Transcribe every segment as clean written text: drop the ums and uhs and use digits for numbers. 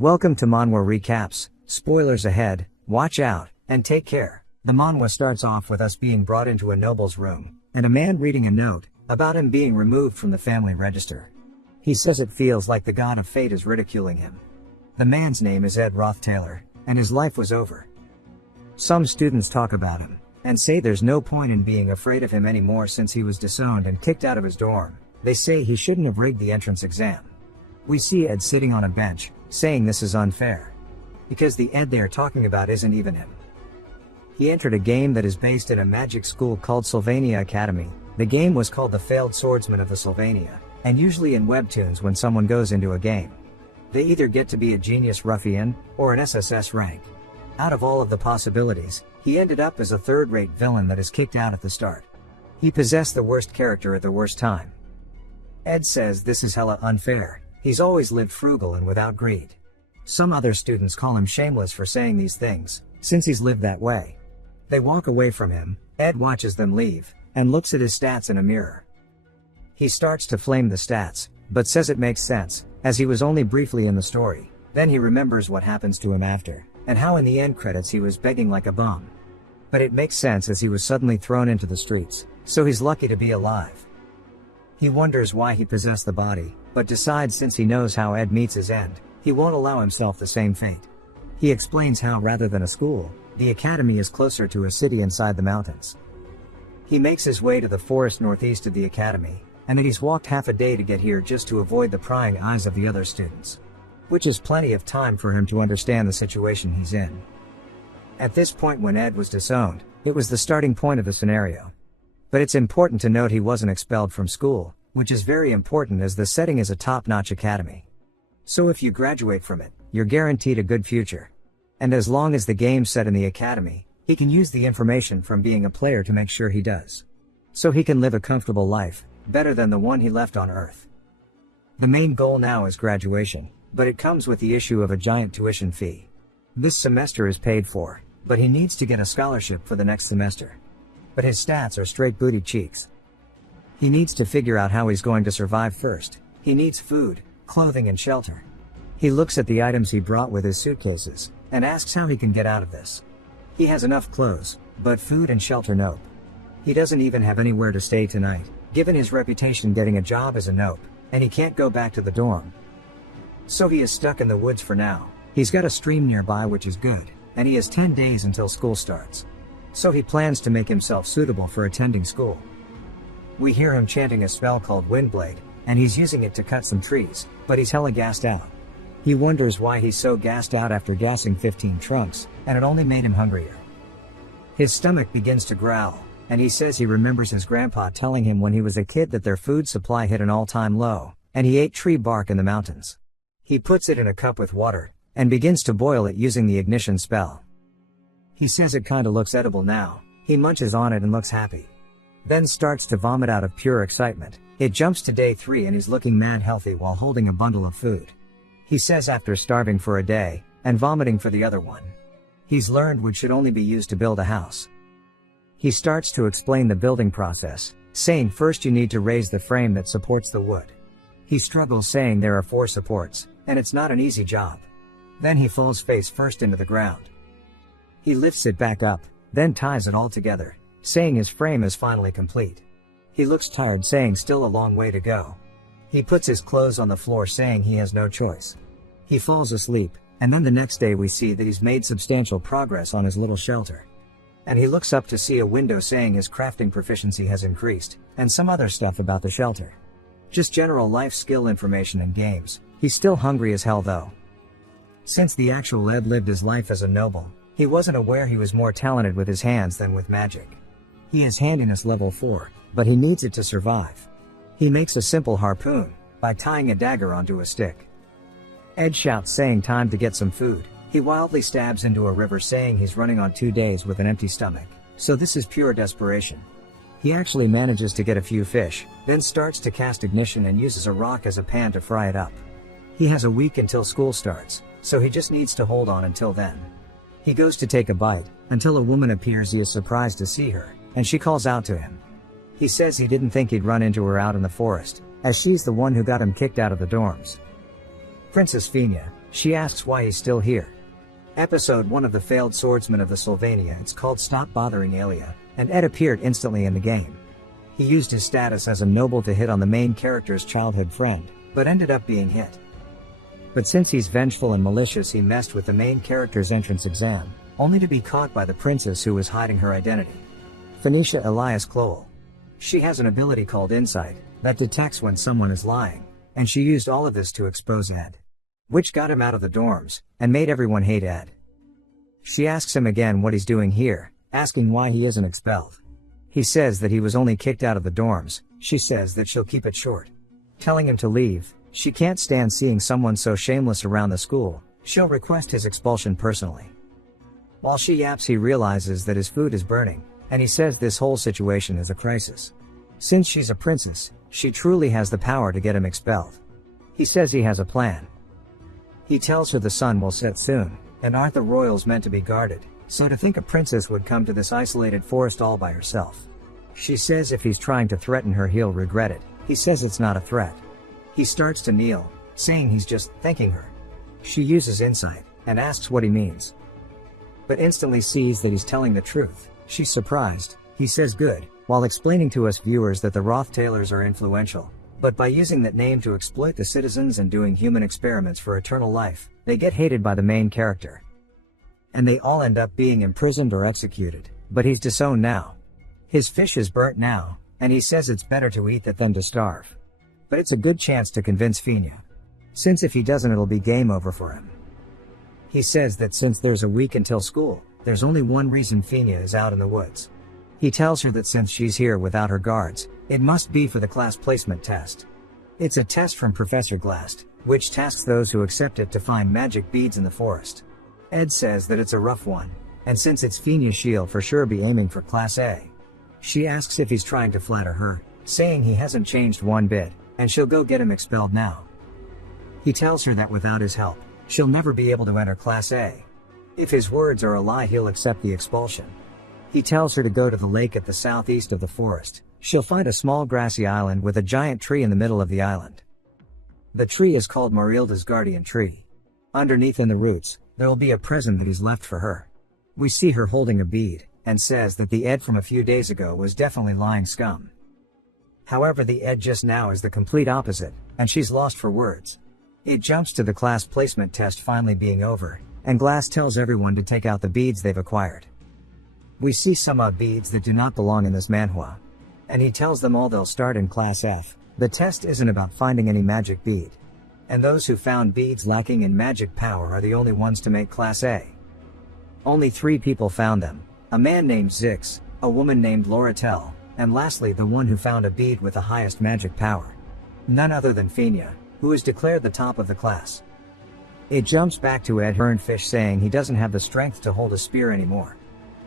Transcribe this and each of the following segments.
Welcome to Manhwa Recaps. Spoilers ahead, watch out, and take care. The manhwa starts off with us being brought into a noble's room, and a man reading a note about him being removed from the family register. He says it feels like the god of fate is ridiculing him. The man's name is Ed Roth Taylor, and his life was over. Some students talk about him, and say there's no point in being afraid of him anymore since he was disowned and kicked out of his dorm. They say he shouldn't have rigged the entrance exam. We see Ed sitting on a bench, saying this is unfair. Because the Ed they're talking about isn't even him. He entered a game that is based in a magic school called Sylvania Academy. The game was called The Failed Swordsman of the Sylvania, and usually in webtoons when someone goes into a game, they either get to be a genius ruffian, or an SSS rank. Out of all of the possibilities, he ended up as a third-rate villain that is kicked out at the start. He possessed the worst character at the worst time. Ed says this is hella unfair. He's always lived frugal and without greed. Some other students call him shameless for saying these things, since he's lived that way. They walk away from him. Ed watches them leave, and looks at his stats in a mirror. He starts to flame the stats, but says it makes sense, as he was only briefly in the story. Then he remembers what happens to him after, and how in the end credits he was begging like a bum. But it makes sense as he was suddenly thrown into the streets, so he's lucky to be alive. He wonders why he possessed the body, but decides since he knows how Ed meets his end, he won't allow himself the same fate. He explains how rather than a school, the academy is closer to a city inside the mountains. He makes his way to the forest northeast of the academy, and that he's walked half a day to get here just to avoid the prying eyes of the other students. Which is plenty of time for him to understand the situation he's in. At this point when Ed was disowned, it was the starting point of the scenario. But it's important to note he wasn't expelled from school, which is very important as the setting is a top-notch academy. So if you graduate from it, you're guaranteed a good future. And as long as the game's set in the academy, he can use the information from being a player to make sure he does. So he can live a comfortable life, better than the one he left on Earth. The main goal now is graduation, but it comes with the issue of a giant tuition fee. This semester is paid for, but he needs to get a scholarship for the next semester. But his stats are straight booty cheeks. He needs to figure out how he's going to survive first. He needs food, clothing and shelter. He looks at the items he brought with his suitcases, and asks how he can get out of this. He has enough clothes, but food and shelter nope. He doesn't even have anywhere to stay tonight, given his reputation getting a job as a nope, and he can't go back to the dorm. So he is stuck in the woods for now. He's got a stream nearby which is good, and he has 10 days until school starts. So he plans to make himself suitable for attending school. We hear him chanting a spell called Windblade, and he's using it to cut some trees, but he's hella gassed out. He wonders why he's so gassed out after gassing 15 trunks, and it only made him hungrier. His stomach begins to growl, and he says he remembers his grandpa telling him when he was a kid that their food supply hit an all-time low, and he ate tree bark in the mountains. He puts it in a cup with water, and begins to boil it using the ignition spell. He says it kinda looks edible now. He munches on it and looks happy. Then starts to vomit out of pure excitement. It jumps to day 3 and he's looking mad healthy while holding a bundle of food. He says after starving for a day, and vomiting for the other one, he's learned wood should only be used to build a house. He starts to explain the building process, saying first you need to raise the frame that supports the wood. He struggles saying there are 4 supports, and it's not an easy job. Then he falls face first into the ground. He lifts it back up, then ties it all together, saying his frame is finally complete. He looks tired saying still a long way to go. He puts his clothes on the floor saying he has no choice. He falls asleep, and then the next day we see that he's made substantial progress on his little shelter. And he looks up to see a window saying his crafting proficiency has increased, and some other stuff about the shelter. Just general life skill information and games. He's still hungry as hell though. Since the actual Ed lived his life as a noble, he wasn't aware he was more talented with his hands than with magic. He is handiness level 4, but he needs it to survive. He makes a simple harpoon, by tying a dagger onto a stick. Ed shouts saying time to get some food. He wildly stabs into a river saying he's running on 2 days with an empty stomach, so this is pure desperation. He actually manages to get a few fish, then starts to cast ignition and uses a rock as a pan to fry it up. He has a week until school starts, so he just needs to hold on until then. He goes to take a bite, until a woman appears. He is surprised to see her, and she calls out to him. He says he didn't think he'd run into her out in the forest, as she's the one who got him kicked out of the dorms. Princess Fina, She asks why he's still here. Episode 1 of the failed swordsman of the Sylvania, it's called Stop Bothering Alia, and Ed appeared instantly in the game. He used his status as a noble to hit on the main character's childhood friend, but ended up being hit. But since he's vengeful and malicious, he messed with the main character's entrance exam, only to be caught by the princess who was hiding her identity. Phoenicia Elias Clowell. She has an ability called Insight, that detects when someone is lying, and she used all of this to expose Ed. Which got him out of the dorms, and made everyone hate Ed. She asks him again what he's doing here, asking why he isn't expelled. He says that he was only kicked out of the dorms. She says that she'll keep it short, telling him to leave. She can't stand seeing someone so shameless around the school. She'll request his expulsion personally. While she yaps, he realizes that his food is burning, and he says this whole situation is a crisis. Since she's a princess, she truly has the power to get him expelled. He says he has a plan. He tells her the sun will set soon, and aren't the royals meant to be guarded? So to think a princess would come to this isolated forest all by herself. She says if he's trying to threaten her, he'll regret it. He says it's not a threat. He starts to kneel, saying he's just thanking her. She uses insight, and asks what he means, but instantly sees that he's telling the truth. She's surprised. He says good, while explaining to us viewers that the Rothtailers are influential, but by using that name to exploit the citizens and doing human experiments for eternal life, they get hated by the main character. And they all end up being imprisoned or executed, but he's disowned now. His fish is burnt now, and he says it's better to eat that than to starve. But it's a good chance to convince Fina, since if he doesn't it'll be game over for him. He says that since there's a week until school, there's only one reason Fina is out in the woods. He tells her that since she's here without her guards, it must be for the class placement test. It's a test from Professor Glast, which tasks those who accept it to find magic beads in the forest. Ed says that it's a rough one, and since it's Fina's, she'll for sure be aiming for Class A. She asks if he's trying to flatter her, saying he hasn't changed one bit, and she'll go get him expelled now. He tells her that without his help, she'll never be able to enter Class A. If his words are a lie, he'll accept the expulsion. He tells her to go to the lake at the southeast of the forest. She'll find a small grassy island with a giant tree in the middle of the island. The tree is called Marilda's guardian tree. Underneath in the roots, there'll be a present that he's left for her. We see her holding a bead, and says that the Ed from a few days ago was definitely lying scum. However, the Ed just now is the complete opposite, and she's lost for words. It jumps to the class placement test finally being over, and Glass tells everyone to take out the beads they've acquired. We see some odd beads that do not belong in this manhwa, and he tells them all they'll start in Class F. The test isn't about finding any magic bead, and those who found beads lacking in magic power are the only ones to make Class A. Only 3 people found them, a man named Zix, a woman named Loratel, and lastly the one who found a bead with the highest magic power. None other than Fina, who is declared the top of the class. It jumps back to Ed Hernfish saying he doesn't have the strength to hold a spear anymore.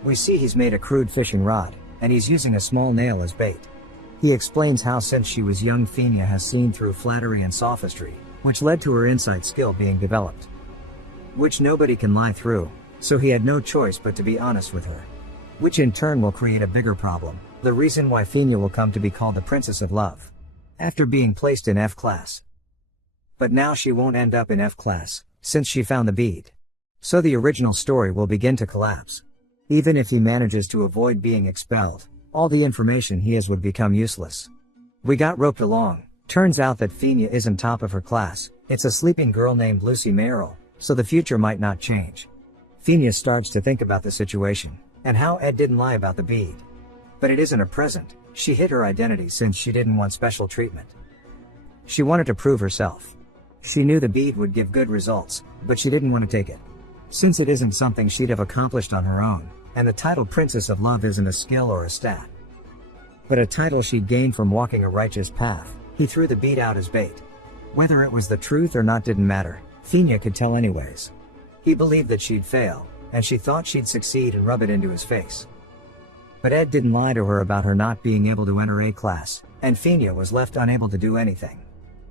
We see he's made a crude fishing rod, and he's using a small nail as bait. He explains how since she was young Fina has seen through flattery and sophistry, which led to her insight skill being developed, which nobody can lie through, so he had no choice but to be honest with her, which in turn will create a bigger problem, the reason why Fina will come to be called the Princess of Love, after being placed in F class. But now she won't end up in F class, since she found the bead. So the original story will begin to collapse. Even if he manages to avoid being expelled, all the information he has would become useless. We got roped along. Turns out that Fina isn't top of her class, it's a sleeping girl named Lucy Merrill, so the future might not change. Fina starts to think about the situation, and how Ed didn't lie about the bead. But it isn't a present, she hid her identity since she didn't want special treatment. She wanted to prove herself. She knew the bead would give good results, but she didn't want to take it, since it isn't something she'd have accomplished on her own, and the title Princess of Love isn't a skill or a stat, but a title she'd gained from walking a righteous path. He threw the bead out as bait. Whether it was the truth or not didn't matter, Fina could tell anyways. He believed that she'd fail, and she thought she'd succeed and rub it into his face. But Ed didn't lie to her about her not being able to enter A class, and Fina was left unable to do anything.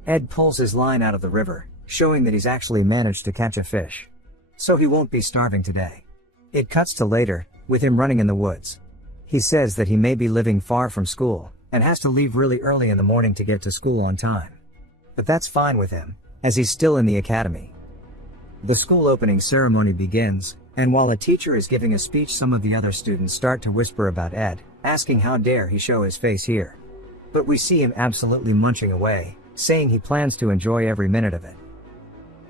Ed pulls his line out of the river, showing that he's actually managed to catch a fish. So he won't be starving today. It cuts to later, with him running in the woods. He says that he may be living far from school, and has to leave really early in the morning to get to school on time. But that's fine with him, as he's still in the academy. The school opening ceremony begins, and while a teacher is giving a speech, some of the other students start to whisper about Ed, asking how dare he show his face here. But we see him absolutely munching away, saying he plans to enjoy every minute of it.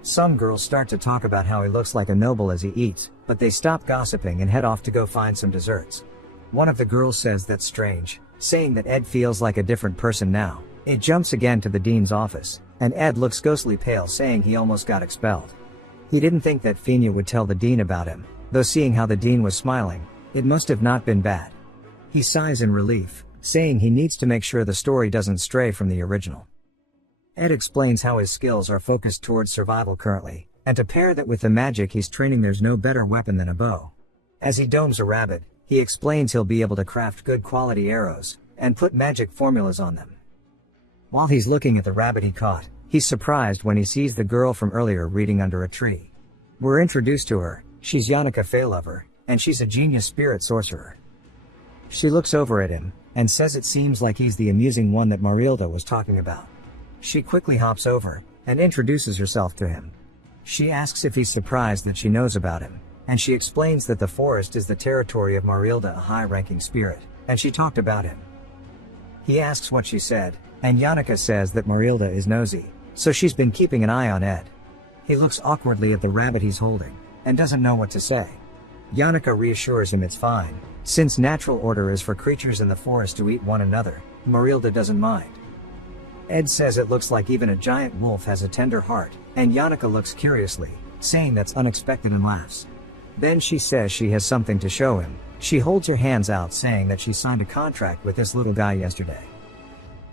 Some girls start to talk about how he looks like a noble as he eats, but they stop gossiping and head off to go find some desserts. One of the girls says that's strange, saying that Ed feels like a different person now. It jumps again to the dean's office, and Ed looks ghostly pale, saying he almost got expelled. He didn't think that Fina would tell the dean about him, though seeing how the dean was smiling, it must have not been bad. He sighs in relief, saying he needs to make sure the story doesn't stray from the original. Ed explains how his skills are focused towards survival currently, and to pair that with the magic he's training, there's no better weapon than a bow. As he domes a rabbit, he explains he'll be able to craft good quality arrows, and put magic formulas on them. While he's looking at the rabbit he caught, he's surprised when he sees the girl from earlier reading under a tree. We're introduced to her. She's Yannicka Feylover, and she's a genius spirit sorcerer. She looks over at him, and says it seems like he's the amusing one that Marilda was talking about. She quickly hops over, and introduces herself to him. She asks if he's surprised that she knows about him, and she explains that the forest is the territory of Marilda, a high-ranking spirit, and she talked about him. He asks what she said, and Yannicka says that Marilda is nosy, so she's been keeping an eye on Ed. He looks awkwardly at the rabbit he's holding, and doesn't know what to say. Yannicka reassures him it's fine, since natural order is for creatures in the forest to eat one another. Marilda doesn't mind. Ed says it looks like even a giant wolf has a tender heart, and Yannicka looks curiously, saying that's unexpected, and laughs. Then she says she has something to show him. She holds her hands out, saying that she signed a contract with this little guy yesterday.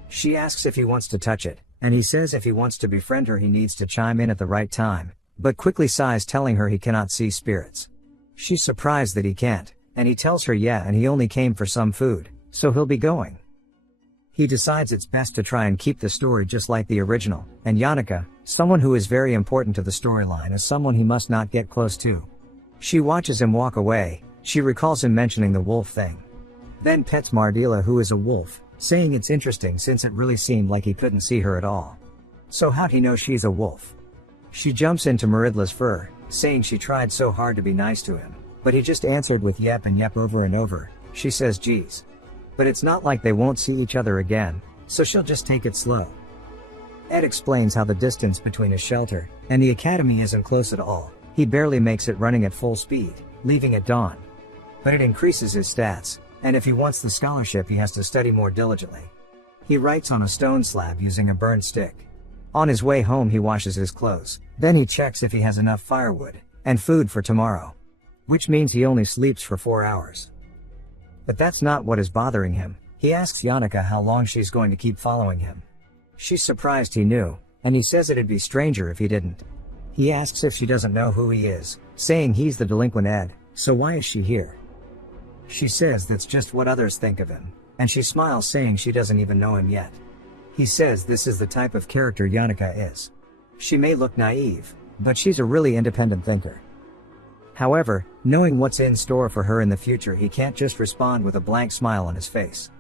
She asks if he wants to touch it, and he says if he wants to befriend her he needs to chime in at the right time, but quickly sighs, telling her he cannot see spirits. She's surprised that he can't, and he tells her yeah, and he only came for some food, so he'll be going. He decides it's best to try and keep the story just like the original, and Yannicka, someone who is very important to the storyline, is someone he must not get close to. She watches him walk away. She recalls him mentioning the wolf thing. Then pets Mardila, who is a wolf, saying it's interesting since it really seemed like he couldn't see her at all. So how'd he know she's a wolf? She jumps into Maridla's fur, saying she tried so hard to be nice to him, but he just answered with yep and yep over and over. She says geez. But it's not like they won't see each other again, so she'll just take it slow. Ed explains how the distance between his shelter and the academy isn't close at all. He barely makes it running at full speed, leaving at dawn. But it increases his stats, and if he wants the scholarship he has to study more diligently. He writes on a stone slab using a burned stick. On his way home he washes his clothes, then he checks if he has enough firewood and food for tomorrow. Which means he only sleeps for 4 hours. But that's not what is bothering him. He asks Yannicka how long she's going to keep following him. She's surprised he knew, and he says it'd be stranger if he didn't. He asks if she doesn't know who he is, saying he's the delinquent Ed, so why is she here? She says that's just what others think of him, and she smiles, saying she doesn't even know him yet. He says this is the type of character Yannicka is. She may look naive, but she's a really independent thinker. However, knowing what's in store for her in the future, he can't just respond with a blank smile on his face.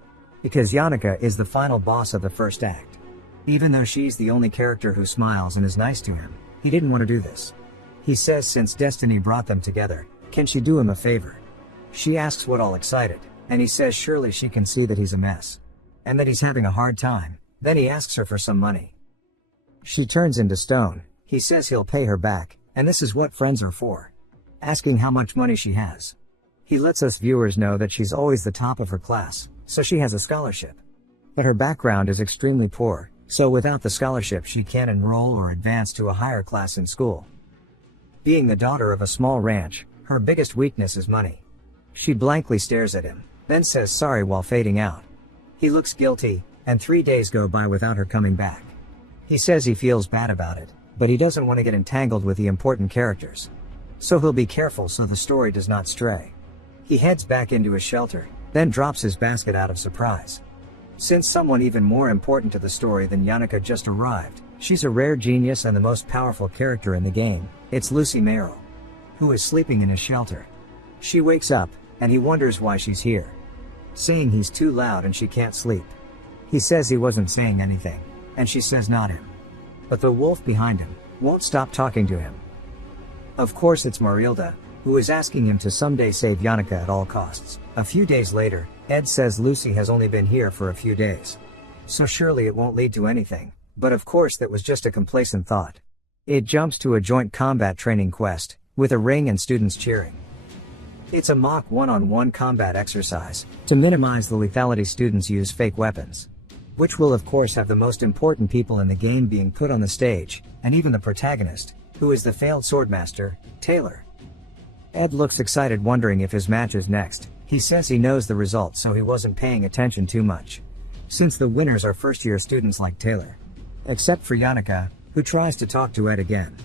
Because Yannicka is the final boss of the first act. Even though she's the only character who smiles and is nice to him, he didn't want to do this. He says since destiny brought them together, can she do him a favor? She asks what all excited, and he says surely she can see that he's a mess. And that he's having a hard time. Then he asks her for some money. She turns into stone. He says he'll pay her back, and this is what friends are for. Asking how much money she has. He lets us viewers know that she's always the top of her class, so she has a scholarship. But her background is extremely poor, so without the scholarship she can't enroll or advance to a higher class in school. Being the daughter of a small ranch, her biggest weakness is money. She blankly stares at him, then says sorry while fading out. He looks guilty, and 3 days go by without her coming back. He says he feels bad about it, but he doesn't want to get entangled with the important characters. So he'll be careful so the story does not stray. He heads back into his shelter, then drops his basket out of surprise. Since someone even more important to the story than Yannicka just arrived, she's a rare genius and the most powerful character in the game. It's Lucy Merrill, who is sleeping in his shelter. She wakes up, and he wonders why she's here. Saying he's too loud and she can't sleep. He says he wasn't saying anything, and she says not him. But the wolf behind him won't stop talking to him. Of course it's Marilda, who is asking him to someday save Yannicka at all costs. A few days later, Ed says Lucy has only been here for a few days. So surely it won't lead to anything, but of course that was just a complacent thought. It jumps to a joint combat training quest, with a ring and students cheering. It's a mock one-on-one combat exercise, to minimize the lethality students use fake weapons. Which will of course have the most important people in the game being put on the stage, and even the protagonist, who is the failed swordmaster, Taylor. Ed looks excited wondering if his match is next. He says he knows the result so he wasn't paying attention too much. Since the winners are first-year students like Taylor. Except for Yannicka, who tries to talk to Ed again.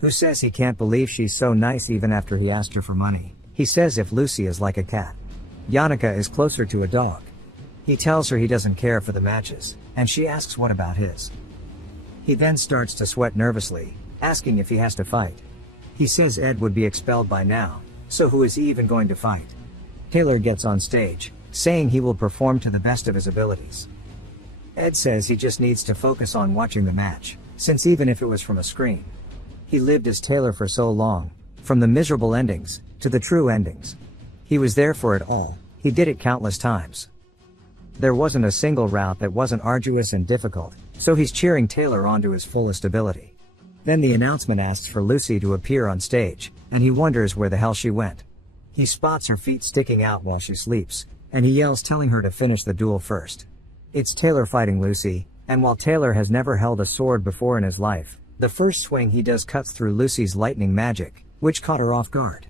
Who says he can't believe she's so nice even after he asked her for money. He says if Lucy is like a cat, Yannicka is closer to a dog. He tells her he doesn't care for the matches, and she asks what about his. He then starts to sweat nervously, asking if he has to fight. He says Ed would be expelled by now, so who is he even going to fight? Taylor gets on stage, saying he will perform to the best of his abilities. Ed says he just needs to focus on watching the match, since even if it was from a screen. He lived as Taylor for so long, from the miserable endings, to the true endings. He was there for it all, he did it countless times. There wasn't a single route that wasn't arduous and difficult, so he's cheering Taylor on to his fullest ability. Then the announcement asks for Lucy to appear on stage, and he wonders where the hell she went. He spots her feet sticking out while she sleeps, and he yells telling her to finish the duel first. It's Taylor fighting Lucy, and while Taylor has never held a sword before in his life, the first swing he does cuts through Lucy's lightning magic, which caught her off guard.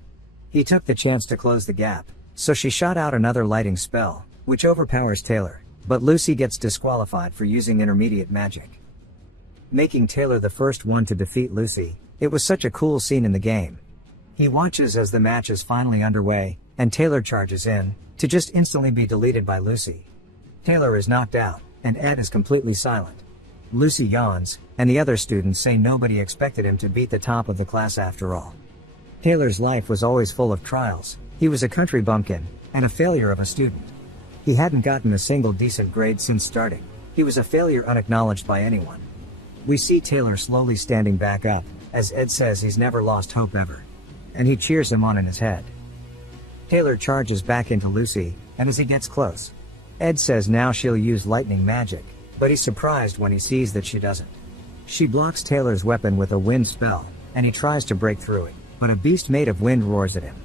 He took the chance to close the gap, so she shot out another lighting spell, which overpowers Taylor, but Lucy gets disqualified for using intermediate magic, making Taylor the first one to defeat Lucy. It was such a cool scene in the game. He watches as the match is finally underway, and Taylor charges in, to just instantly be deleted by Lucy. Taylor is knocked out, and Ed is completely silent. Lucy yawns, and the other students say nobody expected him to beat the top of the class after all. Taylor's life was always full of trials. He was a country bumpkin, and a failure of a student. He hadn't gotten a single decent grade since starting. He was a failure unacknowledged by anyone. We see Taylor slowly standing back up, as Ed says he's never lost hope ever. And he cheers him on in his head. Taylor charges back into Lucy, and as he gets close, Ed says now she'll use lightning magic, but he's surprised when he sees that she doesn't. She blocks Taylor's weapon with a wind spell, and he tries to break through it, but a beast made of wind roars at him,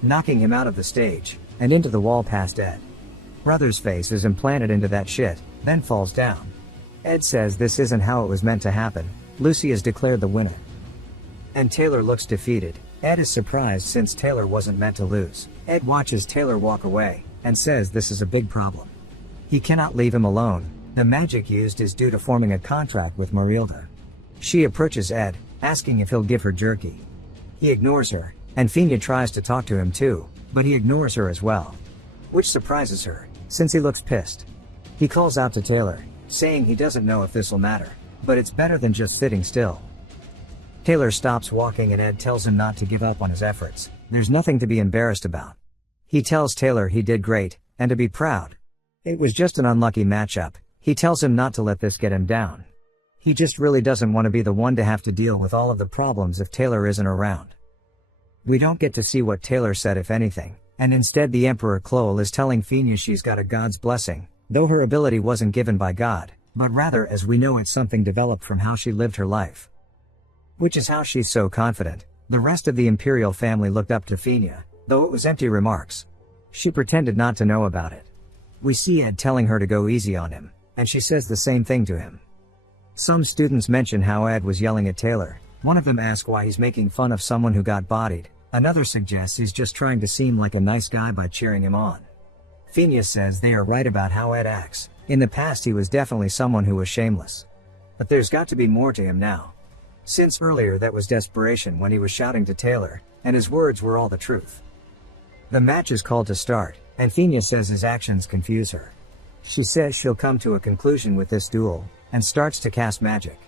knocking him out of the stage, and into the wall past Ed. Brother's face is implanted into that shit, then falls down. Ed says this isn't how it was meant to happen. Lucy is declared the winner. And Taylor looks defeated. Ed is surprised since Taylor wasn't meant to lose. Ed watches Taylor walk away, and says this is a big problem. He cannot leave him alone. The magic used is due to forming a contract with Marilda. She approaches Ed, asking if he'll give her jerky. He ignores her, and Fina tries to talk to him too, but he ignores her as well. Which surprises her, since he looks pissed. He calls out to Taylor, saying he doesn't know if this'll matter, but it's better than just sitting still. Taylor stops walking and Ed tells him not to give up on his efforts. There's nothing to be embarrassed about. He tells Taylor he did great, and to be proud. It was just an unlucky matchup. He tells him not to let this get him down. He just really doesn't want to be the one to have to deal with all of the problems if Taylor isn't around. We don't get to see what Taylor said if anything, and instead the Emperor Cloel is telling Fina she's got a god's blessing, though her ability wasn't given by God, but rather as we know it's something developed from how she lived her life. Which is how she's so confident. The rest of the Imperial family looked up to Fina, though it was empty remarks. She pretended not to know about it. We see Ed telling her to go easy on him, and she says the same thing to him. Some students mention how Ed was yelling at Taylor. One of them asks why he's making fun of someone who got bodied. Another suggests he's just trying to seem like a nice guy by cheering him on. Phineas says they are right about how Ed acts. In the past he was definitely someone who was shameless. But there's got to be more to him now. Since earlier that was desperation when he was shouting to Taylor, and his words were all the truth. The match is called to start, and Phineas says his actions confuse her. She says she'll come to a conclusion with this duel, and starts to cast magic.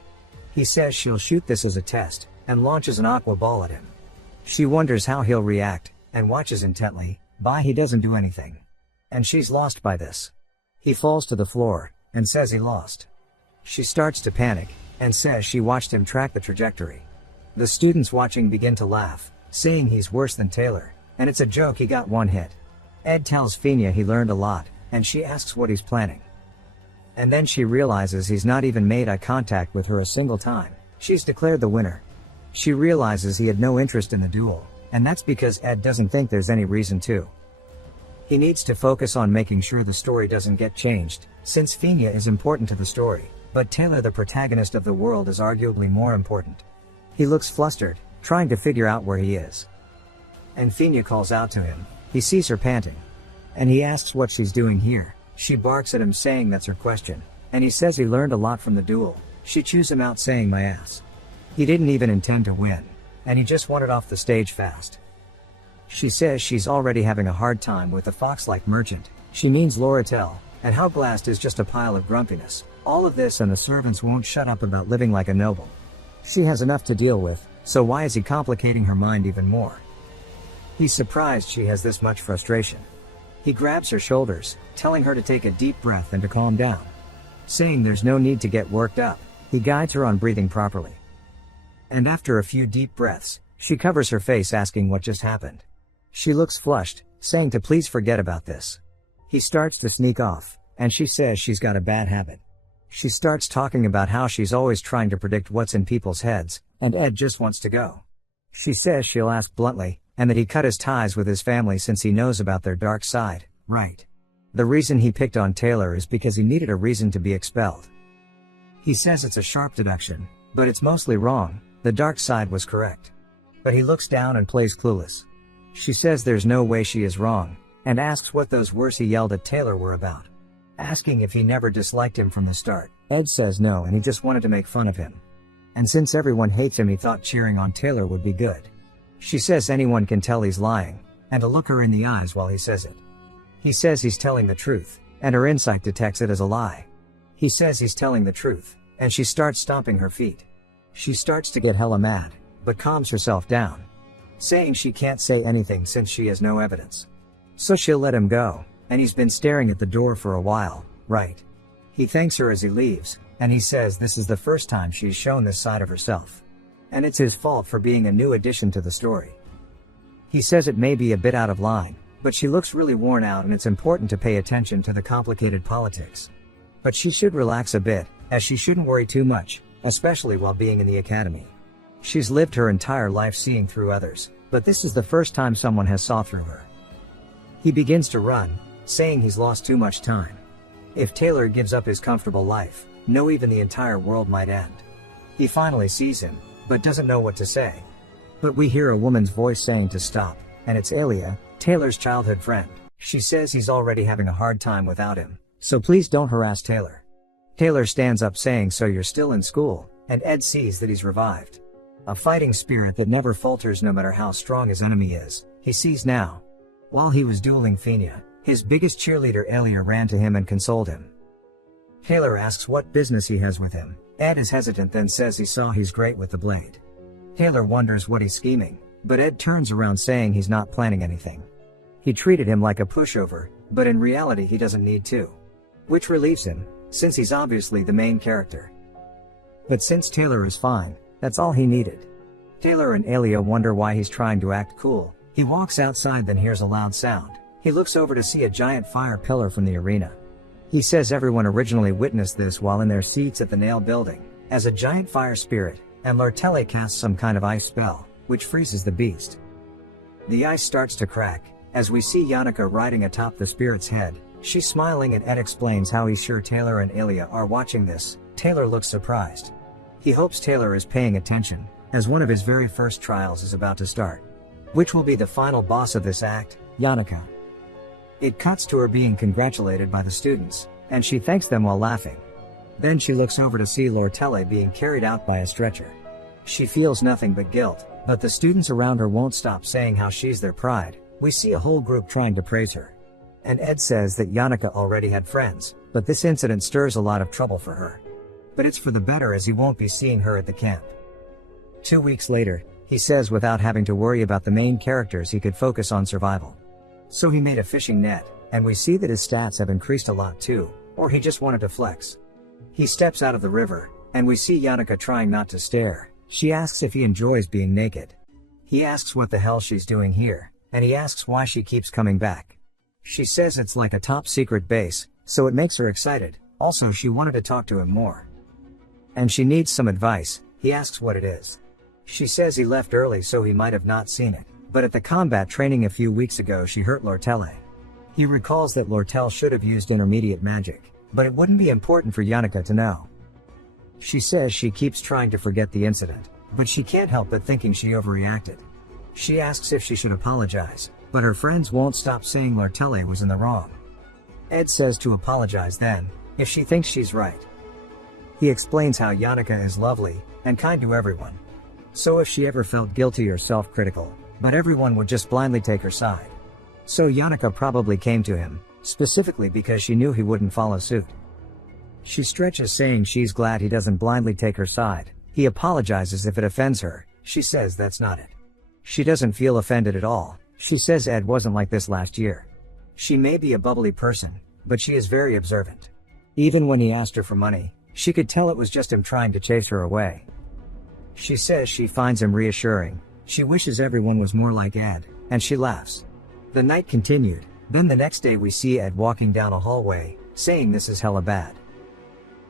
He says she'll shoot this as a test, and launches an aqua ball at him. She wonders how he'll react, and watches intently, but he doesn't do anything. And she's lost by this. He falls to the floor, and says he lost. She starts to panic, and says she watched him track the trajectory. The students watching begin to laugh, saying he's worse than Taylor, and it's a joke he got one hit. Ed tells Fina he learned a lot, and she asks what he's planning. And then she realizes he's not even made eye contact with her a single time. She's declared the winner. She realizes he had no interest in the duel, and that's because Ed doesn't think there's any reason to. He needs to focus on making sure the story doesn't get changed, since Fina is important to the story, but Taylor, the protagonist of the world, is arguably more important. He looks flustered, trying to figure out where he is. And Fina calls out to him. He sees her panting. And he asks what she's doing here. She barks at him, saying that's her question. And he says he learned a lot from the duel. She chews him out, saying my ass. He didn't even intend to win. And he just wanted off the stage fast. She says she's already having a hard time with the fox-like merchant. She means Loretel, and how Blast is just a pile of grumpiness. All of this, and the servants won't shut up about living like a noble. She has enough to deal with, so why is he complicating her mind even more? He's surprised she has this much frustration. He grabs her shoulders, telling her to take a deep breath and to calm down. Saying there's no need to get worked up, he guides her on breathing properly. And after a few deep breaths, she covers her face, asking what just happened. She looks flushed, saying to please forget about this. He starts to sneak off, and she says she's got a bad habit. She starts talking about how she's always trying to predict what's in people's heads, and Ed just wants to go. She says she'll ask bluntly, and that he cut his ties with his family since he knows about their dark side, right? The reason he picked on Taylor is because he needed a reason to be expelled. He says it's a sharp deduction, but it's mostly wrong. The dark side was correct. But he looks down and plays clueless. She says there's no way she is wrong, and asks what those words he yelled at Taylor were about. Asking if he never disliked him from the start. Ed says no, and he just wanted to make fun of him. And since everyone hates him, he thought cheering on Taylor would be good. She says anyone can tell he's lying, and to look her in the eyes while he says it. He says he's telling the truth, and her insight detects it as a lie. He says he's telling the truth, and she starts stomping her feet. She starts to get hella mad, but calms herself down, saying she can't say anything since she has no evidence. So she'll let him go, and he's been staring at the door for a while, right? He thanks her as he leaves, and he says this is the first time she's shown this side of herself. And it's his fault for being a new addition to the story. He says it may be a bit out of line, but she looks really worn out and it's important to pay attention to the complicated politics. But she should relax a bit, as she shouldn't worry too much, especially while being in the academy. She's lived her entire life seeing through others, but this is the first time someone has saw through her. He begins to run, saying he's lost too much time. If Taylor gives up his comfortable life, no, even the entire world might end. He finally sees him, but doesn't know what to say. But we hear a woman's voice saying to stop, and it's Alia, Taylor's childhood friend. She says he's already having a hard time without him, so please don't harass Taylor. Taylor stands up, saying so you're still in school, and Ed sees that he's revived. A fighting spirit that never falters no matter how strong his enemy is, he sees now. While he was dueling Fina, his biggest cheerleader Alia ran to him and consoled him. Taylor asks what business he has with him. Ed is hesitant, then says he saw he's great with the blade. Taylor wonders what he's scheming, but Ed turns around saying he's not planning anything. He treated him like a pushover, but in reality he doesn't need to. Which relieves him, since he's obviously the main character. But since Taylor is fine, that's all he needed. Taylor and Alia wonder why he's trying to act cool. He walks outside, then hears a loud sound. He looks over to see a giant fire pillar from the arena. He says everyone originally witnessed this while in their seats at the Nail building, as a giant fire spirit, and Lartele casts some kind of ice spell, which freezes the beast. The ice starts to crack, as we see Yannicka riding atop the spirit's head. She's smiling, and Ed explains how he's sure Taylor and Alia are watching this. Taylor looks surprised. He hopes Taylor is paying attention, as one of his very first trials is about to start. Which will be the final boss of this act, Yannicka. It cuts to her being congratulated by the students, and she thanks them while laughing. Then she looks over to see Lartele being carried out by a stretcher. She feels nothing but guilt, but the students around her won't stop saying how she's their pride. We see a whole group trying to praise her. And Ed says that Yannicka already had friends, but this incident stirs a lot of trouble for her. But it's for the better, as he won't be seeing her at the camp. 2 weeks later, he says without having to worry about the main characters he could focus on survival. So he made a fishing net, and we see that his stats have increased a lot too, or he just wanted to flex. He steps out of the river, and we see Yannicka trying not to stare, She asks if he enjoys being naked. He asks what the hell she's doing here, and he asks why she keeps coming back. She says it's like a top secret base, so it makes her excited. Also, she wanted to talk to him more. And she needs some advice. He asks what it is. She says he left early so he might have not seen it, but at the combat training a few weeks ago she hurt Lortelle. He recalls that Lortelle should have used intermediate magic, but it wouldn't be important for Yannicka to know. She says she keeps trying to forget the incident, but she can't help but thinking she overreacted. She asks if she should apologize, but her friends won't stop saying Lortelle was in the wrong. Ed says to apologize then, if she thinks she's right. He explains how Yannicka is lovely and kind to everyone. So if she ever felt guilty or self-critical, but everyone would just blindly take her side. So Yannicka probably came to him, specifically because she knew he wouldn't follow suit. She stretches saying she's glad he doesn't blindly take her side. He apologizes if it offends her. She says that's not it. She doesn't feel offended at all. She says Ed wasn't like this last year. She may be a bubbly person, but she is very observant. Even when he asked her for money, she could tell it was just him trying to chase her away. She says she finds him reassuring. She wishes everyone was more like Ed, and she laughs. The night continued. Then the next day we see Ed walking down a hallway, saying this is hella bad.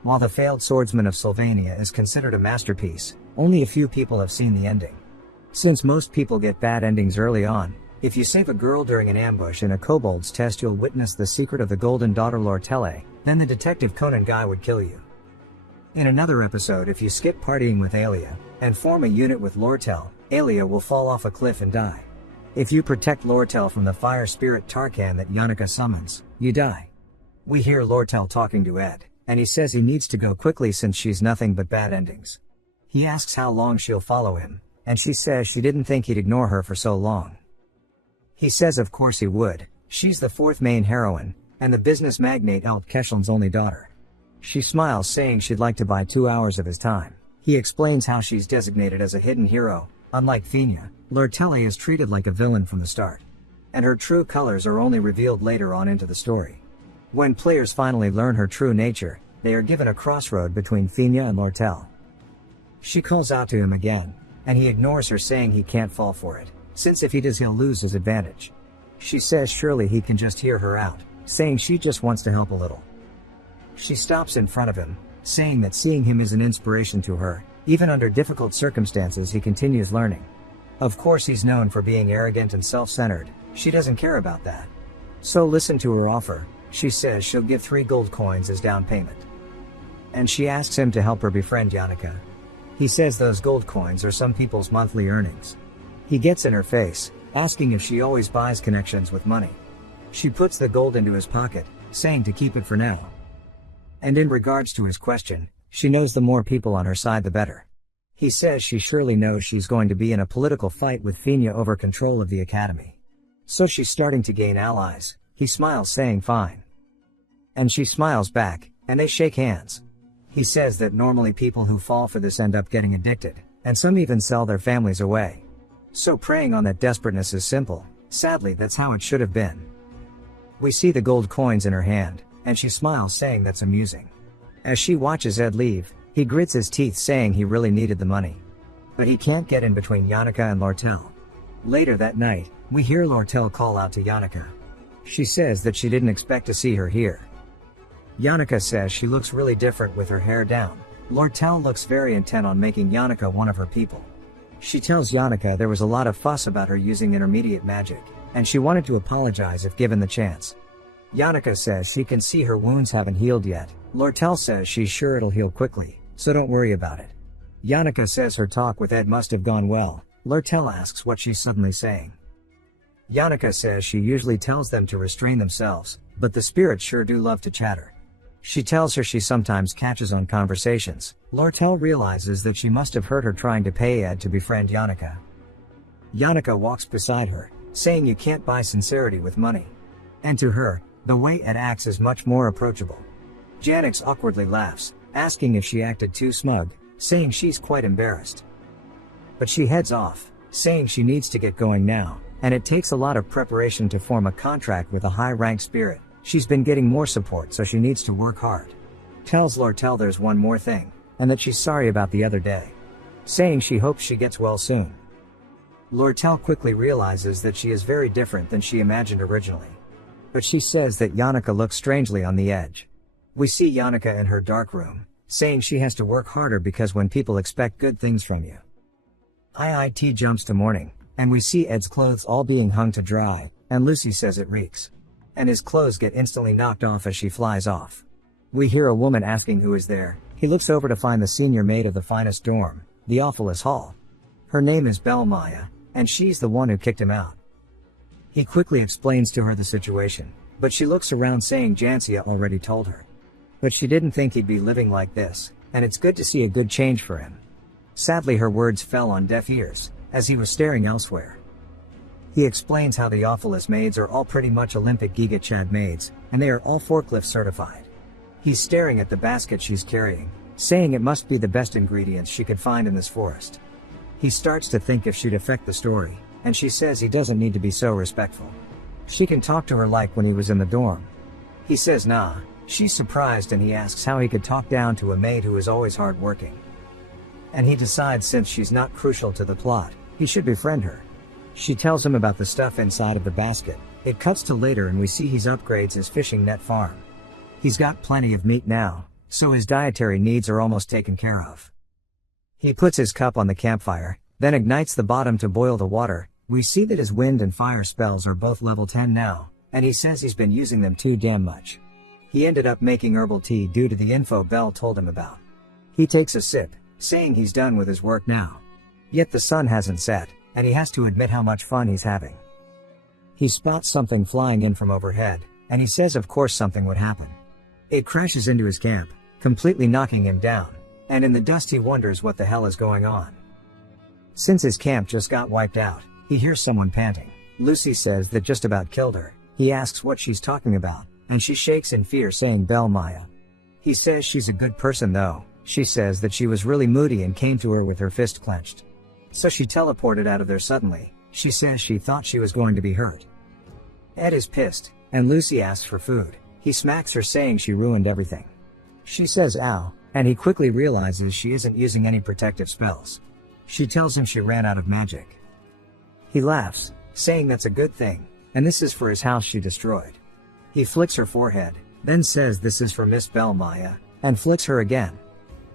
While The Failed Swordsman of Sylvania is considered a masterpiece, only a few people have seen the ending. Since most people get bad endings early on, if you save a girl during an ambush in a kobold's test you'll witness the secret of the golden daughter Lortelle, then the Detective Conan guy would kill you. In another episode, if you skip partying with Aelia, and form a unit with Lortelle, Aelia will fall off a cliff and die. If you protect Lortelle from the fire spirit Tarkan that Yannicka summons, you die. We hear Lortelle talking to Ed, and he says he needs to go quickly since she's nothing but bad endings. He asks how long she'll follow him, and she says she didn't think he'd ignore her for so long. He says of course he would. She's the fourth main heroine, and the business magnate Alt Kesheln's only daughter. She smiles saying she'd like to buy 2 hours of his time. He explains how she's designated as a hidden hero. Unlike Fina, Lortelle is treated like a villain from the start. And her true colors are only revealed later on into the story. When players finally learn her true nature, they are given a crossroad between Fina and Lortelle. She calls out to him again, and he ignores her saying he can't fall for it, since if he does he'll lose his advantage. She says surely he can just hear her out, saying she just wants to help a little. She stops in front of him, saying that seeing him is an inspiration to her. Even under difficult circumstances he continues learning. Of course he's known for being arrogant and self-centered. She doesn't care about that. So listen to her offer. She says she'll give 3 gold coins as down payment. And she asks him to help her befriend Yannicka. He says those gold coins are some people's monthly earnings. He gets in her face, asking if she always buys connections with money. She puts the gold into his pocket, saying to keep it for now. And in regards to his question, she knows the more people on her side the better. He says she surely knows she's going to be in a political fight with Fina over control of the academy. So she's starting to gain allies. He smiles saying fine. And she smiles back, and they shake hands. He says that normally people who fall for this end up getting addicted, and some even sell their families away. So preying on that desperateness is simple. Sadly, that's how it should have been. We see the gold coins in her hand, and she smiles saying that's amusing. As she watches Ed leave, he grits his teeth saying he really needed the money. But he can't get in between Yannicka and Lortelle. Later that night, we hear Lortelle call out to Yannicka. She says that she didn't expect to see her here. Yannicka says she looks really different with her hair down. Lortelle looks very intent on making Yannicka one of her people. She tells Yannicka there was a lot of fuss about her using intermediate magic, and she wanted to apologize if given the chance. Yannicka says she can see her wounds haven't healed yet. Lortelle says she's sure it'll heal quickly, so don't worry about it. Yannicka says her talk with Ed must have gone well. Lortelle asks what she's suddenly saying. Yannicka says she usually tells them to restrain themselves, but the spirits sure do love to chatter. She tells her she sometimes catches on conversations. Lortelle realizes that she must have heard her trying to pay Ed to befriend Yannicka. Yannicka walks beside her, saying you can't buy sincerity with money. And to her, the way Ed acts is much more approachable. Janix awkwardly laughs, asking if she acted too smug, saying she's quite embarrassed. But she heads off, saying she needs to get going now, and it takes a lot of preparation to form a contract with a high-ranked spirit. She's been getting more support, so she needs to work hard. Tells Lortelle there's one more thing, and that she's sorry about the other day. saying she hopes she gets well soon. Lortel quickly realizes that she is very different than she imagined originally. But she says that Yannicka looks strangely on the edge. We see Yannicka in her dark room, saying she has to work harder because when people expect good things from you. IIT jumps to morning, and we see Ed's clothes all being hung to dry, and Lucy says it reeks. And his clothes get instantly knocked off as she flies off. We hear a woman asking who is there. He looks over to find the senior maid of the finest dorm, the Awfulest Hall. Her name is Belle Maya, and she's the one who kicked him out. He quickly explains to her the situation, but she looks around saying Jancia already told her. But she didn't think he'd be living like this, and it's good to see a good change for him. Sadly, her words fell on deaf ears, as he was staring elsewhere. He explains how the Awfulest maids are all pretty much Olympic Giga Chad maids, and they are all forklift certified. He's staring at the basket she's carrying, saying it must be the best ingredients she could find in this forest. He starts to think if she'd affect the story, and she says he doesn't need to be so respectful. She can talk to her like when he was in the dorm. He says nah. She's surprised and he asks how he could talk down to a maid who is always hardworking. And he decides since she's not crucial to the plot, he should befriend her. She tells him about the stuff inside of the basket. It cuts to later and we see he upgrades his fishing net farm. He's got plenty of meat now, so his dietary needs are almost taken care of. He puts his cup on the campfire, then ignites the bottom to boil the water. We see that his wind and fire spells are both level 10 now, and he says he's been using them too damn much. He ended up making herbal tea due to the info Belle told him about. He takes a sip, saying he's done with his work now. Yet the sun hasn't set, and he has to admit how much fun he's having. He spots something flying in from overhead, and he says of course something would happen. It crashes into his camp, completely knocking him down, and in the dust he wonders what the hell is going on. Since his camp just got wiped out, he hears someone panting. Lucy says that just about killed her. He asks what she's talking about, and she shakes in fear saying Belle Maya. He says she's a good person though. She says that she was really moody and came to her with her fist clenched. So she teleported out of there suddenly. She says she thought she was going to be hurt. Ed is pissed, and Lucy asks for food. He smacks her saying she ruined everything. She says ow, and he quickly realizes she isn't using any protective spells. She tells him she ran out of magic. He laughs, saying that's a good thing, and this is for his house she destroyed. He flicks her forehead, then says this is for Miss Belle Maya, and flicks her again.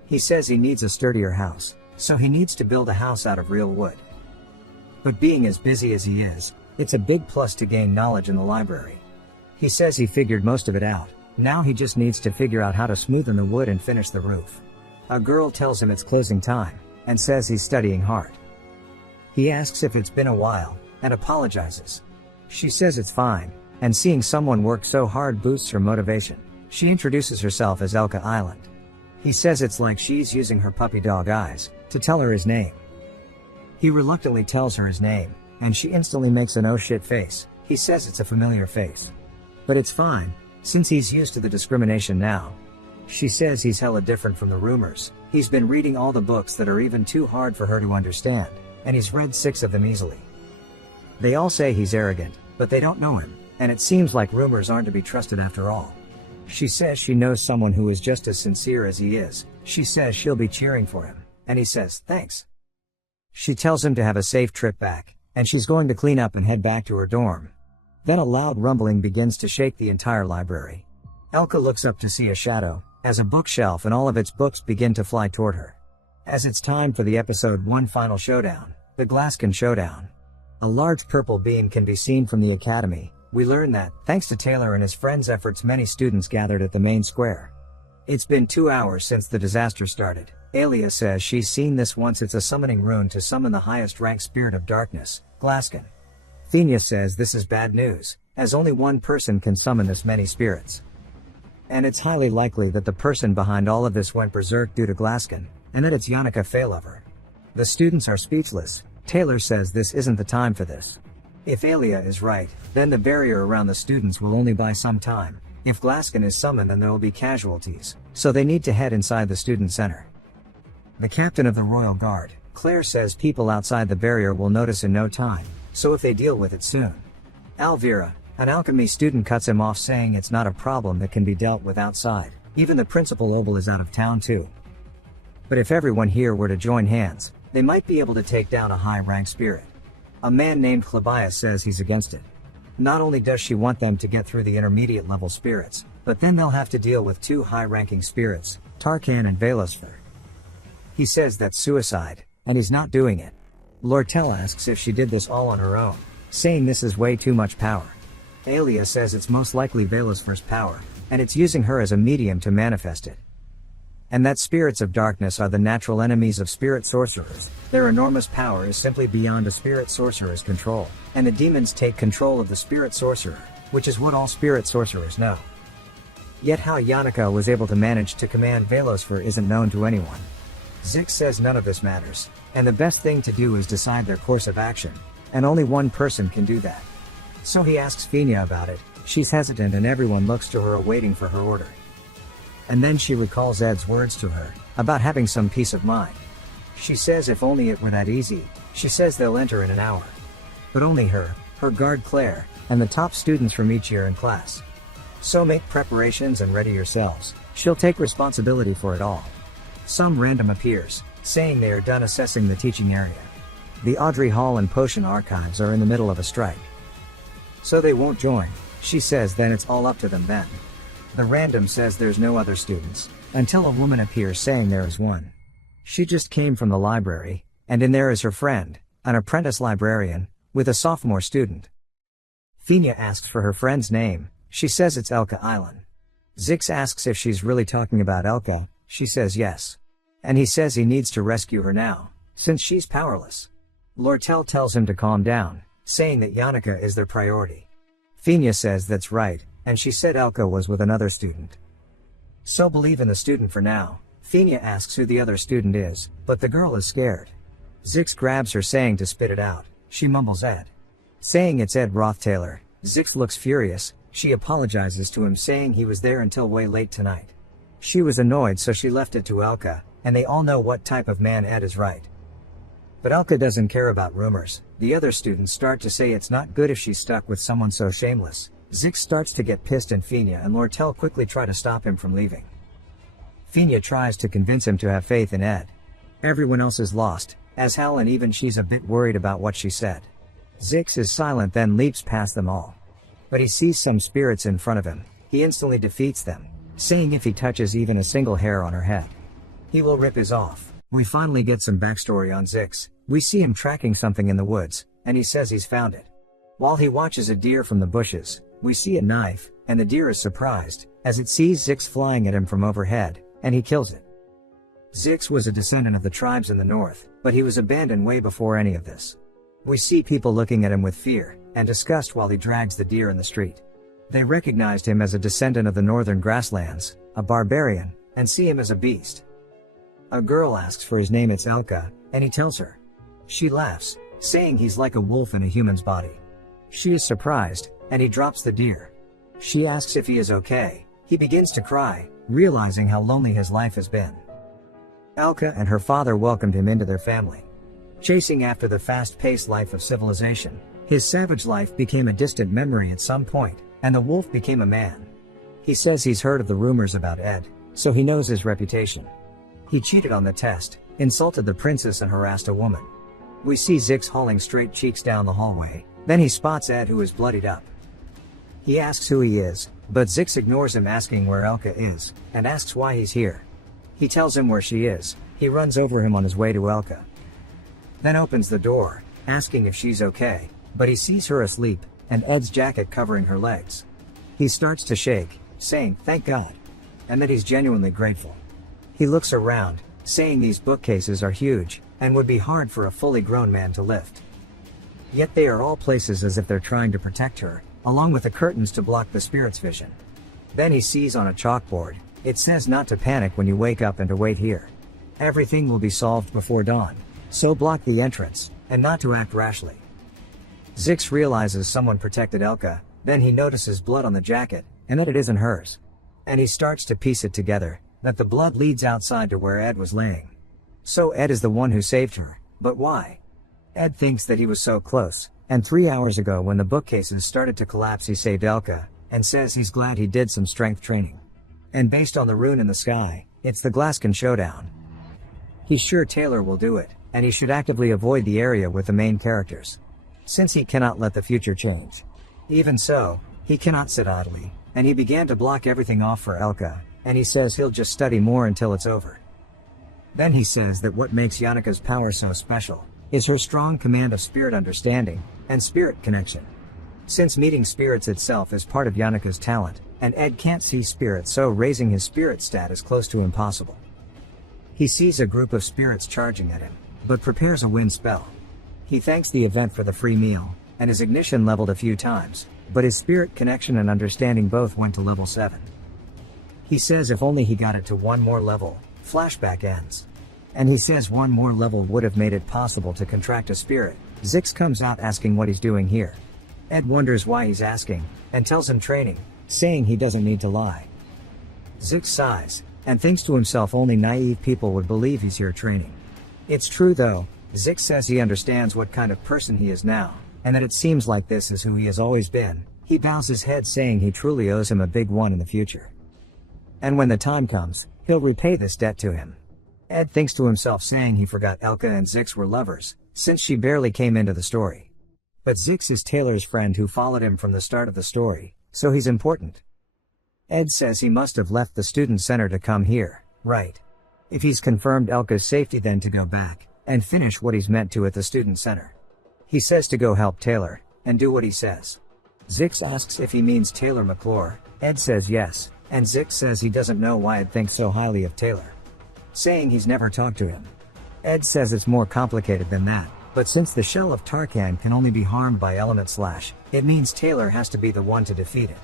He says he needs a sturdier house, so he needs to build a house out of real wood. But being as busy as he is, it's a big plus to gain knowledge in the library. He says he figured most of it out, now he just needs to figure out how to smoothen the wood and finish the roof. A girl tells him it's closing time, and says he's studying hard. He asks if it's been a while, and apologizes. She says it's fine, and seeing someone work so hard boosts her motivation. She introduces herself as Elka Island. He says it's like she's using her puppy dog eyes to tell her his name. He reluctantly tells her his name, and she instantly makes an oh shit face. He says it's a familiar face. But it's fine, since he's used to the discrimination now. She says he's hella different from the rumors. He's been reading all the books that are even too hard for her to understand, and he's read 6 of them easily. They all say he's arrogant, but they don't know him, and it seems like rumors aren't to be trusted after all. She says she knows someone who is just as sincere as he is. She says she'll be cheering for him, and he says thanks. She tells him to have a safe trip back, and she's going to clean up and head back to her dorm. Then a loud rumbling begins to shake the entire library. Elka looks up to see a shadow, as a bookshelf and all of its books begin to fly toward her. As it's time for the episode 1 final showdown, the Glaskin Showdown. A large purple beam can be seen from the academy. We learn that, thanks to Taylor and his friends' efforts, many students gathered at the main square. It's been 2 hours since the disaster started. Alia says she's seen this once. It's a summoning rune to summon the highest ranked spirit of darkness, Glaskin. Thenia says this is bad news, as only one person can summon this many spirits. And it's highly likely that the person behind all of this went berserk due to Glaskin, and that it's Yannicka Faylover. The students are speechless. Taylor says this isn't the time for this. If Alia is right, then the barrier around the students will only buy some time. If Glaskin is summoned, then there will be casualties, so they need to head inside the student center. The captain of the Royal Guard, Claire, says people outside the barrier will notice in no time, so if they deal with it soon. Alvira, an alchemy student, cuts him off saying it's not a problem that can be dealt with outside. Even the principal Obel is out of town too. But if everyone here were to join hands, They might be able to take down a high-rank spirit. A man named Klebias says he's against it. Not only does she want them to get through the intermediate level spirits, but then they'll have to deal with 2 high-ranking spirits, Tarkan and Velosfer. He says that's suicide, and he's not doing it. Lortel asks if she did this all on her own, saying this is way too much power. Aelia says it's most likely Velosfer's power, and it's using her as a medium to manifest it. And that spirits of darkness are the natural enemies of spirit sorcerers. Their enormous power is simply beyond a spirit sorcerer's control, and the demons take control of the spirit sorcerer, which is what all spirit sorcerers know. Yet how Yannicka was able to manage to command Velosfer isn't known to anyone. Zix says none of this matters, and the best thing to do is decide their course of action, and only one person can do that. So he asks Fina about it. She's hesitant and everyone looks to her waiting for her order. And then she recalls Ed's words to her, about having some peace of mind. She says if only it were that easy. She says they'll enter in an hour. But only her guard Claire, and the top students from each year in class. So make preparations and ready yourselves. She'll take responsibility for it all. Some random appears, saying they are done assessing the teaching area. The Audrey Hall and Potion Archives are in the middle of a strike. So they won't join. She says then it's all up to them then. The random says there's no other students, until a woman appears saying there is one. She just came from the library, and in there is her friend, an apprentice librarian, with a sophomore student. Fina asks for her friend's name. She says it's Elka Island. Zix asks if she's really talking about Elka. She says yes. And he says he needs to rescue her now, since she's powerless. Lortel tells him to calm down, saying that Yannicka is their priority. Fina says that's right, and she said Elka was with another student. So believe in the student for now. Fina asks who the other student is, but the girl is scared. Zix grabs her saying to spit it out. She mumbles Ed. Saying it's Ed Roth-Taylor. Zix looks furious. She apologizes to him saying he was there until way late tonight. She was annoyed so she left it to Elka, and they all know what type of man Ed is, right? But Elka doesn't care about rumors. The other students start to say it's not good if she's stuck with someone so shameless. Zix starts to get pissed and Fina and Lortel quickly try to stop him from leaving. Fina tries to convince him to have faith in Ed. Everyone else is lost, as hell, and even she's a bit worried about what she said. Zix is silent, then leaps past them all. But he sees some spirits in front of him. He instantly defeats them, saying if he touches even a single hair on her head, he will rip his off. We finally get some backstory on Zix. We see him tracking something in the woods, and he says he's found it. While he watches a deer from the bushes, we see a knife, and the deer is surprised, as it sees Zix flying at him from overhead, and he kills it. Zix was a descendant of the tribes in the north, but he was abandoned way before any of this. We see people looking at him with fear and disgust while he drags the deer in the street. They recognized him as a descendant of the northern grasslands, a barbarian, and see him as a beast. A girl asks for his name, it's Elka, and he tells her. She laughs, saying he's like a wolf in a human's body. She is surprised, and he drops the deer. She asks if he is okay. He begins to cry, realizing how lonely his life has been. Elka and her father welcomed him into their family. Chasing after the fast-paced life of civilization, his savage life became a distant memory at some point, and the wolf became a man. He says he's heard of the rumors about Ed, so he knows his reputation. He cheated on the test, insulted the princess, and harassed a woman. We see Zix hauling straight cheeks down the hallway. Then he spots Ed, who is bloodied up. He asks who he is, but Zix ignores him, asking where Elka is, and asks why he's here. He tells him where she is. He runs over him on his way to Elka. Then opens the door, asking if she's okay, but he sees her asleep, and Ed's jacket covering her legs. He starts to shake, saying, "Thank God," and that he's genuinely grateful. He looks around, saying these bookcases are huge, and would be hard for a fully grown man to lift. Yet they are all places as if they're trying to protect her, along with the curtains to block the spirit's vision. Then he sees on a chalkboard, it says not to panic when you wake up and to wait here. Everything will be solved before dawn, so block the entrance, and not to act rashly. Zix realizes someone protected Elka, then he notices blood on the jacket, and that it isn't hers. And he starts to piece it together, that the blood leads outside to where Ed was laying. So Ed is the one who saved her, but why? Ed thinks that he was so close, and 3 hours ago when the bookcases started to collapse he saved Elka, and says he's glad he did some strength training. And based on the rune in the sky, it's the Glaskin showdown. He's sure Taylor will do it, and he should actively avoid the area with the main characters, since he cannot let the future change. Even so, he cannot sit idly, and he began to block everything off for Elka, and he says he'll just study more until it's over. Then he says that what makes Yannicka's power so special is her strong command of spirit understanding and spirit connection. Since meeting spirits itself is part of Yannicka's talent, and Ed can't see spirits, so raising his spirit stat is close to impossible. He sees a group of spirits charging at him, but prepares a wind spell. He thanks the event for the free meal, and his ignition leveled a few times, but his spirit connection and understanding both went to level 7. He says if only he got it to one more level, flashback ends. And he says one more level would have made it possible to contract a spirit. Zix comes out asking what he's doing here. Ed wonders why he's asking, and tells him training, saying he doesn't need to lie. Zix sighs, and thinks to himself only naive people would believe he's here training. It's true though. Zix says he understands what kind of person he is now, and that it seems like this is who he has always been. He bows his head saying he truly owes him a big one in the future. And when the time comes, he'll repay this debt to him. Ed thinks to himself saying he forgot Elka and Zix were lovers, since she barely came into the story. But Zix is Taylor's friend who followed him from the start of the story, so he's important. Ed says he must have left the student center to come here, right? If he's confirmed Elka's safety, then to go back and finish what he's meant to at the student center. He says to go help Taylor and do what he says. Zix asks if he means Taylor McClure. Ed says yes, and Zix says he doesn't know why Ed thinks so highly of Taylor, saying he's never talked to him. Ed says it's more complicated than that, but since the shell of Tarkan can only be harmed by element slash, it means Taylor has to be the one to defeat it.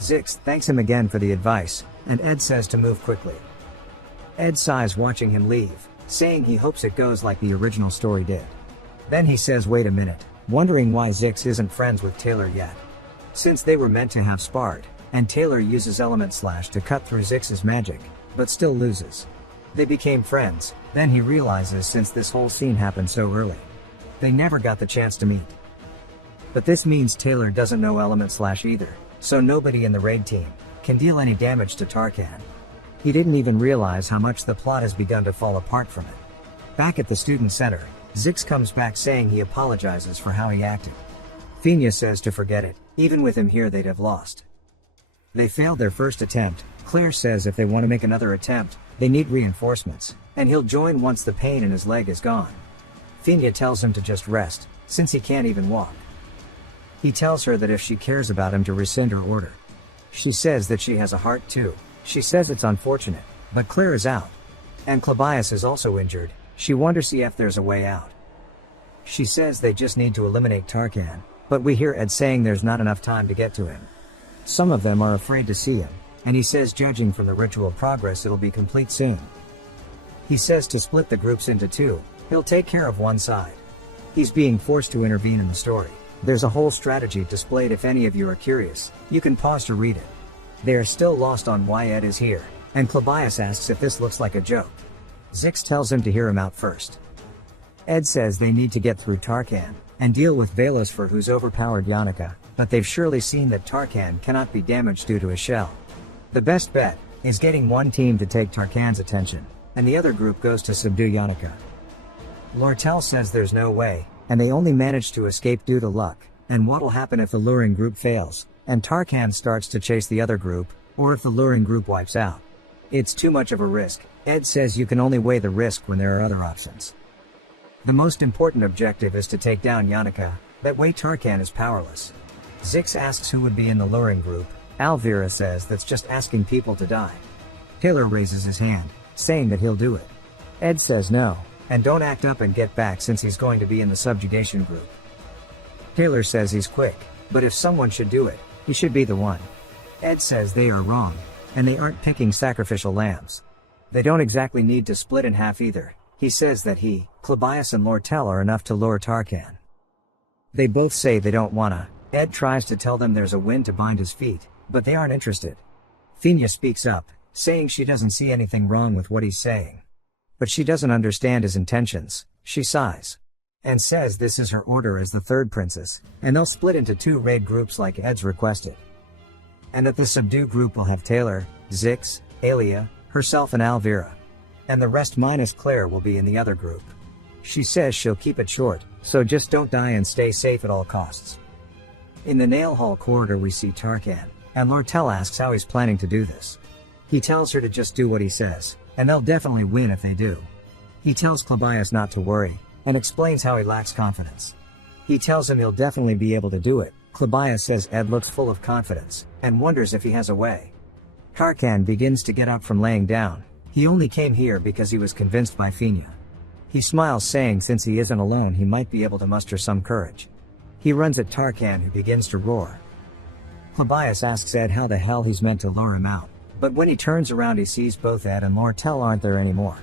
Zix thanks him again for the advice, and Ed says to move quickly. Ed sighs watching him leave, saying he hopes it goes like the original story did. Then he says wait a minute, wondering why Zix isn't friends with Taylor yet. Since they were meant to have sparred, and Taylor uses element slash to cut through Zix's magic, but still loses. They became friends, then he realizes since this whole scene happened so early, they never got the chance to meet. But this means Taylor doesn't know element slash either, so nobody in the raid team can deal any damage to Tarkan. He didn't even realize how much the plot has begun to fall apart from it. Back at the student center, Zix comes back saying he apologizes for how he acted. Fina says to forget it, even with him here they'd have lost. They failed their first attempt. Claire says if they want to make another attempt, they need reinforcements, and he'll join once the pain in his leg is gone. Fina tells him to just rest, since he can't even walk. He tells her that if she cares about him to rescind her order. She says that she has a heart too. She says it's unfortunate, but Claire is out. And Clabius is also injured. She wonders if there's a way out. She says they just need to eliminate Tarkan, but we hear Ed saying there's not enough time to get to him. Some of them are afraid to see him, and he says judging from the ritual progress it'll be complete soon. He says to split the groups into two, he'll take care of one side. He's being forced to intervene in the story. There's a whole strategy displayed. If any of you are curious, you can pause to read it. They are still lost on why Ed is here, and Clabius asks if this looks like a joke. Zix tells him to hear him out first. Ed says they need to get through Tarkan and deal with Velos for who's overpowered Yannicka, but they've surely seen that Tarkan cannot be damaged due to his shell. The best bet is getting one team to take Tarkan's attention, and the other group goes to subdue Yannicka. Lortel says there's no way, and they only manage to escape due to luck, and what'll happen if the luring group fails, and Tarkan starts to chase the other group, or if the luring group wipes out. It's too much of a risk. Ed says you can only weigh the risk when there are other options. The most important objective is to take down Yannicka, that way Tarkan is powerless. Zix asks who would be in the luring group. Alvira says that's just asking people to die. Taylor raises his hand, saying that he'll do it. Ed says no, and don't act up and get back since he's going to be in the subjugation group. Taylor says he's quick, but if someone should do it, he should be the one. Ed says they are wrong, and they aren't picking sacrificial lambs. They don't exactly need to split in half either. He says that he, Clabius and Lortel are enough to lure Tarkan. They both say they don't wanna. Ed tries to tell them there's a wind to bind his feet, but they aren't interested. Fina speaks up, saying she doesn't see anything wrong with what he's saying. But she doesn't understand his intentions. She sighs and says this is her order as the third princess, and they'll split into two raid groups like Ed's requested. And that the subdue group will have Taylor, Zix, Alia, herself and Alvira. And the rest minus Claire will be in the other group. She says she'll keep it short, so just don't die and stay safe at all costs. In the nail hall corridor we see Tarkan, and Lortel asks how he's planning to do this. He tells her to just do what he says, and they'll definitely win if they do. He tells Clabias not to worry, and explains how he lacks confidence. He tells him he'll definitely be able to do it. Clabias says Ed looks full of confidence, and wonders if he has a way. Tarkan begins to get up from laying down. He only came here because he was convinced by Fina. He smiles, saying since he isn't alone he might be able to muster some courage. He runs at Tarkan, who begins to roar. Clabias asks Ed how the hell he's meant to lure him out, but when he turns around he sees both Ed and Lortel aren't there anymore.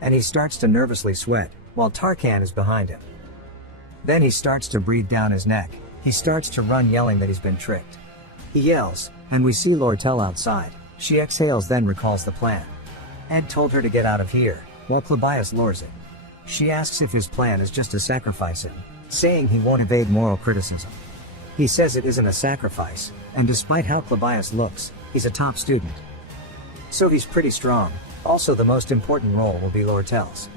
And he starts to nervously sweat, while Tarkan is behind him. Then he starts to breathe down his neck. He starts to run, yelling that he's been tricked. He yells, and we see Lortel outside. She exhales, then recalls the plan. Ed told her to get out of here, while Clabias lures it. She asks if his plan is just to sacrifice him, saying he won't evade moral criticism. He says it isn't a sacrifice, and despite how Clabias looks, he's a top student. So he's pretty strong. Also, the most important role will be Lortel's.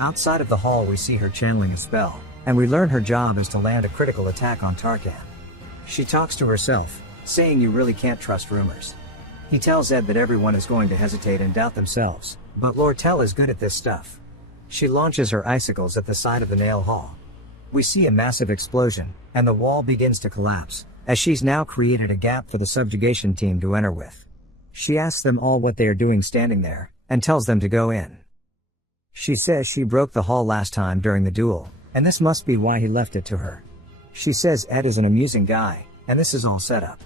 Outside of the hall we see her channeling a spell, and we learn her job is to land a critical attack on Tarkan. She talks to herself, saying you really can't trust rumors. He tells Ed that everyone is going to hesitate and doubt themselves, but Lortel is good at this stuff. She launches her icicles at the side of the nail hall. We see a massive explosion, and the wall begins to collapse, as she's now created a gap for the subjugation team to enter with. She asks them all what they are doing standing there, and tells them to go in. She says she broke the hall last time during the duel, and this must be why he left it to her. She says Ed is an amusing guy, and this is all set up.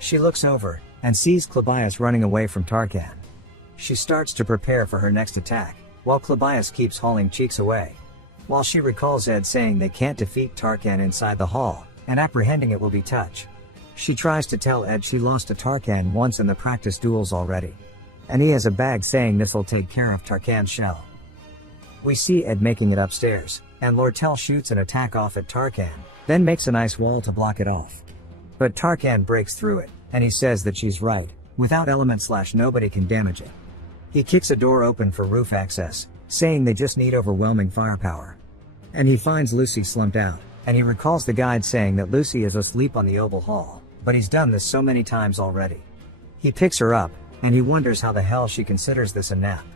She looks over, and sees Clabias running away from Tarkan. She starts to prepare for her next attack, while Clabias keeps hauling Cheeks away. While she recalls Ed saying they can't defeat Tarkan inside the hall, and apprehending it will be touch. She tries to tell Ed she lost to Tarkan once in the practice duels already. And he has a bag saying this'll take care of Tarkan's shell. We see Ed making it upstairs, and Lortel shoots an attack off at Tarkan, then makes a nice wall to block it off. But Tarkan breaks through it, and he says that she's right, without element / nobody can damage it. He kicks a door open for roof access, saying they just need overwhelming firepower. And he finds Lucy slumped out, and he recalls the guide saying that Lucy is asleep on the oval hall, but he's done this so many times already. He picks her up, and he wonders how the hell she considers this a nap.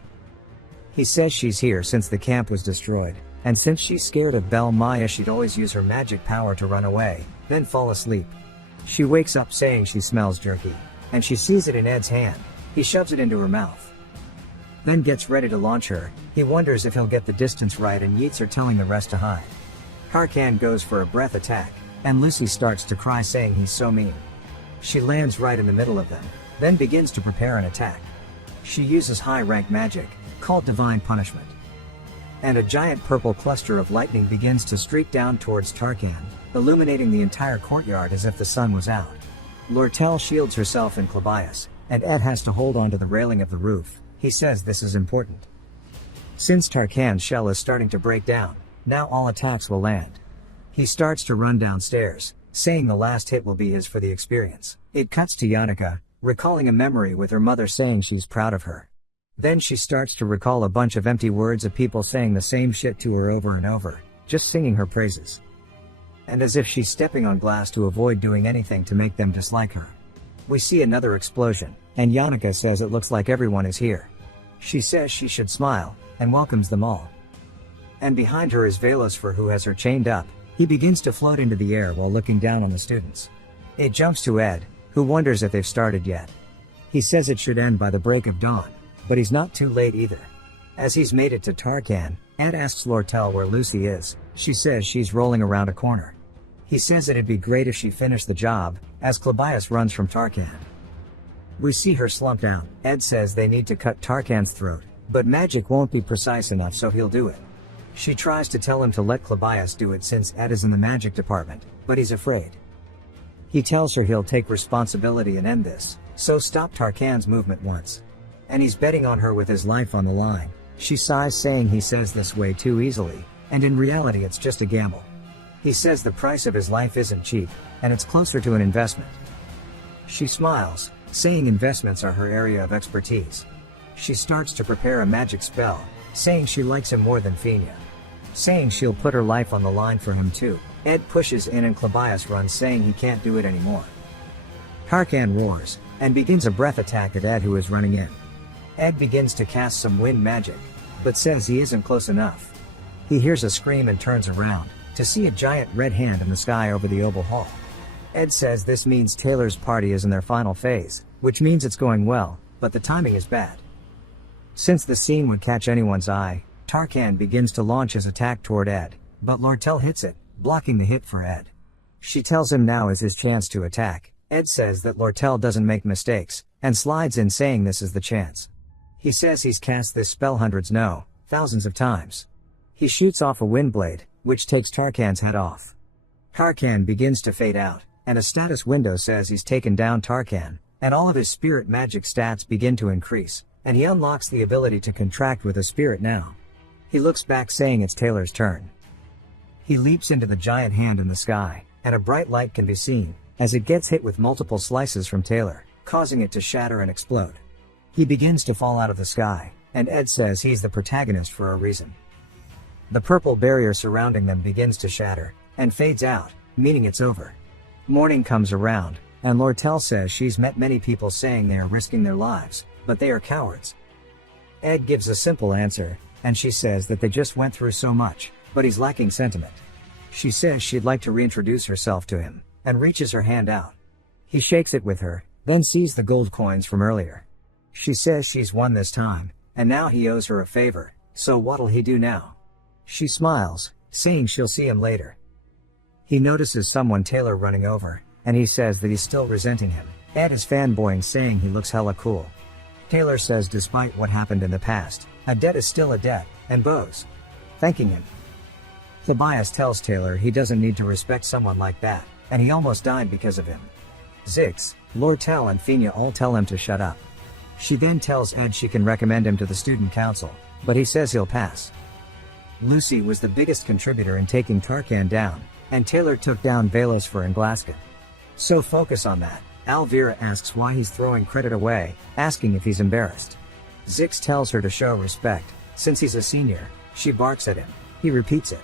He says she's here since the camp was destroyed, and since she's scared of Bel Maya she'd always use her magic power to run away, then fall asleep. She wakes up saying she smells jerky, and she sees it in Ed's hand. He shoves it into her mouth. Then gets ready to launch her. He wonders if he'll get the distance right and yeets her, telling the rest to hide. Tarkan goes for a breath attack, and Lucy starts to cry saying he's so mean. She lands right in the middle of them, then begins to prepare an attack. She uses high-rank magic, called Divine Punishment. And a giant purple cluster of lightning begins to streak down towards Tarkan, illuminating the entire courtyard as if the sun was out. Lortel shields herself in Clabias, and Ed has to hold onto the railing of the roof. He says this is important. Since Tarkan's shell is starting to break down, now all attacks will land. He starts to run downstairs, saying the last hit will be his for the experience. It cuts to Yannicka, recalling a memory with her mother saying she's proud of her. Then she starts to recall a bunch of empty words of people saying the same shit to her over and over, just singing her praises. And as if she's stepping on glass to avoid doing anything to make them dislike her. We see another explosion, and Yannicka says it looks like everyone is here. She says she should smile, and welcomes them all. And behind her is Velosfer, who has her chained up. He begins to float into the air while looking down on the students. It jumps to Ed, who wonders if they've started yet. He says it should end by the break of dawn, but he's not too late either. As he's made it to Tarkan, Ed asks Lortel where Lucy is. She says she's rolling around a corner. He says it'd be great if she finished the job, as Clabias runs from Tarkan. We see her slumped down. Ed says they need to cut Tarkan's throat, but magic won't be precise enough, so he'll do it. She tries to tell him to let Clabias do it since Ed is in the magic department, but he's afraid. He tells her he'll take responsibility and end this, so stop Tarkan's movement once. And he's betting on her with his life on the line. She sighs, saying he says this way too easily, and in reality it's just a gamble. He says the price of his life isn't cheap, and it's closer to an investment. She smiles, saying investments are her area of expertise. She starts to prepare a magic spell, saying she likes him more than Fina. saying she'll put her life on the line for him too. Ed pushes in and Clabias runs, saying he can't do it anymore. Tarkan roars, and begins a breath attack at Ed, who is running in. Ed begins to cast some wind magic, but says he isn't close enough. He hears a scream and turns around, to see a giant red hand in the sky over the oval hall. Ed says this means Taylor's party is in their final phase, which means it's going well, but the timing is bad. Since the scene would catch anyone's eye, Tarkan begins to launch his attack toward Ed, but Lortel hits it, blocking the hit for Ed. She tells him now is his chance to attack. Ed says that Lortel doesn't make mistakes, and slides in, saying this is the chance. He says he's cast this spell thousands of times. He shoots off a wind blade, which takes Tarkan's head off. Tarkan begins to fade out, and a status window says he's taken down Tarkan, and all of his spirit magic stats begin to increase, and he unlocks the ability to contract with a spirit now. He looks back, saying it's Taylor's turn. He leaps into the giant hand in the sky, and a bright light can be seen, as it gets hit with multiple slices from Taylor, causing it to shatter and explode. He begins to fall out of the sky, and Ed says he's the protagonist for a reason. The purple barrier surrounding them begins to shatter, and fades out, meaning it's over. Morning comes around, and Lortel says she's met many people saying they are risking their lives, but they are cowards. Ed gives a simple answer, and she says that they just went through so much, but he's lacking sentiment. She says she'd like to reintroduce herself to him, and reaches her hand out. He shakes it with her, then sees the gold coins from earlier. She says she's won this time, and now he owes her a favor, so what'll he do now? She smiles, saying she'll see him later. He notices someone Taylor running over, and he says that he's still resenting him. Ed is fanboying, saying he looks hella cool. Taylor says despite what happened in the past, a debt is still a debt, and bows, thanking him. Tobias tells Taylor he doesn't need to respect someone like that, and he almost died because of him. Ziggs, Lortel and Fina all tell him to shut up. She then tells Ed she can recommend him to the student council, but he says he'll pass. Lucy was the biggest contributor in taking Tarkan down, and Taylor took down Velos for Inglaskan. So focus on that. Alvira asks why he's throwing credit away, asking if he's embarrassed. Zix tells her to show respect, since he's a senior. She barks at him. He repeats it.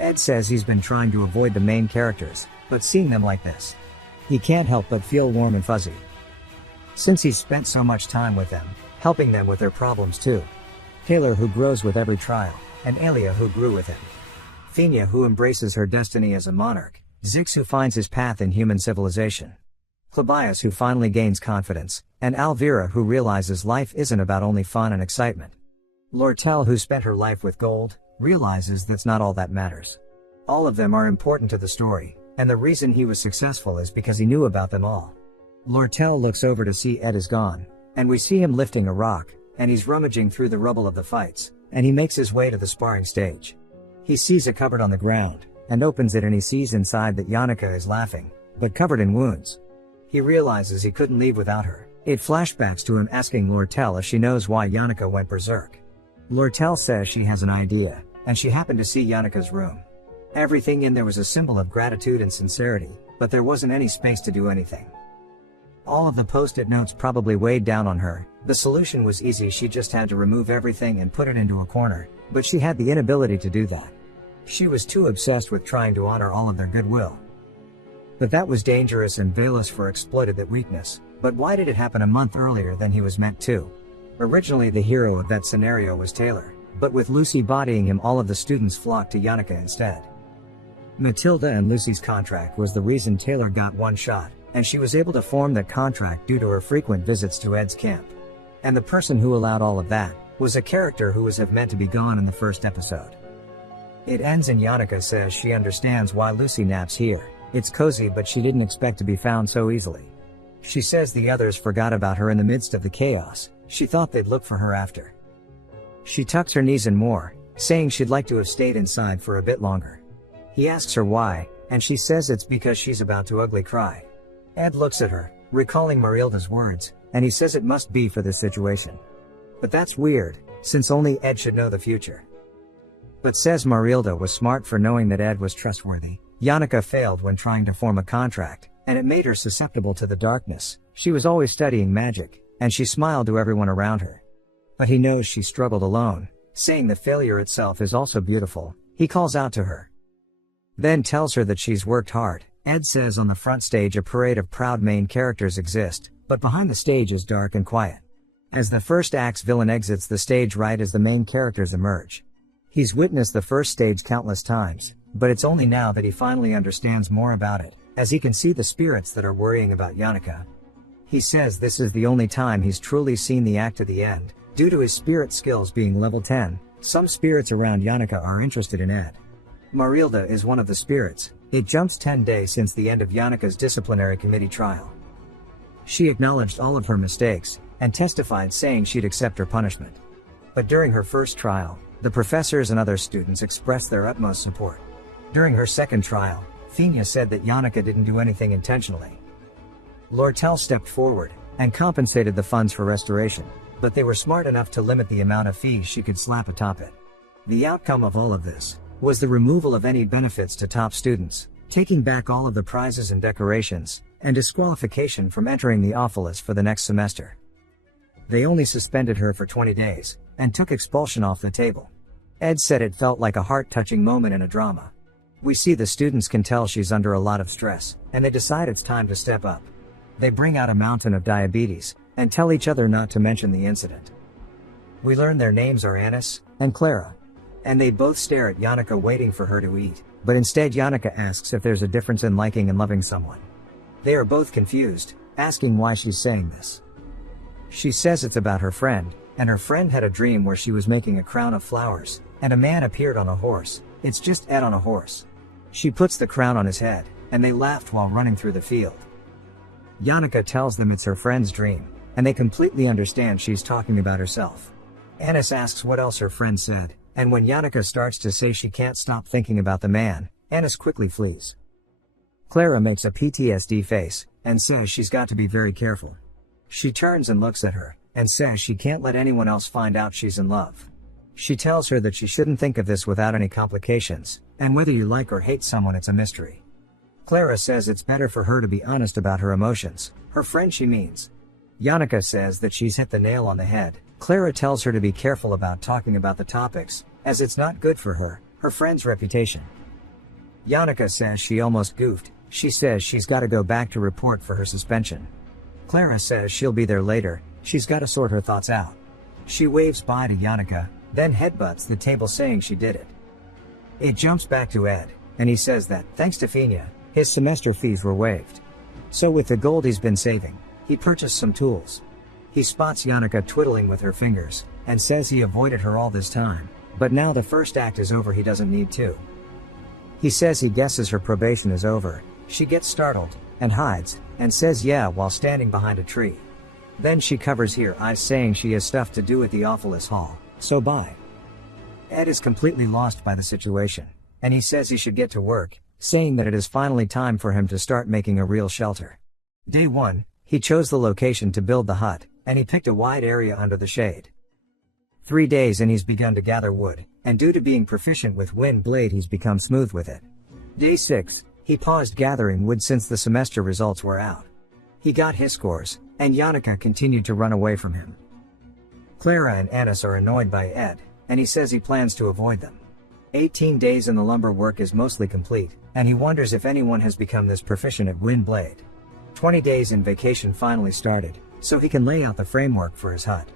Ed says he's been trying to avoid the main characters, but seeing them like this, he can't help but feel warm and fuzzy. Since he's spent so much time with them, helping them with their problems too. Taylor, who grows with every trial, and Alia, who grew with him. Fina, who embraces her destiny as a monarch. Zix, who finds his path in human civilization. Clabias, who finally gains confidence, and Alvira, who realizes life isn't about only fun and excitement. Lortel, who spent her life with gold, realizes that's not all that matters. All of them are important to the story, and the reason he was successful is because he knew about them all. Lortel looks over to see Ed is gone, and we see him lifting a rock, and he's rummaging through the rubble of the fights, and he makes his way to the sparring stage. He sees a cupboard on the ground, and opens it, and he sees inside that Yannicka is laughing, but covered in wounds. He realizes he couldn't leave without her. It flashbacks to him asking Lortel if she knows why Yannicka went berserk. Lortel says she has an idea, and she happened to see Yannicka's room. Everything in there was a symbol of gratitude and sincerity, but there wasn't any space to do anything. All of the post-it notes probably weighed down on her. The solution was easy, she just had to remove everything and put it into a corner, but she had the inability to do that. She was too obsessed with trying to honor all of their goodwill. But that was dangerous, and Velos for exploited that weakness. But why did it happen a month earlier than he was meant to? Originally the hero of that scenario was Taylor, but with Lucy bodying him, all of the students flocked to Yannicka instead. Matilda and Lucy's contract was the reason Taylor got one shot, and she was able to form that contract due to her frequent visits to Ed's camp. And the person who allowed all of that was a character who was meant to be gone in the first episode. It ends and Yannicka says she understands why Lucy naps here. It's cozy, but she didn't expect to be found so easily. She says the others forgot about her in the midst of the chaos. She thought they'd look for her after. She tucks her knees in more, saying she'd like to have stayed inside for a bit longer. He asks her why, and she says it's because she's about to ugly cry. Ed looks at her, recalling Marilda's words, and he says it must be for this situation. But that's weird, since only Ed should know the future. But says Marilda was smart for knowing that Ed was trustworthy. Yannicka failed when trying to form a contract, and it made her susceptible to the darkness. She was always studying magic, and she smiled to everyone around her. But he knows she struggled alone, saying the failure itself is also beautiful. He calls out to her, then tells her that she's worked hard. Ed says on the front stage a parade of proud main characters exist, but behind the stage is dark and quiet. As the first act's villain exits the stage right as the main characters emerge. He's witnessed the first stage countless times, but it's only now that he finally understands more about it, as he can see the spirits that are worrying about Yannicka. He says this is the only time he's truly seen the act to the end, due to his spirit skills being level 10, some spirits around Yannicka are interested in Ed. Marilda is one of the spirits. It jumps 10 days since the end of Yannicka's disciplinary committee trial. She acknowledged all of her mistakes, and testified saying she'd accept her punishment. But during her first trial, the professors and other students expressed their utmost support. During her second trial, Fina said that Yannicka didn't do anything intentionally. Lortel stepped forward, and compensated the funds for restoration, but they were smart enough to limit the amount of fees she could slap atop it. The outcome of all of this was the removal of any benefits to top students, taking back all of the prizes and decorations, and disqualification from entering the Office for the next semester. They only suspended her for 20 days, and took expulsion off the table. Ed said it felt like a heart-touching moment in a drama. We see the students can tell she's under a lot of stress, and they decide it's time to step up. They bring out a mountain of diabetes, and tell each other not to mention the incident. We learn their names are Anis and Clara. And they both stare at Yannicka waiting for her to eat, but instead Yannicka asks if there's a difference in liking and loving someone. They are both confused, asking why she's saying this. She says it's about her friend, and her friend had a dream where she was making a crown of flowers, and a man appeared on a horse. It's just Ed on a horse. She puts the crown on his head, and they laughed while running through the field. Yannicka tells them it's her friend's dream, and they completely understand she's talking about herself. Anis asks what else her friend said, and when Yannicka starts to say she can't stop thinking about the man, Anis quickly flees. Clara makes a PTSD face, and says she's got to be very careful. She turns and looks at her, and says she can't let anyone else find out she's in love. She tells her that she shouldn't think of this without any complications, and whether you like or hate someone it's a mystery. Clara says it's better for her to be honest about her emotions, her friend she means. Yannicka says that she's hit the nail on the head. Clara tells her to be careful about talking about the topics, as it's not good for her friend's reputation. Yannicka says she almost goofed. She says she's got to go back to report for her suspension. Clara says she'll be there later, she's got to sort her thoughts out. She waves bye to Yannicka, then headbutts the table saying she did it. It jumps back to Ed, and he says that, thanks to Fina, his semester fees were waived. So with the gold he's been saving, he purchased some tools. He spots Yannicka twiddling with her fingers, and says he avoided her all this time, but now the first act is over he doesn't need to. He says he guesses her probation is over. She gets startled, and hides, and says yeah while standing behind a tree. Then she covers her eyes saying she has stuff to do at the Office Hall, so bye. Ed is completely lost by the situation, and he says he should get to work, saying that it is finally time for him to start making a real shelter. Day 1, he chose the location to build the hut, and he picked a wide area under the shade. 3 days and he's begun to gather wood, and due to being proficient with wind blade he's become smooth with it. Day 6, he paused gathering wood since the semester results were out. He got his scores, and Yannicka continued to run away from him. Clara and Anis are annoyed by Ed, and he says he plans to avoid them. 18 days in the lumber work is mostly complete, and he wonders if anyone has become this proficient at wind blade. 20 days in vacation finally started, so he can lay out the framework for his hut.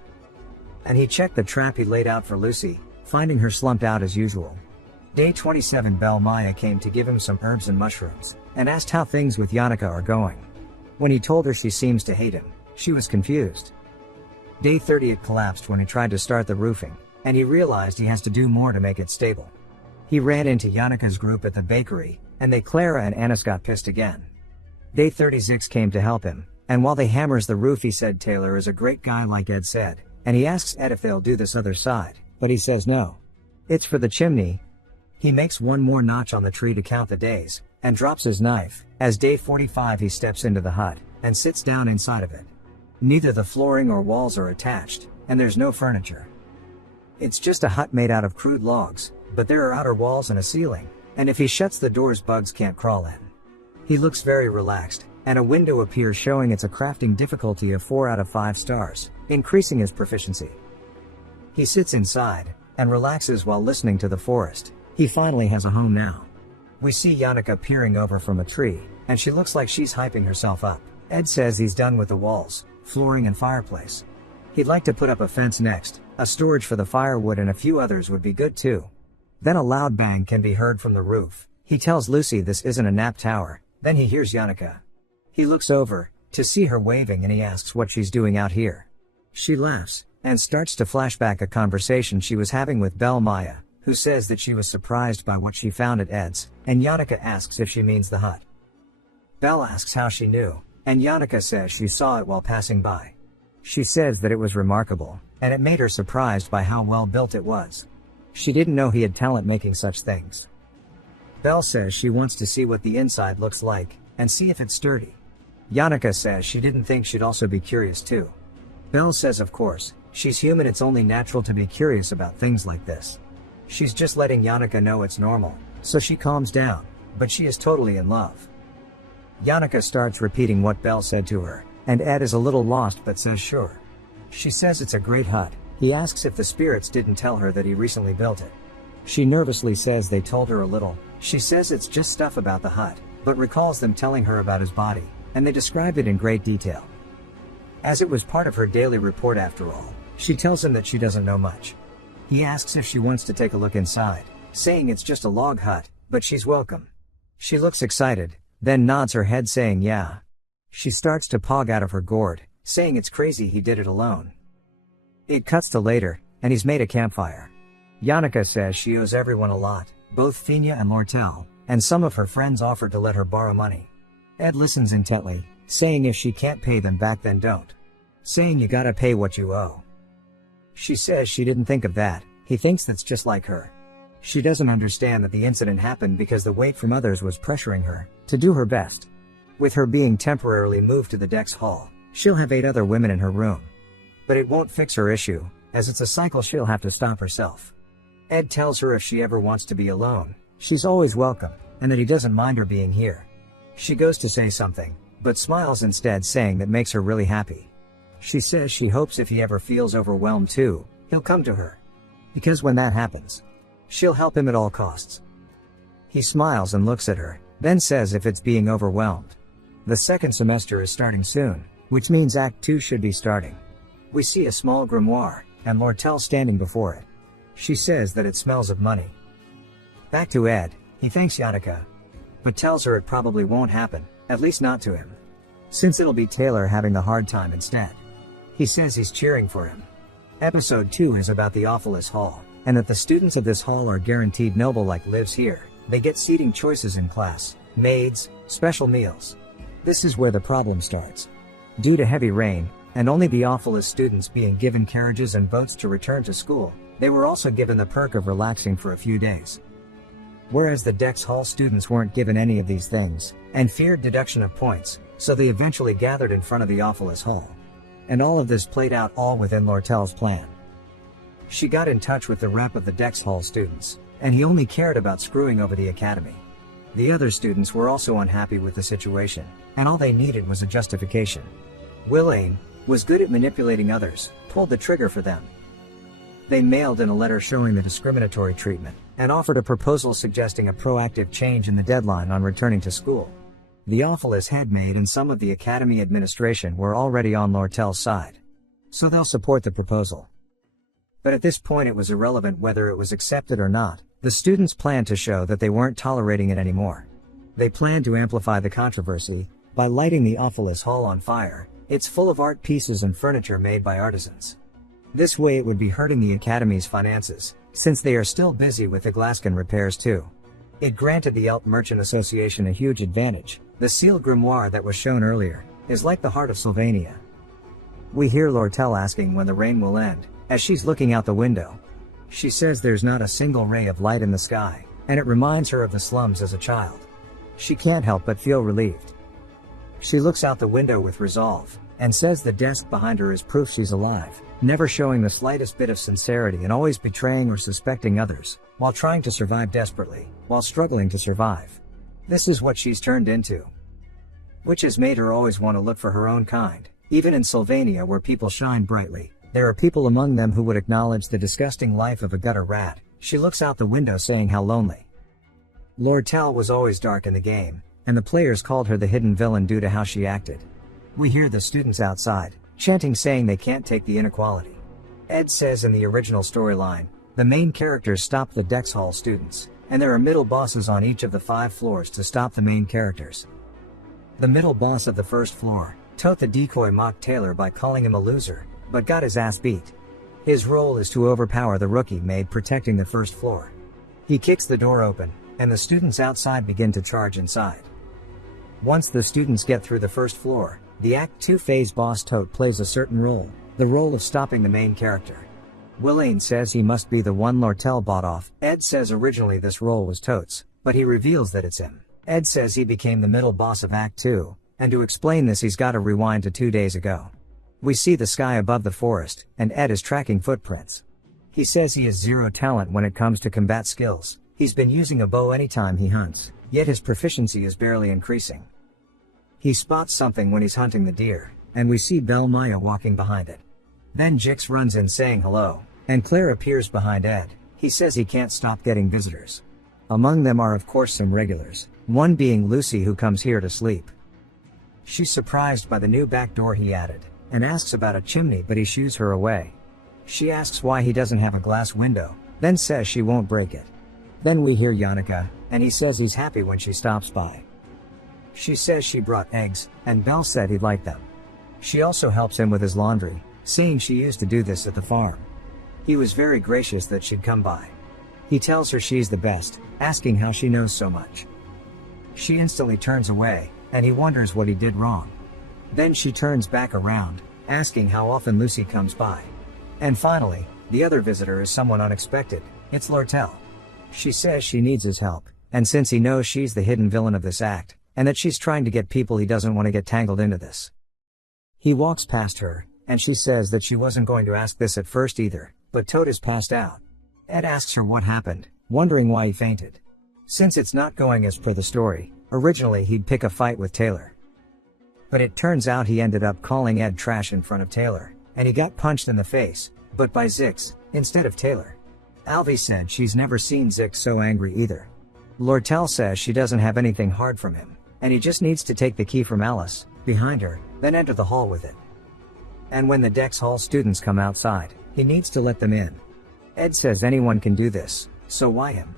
And he checked the trap he laid out for Lucy, finding her slumped out as usual. Day 27 Belle Maya came to give him some herbs and mushrooms, and asked how things with Yannicka are going. When he told her she seems to hate him, she was confused. Day 30 it collapsed when he tried to start the roofing, and he realized he has to do more to make it stable. He ran into Yannicka's group at the bakery, and Clara and Anis got pissed again. Day 36 came to help him, and while they hammers the roof he said Taylor is a great guy like Ed said, and he asks Ed if they'll do this other side, but he says no. It's for the chimney. He makes one more notch on the tree to count the days, and drops his knife. As day 45 he steps into the hut, and sits down inside of it. Neither the flooring or walls are attached, and there's no furniture. It's just a hut made out of crude logs, but there are outer walls and a ceiling, and if he shuts the doors bugs can't crawl in. He looks very relaxed, and a window appears showing it's a crafting difficulty of 4 out of 5 stars, increasing his proficiency. He sits inside, and relaxes while listening to the forest. He finally has a home now. We see Yannicka peering over from a tree, and she looks like she's hyping herself up. Ed says he's done with the walls, flooring and fireplace. He'd like to put up a fence next, a storage for the firewood and a few others would be good too. Then a loud bang can be heard from the roof. He tells Lucy this isn't a nap tower, then he hears Yannicka. He looks over, to see her waving and he asks what she's doing out here. She laughs, and starts to flash back a conversation she was having with Belle Maya, who says that she was surprised by what she found at Ed's, and Yannicka asks if she means the hut. Belle asks how she knew, and Yannicka says she saw it while passing by. She says that it was remarkable, and it made her surprised by how well built it was. She didn't know he had talent making such things. Belle says she wants to see what the inside looks like, and see if it's sturdy. Yannicka says she didn't think she'd also be curious too. Belle says of course, she's human, it's only natural to be curious about things like this. She's just letting Yannicka know it's normal, so she calms down, but she is totally in love. Yannicka starts repeating what Belle said to her, and Ed is a little lost but says sure. She says it's a great hut. He asks if the spirits didn't tell her that he recently built it. She nervously says they told her a little. She says it's just stuff about the hut, but recalls them telling her about his body, and they described it in great detail. As it was part of her daily report after all, she tells him that she doesn't know much. He asks if she wants to take a look inside, saying it's just a log hut, but she's welcome. She looks excited, then nods her head saying yeah. She starts to pog out of her gourd, saying it's crazy he did it alone. It cuts to later, and he's made a campfire. Yannicka says she owes everyone a lot, both Fina and Lortel, and some of her friends offered to let her borrow money. Ed listens intently, saying if she can't pay them back then don't. Saying you gotta pay what you owe. She says she didn't think of that, he thinks that's just like her. She doesn't understand that the incident happened because the weight from others was pressuring her to do her best. With her being temporarily moved to the Dex Hall, she'll have 8 other women in her room. But it won't fix her issue, as it's a cycle she'll have to stop herself. Ed tells her if she ever wants to be alone, she's always welcome, and that he doesn't mind her being here. She goes to say something, but smiles instead, saying that makes her really happy. She says she hopes if he ever feels overwhelmed too, he'll come to her. Because when that happens, she'll help him at all costs. He smiles and looks at her, then says if it's being overwhelmed. The second semester is starting soon, which means Act 2 should be starting. We see a small grimoire, and Lortel standing before it. She says that it smells of money. Back to Ed, he thanks Yannicka, but tells her it probably won't happen, at least not to him. Since it'll be Taylor having the hard time instead. He says he's cheering for him. Episode 2 is about the Awfulest Hall, and that the students of this hall are guaranteed noble-like lives here. They get seating choices in class, maids, special meals. This is where the problem starts. Due to heavy rain, and only the awfulest students being given carriages and boats to return to school, they were also given the perk of relaxing for a few days. Whereas the Dex Hall students weren't given any of these things, and feared deduction of points, so they eventually gathered in front of the Awfulest Hall. And all of this played out all within Lortel's plan. She got in touch with the rep of the Dex Hall students, and he only cared about screwing over the academy. The other students were also unhappy with the situation, and all they needed was a justification. Willain was good at manipulating others, pulled the trigger for them. They mailed in a letter showing the discriminatory treatment, and offered a proposal suggesting a proactive change in the deadline on returning to school. The Awfulest headmaid and some of the academy administration were already on Lortel's side, so they'll support the proposal. But at this point it was irrelevant whether it was accepted or not. The students planned to show that they weren't tolerating it anymore. They planned to amplify the controversy by lighting the Awfulest Hall on fire. It's full of art pieces and furniture made by artisans. This way it would be hurting the academy's finances, since they are still busy with the Glaskin repairs too. It granted the Elk Merchant Association a huge advantage. The sealed grimoire that was shown earlier is like the heart of Sylvania. We hear Lortel asking when the rain will end, as she's looking out the window. She says there's not a single ray of light in the sky, and it reminds her of the slums as a child. She can't help but feel relieved. She looks out the window with resolve, and says the desk behind her is proof she's alive, never showing the slightest bit of sincerity and always betraying or suspecting others, while trying to survive desperately, while struggling to survive. This is what she's turned into. Which has made her always want to look for her own kind. Even in Sylvania where people shine brightly, there are people among them who would acknowledge the disgusting life of a gutter rat. She looks out the window saying how lonely. Lortel was always dark in the game, and the players called her the hidden villain due to how she acted. We hear the students outside, chanting saying they can't take the inequality. Ed says in the original storyline, the main characters stop the Dex Hall students, and there are middle bosses on each of the 5 floors to stop the main characters. The middle boss of the first floor, Tote the decoy mocked Taylor by calling him a loser, but got his ass beat. His role is to overpower the rookie maid protecting the first floor. He kicks the door open, and the students outside begin to charge inside. Once the students get through the first floor, the Act 2 phase boss Tote plays a certain role, the role of stopping the main character. Willain says he must be the one Lortel bought off. Ed says originally this role was Tote's, but he reveals that it's him. Ed says he became the middle boss of Act 2, and to explain this he's gotta rewind to 2 days ago. We see the sky above the forest, and Ed is tracking footprints. He says he has 0 talent when it comes to combat skills. He's been using a bow anytime he hunts, yet his proficiency is barely increasing. He spots something when he's hunting the deer, and we see Belle Maya walking behind it. Then Jix runs in saying hello, and Claire appears behind Ed. He says he can't stop getting visitors. Among them are of course some regulars, one being Lucy who comes here to sleep. She's surprised by the new back door he added, and asks about a chimney but he shoos her away. She asks why he doesn't have a glass window, then says she won't break it. Then we hear Yannicka, and he says he's happy when she stops by. She says she brought eggs, and Belle said he'd like them. She also helps him with his laundry, saying she used to do this at the farm. He was very gracious that she'd come by. He tells her she's the best, asking how she knows so much. She instantly turns away, and he wonders what he did wrong. Then she turns back around, asking how often Lucy comes by. And finally, the other visitor is someone unexpected. It's Lortel. She says she needs his help, and since he knows she's the hidden villain of this act, and that she's trying to get people he doesn't want to get tangled into this. He walks past her, and she says that she wasn't going to ask this at first either, but Tote is passed out. Ed asks her what happened, wondering why he fainted. Since it's not going as per the story, originally he'd pick a fight with Taylor. But it turns out he ended up calling Ed trash in front of Taylor, and he got punched in the face, but by Zix, instead of Taylor. Alvy said she's never seen Zix so angry either. Lortel says she doesn't have anything hard from him, and he just needs to take the key from Alice, behind her, then enter the hall with it. And when the Dex Hall students come outside, he needs to let them in. Ed says anyone can do this, so why him?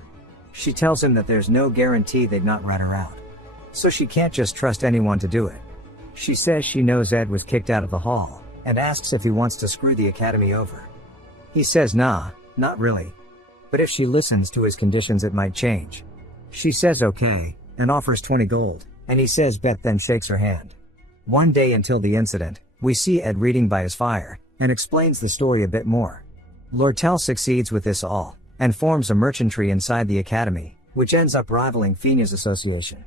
She tells him that there's no guarantee they'd not rat her out. So she can't just trust anyone to do it. She says she knows Ed was kicked out of the hall, and asks if he wants to screw the academy over. He says nah, not really. But if she listens to his conditions it might change. She says okay, and offers 20 gold, and he says bet, then shakes her hand. One day until the incident, we see Ed reading by his fire, and explains the story a bit more. Lortel succeeds with this all, and forms a merchantry inside the academy, which ends up rivaling Fenia's association.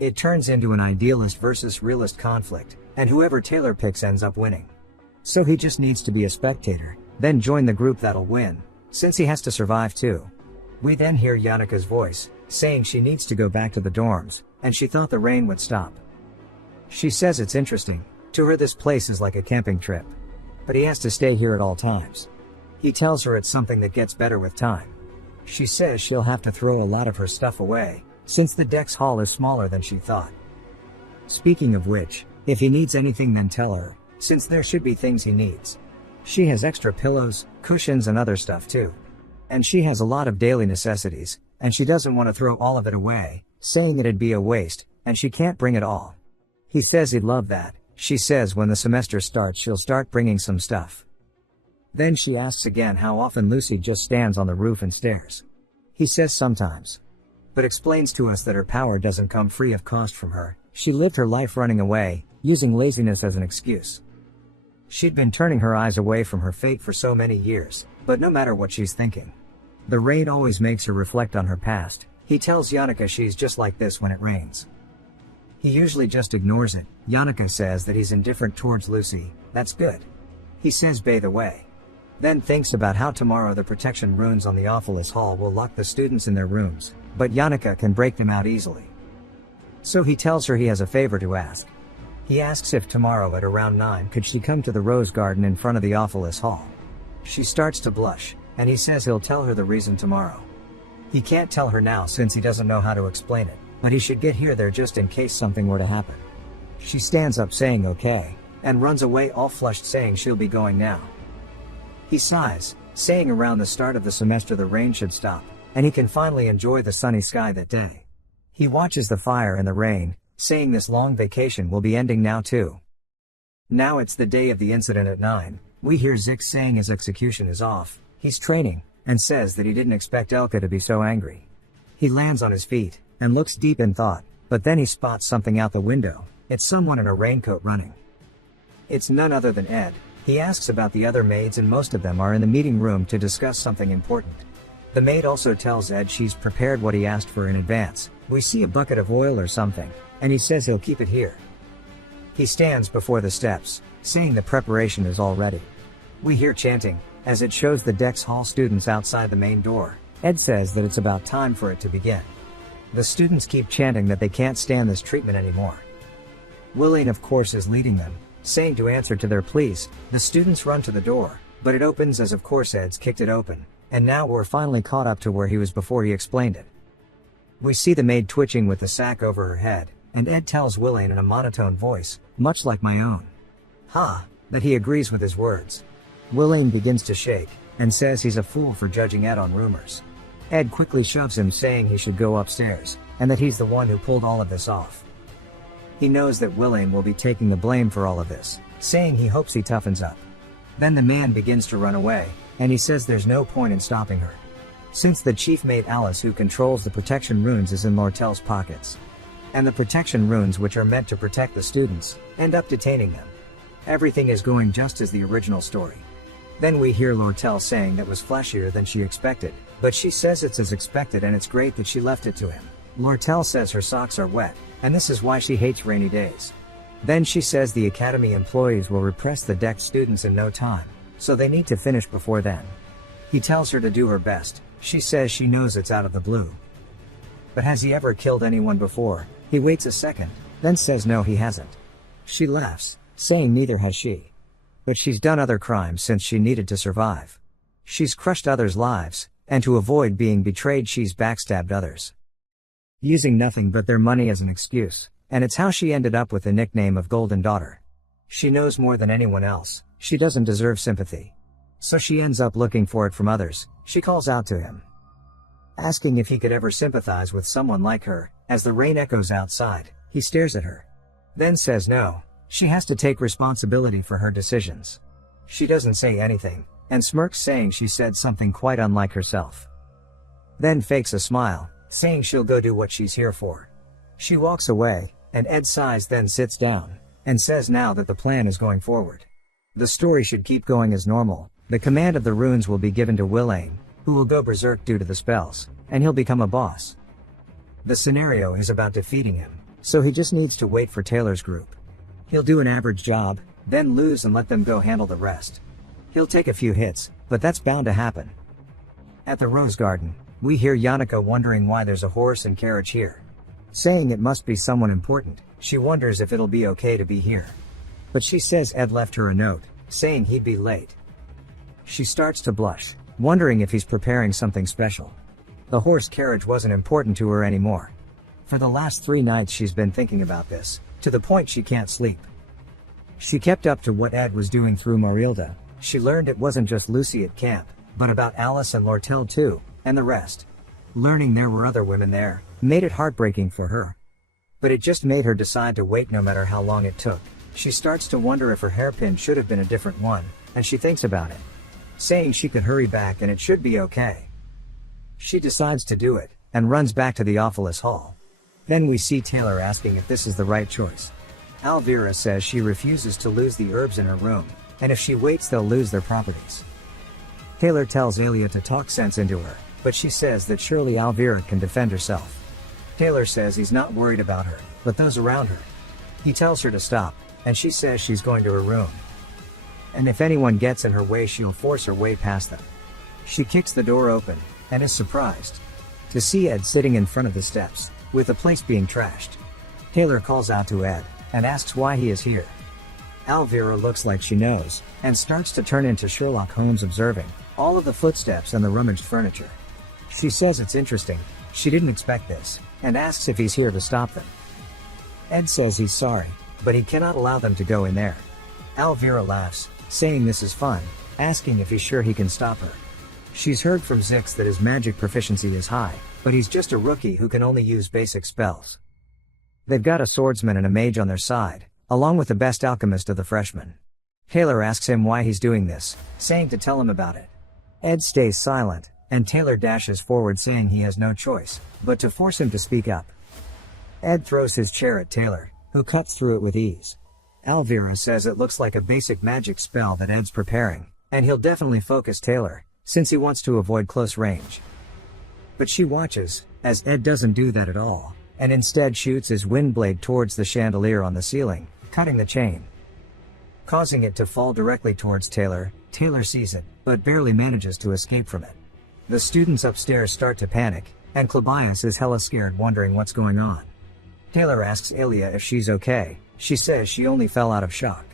It turns into an idealist versus realist conflict, and whoever Taylor picks ends up winning. So he just needs to be a spectator, then join the group that'll win, since he has to survive too. We then hear Yannicka's voice, saying she needs to go back to the dorms, and she thought the rain would stop. She says it's interesting, to her this place is like a camping trip. But he has to stay here at all times. He tells her it's something that gets better with time. She says she'll have to throw a lot of her stuff away, since the Dex Hall is smaller than she thought. Speaking of which, if he needs anything then tell her, since there should be things he needs. She has extra pillows, cushions and other stuff too. And she has a lot of daily necessities, and she doesn't want to throw all of it away, saying it'd be a waste, and she can't bring it all. He says he'd love that. She says when the semester starts she'll start bringing some stuff. Then she asks again how often Lucy just stands on the roof and stares. He says sometimes. But explains to us that her power doesn't come free of cost from her. She lived her life running away, using laziness as an excuse. She'd been turning her eyes away from her fate for so many years, but no matter what she's thinking. The rain always makes her reflect on her past. He tells Yannicka she's just like this when it rains. He usually just ignores it. Yannicka says that he's indifferent towards Lucy. That's good. He says bathe away. Then thinks about how tomorrow the protection runes on the Awfulest Hall will lock the students in their rooms, but Yannicka can break them out easily. So he tells her he has a favor to ask. He asks if tomorrow at around 9 could she come to the rose garden in front of the Awfulest Hall. She starts to blush, and he says he'll tell her the reason tomorrow. He can't tell her now since he doesn't know how to explain it, but he should get here there just in case something were to happen. She stands up saying okay, and runs away all flushed saying she'll be going now. He sighs, saying around the start of the semester the rain should stop, and he can finally enjoy the sunny sky that day. He watches the fire and the rain, saying this long vacation will be ending now too. Now it's the day of the incident at 9, we hear Zix saying his execution is off, he's training, and says that he didn't expect Elka to be so angry. He lands on his feet, and looks deep in thought, but then he spots something out the window. It's someone in a raincoat running. It's none other than Ed. He asks about the other maids and most of them are in the meeting room to discuss something important. The maid also tells Ed she's prepared what he asked for in advance. We see a bucket of oil or something, and he says he'll keep it here. He stands before the steps, saying the preparation is all ready. We hear chanting, as it shows the Dex Hall students outside the main door. Ed says that it's about time for it to begin. The students keep chanting that they can't stand this treatment anymore. William of course is leading them, saying to answer to their pleas. The students run to the door, but it opens as of course Ed's kicked it open, and now we're finally caught up to where he was before he explained it. We see the maid twitching with the sack over her head, and Ed tells William in a monotone voice, much like my own. That he agrees with his words. William begins to shake, and says he's a fool for judging Ed on rumors. Ed quickly shoves him saying he should go upstairs, and that he's the one who pulled all of this off. He knows that William will be taking the blame for all of this, saying he hopes he toughens up. Then the man begins to run away, and he says there's no point in stopping her, since the chief mate Alice who controls the protection runes is in Lortel's pockets. And the protection runes which are meant to protect the students, end up detaining them. Everything is going just as the original story. Then we hear Lortel saying that was flashier than she expected, but she says it's as expected and it's great that she left it to him. Lortel says her socks are wet, and this is why she hates rainy days. Then she says the academy employees will repress the Dex students in no time, so they need to finish before then. He tells her to do her best. She says she knows it's out of the blue. But has he ever killed anyone before? He waits a second, then says no he hasn't. She laughs, saying neither has she. But she's done other crimes since she needed to survive. She's crushed others' lives, and to avoid being betrayed she's backstabbed others, using nothing but their money as an excuse, and it's how she ended up with the nickname of Golden Daughter. She knows more than anyone else, she doesn't deserve sympathy. So she ends up looking for it from others. She calls out to him, asking if he could ever sympathize with someone like her. As the rain echoes outside, he stares at her, then says no, she has to take responsibility for her decisions. She doesn't say anything, and smirks saying she said something quite unlike herself. Then fakes a smile, saying she'll go do what she's here for. She walks away, and Ed sighs then sits down, and says now that the plan is going forward. The story should keep going as normal. The command of the runes will be given to William, who will go berserk due to the spells, and he'll become a boss. The scenario is about defeating him, so he just needs to wait for Taylor's group. He'll do an average job, then lose and let them go handle the rest. He'll take a few hits, but that's bound to happen. At the Rose Garden, we hear Yannicka wondering why there's a horse and carriage here, saying it must be someone important. She wonders if it'll be okay to be here. But she says Ed left her a note, saying he'd be late. She starts to blush, wondering if he's preparing something special. The horse carriage wasn't important to her anymore. For the last 3 nights she's been thinking about this, to the point she can't sleep. She kept up to what Ed was doing through Marilda. She learned it wasn't just Lucy at camp, but about Alice and Lortel too, and the rest. Learning there were other women there, made it heartbreaking for her. But it just made her decide to wait no matter how long it took. She starts to wonder if her hairpin should have been a different one, and she thinks about it, saying she could hurry back and it should be okay. She decides to do it, and runs back to the Awfulest Hall. Then we see Taylor asking if this is the right choice. Alvira says she refuses to lose the herbs in her room, and if she waits they'll lose their properties. Taylor tells Alia to talk sense into her, but she says that surely Alvira can defend herself. Taylor says he's not worried about her, but those around her. He tells her to stop, and she says she's going to her room, and if anyone gets in her way she'll force her way past them. She kicks the door open, and is surprised to see Ed sitting in front of the steps, with the place being trashed. Taylor calls out to Ed, and asks why he is here. Alvira looks like she knows, and starts to turn into Sherlock Holmes observing all of the footsteps and the rummaged furniture. She says it's interesting, she didn't expect this, and asks if he's here to stop them. Ed says he's sorry, but he cannot allow them to go in there. Elvira laughs, saying this is fun, asking if he's sure he can stop her. She's heard from Zix that his magic proficiency is high, but he's just a rookie who can only use basic spells. They've got a swordsman and a mage on their side, along with the best alchemist of the freshmen. Taylor asks him why he's doing this, saying to tell him about it. Ed stays silent, and Taylor dashes forward saying he has no choice, but to force him to speak up. Ed throws his chair at Taylor, who cuts through it with ease. Elvira says it looks like a basic magic spell that Ed's preparing, and he'll definitely focus Taylor, since he wants to avoid close range. But she watches, as Ed doesn't do that at all, and instead shoots his wind blade towards the chandelier on the ceiling, cutting the chain, causing it to fall directly towards Taylor. Taylor sees it, but barely manages to escape from it. The students upstairs start to panic, and Clabius is hella scared, wondering what's going on. Taylor asks Alia if she's okay. She says she only fell out of shock.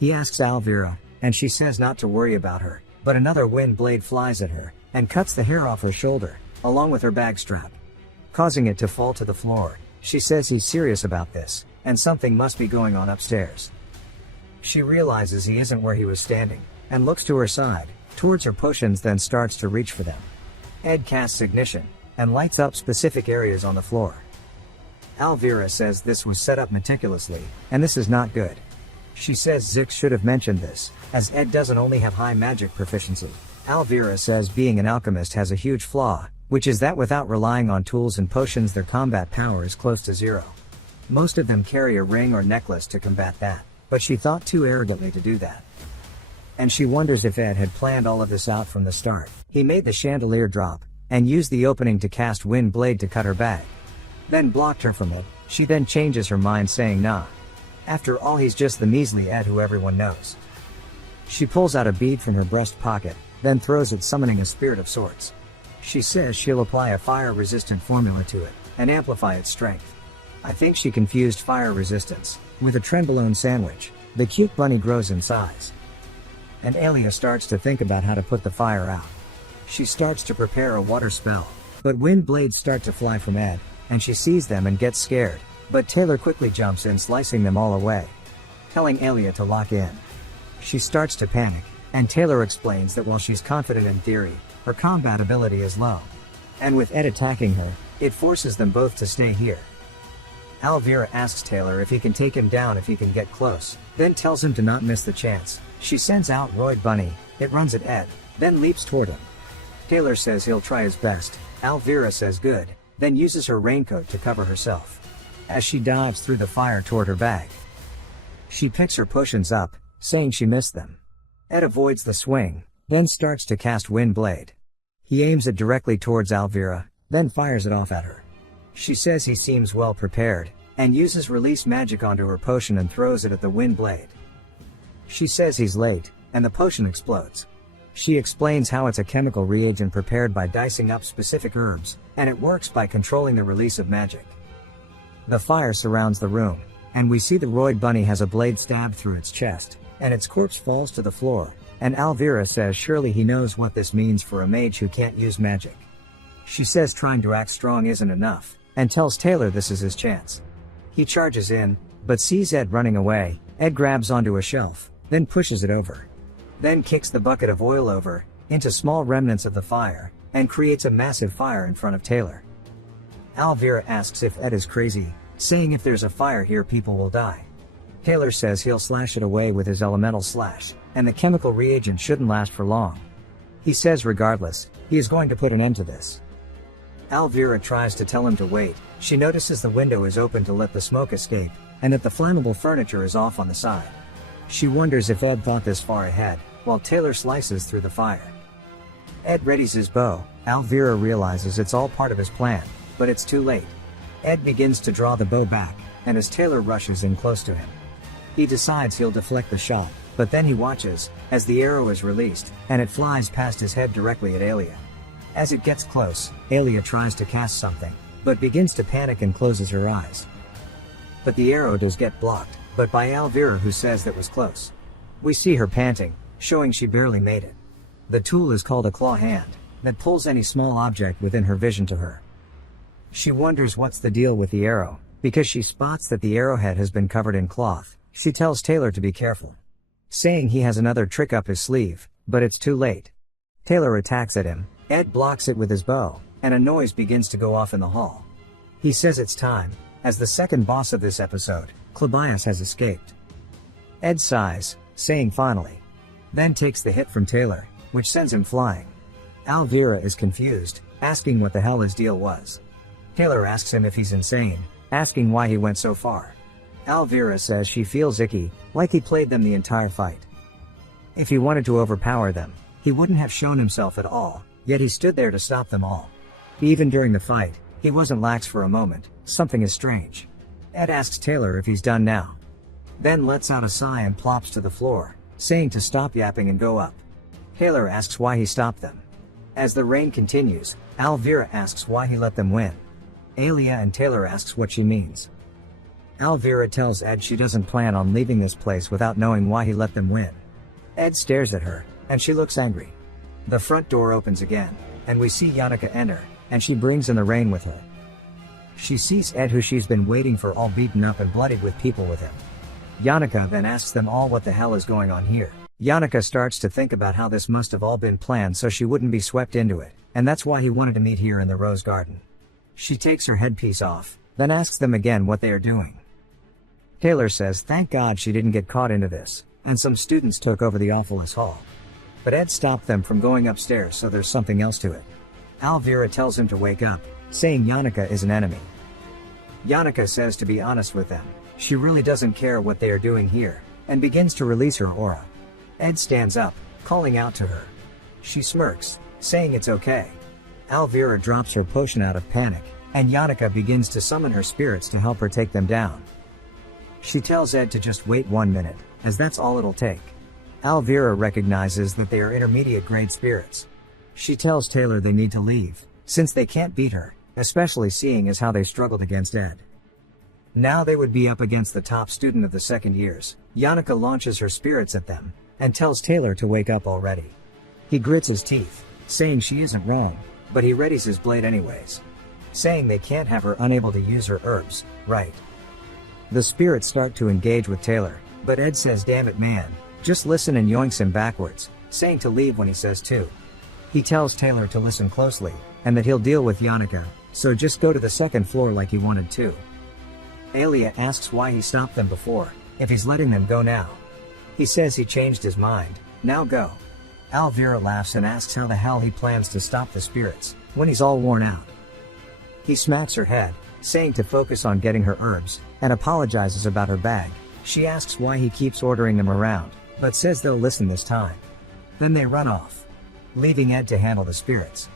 He asks Elvira, and she says not to worry about her, but another wind blade flies at her, and cuts the hair off her shoulder, along with her bag strap, causing it to fall to the floor. She says he's serious about this, and something must be going on upstairs. She realizes he isn't where he was standing, and looks to her side, towards her potions, then starts to reach for them. Ed casts ignition, and lights up specific areas on the floor. Elvira says this was set up meticulously, and this is not good. She says Zix should have mentioned this, as Ed doesn't only have high magic proficiency. Elvira says being an alchemist has a huge flaw, which is that without relying on tools and potions their combat power is close to zero. Most of them carry a ring or necklace to combat that, but she thought too arrogantly to do that. And she wonders if Ed had planned all of this out from the start. He made the chandelier drop, and used the opening to cast wind blade to cut her bag. Then blocked her from it. She then changes her mind, saying nah. After all, he's just the measly Ed who everyone knows. She pulls out a bead from her breast pocket, then throws it, summoning a spirit of sorts. She says she'll apply a fire-resistant formula to it, and amplify its strength. I think she confused fire resistance with a trenbolone sandwich. The cute bunny grows in size, and Alia starts to think about how to put the fire out. She starts to prepare a water spell, but wind blades start to fly from Ed, and she sees them and gets scared, but Taylor quickly jumps in, slicing them all away, telling Alia to lock in. She starts to panic, and Taylor explains that while she's confident in theory, her combat ability is low, and with Ed attacking her, it forces them both to stay here. Elvira asks Taylor if he can take him down if he can get close, then tells him to not miss the chance. She sends out Roid Bunny. It runs at Ed, then leaps toward him. Taylor says he'll try his best. Elvira says good, then uses her raincoat to cover herself, as she dives through the fire toward her bag. She picks her potions up, saying she missed them. Ed avoids the swing, then starts to cast wind blade. He aims it directly towards Elvira, then fires it off at her. She says he seems well prepared, and uses release magic onto her potion and throws it at the wind blade. She says he's late, and the potion explodes. She explains how it's a chemical reagent prepared by dicing up specific herbs, and it works by controlling the release of magic. The fire surrounds the room, and we see the Roid Bunny has a blade stabbed through its chest, and its corpse falls to the floor, and Elvira says surely he knows what this means for a mage who can't use magic. She says trying to act strong isn't enough, and tells Taylor this is his chance. He charges in, but sees Ed running away. Ed grabs onto a shelf, then pushes it over, then kicks the bucket of oil over, into small remnants of the fire, and creates a massive fire in front of Taylor. Elvira asks if Ed is crazy, saying if there's a fire here people will die. Taylor says he'll slash it away with his elemental slash, and the chemical reagent shouldn't last for long. He says regardless, he is going to put an end to this. Elvira tries to tell him to wait. She notices the window is open to let the smoke escape, and that the flammable furniture is off on the side. She wonders if Ed thought this far ahead, while Taylor slices through the fire. Ed readies his bow. Elvira realizes it's all part of his plan, but it's too late. Ed begins to draw the bow back, and as Taylor rushes in close to him, he decides he'll deflect the shot, but then he watches, as the arrow is released, and it flies past his head directly at Alia. As it gets close, Alia tries to cast something, but begins to panic and closes her eyes. But the arrow does get blocked, but by Elvira, who says that was close. We see her panting, showing she barely made it. The tool is called a claw hand, that pulls any small object within her vision to her. She wonders what's the deal with the arrow, because she spots that the arrowhead has been covered in cloth. She tells Taylor to be careful, saying he has another trick up his sleeve, but it's too late. Taylor attacks at him, Ed blocks it with his bow, and a noise begins to go off in the hall. He says it's time, as the second boss of this episode, Clabias, has escaped. Ed sighs, saying finally, then takes the hit from Taylor, which sends him flying. Elvira is confused, asking what the hell his deal was. Taylor asks him if he's insane, asking why he went so far. Elvira says she feels icky, like he played them the entire fight. If he wanted to overpower them, he wouldn't have shown himself at all, yet he stood there to stop them all. Even during the fight, he wasn't lax for a moment. Something is strange. Ed asks Taylor if he's done now, then lets out a sigh and plops to the floor, saying to stop yapping and go up. Taylor asks why he stopped them. As the rain continues, Elvira asks why he let them win. Alia and Taylor asks what she means. Elvira tells Ed she doesn't plan on leaving this place without knowing why he let them win. Ed stares at her, and she looks angry. The front door opens again, and we see Yannicka enter, and she brings in the rain with her. She sees Ed, who she's been waiting for, all beaten up and bloodied with people with him. Yannicka then asks them all what the hell is going on here. Yannicka starts to think about how this must have all been planned so she wouldn't be swept into it, and that's why he wanted to meet here in the Rose Garden. She takes her headpiece off, then asks them again what they are doing. Taylor says thank God she didn't get caught into this, and some students took over the awfulest hall. But Ed stopped them from going upstairs, so there's something else to it. Elvira tells him to wake up, saying Yannicka is an enemy. Yannicka says to be honest with them, she really doesn't care what they are doing here, and begins to release her aura. Ed stands up, calling out to her. She smirks, saying it's okay. Elvira drops her potion out of panic, and Yannicka begins to summon her spirits to help her take them down. She tells Ed to just wait 1 minute, as that's all it'll take. Elvira recognizes that they are intermediate grade spirits. She tells Taylor they need to leave, since they can't beat her, especially seeing as how they struggled against Ed. Now they would be up against the top student of the second years. Yannicka launches her spirits at them, and tells Taylor to wake up already. He grits his teeth, saying she isn't wrong, but he readies his blade anyways, saying they can't have her unable to use her herbs, right? The spirits start to engage with Taylor, but Ed says damn it man, just listen, and yoinks him backwards, saying to leave when he says to. He tells Taylor to listen closely, and that he'll deal with Yannicka, so just go to the second floor like he wanted to. Alia asks why he stopped them before, if he's letting them go now. He says he changed his mind, now go. Elvira laughs and asks how the hell he plans to stop the spirits, when he's all worn out. He smacks her head, saying to focus on getting her herbs, and apologizes about her bag. She asks why he keeps ordering them around, but says they'll listen this time. Then they run off, leaving Ed to handle the spirits.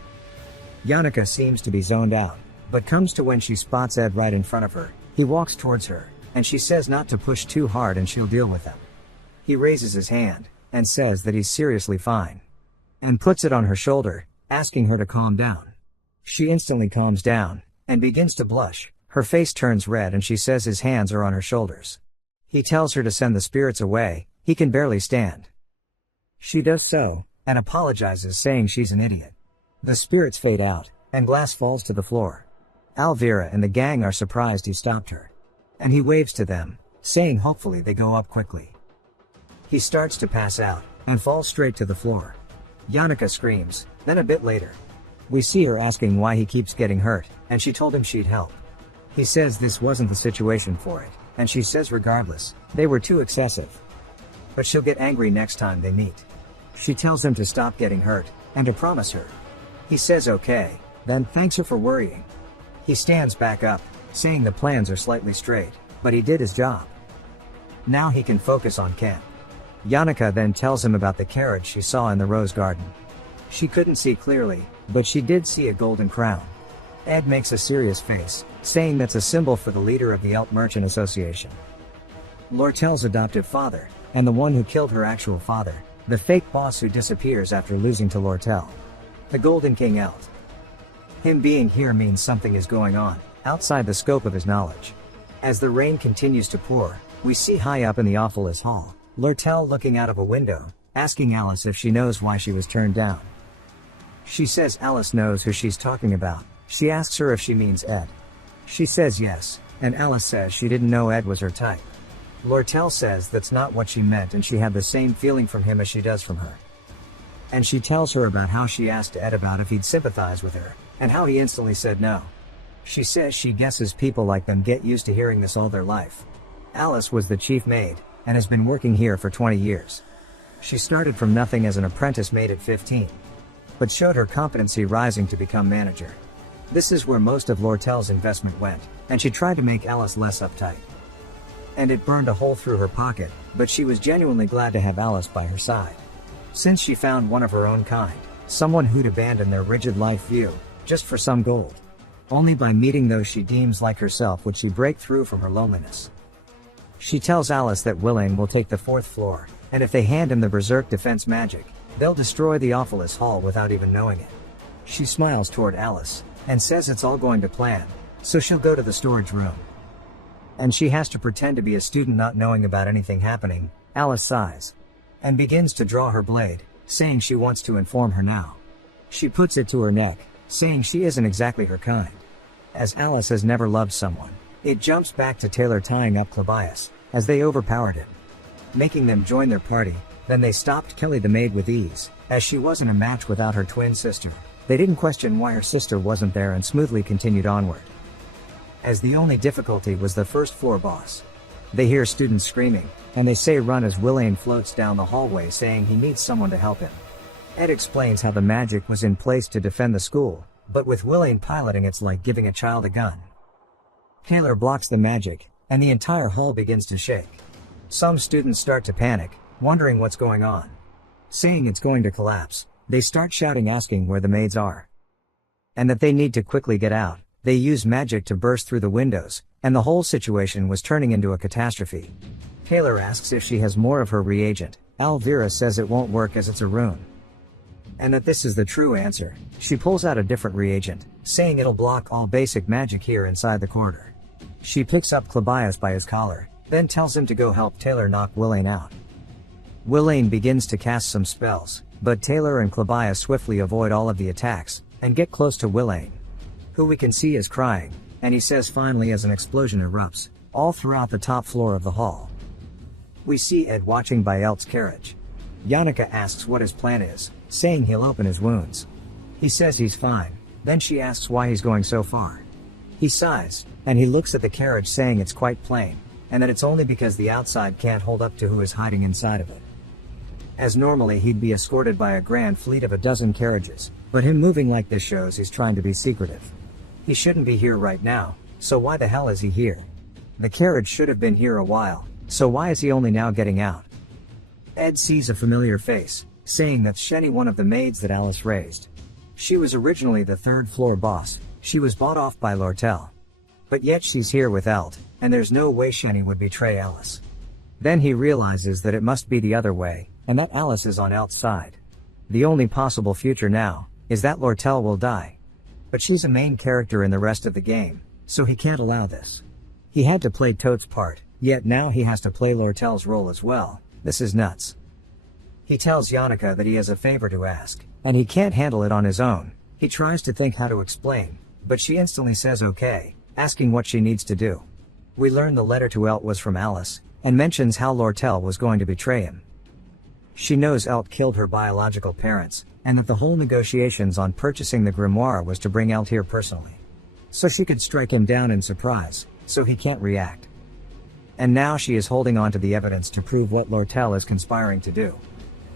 Yannicka seems to be zoned out, but comes to when she spots Ed right in front of her. He walks towards her, and she says not to push too hard and she'll deal with them. He raises his hand, and says that he's seriously fine, and puts it on her shoulder, asking her to calm down. She instantly calms down, and begins to blush. Her face turns red and she says his hands are on her shoulders. He tells her to send the spirits away, he can barely stand. She does so, and apologizes, saying she's an idiot. The spirits fade out, and glass falls to the floor. Elvira and the gang are surprised he stopped her, and he waves to them, saying hopefully they go up quickly. He starts to pass out, and falls straight to the floor. Yannicka screams, then a bit later, we see her asking why he keeps getting hurt, and she told him she'd help. He says this wasn't the situation for it, and she says regardless, they were too excessive. But she'll get angry next time they meet. She tells him to stop getting hurt, and to promise her. He says okay, then thanks her for worrying. He stands back up, saying the plans are slightly straight, but he did his job. Now he can focus on camp. Yannicka then tells him about the carriage she saw in the Rose Garden. She couldn't see clearly, but she did see a golden crown. Ed makes a serious face, saying that's a symbol for the leader of the Elk Merchant Association. Lortel's adoptive father, and the one who killed her actual father, the fake boss who disappears after losing to Lortel. The Golden King Elt. Him being here means something is going on, outside the scope of his knowledge. As the rain continues to pour, we see high up in the Awfulest Hall, Lortel looking out of a window, asking Alice if she knows why she was turned down. She says Alice knows who she's talking about. She asks her if she means Ed. She says yes, and Alice says she didn't know Ed was her type. Lortel says that's not what she meant and she had the same feeling from him as she does from her. And she tells her about how she asked Ed about if he'd sympathize with her, and how he instantly said no. She says she guesses people like them get used to hearing this all their life. Alice was the chief maid, and has been working here for 20 years. She started from nothing as an apprentice maid at 15, but showed her competency rising to become manager. This is where most of Lortel's investment went, and she tried to make Alice less uptight. And it burned a hole through her pocket, but she was genuinely glad to have Alice by her side. Since she found one of her own kind, someone who'd abandon their rigid life view, just for some gold. Only by meeting those she deems like herself would she break through from her loneliness. She tells Alice that Willain will take the 4th floor, and if they hand him the Berserk defense magic, they'll destroy the Awfulest Hall without even knowing it. She smiles toward Alice, and says it's all going to plan, so she'll go to the storage room. And she has to pretend to be a student not knowing about anything happening. Alice sighs, and begins to draw her blade, saying she wants to inform her now. She puts it to her neck, saying she isn't exactly her kind. As Alice has never loved someone, it jumps back to Taylor tying up Clabius, as they overpowered him, making them join their party. Then they stopped Kelly the maid with ease, as she wasn't a match without her twin sister. They didn't question why her sister wasn't there and smoothly continued onward. As the only difficulty was the 1st floor boss. They hear students screaming, and they say run as Willain floats down the hallway saying he needs someone to help him. Ed explains how the magic was in place to defend the school, but with Willain piloting it's like giving a child a gun. Taylor blocks the magic, and the entire hall begins to shake. Some students start to panic, wondering what's going on. Saying it's going to collapse, they start shouting asking where the maids are, and that they need to quickly get out. They use magic to burst through the windows, and the whole situation was turning into a catastrophe. Taylor asks if she has more of her reagent. Alvira says it won't work as it's a rune, and that this is the true answer. She pulls out a different reagent, saying it'll block all basic magic here inside the corridor. She picks up Clabius by his collar, then tells him to go help Taylor knock Willain out. Willain begins to cast some spells, but Taylor and Clabius swiftly avoid all of the attacks, and get close to Willain, who we can see is crying, and he says finally as an explosion erupts, all throughout the top floor of the hall. We see Ed watching by Elt's carriage. Yannicka asks what his plan is, saying he'll open his wounds. He says he's fine, then she asks why he's going so far. He sighs, and he looks at the carriage saying it's quite plain, and that it's only because the outside can't hold up to who is hiding inside of it. As normally he'd be escorted by a grand fleet of a dozen carriages, but him moving like this shows he's trying to be secretive. He shouldn't be here right now, so why the hell is he here? The carriage should have been here a while, so why is he only now getting out? Ed sees a familiar face, saying that's Shenny, one of the maids that Alice raised. She was originally the 3rd floor boss. She was bought off by Lortel. But yet she's here with Elt, and there's no way Shenny would betray Alice. Then he realizes that it must be the other way, and that Alice is on Elt's side. The only possible future now is that Lortel will die. But she's a main character in the rest of the game, so he can't allow this. He had to play Toad's part, yet now he has to play Lortel's role as well. This is nuts. He tells Yannicka that he has a favor to ask, and he can't handle it on his own. He tries to think how to explain, but she instantly says okay, asking what she needs to do. We learn the letter to Elt was from Alice, and mentions how Lortel was going to betray him. She knows Elt killed her biological parents, and that the whole negotiations on purchasing the grimoire was to bring Elt here personally, so she could strike him down in surprise, so he can't react. And now she is holding on to the evidence to prove what Lortel is conspiring to do.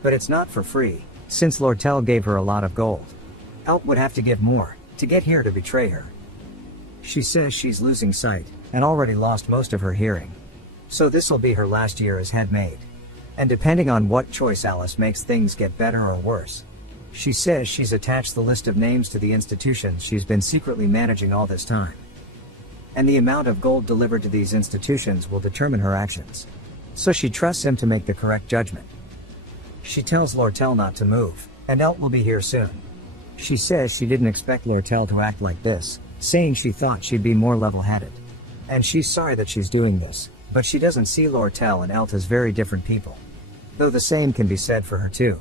But it's not for free, since Lortel gave her a lot of gold. Elt would have to give more, to get here to betray her. She says she's losing sight, and already lost most of her hearing. So this'll be her last year as head maid. And depending on what choice Alice makes, things get better or worse. She says she's attached the list of names to the institutions she's been secretly managing all this time. And the amount of gold delivered to these institutions will determine her actions. So she trusts him to make the correct judgment. She tells Lortel not to move, and Elt will be here soon. She says she didn't expect Lortel to act like this, saying she thought she'd be more level-headed. And she's sorry that she's doing this, but she doesn't see Lortel and Elt as very different people. though the same can be said for her too.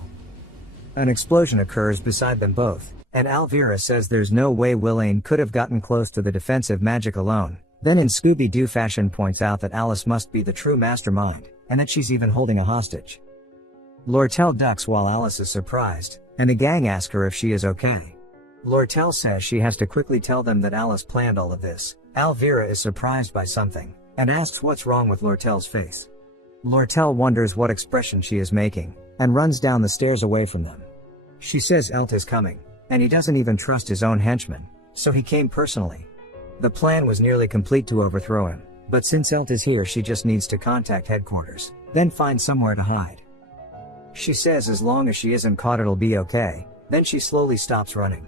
An explosion occurs beside them both, and Alvira says there's no way Willain could have gotten close to the defensive magic alone, then in Scooby-Doo fashion points out that Alice must be the true mastermind, and that she's even holding a hostage. Lortel ducks while Alice is surprised, and the gang ask her if she is okay. Lortel says she has to quickly tell them that Alice planned all of this. Alvira is surprised by something, and asks what's wrong with Lortel's face. Lortel wonders what expression she is making, and runs down the stairs away from them. She says Elt is coming, and he doesn't even trust his own henchmen, so he came personally. The plan was nearly complete to overthrow him, but since Elt is here she just needs to contact headquarters, then find somewhere to hide. She says as long as she isn't caught it'll be okay, then she slowly stops running.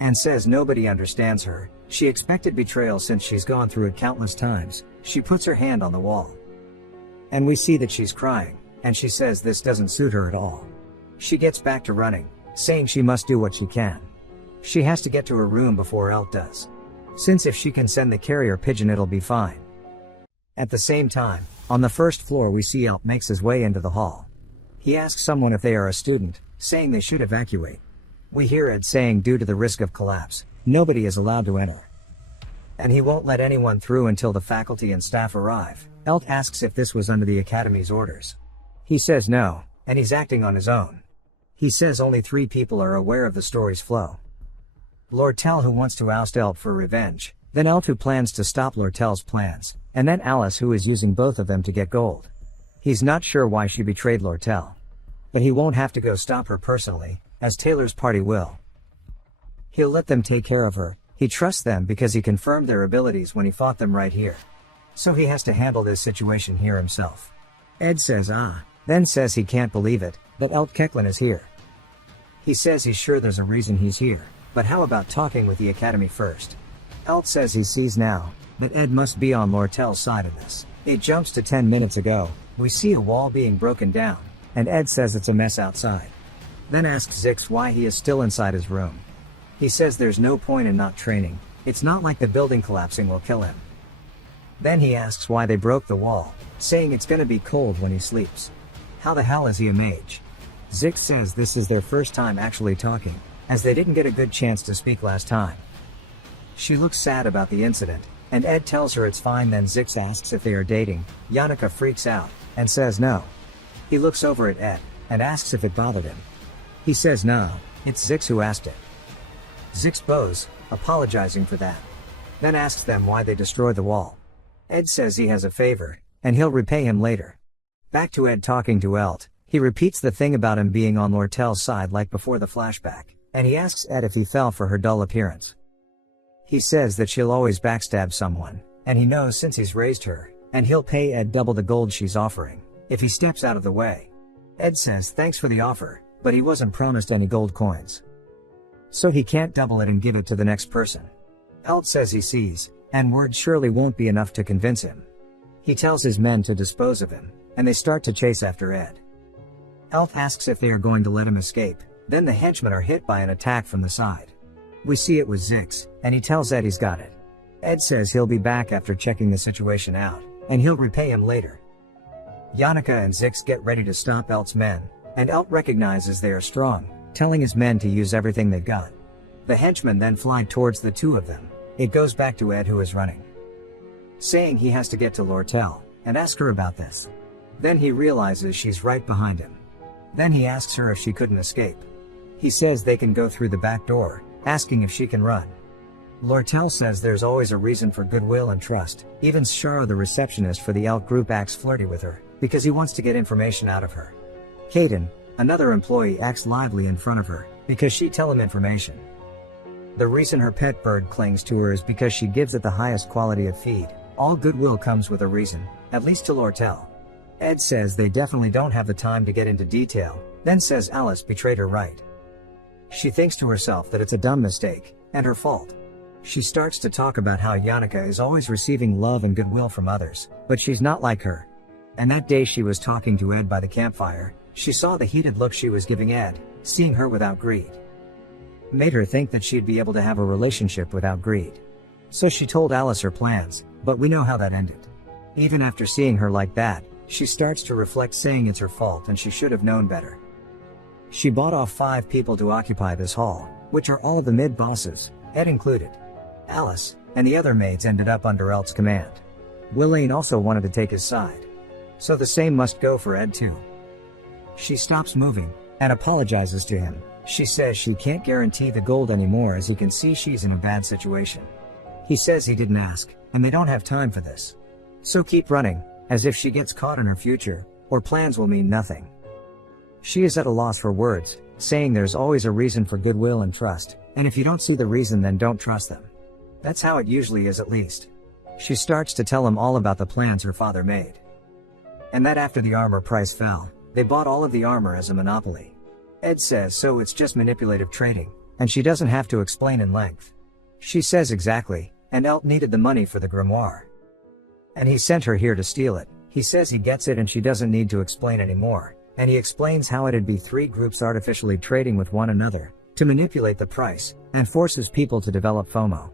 And says nobody understands her, she expected betrayal since she's gone through it countless times. She puts her hand on the wall. And we see that she's crying, and she says this doesn't suit her at all. She gets back to running, saying she must do what she can. She has to get to her room before Elt does, since if she can send the carrier pigeon it'll be fine. At the same time, on the first floor we see Elt makes his way into the hall. He asks someone if they are a student, saying they should evacuate. We hear Ed saying due to the risk of collapse, nobody is allowed to enter. And he won't let anyone through until the faculty and staff arrive. Elt asks if this was under the Academy's orders. He says no, and he's acting on his own. He says only 3 people are aware of the story's flow. Lortel who wants to oust Elt for revenge, then Elt who plans to stop Lortel's plans, and then Alice who is using both of them to get gold. He's not sure why she betrayed Lortel. But he won't have to go stop her personally, as Taylor's party will. He'll let them take care of her. He trusts them because he confirmed their abilities when he fought them right here. So he has to handle this situation here himself. Ed says then says he can't believe it, that Elt Kecklin is here. He says he's sure there's a reason he's here, but how about talking with the Academy first? Elt says he sees now that Ed must be on Lortel's side of this. It jumps to 10 minutes ago. We see a wall being broken down, and Ed says it's a mess outside. Then asks Zix why he is still inside his room. He says there's no point in not training, it's not like the building collapsing will kill him. Then he asks why they broke the wall, saying it's gonna be cold when he sleeps. How the hell is he a mage? Zix says this is their first time actually talking, as they didn't get a good chance to speak last time. She looks sad about the incident, and Ed tells her it's fine. Then Zix asks if they are dating. Yannicka freaks out, and says no. He looks over at Ed, and asks if it bothered him. He says no, it's Zix who asked it. Zix bows, apologizing for that. Then asks them why they destroyed the wall. Ed says he has a favor, and he'll repay him later. Back to Ed talking to Elt. He repeats the thing about him being on Lortel's side like before the flashback, and he asks Ed if he fell for her dull appearance. He says that she'll always backstab someone, and he knows since he's raised her, and he'll pay Ed double the gold she's offering, if he steps out of the way. Ed says thanks for the offer, but he wasn't promised any gold coins. So he can't double it and give it to the next person. Elt says he sees, and words surely won't be enough to convince him. He tells his men to dispose of him, and they start to chase after Ed. Elt asks if they are going to let him escape, then the henchmen are hit by an attack from the side. We see it was Zix, and he tells Ed he's got it. Ed says he'll be back after checking the situation out, and he'll repay him later. Yannicka and Zix get ready to stop Elt's men, and Elt recognizes they are strong, telling his men to use everything they've got. The henchmen then fly towards the 2 of them. It goes back to Ed who is running, saying he has to get to Lortel, and ask her about this. Then he realizes she's right behind him. Then he asks her if she couldn't escape. He says they can go through the back door, asking if she can run. Lortel says there's always a reason for goodwill and trust. Even Shara the receptionist for the Elt group acts flirty with her, because he wants to get information out of her. Kaden, another employee, acts lively in front of her, because she tell him information. The reason her pet bird clings to her is because she gives it the highest quality of feed. All goodwill comes with a reason, at least to Lortel. Ed says they definitely don't have the time to get into detail, then says Alice betrayed her right. She thinks to herself that it's a dumb mistake, and her fault. She starts to talk about how Yannicka is always receiving love and goodwill from others, but she's not like her. And that day she was talking to Ed by the campfire, she saw the heated look she was giving Ed, seeing her without greed made her think that she'd be able to have a relationship without greed. So she told Alice her plans, but we know how that ended. Even after seeing her like that, She starts to reflect, saying it's her fault and she should have known better. She bought off 5 people to occupy this hall, which are all of the mid-bosses, Ed included. Alice and the other maids ended up under Elt's command. Willain also wanted to take his side. So the same must go for Ed too. She stops moving and apologizes to him. She says she can't guarantee the gold anymore, as he can see she's in a bad situation. He says he didn't ask, and they don't have time for this. So keep running, as if she gets caught in her future, or plans will mean nothing. She is at a loss for words, saying there's always a reason for goodwill and trust, and if you don't see the reason, then don't trust them. That's how it usually is, at least. She starts to tell him all about the plans her father made. And that after the armor price fell, they bought all of the armor as a monopoly. Ed says so it's just manipulative trading, and she doesn't have to explain in length. She says exactly, and Elt needed the money for the grimoire. And he sent her here to steal it. He says he gets it and she doesn't need to explain anymore, and he explains how it'd be 3 groups artificially trading with one another, to manipulate the price, and forces people to develop FOMO.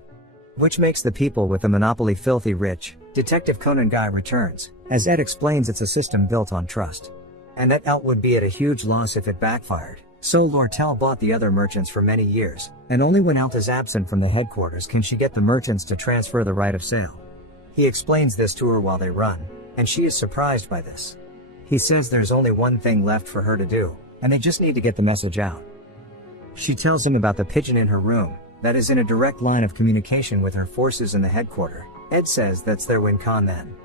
Which makes the people with the monopoly filthy rich. Detective Conan Guy returns, as Ed explains it's a system built on trust. And that Elt would be at a huge loss if it backfired, so Lortel bought the other merchants for many years, and only when Elt is absent from the headquarters can she get the merchants to transfer the right of sale. He explains this to her while they run, and she is surprised by this. He says there's only one thing left for her to do, and they just need to get the message out. She tells him about the pigeon in her room, that is in a direct line of communication with her forces in the headquarters. Ed says that's their win con then.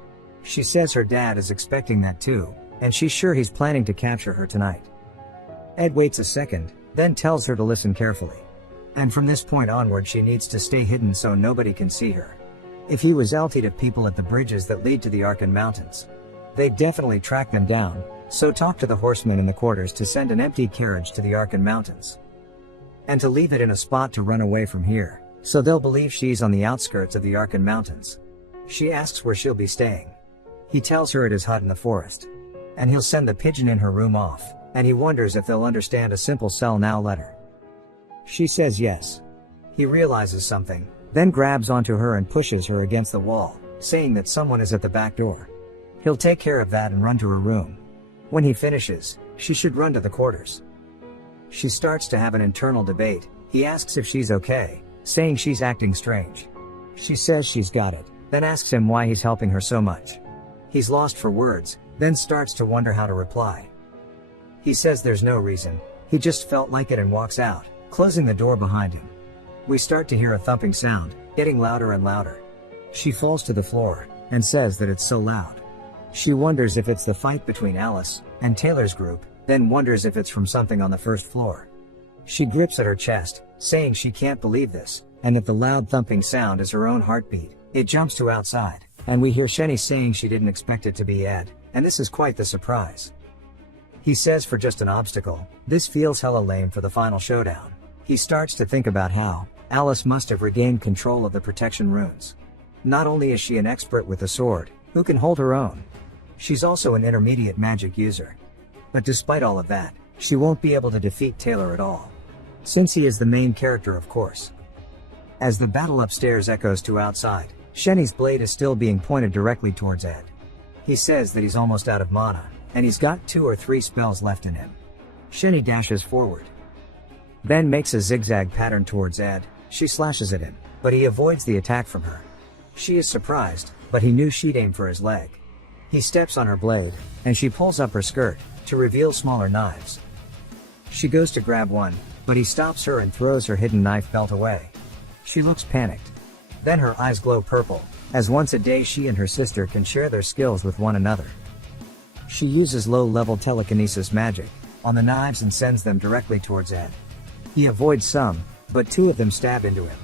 She says her dad is expecting that too, and she's sure he's planning to capture her tonight. Ed waits a second, then tells her to listen carefully. And from this point onward she needs to stay hidden so nobody can see her. If he was Elt, he'd have people at the bridges that lead to the Arkan Mountains. They'd definitely track them down, so talk to the horsemen in the quarters to send an empty carriage to the Arkan Mountains. And to leave it in a spot to run away from here, so they'll believe she's on the outskirts of the Arkan Mountains. She asks where she'll be staying. He tells her at his hut in the forest. And he'll send the pigeon in her room off, and he wonders if they'll understand a simple "sell now" letter. She says yes. He realizes something, then grabs onto her and pushes her against the wall, saying that someone is at the back door. He'll take care of that and run to her room. When he finishes, she should run to the quarters. She starts to have an internal debate. He asks if she's okay, saying she's acting strange. She says she's got it, then asks him why he's helping her so much. He's lost for words, then starts to wonder how to reply. He says there's no reason, he just felt like it, and walks out, closing the door behind him. We start to hear a thumping sound, getting louder and louder. She falls to the floor, and says that it's so loud. She wonders if it's the fight between Alice and Taylor's group, then wonders if it's from something on the first floor. She grips at her chest, saying she can't believe this, and that the loud thumping sound is her own heartbeat. It jumps to outside, and we hear Shenny saying she didn't expect it to be Ed, and this is quite the surprise. He says for just an obstacle, this feels hella lame for the final showdown. He starts to think about how Alice must have regained control of the protection runes. Not only is she an expert with a sword, who can hold her own, she's also an intermediate magic user. But despite all of that, she won't be able to defeat Taylor at all. Since he is the main character, of course. As the battle upstairs echoes to outside, Shenny's blade is still being pointed directly towards Ed. He says that he's almost out of mana, and he's got 2 or 3 spells left in him. Shenny dashes forward, then makes a zigzag pattern towards Ed. She slashes at him, but he avoids the attack from her. She is surprised, but he knew she'd aim for his leg. He steps on her blade, and she pulls up her skirt to reveal smaller knives. She goes to grab one, but he stops her and throws her hidden knife belt away. She looks panicked. Then her eyes glow purple, as once a day she and her sister can share their skills with one another. She uses low-level telekinesis magic on the knives and sends them directly towards Ed. He avoids some, but 2 of them stab into him.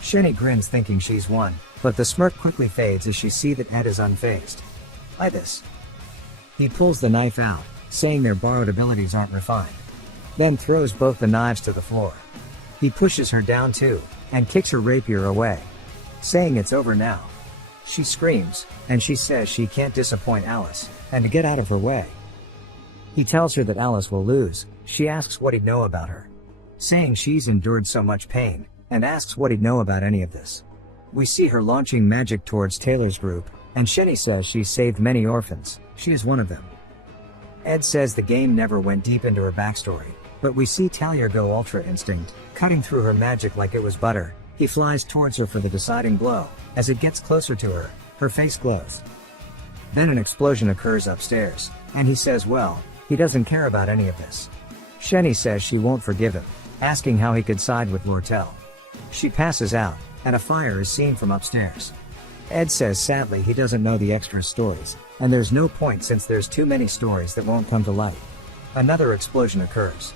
Shenny grins thinking she's won, but the smirk quickly fades as she sees that Ed is unfazed by this. He pulls the knife out, saying their borrowed abilities aren't refined, then throws both the knives to the floor. He pushes her down too, and kicks her rapier away, saying it's over now. She screams, and she says she can't disappoint Alice, and to get out of her way. He tells her that Alice will lose. She asks what he'd know about her, saying she's endured so much pain, and asks what he'd know about any of this. We see her launching magic towards Taylor's group, and Shenny says she's saved many orphans, She is one of them. Ed says the game never went deep into her backstory, but we see Talia go Ultra Instinct, cutting through her magic like it was butter. He flies towards her for the deciding blow. As it gets closer to her, her face glows. Then an explosion occurs upstairs, and he says well, he doesn't care about any of this. Shenny says she won't forgive him, asking how he could side with Lortel. She passes out, and a fire is seen from upstairs. Ed says sadly he doesn't know the extra stories, and there's no point since there's too many stories that won't come to light. Another explosion occurs.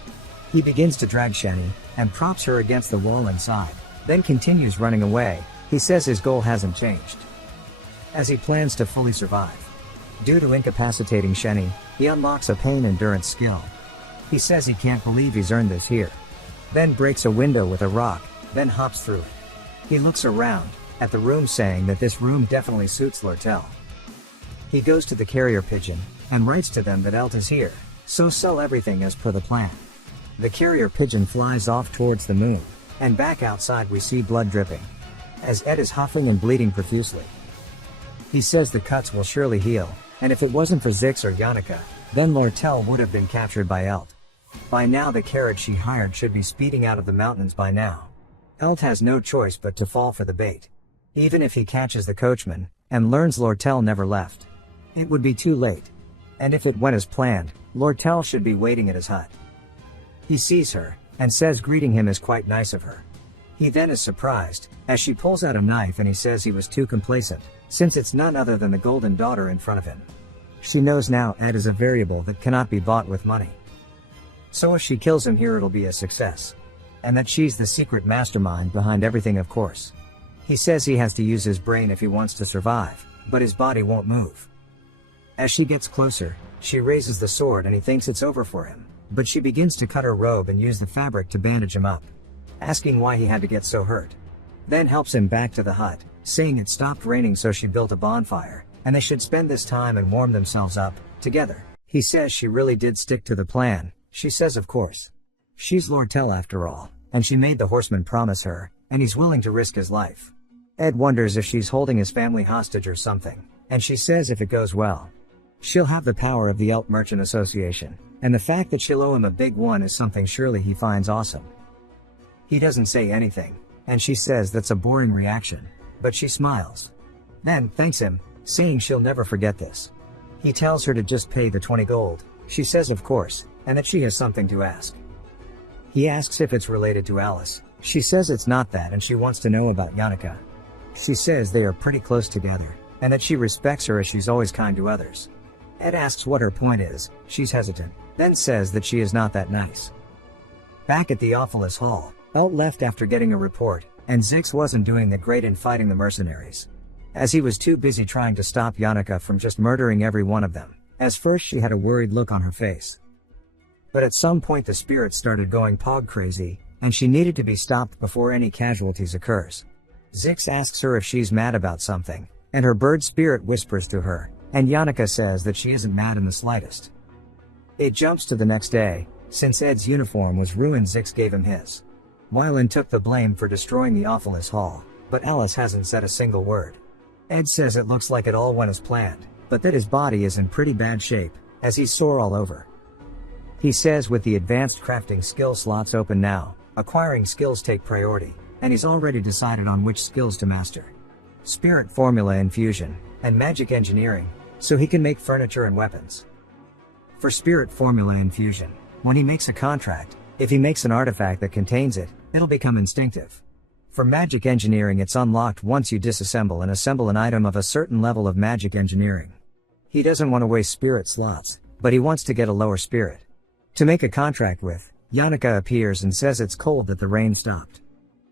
He begins to drag Shenny, and props her against the wall inside, then continues running away. He says his goal hasn't changed, as he plans to fully survive. Due to incapacitating Shenny, he unlocks a pain endurance skill. He says he can't believe he's earned this here. Then breaks a window with a rock, then hops through it. He looks around at the room saying that this room definitely suits Lortel. He goes to the carrier pigeon, and writes to them that Elt is here, so sell everything as per the plan. The carrier pigeon flies off towards the moon, and back outside we see blood dripping, as Ed is huffing and bleeding profusely. He says the cuts will surely heal, and if it wasn't for Zix or Yannicka, then Lortel would have been captured by Elt. By now the carriage she hired should be speeding out of the mountains by now. Elt has no choice but to fall for the bait. Even if he catches the coachman, and learns Lortel never left, it would be too late. And if it went as planned, Lortel should be waiting at his hut. He sees her, and says greeting him is quite nice of her. He then is surprised, as she pulls out a knife and he says he was too complacent, since it's none other than the golden daughter in front of him. She knows now Ed is a variable that cannot be bought with money. So if she kills him here it'll be a success. And that she's the secret mastermind behind everything of course. He says he has to use his brain if he wants to survive, but his body won't move. As she gets closer, she raises the sword and he thinks it's over for him, but she begins to cut her robe and use the fabric to bandage him up, asking why he had to get so hurt. Then helps him back to the hut, saying it stopped raining so she built a bonfire, and they should spend this time and warm themselves up, together. He says she really did stick to the plan. She says of course. She's Lortel after all, and she made the horseman promise her, and he's willing to risk his life. Ed wonders if she's holding his family hostage or something, and she says if it goes well, she'll have the power of the Elt Merchant Association, and the fact that she'll owe him a big one is something surely he finds awesome. He doesn't say anything, and she says that's a boring reaction, but she smiles. Then thanks him, saying she'll never forget this. He tells her to just pay the 20 gold, she says of course, and that she has something to ask. He asks if it's related to Alice, she says it's not that and she wants to know about Yannicka. She says they are pretty close together, and that she respects her as she's always kind to others. Ed asks what her point is, she's hesitant, then says that she is not that nice. Back at the Awfulest Hall, Elt left after getting a report, and Zix wasn't doing that great in fighting the mercenaries, as he was too busy trying to stop Yannicka from just murdering every one of them. As first she had a worried look on her face, but at some point the spirit started going pog crazy, and she needed to be stopped before any casualties occurs. Zix asks her if she's mad about something, and her bird spirit whispers to her, and Yannicka says that she isn't mad in the slightest. It jumps to the next day. Since Ed's uniform was ruined, Zix gave him his. Wylan took the blame for destroying the Awfulest Hall, but Alice hasn't said a single word. Ed says it looks like it all went as planned, but that his body is in pretty bad shape, as he's sore all over. He says with the advanced crafting skill slots open now, acquiring skills take priority, and he's already decided on which skills to master. Spirit formula infusion, and magic engineering, so he can make furniture and weapons. For spirit formula infusion, when he makes a contract, if he makes an artifact that contains it, it'll become instinctive. For magic engineering it's unlocked once you disassemble and assemble an item of a certain level of magic engineering. He doesn't want to waste spirit slots, but he wants to get a lower spirit. To make a contract with, Yannicka appears and says it's cold that the rain stopped.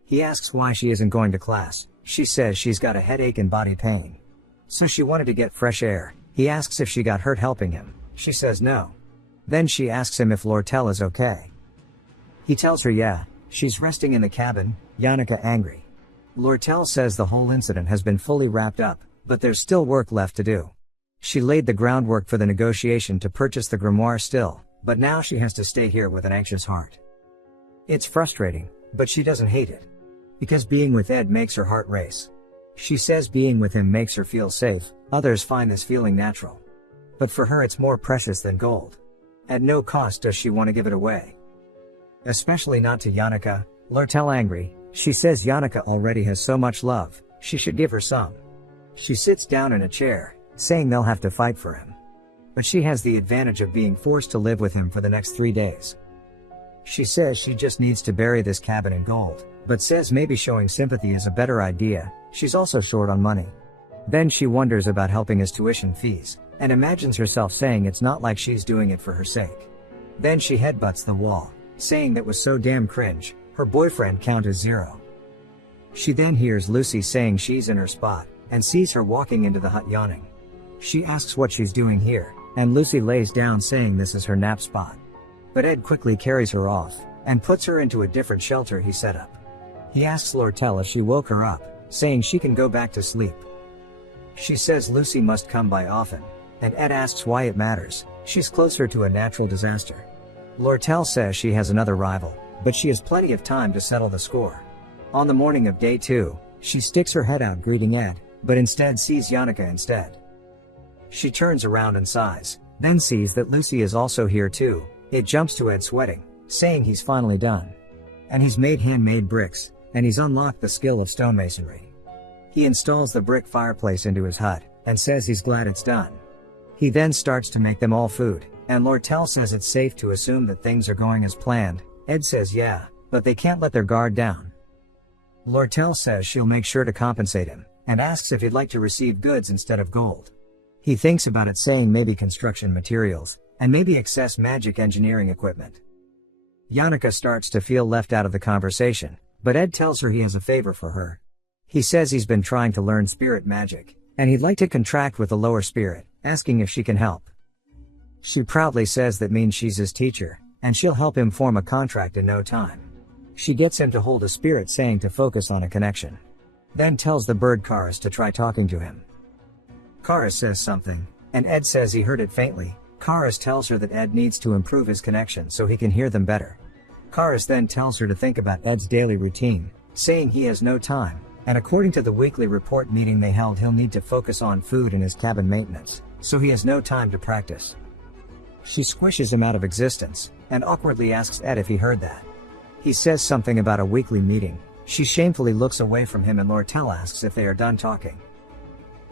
He asks why she isn't going to class. She says she's got a headache and body pain, so she wanted to get fresh air. He asks if she got hurt helping him. She says no. Then she asks him if Lortel is okay. He tells her yeah, she's resting in the cabin. Yannicka angry. Lortel says the whole incident has been fully wrapped up, but there's still work left to do. She laid the groundwork for the negotiation to purchase the grimoire still, but now she has to stay here with an anxious heart. It's frustrating, but she doesn't hate it, because being with Ed makes her heart race. She says being with him makes her feel safe. Others find this feeling natural. but for her it's more precious than gold. At no cost does she want to give it away. Especially not to Yannicka. Lortel angry, she says Yannicka already has so much love, she should give her some. She sits down in a chair, saying they'll have to fight for him. But she has the advantage of being forced to live with him for the next 3 days. She says she just needs to bury this cabin in gold, but says maybe showing sympathy is a better idea. She's also short on money. Then she wonders about helping his tuition fees, and imagines herself saying it's not like she's doing it for her sake. Then she headbutts the wall, saying that was so damn cringe, her boyfriend count is 0. She then hears Lucy saying she's in her spot, and sees her walking into the hut yawning. She asks what she's doing here, and Lucy lays down saying this is her nap spot. But Ed quickly carries her off, and puts her into a different shelter he set up. He asks Lortel if she woke her up, saying she can go back to sleep. She says Lucy must come by often, and Ed asks why it matters, she's closer to a natural disaster. Lortel says she has another rival, but she has plenty of time to settle the score. On the morning of day 2, she sticks her head out greeting Ed, but instead sees Yannicka instead. She turns around and sighs, then sees that Lucy is also here too. It jumps to Ed sweating, saying he's finally done. And he's made handmade bricks, and he's unlocked the skill of stonemasonry. He installs the brick fireplace into his hut, and says he's glad it's done. He then starts to make them all food, and Lortel says it's safe to assume that things are going as planned. Ed says yeah, but they can't let their guard down. Lortel says she'll make sure to compensate him, and asks if he'd like to receive goods instead of gold. He thinks about it, saying maybe construction materials, and maybe excess magic engineering equipment. Yannicka starts to feel left out of the conversation, but Ed tells her he has a favor for her. He says he's been trying to learn spirit magic, and he'd like to contract with a lower spirit, asking if she can help. She proudly says that means she's his teacher, and she'll help him form a contract in no time. She gets him to hold a spirit, saying to focus on a connection. Then tells the bird Karis to try talking to him. Karis says something, and Ed says he heard it faintly. Karis tells her that Ed needs to improve his connection so he can hear them better. Karis then tells her to think about Ed's daily routine, saying he has no time, and according to the weekly report meeting they held, he'll need to focus on food and his cabin maintenance, so he has no time to practice. She squishes him out of existence, and awkwardly asks Ed if he heard that. He says something about a weekly meeting. She shamefully looks away from him, and Lortel asks if they are done talking.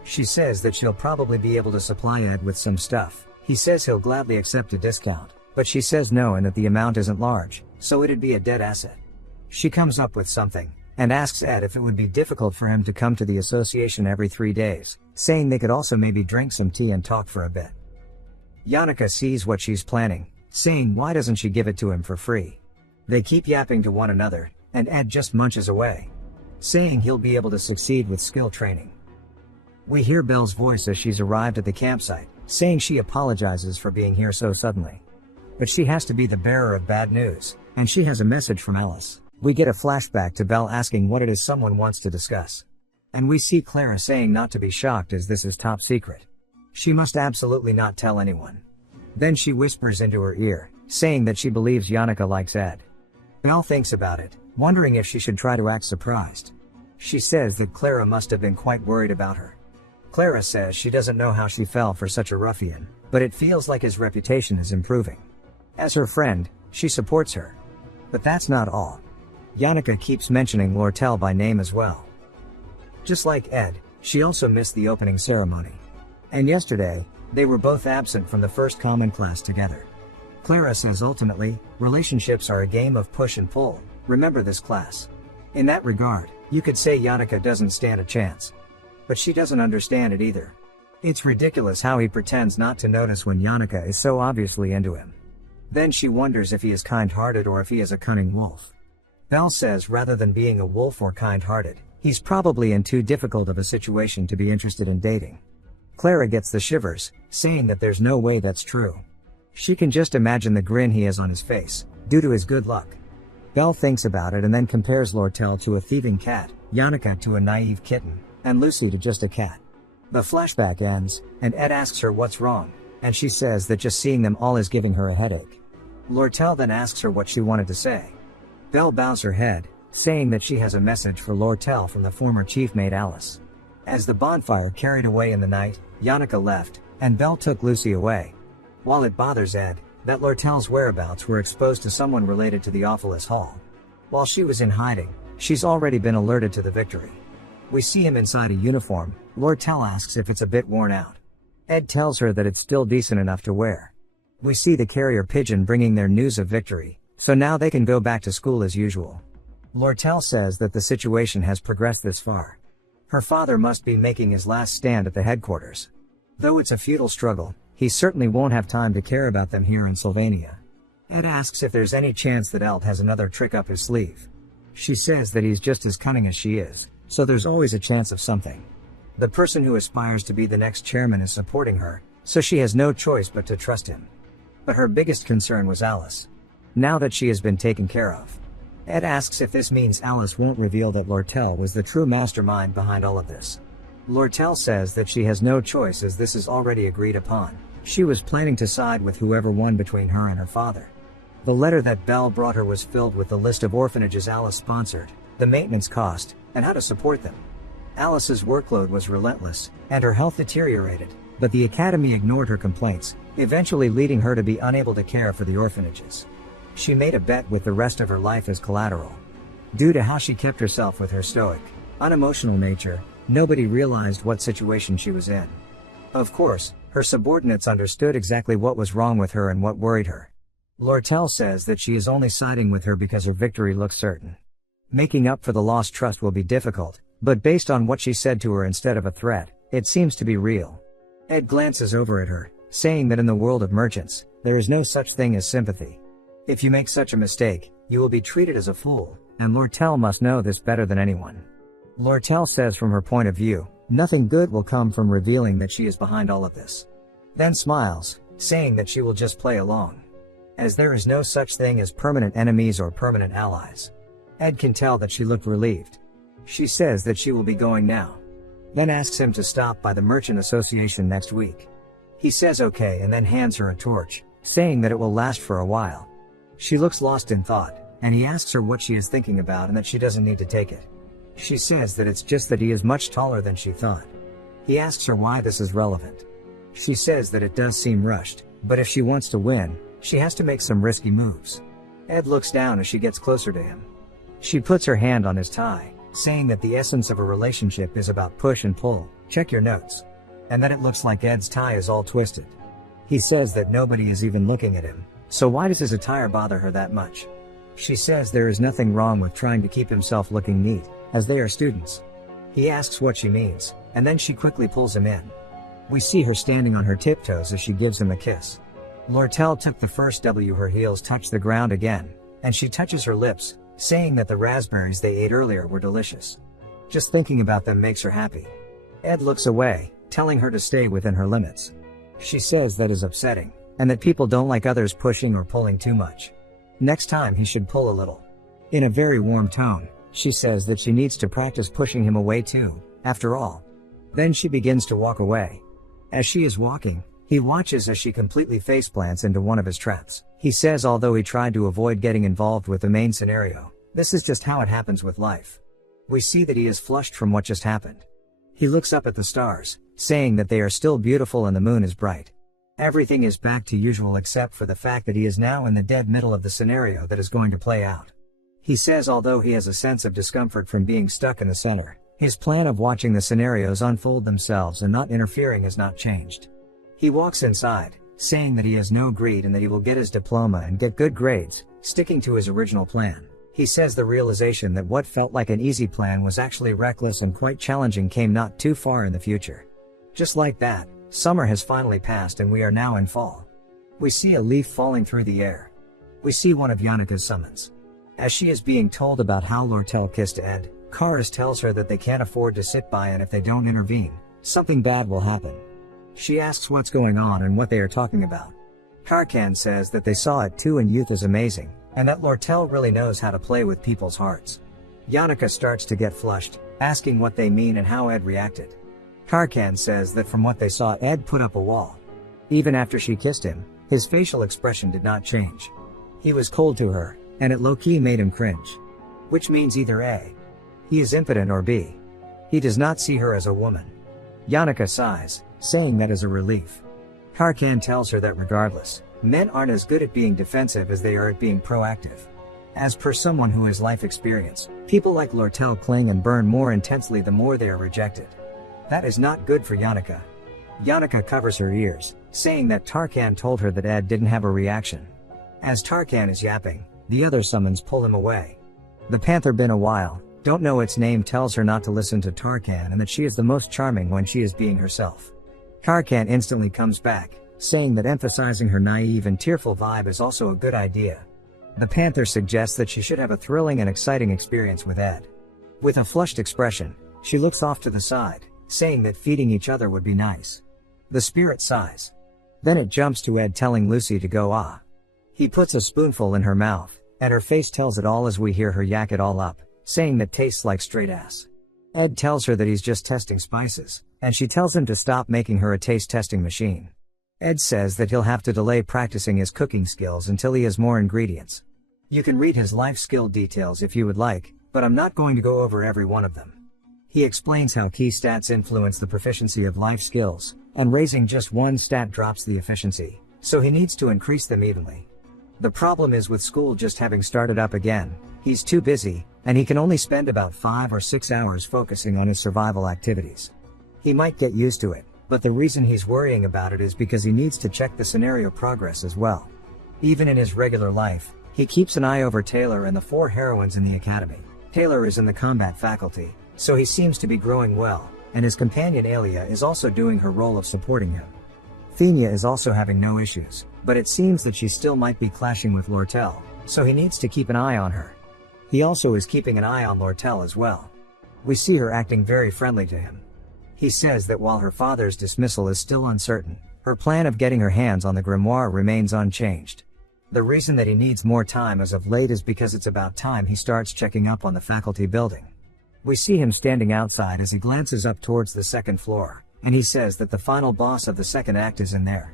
She says that she'll probably be able to supply Ed with some stuff. He says he'll gladly accept a discount, but she says no and that the amount isn't large, so it'd be a dead asset. She comes up with something, and asks Ed if it would be difficult for him to come to the association every 3 days, saying they could also maybe drink some tea and talk for a bit. Yannicka sees what she's planning, saying why doesn't she give it to him for free? They keep yapping to one another, and Ed just munches away, saying he'll be able to succeed with skill training. We hear Belle's voice as she's arrived at the campsite, saying she apologizes for being here so suddenly. But she has to be the bearer of bad news, and she has a message from Alice. We get a flashback to Belle asking what it is someone wants to discuss. And we see Clara saying not to be shocked as this is top secret. She must absolutely not tell anyone. Then she whispers into her ear, saying that she believes Yannicka likes Ed. Belle thinks about it, wondering if she should try to act surprised. She says that Clara must have been quite worried about her. Clara says she doesn't know how she fell for such a ruffian, but it feels like his reputation is improving. As her friend, she supports her. But that's not all. Yannicka keeps mentioning Lortel by name as well. Just like Ed, she also missed the opening ceremony. And yesterday, they were both absent from the first common class together. Clara says ultimately, relationships are a game of push and pull, remember this class. In that regard, you could say Yannicka doesn't stand a chance. But she doesn't understand it either. It's ridiculous how he pretends not to notice when Yannicka is so obviously into him. Then she wonders if he is kind-hearted or if he is a cunning wolf. Belle says rather than being a wolf or kind-hearted, he's probably in too difficult of a situation to be interested in dating. Clara gets the shivers, saying that there's no way that's true. She can just imagine the grin he has on his face, due to his good luck. Belle thinks about it and then compares Lortel to a thieving cat, Yannicka to a naive kitten, and Lucy to just a cat. The flashback ends, and Ed asks her what's wrong, and she says that just seeing them all is giving her a headache. Lortel then asks her what she wanted to say. Belle bows her head, saying that she has a message for Lortel from the former chief mate Alice. As the bonfire carried away in the night, Yannicka left, and Belle took Lucy away. While it bothers Ed that Lortel's whereabouts were exposed to someone related to the Awfulest Hall. While she was in hiding, she's already been alerted to the victory. We see him inside a uniform. Lortel asks if it's a bit worn out. Ed tells her that it's still decent enough to wear. We see the carrier pigeon bringing their news of victory, so now they can go back to school as usual. Lortel says that the situation has progressed this far. Her father must be making his last stand at the headquarters. Though it's a futile struggle, he certainly won't have time to care about them here in Sylvania. Ed asks if there's any chance that Elt has another trick up his sleeve. She says that he's just as cunning as she is, so there's always a chance of something. The person who aspires to be the next chairman is supporting her, so she has no choice but to trust him. But her biggest concern was Alice. Now that she has been taken care of, Ed asks if this means Alice won't reveal that Lortel was the true mastermind behind all of this. Lortel says that she has no choice as this is already agreed upon. She was planning to side with whoever won between her and her father. The letter that Belle brought her was filled with the list of orphanages Alice sponsored, the maintenance cost, and how to support them. Alice's workload was relentless, and her health deteriorated, but the academy ignored her complaints, eventually leading her to be unable to care for the orphanages. She made a bet with the rest of her life as collateral. Due to how she kept herself with her stoic, unemotional nature, nobody realized what situation she was in. Of course, her subordinates understood exactly what was wrong with her and what worried her. Lortel says that she is only siding with her because her victory looks certain. Making up for the lost trust will be difficult, but based on what she said to her instead of a threat, it seems to be real. Ed glances over at her, saying that in the world of merchants, there is no such thing as sympathy. If you make such a mistake, you will be treated as a fool, and Lortel must know this better than anyone. Lortel says from her point of view, nothing good will come from revealing that she is behind all of this. Then smiles, saying that she will just play along. As there is no such thing as permanent enemies or permanent allies. Ed can tell that she looked relieved. She says that she will be going now. Then asks him to stop by the Merchant Association next week. He says okay and then hands her a torch, saying that it will last for a while. She looks lost in thought, and he asks her what she is thinking about and that she doesn't need to take it. She says that it's just that he is much taller than she thought. He asks her why this is relevant. She says that it does seem rushed, but if she wants to win, she has to make some risky moves. Ed looks down as she gets closer to him. She puts her hand on his tie, saying that the essence of a relationship is about push and pull, check your notes. And that it looks like Ed's tie is all twisted. He says that nobody is even looking at him, so why does his attire bother her that much? She says there is nothing wrong with trying to keep himself looking neat, as they are students. He asks what she means, and then she quickly pulls him in. We see her standing on her tiptoes as she gives him a kiss. Lortel took the first W, her heels touch the ground again, and she touches her lips, saying that the raspberries they ate earlier were delicious. Just thinking about them makes her happy. Ed looks away, telling her to stay within her limits. She says that is upsetting, and that people don't like others pushing or pulling too much. Next time he should pull a little. In a very warm tone, she says that she needs to practice pushing him away too, after all. Then she begins to walk away. As she is walking, he watches as she completely faceplants into one of his traps. He says although he tried to avoid getting involved with the main scenario, this is just how it happens with life. We see that he is flushed from what just happened. He looks up at the stars, saying that they are still beautiful and the moon is bright. Everything is back to usual except for the fact that he is now in the dead middle of the scenario that is going to play out. He says although he has a sense of discomfort from being stuck in the center, his plan of watching the scenarios unfold themselves and not interfering has not changed. He walks inside, saying that he has no greed and that he will get his diploma and get good grades, sticking to his original plan. He says the realization that what felt like an easy plan was actually reckless and quite challenging came not too far in the future. Just like that, summer has finally passed and we are now in fall. We see a leaf falling through the air. We see one of Yannika's summons. As she is being told about how Lortel kissed Ed, Karis tells her that they can't afford to sit by and if they don't intervene, something bad will happen. She asks what's going on and what they are talking about. Karkan says that they saw it too and youth is amazing, and that Lortel really knows how to play with people's hearts. Yannika starts to get flushed, asking what they mean and how Ed reacted. Karkan says that from what they saw Ed put up a wall. Even after she kissed him, his facial expression did not change. He was cold to her, and it low-key made him cringe. Which means either A, he is impotent, or B, he does not see her as a woman. Yannika sighs, saying that as a relief. Karkan tells her that regardless, men aren't as good at being defensive as they are at being proactive. As per someone who has life experience, people like Lortel cling and burn more intensely the more they are rejected. That is not good for Yannicka. Yannicka covers her ears, saying that Tarkan told her that Ed didn't have a reaction. As Tarkan is yapping, the other summons pull him away. The panther been a while, don't know its name, tells her not to listen to Tarkan and that she is the most charming when she is being herself. Tarkan instantly comes back, saying that emphasizing her naive and tearful vibe is also a good idea. The panther suggests that she should have a thrilling and exciting experience with Ed. With a flushed expression, she looks off to the side, saying that feeding each other would be nice. The spirit sighs. Then it jumps to Ed telling Lucy to go ah. He puts a spoonful in her mouth, and her face tells it all as we hear her yak it all up, saying that tastes like straight ass. Ed tells her that he's just testing spices, and she tells him to stop making her a taste testing machine. Ed says that he'll have to delay practicing his cooking skills until he has more ingredients. You can read his life skill details if you would like, but I'm not going to go over every one of them. He explains how key stats influence the proficiency of life skills, and raising just one stat drops the efficiency, so he needs to increase them evenly. The problem is with school just having started up again, he's too busy, and he can only spend about 5 or 6 hours focusing on his survival activities. He might get used to it, but the reason he's worrying about it is because he needs to check the scenario progress as well. Even in his regular life, he keeps an eye over Taylor and the 4 heroines in the academy. Taylor is in the combat faculty, so he seems to be growing well, and his companion Alia is also doing her role of supporting him. Thenia is also having no issues, but it seems that she still might be clashing with Lortel, so he needs to keep an eye on her. He also is keeping an eye on Lortel as well. We see her acting very friendly to him. He says that while her father's dismissal is still uncertain, her plan of getting her hands on the grimoire remains unchanged. The reason that he needs more time as of late is because it's about time he starts checking up on the faculty building. We see him standing outside as he glances up towards the 2nd floor, and he says that the final boss of the 2nd act is in there.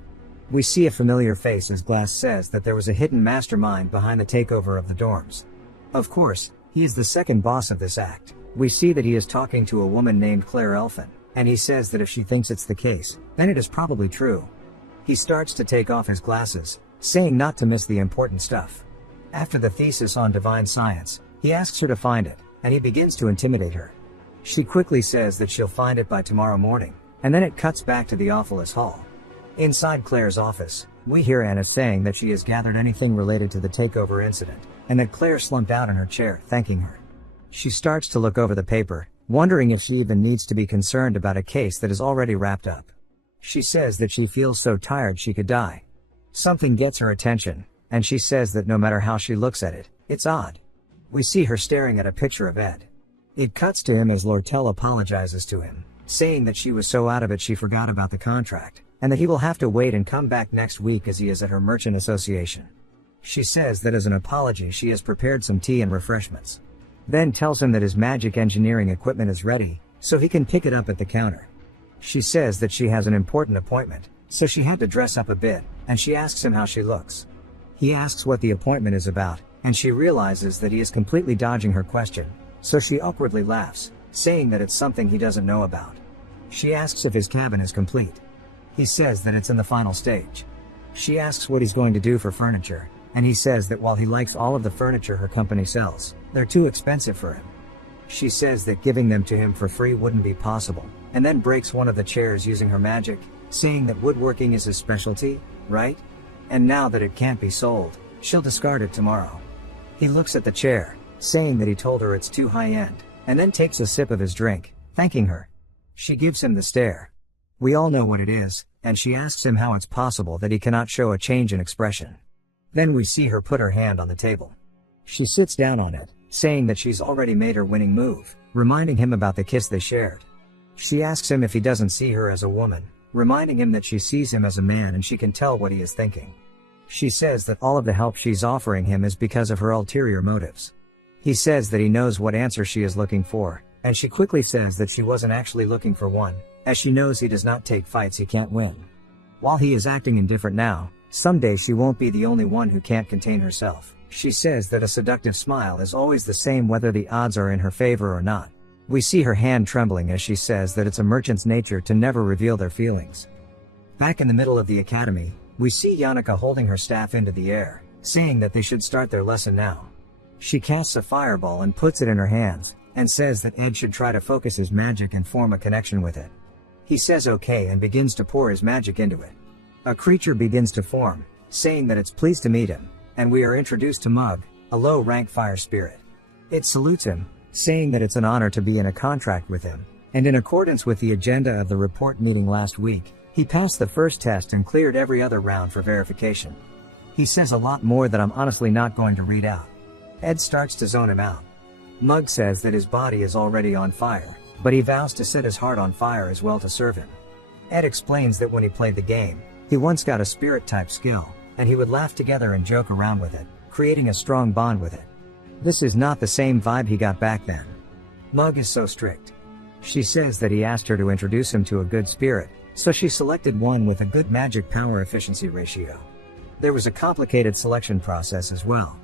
We see a familiar face as Glass says that there was a hidden mastermind behind the takeover of the dorms. Of course, he is the 2nd boss of this act. We see that he is talking to a woman named Claire Elfin, and he says that if she thinks it's the case, then it is probably true. He starts to take off his glasses, saying not to miss the important stuff. After the thesis on divine science, he asks her to find it, and he begins to intimidate her. She quickly says that she'll find it by tomorrow morning, and then it cuts back to the Awfulest Hall. Inside Claire's office, we hear Anna saying that she has gathered anything related to the takeover incident, and that Claire slumped out in her chair, thanking her. She starts to look over the paper, wondering if she even needs to be concerned about a case that is already wrapped up. She says that she feels so tired she could die. Something gets her attention, and she says that no matter how she looks at it, it's odd. We see her staring at a picture of Ed. It cuts to him as Lortel apologizes to him, saying that she was so out of it she forgot about the contract, and that he will have to wait and come back next week as he is at her merchant association. She says that as an apology she has prepared some tea and refreshments. Then tells him that his magic engineering equipment is ready, so he can pick it up at the counter. She says that she has an important appointment, so she had to dress up a bit, and she asks him how she looks. He asks what the appointment is about, and she realizes that he is completely dodging her question, so she awkwardly laughs, saying that it's something he doesn't know about. She asks if his cabin is complete. He says that it's in the final stage. She asks what he's going to do for furniture, and he says that while he likes all of the furniture her company sells, they're too expensive for him. She says that giving them to him for free wouldn't be possible, and then breaks one of the chairs using her magic, saying that woodworking is his specialty, right? And now that it can't be sold, she'll discard it tomorrow. He looks at the chair, saying that he told her it's too high-end, and then takes a sip of his drink, thanking her. She gives him the stare. We all know what it is, and she asks him how it's possible that he cannot show a change in expression. Then we see her put her hand on the table. She sits down on it, saying that she's already made her winning move, reminding him about the kiss they shared. She asks him if he doesn't see her as a woman, reminding him that she sees him as a man and she can tell what he is thinking. She says that all of the help she's offering him is because of her ulterior motives. He says that he knows what answer she is looking for, and she quickly says that she wasn't actually looking for one, as she knows he does not take fights he can't win. While he is acting indifferent now, someday she won't be the only one who can't contain herself. She says that a seductive smile is always the same whether the odds are in her favor or not. We see her hand trembling as she says that it's a merchant's nature to never reveal their feelings. Back in the middle of the academy, we see Yannicka holding her staff into the air, saying that they should start their lesson now. She casts a fireball and puts it in her hands, and says that Ed should try to focus his magic and form a connection with it. He says okay and begins to pour his magic into it. A creature begins to form, saying that it's pleased to meet him, and we are introduced to Mug, a low-rank fire spirit. It salutes him, saying that it's an honor to be in a contract with him, and in accordance with the agenda of the report meeting last week, he passed the first test and cleared every other round for verification. He says a lot more that I'm honestly not going to read out. Ed starts to zone him out. Mug says that his body is already on fire, but he vows to set his heart on fire as well to serve him. Ed explains that when he played the game, he once got a spirit-type skill, and he would laugh together and joke around with it, creating a strong bond with it. This is not the same vibe he got back then. Mug is so strict. She says that he asked her to introduce him to a good spirit, so she selected one with a good magic power efficiency ratio. There was a complicated selection process as well.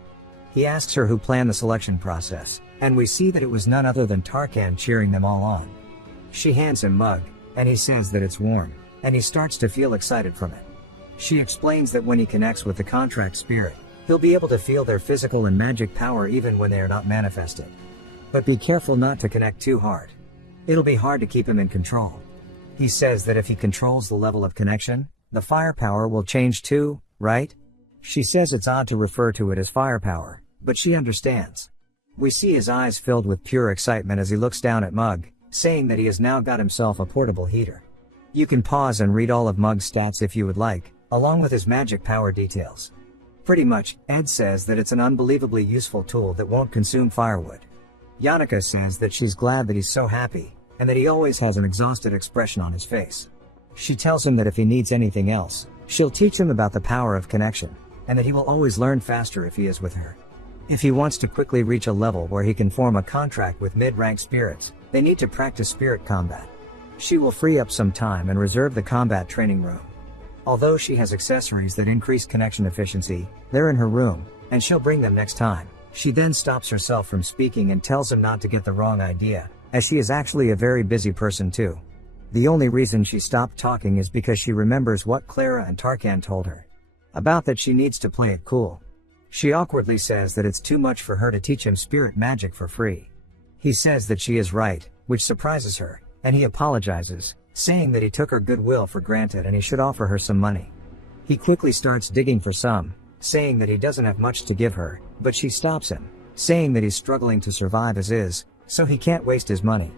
He asks her who planned the selection process, and we see that it was none other than Tarkan cheering them all on. She hands him Mug, and he says that it's warm, and he starts to feel excited from it. She explains that when he connects with the contract spirit, he'll be able to feel their physical and magic power even when they are not manifested. But be careful not to connect too hard. It'll be hard to keep him in control. He says that if he controls the level of connection, the firepower will change too, right? She says it's odd to refer to it as firepower, but she understands. We see his eyes filled with pure excitement as he looks down at Mug, saying that he has now got himself a portable heater. You can pause and read all of Mug's stats if you would like, along with his magic power details. Pretty much, Ed says that it's an unbelievably useful tool that won't consume firewood. Yannicka says that she's glad that he's so happy, and that he always has an exhausted expression on his face. She tells him that if he needs anything else, she'll teach him about the power of connection, and that he will always learn faster if he is with her. If he wants to quickly reach a level where he can form a contract with mid-rank spirits, they need to practice spirit combat. She will free up some time and reserve the combat training room. Although she has accessories that increase connection efficiency, they're in her room, and she'll bring them next time. She then stops herself from speaking and tells him not to get the wrong idea, as she is actually a very busy person too. The only reason she stopped talking is because she remembers what Clara and Tarkan told her. About that she needs to play it cool. She awkwardly says that it's too much for her to teach him spirit magic for free. He says that she is right, which surprises her, and he apologizes, saying that he took her goodwill for granted and he should offer her some money. He quickly starts digging for some, saying that he doesn't have much to give her, but she stops him, saying that he's struggling to survive as is, so he can't waste his money.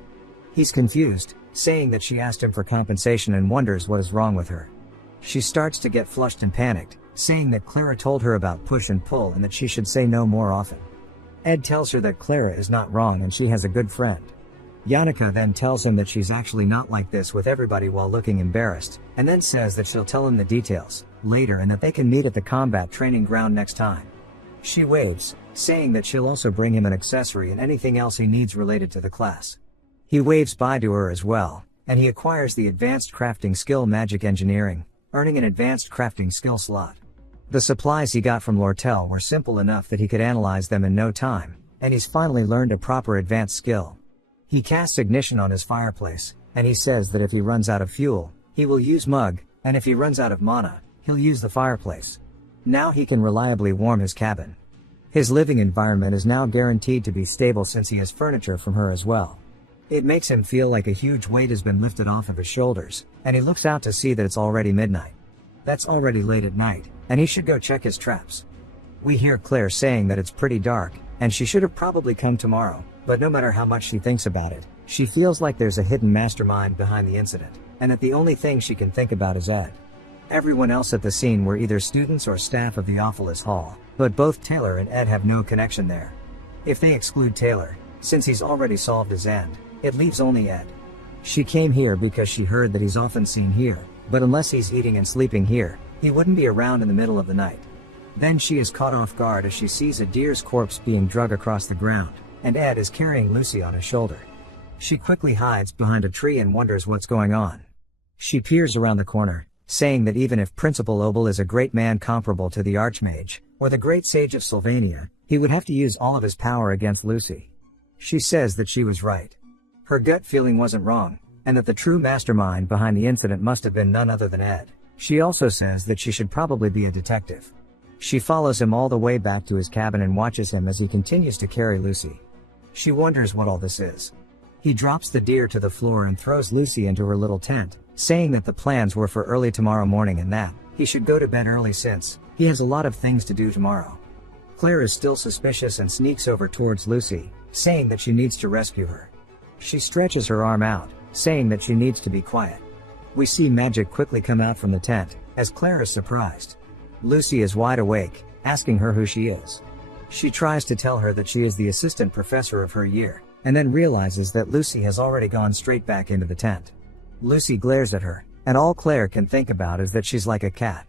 He's confused, saying that she asked him for compensation and wonders what is wrong with her. She starts to get flushed and panicked, saying that Clara told her about push and pull and that she should say no more often. Ed tells her that Clara is not wrong and she has a good friend. Yannicka then tells him that she's actually not like this with everybody while looking embarrassed, and then says that she'll tell him the details later and that they can meet at the combat training ground next time. She waves, saying that she'll also bring him an accessory and anything else he needs related to the class. He waves bye to her as well, and he acquires the advanced crafting skill magic engineering, earning an advanced crafting skill slot. The supplies he got from Lortel were simple enough that he could analyze them in no time, and he's finally learned a proper advanced skill. He casts ignition on his fireplace, and he says that if he runs out of fuel, he will use Mug, and if he runs out of mana, he'll use the fireplace. Now he can reliably warm his cabin. His living environment is now guaranteed to be stable since he has furniture from her as well. It makes him feel like a huge weight has been lifted off of his shoulders, and he looks out to see that it's already midnight. That's already late at night, and he should go check his traps. We hear Claire saying that it's pretty dark, and she should have probably come tomorrow, but no matter how much she thinks about it, she feels like there's a hidden mastermind behind the incident, and that the only thing she can think about is Ed. Everyone else at the scene were either students or staff of the Awfulest Hall, but both Taylor and Ed have no connection there. If they exclude Taylor, since he's already solved his end, it leaves only Ed. She came here because she heard that he's often seen here, but unless he's eating and sleeping here, he wouldn't be around in the middle of the night. Then she is caught off guard as she sees a deer's corpse being dragged across the ground, and Ed is carrying Lucy on his shoulder. She quickly hides behind a tree and wonders what's going on. She peers around the corner, saying that even if Principal Obel is a great man comparable to the Archmage, or the Great Sage of Sylvania, he would have to use all of his power against Lucy. She says that she was right. Her gut feeling wasn't wrong, and that the true mastermind behind the incident must have been none other than Ed. She also says that she should probably be a detective. She follows him all the way back to his cabin and watches him as he continues to carry Lucy. She wonders what all this is. He drops the deer to the floor and throws Lucy into her little tent, saying that the plans were for early tomorrow morning and that he should go to bed early since he has a lot of things to do tomorrow. Claire is still suspicious and sneaks over towards Lucy, saying that she needs to rescue her. She stretches her arm out, saying that she needs to be quiet. We see Magic quickly come out from the tent, as Claire is surprised. Lucy is wide awake, asking her who she is. She tries to tell her that she is the assistant professor of her year, and then realizes that Lucy has already gone straight back into the tent. Lucy glares at her, and all Claire can think about is that she's like a cat.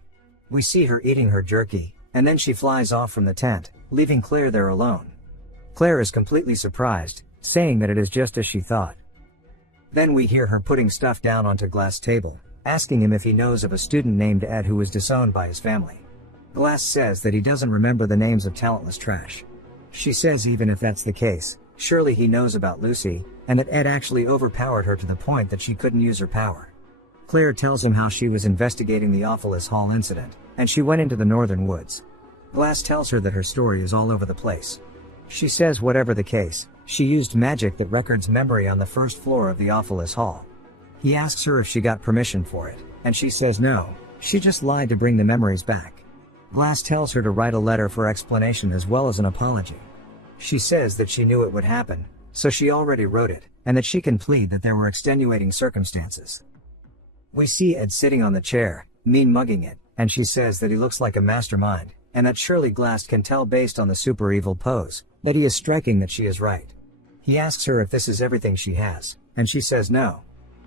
We see her eating her jerky, and then she flies off from the tent, leaving Claire there alone. Claire is completely surprised, saying that it is just as she thought. Then we hear her putting stuff down onto Glass' table, asking him if he knows of a student named Ed who was disowned by his family. Glass says that he doesn't remember the names of talentless trash. She says even if that's the case, surely he knows about Lucy, and that Ed actually overpowered her to the point that she couldn't use her power. Claire tells him how she was investigating the Awfulest Hall incident, and she went into the northern woods. Glass tells her that her story is all over the place. She says whatever the case, she used magic that records memory on the first floor of the Awfulest Hall. He asks her if she got permission for it, and she says no, she just lied to bring the memories back. Glass tells her to write a letter for explanation as well as an apology. She says that she knew it would happen, so she already wrote it, and that she can plead that there were extenuating circumstances. We see Ed sitting on the chair, mean mugging it, and she says that he looks like a mastermind, and that surely Glass can tell based on the super evil pose, that he is striking that she is right. He asks her if this is everything she has, and she says no.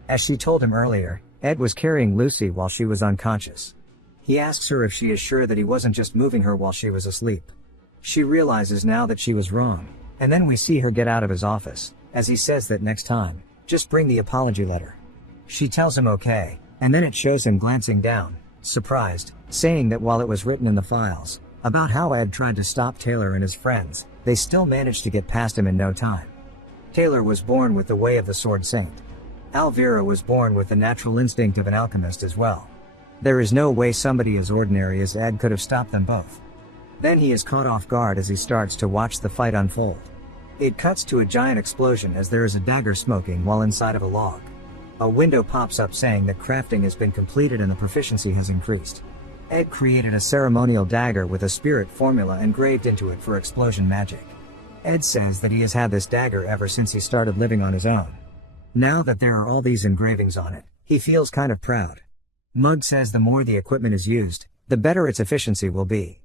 As she told him earlier, Ed was carrying Lucy while she was unconscious. He asks her if she is sure that he wasn't just moving her while she was asleep. She realizes now that she was wrong, and then we see her get out of his office, as he says that next time, just bring the apology letter. She tells him okay, and then it shows him glancing down, surprised, saying that while it was written in the files, about how Ed tried to stop Taylor and his friends, they still managed to get past him in no time. Taylor was born with the way of the Sword Saint. Alvira was born with the natural instinct of an alchemist as well. There is no way somebody as ordinary as Ed could have stopped them both. Then he is caught off guard as he starts to watch the fight unfold. It cuts to a giant explosion as there is a dagger smoking while inside of a log. A window pops up saying that crafting has been completed and the proficiency has increased. Ed created a ceremonial dagger with a spirit formula engraved into it for explosion magic. Ed says that he has had this dagger ever since he started living on his own. Now that there are all these engravings on it, he feels kind of proud. Mug says the more the equipment is used, the better its efficiency will be.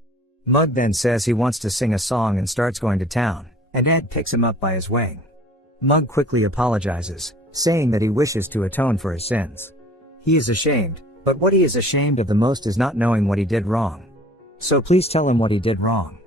Mug then says he wants to sing a song and starts going to town, and Ed picks him up by his wing. Mug quickly apologizes, saying that he wishes to atone for his sins. He is ashamed, but what he is ashamed of the most is not knowing what he did wrong. So please tell him what he did wrong.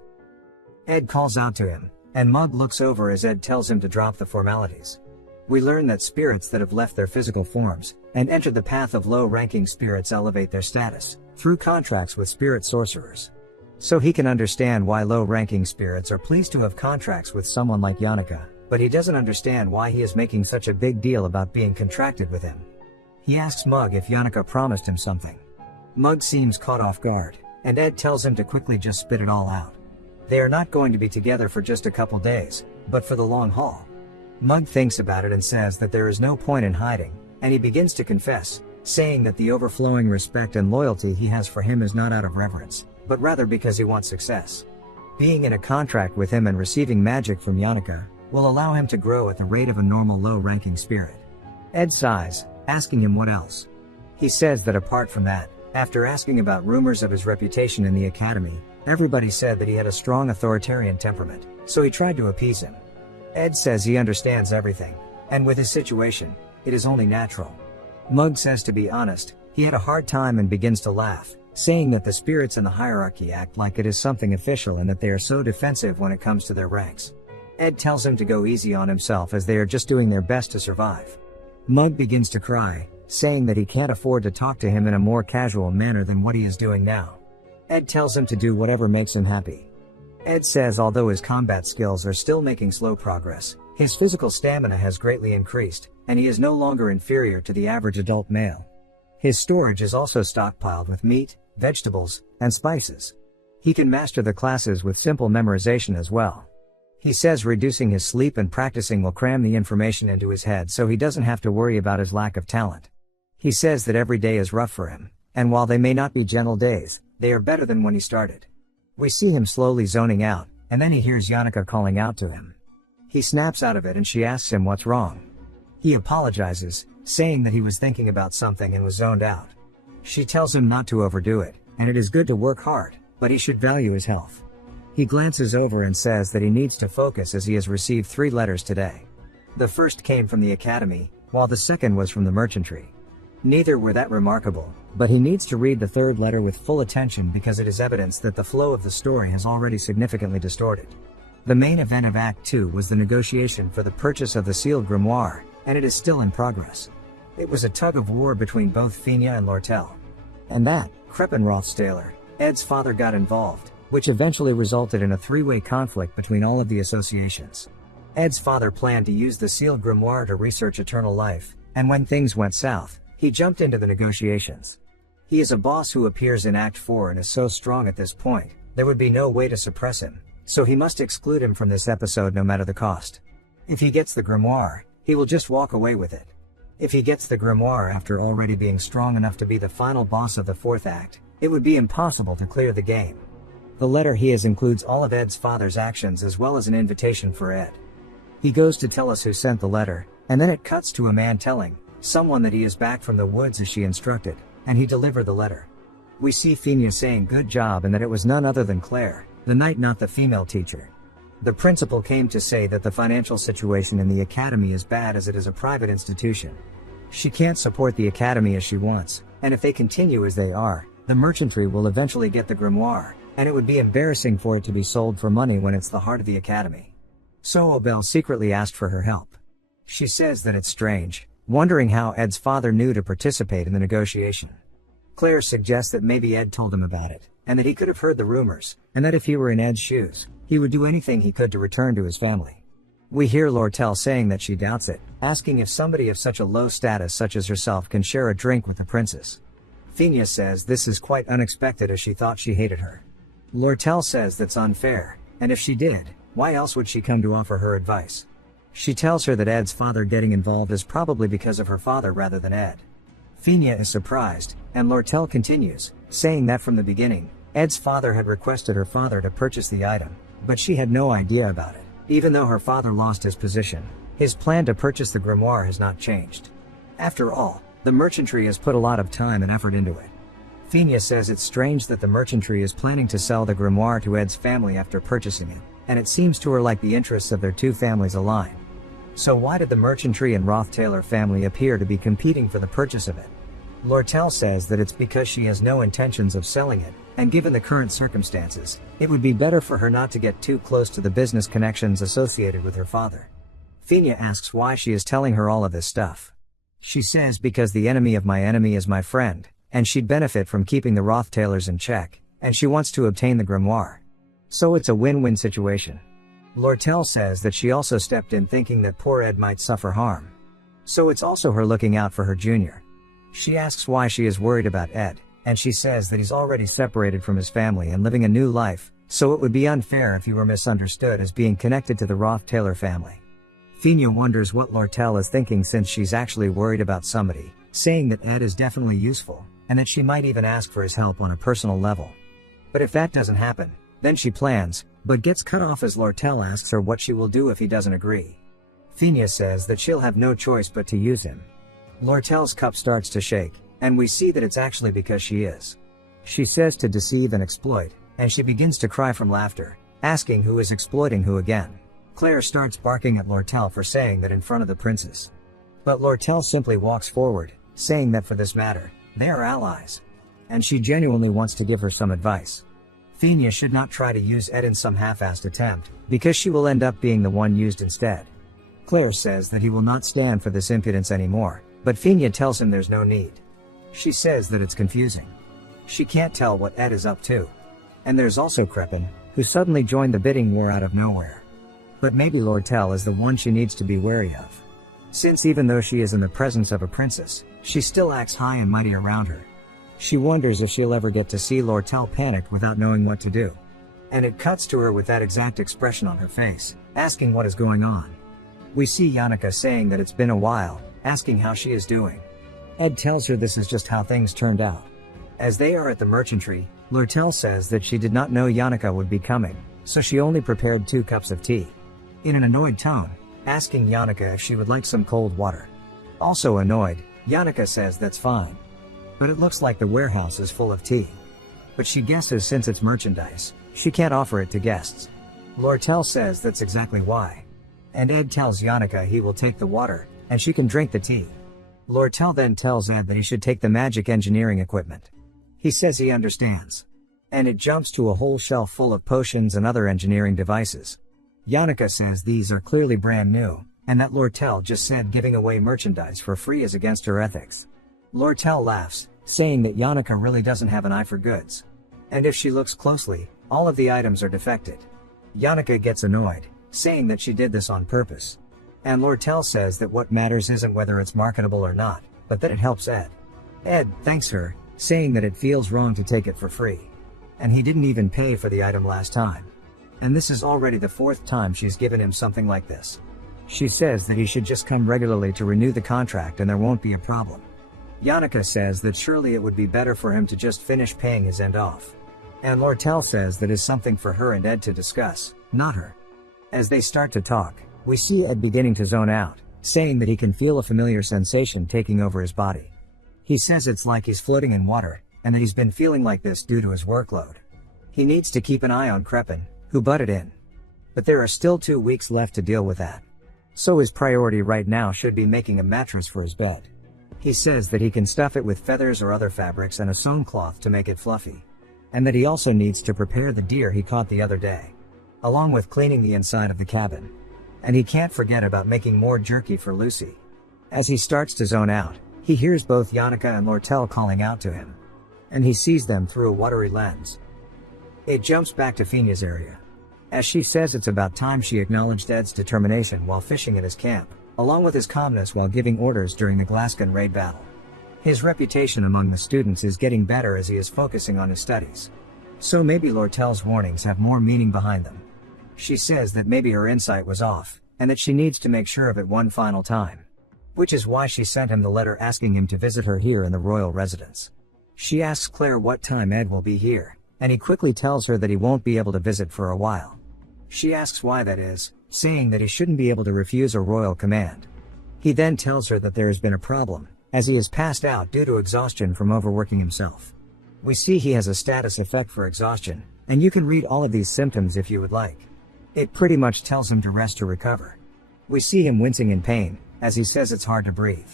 Ed calls out to him, and Mug looks over as Ed tells him to drop the formalities. We learn that spirits that have left their physical forms and entered the path of low-ranking spirits elevate their status through contracts with spirit sorcerers. So he can understand why low-ranking spirits are pleased to have contracts with someone like Yannicka, but he doesn't understand why he is making such a big deal about being contracted with him. He asks Mug if Yannicka promised him something. Mug seems caught off guard, and Ed tells him to quickly just spit it all out. They are not going to be together for just a couple days, but for the long haul. Mug thinks about it and says that there is no point in hiding, and he begins to confess, saying that the overflowing respect and loyalty he has for him is not out of reverence, but rather because he wants success. Being in a contract with him and receiving magic from Yannicka will allow him to grow at the rate of a normal low-ranking spirit. Ed sighs, asking him what else. He says that apart from that, after asking about rumors of his reputation in the academy, everybody said that he had a strong authoritarian temperament, so he tried to appease him. Ed says he understands everything, and with his situation, it is only natural. Mug says to be honest, he had a hard time and begins to laugh, saying that the spirits in the hierarchy act like it is something official and that they are so defensive when it comes to their ranks. Ed tells him to go easy on himself as they are just doing their best to survive. Mug begins to cry, saying that he can't afford to talk to him in a more casual manner than what he is doing now. Ed tells him to do whatever makes him happy. Ed says although his combat skills are still making slow progress, his physical stamina has greatly increased, and he is no longer inferior to the average adult male. His storage is also stockpiled with meat, vegetables, and spices. He can master the classes with simple memorization as well. He says reducing his sleep and practicing will cram the information into his head so he doesn't have to worry about his lack of talent. He says that every day is rough for him, and while they may not be gentle days, they are better than when he started. We see him slowly zoning out, and then he hears Yannicka calling out to him. He snaps out of it and she asks him what's wrong. He apologizes, saying that he was thinking about something and was zoned out. She tells him not to overdo it, and it is good to work hard, but he should value his health. He glances over and says that he needs to focus as he has received 3 letters today. The first came from the academy, while the second was from the merchantry. Neither were that remarkable, but he needs to read the third letter with full attention because it is evidence that the flow of the story has already significantly distorted. The main event of Act 2 was the negotiation for the purchase of the sealed grimoire, and it is still in progress. It was a tug of war between both Finia and Lortel. And that, Kreppen Rothstaler, Ed's father, got involved, which eventually resulted in a 3-way conflict between all of the associations. Ed's father planned to use the sealed grimoire to research eternal life, and when things went south, he jumped into the negotiations. He is a boss who appears in Act 4 and is so strong at this point, there would be no way to suppress him, so he must exclude him from this episode no matter the cost. If he gets the grimoire, he will just walk away with it. If he gets the grimoire after already being strong enough to be the final boss of the 4th act, it would be impossible to clear the game. The letter he has includes all of Ed's father's actions as well as an invitation for Ed. He goes to tell us who sent the letter, and then it cuts to a man telling someone that he is back from the woods as she instructed, and he delivered the letter. We see Finia saying good job and that it was none other than Claire, the knight, not the female teacher. The principal came to say that the financial situation in the academy is bad as it is a private institution. She can't support the academy as she wants, and if they continue as they are, the merchantry will eventually get the grimoire, and it would be embarrassing for it to be sold for money when it's the heart of the academy. So Obel secretly asked for her help. She says that it's strange, wondering how Ed's father knew to participate in the negotiation. Claire suggests that maybe Ed told him about it, and that he could have heard the rumors, and that if he were in Ed's shoes, he would do anything he could to return to his family. We hear Lortel saying that she doubts it, asking if somebody of such a low status such as herself can share a drink with the princess. Finia says this is quite unexpected as she thought she hated her. Lortel says that's unfair, and if she did, why else would she come to offer her advice? She tells her that Ed's father getting involved is probably because of her father rather than Ed. Finia is surprised, and Lortel continues, saying that from the beginning, Ed's father had requested her father to purchase the item, but she had no idea about it. Even though her father lost his position, his plan to purchase the grimoire has not changed. After all, the merchantry has put a lot of time and effort into it. Finia says it's strange that the merchantry is planning to sell the grimoire to Ed's family after purchasing it, and it seems to her like the interests of their two families align. So why did the merchantry and Rothtaler family appear to be competing for the purchase of it? Lortel says that it's because she has no intentions of selling it, and given the current circumstances, it would be better for her not to get too close to the business connections associated with her father. Finia asks why she is telling her all of this stuff. She says because the enemy of my enemy is my friend, and she'd benefit from keeping the Rothtalers in check, and she wants to obtain the grimoire. So it's a win-win situation. Lortel says that she also stepped in thinking that poor Ed might suffer harm. So it's also her looking out for her junior. She asks why she is worried about Ed, and she says that he's already separated from his family and living a new life, so it would be unfair if he were misunderstood as being connected to the Rothtaler family. Finia wonders what Lortel is thinking since she's actually worried about somebody, saying that Ed is definitely useful, and that she might even ask for his help on a personal level. But if that doesn't happen, then she plans, but gets cut off as Lortel asks her what she will do if he doesn't agree. Finia says that she'll have no choice but to use him. Lortel's cup starts to shake, and we see that it's actually because she is. She says to deceive and exploit, and she begins to cry from laughter, asking who is exploiting who again. Claire starts barking at Lortel for saying that in front of the princess. But Lortel simply walks forward, saying that for this matter, they are allies. And she genuinely wants to give her some advice. Finia should not try to use Ed in some half-assed attempt, because she will end up being the one used instead. Claire says that he will not stand for this impudence anymore, but Finia tells him there's no need. She says that it's confusing. She can't tell what Ed is up to. And there's also Kreppen, who suddenly joined the bidding war out of nowhere. But maybe Lortel is the one she needs to be wary of. since even though she is in the presence of a princess, she still acts high and mighty around her. She wonders if she'll ever get to see Lortel panicked without knowing what to do. And it cuts to her with that exact expression on her face, asking what is going on. We see Yannicka saying that it's been a while, asking how she is doing. Ed tells her this is just how things turned out. As they are at the merchantry, Lortel says that she did not know Yannicka would be coming, so she only prepared 2 cups of tea. In an annoyed tone, asking Yannicka if she would like some cold water. Also annoyed, Yannicka says that's fine. But it looks like the warehouse is full of tea. But she guesses since it's merchandise, she can't offer it to guests. Lortel says that's exactly why. And Ed tells Yannicka he will take the water, and she can drink the tea. Lortel then tells Ed that he should take the magic engineering equipment. He says he understands. And it jumps to a whole shelf full of potions and other engineering devices. Yannicka says these are clearly brand new, and that Lortel just said giving away merchandise for free is against her ethics. Lortel laughs, saying that Yannicka really doesn't have an eye for goods. And if she looks closely, all of the items are defected. Yannicka gets annoyed, saying that she did this on purpose. And Lortel says that what matters isn't whether it's marketable or not, but that it helps Ed. Ed thanks her, saying that it feels wrong to take it for free. And he didn't even pay for the item last time. And this is already the 4th time she's given him something like this. She says that he should just come regularly to renew the contract and there won't be a problem. Yannicka says that surely it would be better for him to just finish paying his end off. And Lortel says that is something for her and Ed to discuss, not her. As they start to talk, we see Ed beginning to zone out, saying that he can feel a familiar sensation taking over his body. He says it's like he's floating in water, and that he's been feeling like this due to his workload. He needs to keep an eye on Crepin, who butted in. But there are still 2 weeks left to deal with that. So his priority right now should be making a mattress for his bed. He says that he can stuff it with feathers or other fabrics and a sewn cloth to make it fluffy. And that he also needs to prepare the deer he caught the other day, along with cleaning the inside of the cabin. And he can't forget about making more jerky for Lucy. As he starts to zone out, he hears both Yannicka and Lortel calling out to him. And he sees them through a watery lens. It jumps back to Fina's area. As she says it's about time she acknowledged Ed's determination while fishing at his camp, along with his calmness while giving orders during the Glasgow raid battle. His reputation among the students is getting better as he is focusing on his studies. So maybe Lortel's warnings have more meaning behind them. She says that maybe her insight was off, and that she needs to make sure of it one final time. Which is why she sent him the letter asking him to visit her here in the royal residence. She asks Claire what time Ed will be here, and he quickly tells her that he won't be able to visit for a while. She asks why that is, saying that he shouldn't be able to refuse a royal command. He then tells her that there has been a problem, as he has passed out due to exhaustion from overworking himself. We see he has a status effect for exhaustion, and you can read all of these symptoms if you would like. It pretty much tells him to rest to recover. We see him wincing in pain, as he says it's hard to breathe,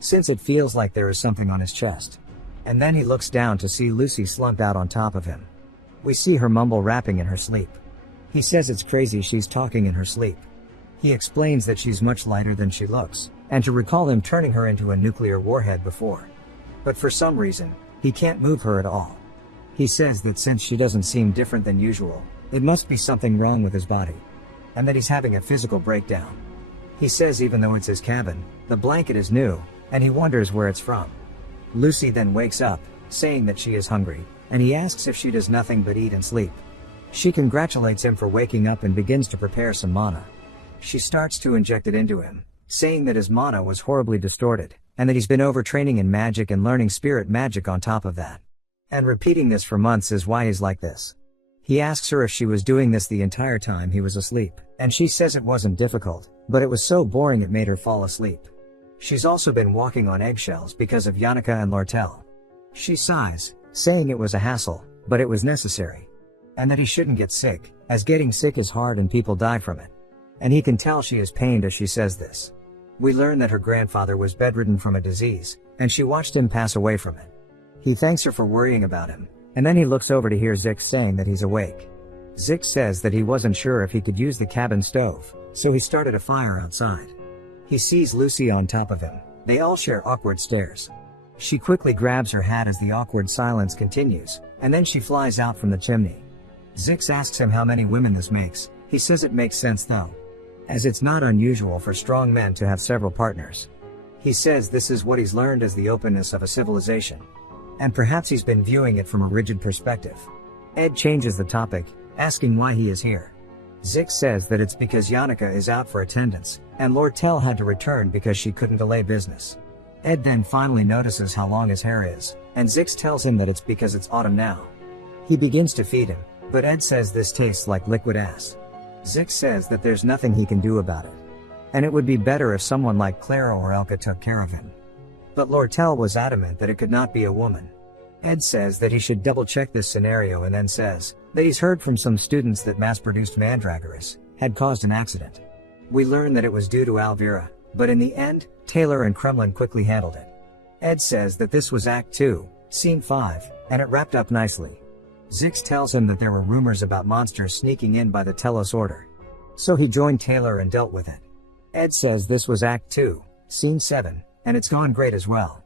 since it feels like there is something on his chest. And then he looks down to see Lucy slumped out on top of him. We see her mumble rapping in her sleep. He says it's crazy she's talking in her sleep. He explains that she's much lighter than she looks, and to recall him turning her into a nuclear warhead before. But for some reason, he can't move her at all. He says that since she doesn't seem different than usual, it must be something wrong with his body, and that he's having a physical breakdown. He says even though it's his cabin, the blanket is new, and he wonders where it's from. Lucy then wakes up, saying that she is hungry, and he asks if she does nothing but eat and sleep. She congratulates him for waking up and begins to prepare some mana. She starts to inject it into him, saying that his mana was horribly distorted, and that he's been overtraining in magic and learning spirit magic on top of that. And repeating this for months is why he's like this. He asks her if she was doing this the entire time he was asleep, and she says it wasn't difficult, but it was so boring it made her fall asleep. She's also been walking on eggshells because of Yannicka and Lortel. She sighs, saying it was a hassle, but it was necessary. And that he shouldn't get sick, as getting sick is hard and people die from it. And he can tell she is pained as she says this. We learn that her grandfather was bedridden from a disease, and she watched him pass away from it. He thanks her for worrying about him, and then he looks over to hear Zix saying that he's awake. Zix says that he wasn't sure if he could use the cabin stove, so he started a fire outside. He sees Lucy on top of him. They all share awkward stares. She quickly grabs her hat as the awkward silence continues, and then she flies out from the chimney. Zix asks him how many women this makes. He says it makes sense though. as it's not unusual for strong men to have several partners. He says this is what he's learned as the openness of a civilization. And perhaps he's been viewing it from a rigid perspective. Ed changes the topic, asking why he is here. Zix says that it's because Yannicka is out for attendance, and Lord Tell had to return because she couldn't delay business. Ed then finally notices how long his hair is, and Zix tells him that it's because it's autumn now. He begins to feed him, but Ed says this tastes like liquid ass. Zix says that there's nothing he can do about it. And it would be better if someone like Clara or Elka took care of him. But Lord Tell was adamant that it could not be a woman. Ed says that he should double check this scenario and then says that he's heard from some students that mass-produced Mandragoras had caused an accident. We learn that it was due to Alvira, but in the end, Taylor and Kremlin quickly handled it. Ed says that this was Act 2, Scene 5, and it wrapped up nicely. Zix tells him that there were rumors about monsters sneaking in by the Telos Order. So he joined Taylor and dealt with it. Ed says this was Act 2, Scene 7, and it's gone great as well.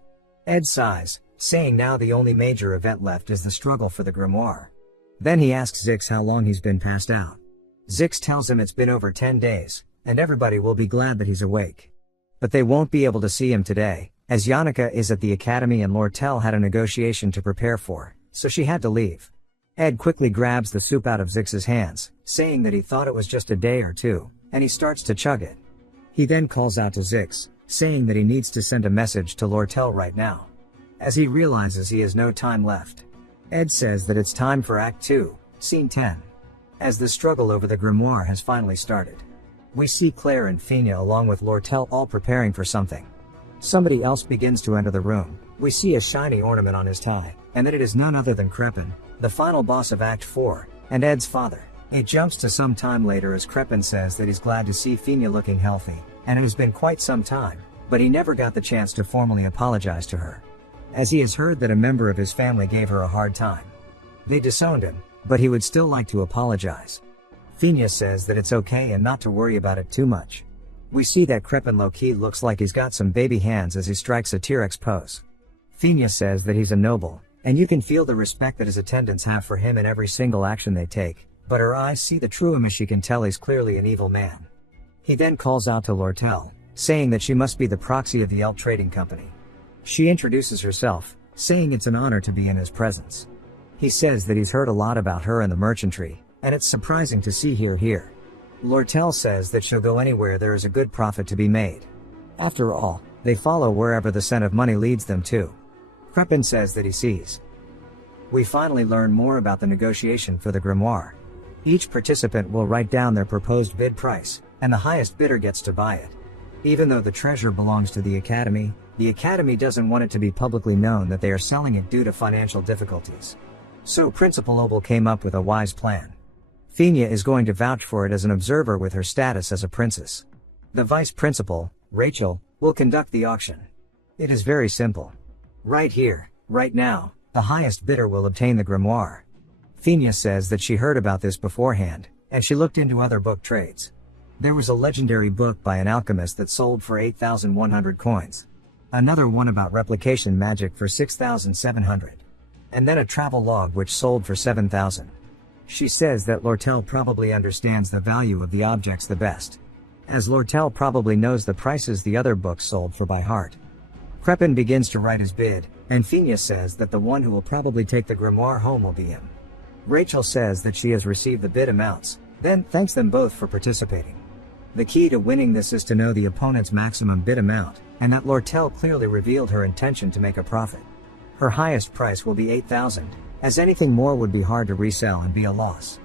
Ed sighs, saying now the only major event left is the struggle for the grimoire. Then he asks Zix how long he's been passed out. Zix tells him it's been over 10 days, and everybody will be glad that he's awake. But they won't be able to see him today, as Yannicka is at the academy and Lord Tell had a negotiation to prepare for, so she had to leave. Ed quickly grabs the soup out of Zix's hands, saying that he thought it was just a day or two, and he starts to chug it. He then calls out to Zix, saying that he needs to send a message to Lord Tell right now, as he realizes he has no time left. Ed says that it's time for Act 2, Scene 10. As the struggle over the grimoire has finally started, we see Claire and Fina along with Lord Tell all preparing for something. Somebody else begins to enter the room. We see a shiny ornament on his tie, and that it is none other than Crepin, the final boss of Act 4, and Ed's father. It jumps to some time later as Crepin says that he's glad to see Fina looking healthy, and it has been quite some time, but he never got the chance to formally apologize to her, as he has heard that a member of his family gave her a hard time. They disowned him, but he would still like to apologize. Fina says that it's okay and not to worry about it too much. We see that Crepin low-key looks like he's got some baby hands as he strikes a T-Rex pose. Fina says that he's a noble, and you can feel the respect that his attendants have for him in every single action they take, but her eyes see the true him as she can tell he's clearly an evil man. He then calls out to Lord Tell, saying that she must be the proxy of the Elk Trading Company. She introduces herself, saying it's an honor to be in his presence. He says that he's heard a lot about her and the merchantry, and it's surprising to see her here. Lord Tell says that she'll go anywhere there is a good profit to be made. After all, they follow wherever the scent of money leads them to. Crepin says that he sees. We finally learn more about the negotiation for the grimoire. Each participant will write down their proposed bid price, and the highest bidder gets to buy it. Even though the treasure belongs to the Academy doesn't want it to be publicly known that they are selling it due to financial difficulties. So Principal Obel came up with a wise plan. Fina is going to vouch for it as an observer with her status as a princess. The vice principal, Rachel, will conduct the auction. It is very simple. Right here, right now, the highest bidder will obtain the grimoire. Fina says that she heard about this beforehand, and she looked into other book trades. There was a legendary book by an alchemist that sold for 8,100 coins. Another one about replication magic for 6,700. And then a travel log which sold for 7,000. She says that Lord Tell probably understands the value of the objects the best, as Lord Tell probably knows the prices the other books sold for by heart. Crepin begins to write his bid, and Fina says that the one who will probably take the grimoire home will be him. Rachel says that she has received the bid amounts, then thanks them both for participating. The key to winning this is to know the opponent's maximum bid amount, and that Lord Tell clearly revealed her intention to make a profit. Her highest price will be 8,000, as anything more would be hard to resell and be a loss.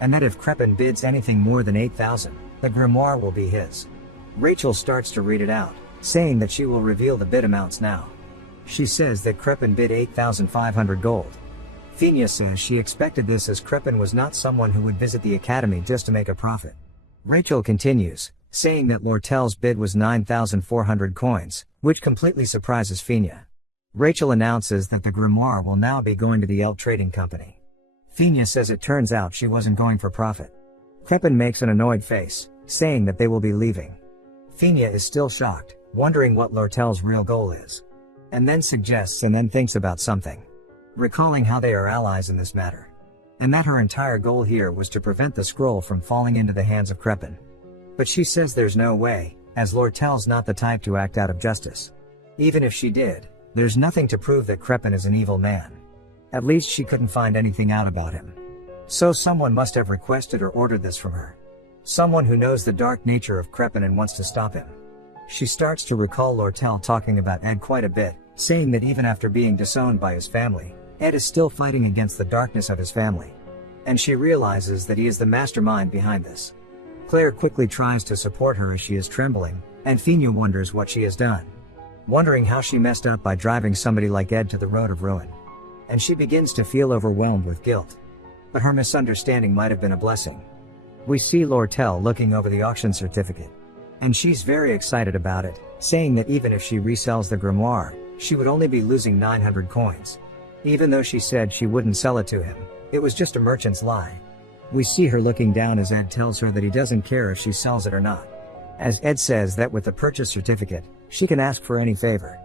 And that if Crepin bids anything more than 8,000, the grimoire will be his. Rachel starts to read it out, saying that she will reveal the bid amounts now. She says that Crepin bid 8,500 gold. Fina says she expected this as Crepin was not someone who would visit the academy just to make a profit. Rachel continues, saying that Lord Tell's bid was 9,400 coins, which completely surprises Fina. Rachel announces that the grimoire will now be going to the Elk Trading Company. Fina says it turns out she wasn't going for profit. Crepin makes an annoyed face, saying that they will be leaving. Fina is still shocked, wondering what Lord Tell's real goal is. And then suggests and then thinks about something, recalling how they are allies in this matter. And that her entire goal here was to prevent the scroll from falling into the hands of Crepin. But she says there's no way, as Lortel's not the type to act out of justice. Even if she did, there's nothing to prove that Crepin is an evil man. At least she couldn't find anything out about him. So someone must have requested or ordered this from her. Someone who knows the dark nature of Crepin and wants to stop him. She starts to recall Lortel talking about Ed quite a bit, saying that even after being disowned by his family, Ed is still fighting against the darkness of his family. And she realizes that he is the mastermind behind this. Claire quickly tries to support her as she is trembling, and Fina wonders what she has done. Wondering how she messed up by driving somebody like Ed to the road of ruin. And she begins to feel overwhelmed with guilt. But her misunderstanding might have been a blessing. We see Lortel looking over the auction certificate. And she's very excited about it, saying that even if she resells the grimoire, she would only be losing 900 coins. Even though she said she wouldn't sell it to him, it was just a merchant's lie. We see her looking down as Ed tells her that he doesn't care if she sells it or not. As Ed says that with the purchase certificate, she can ask for any favor.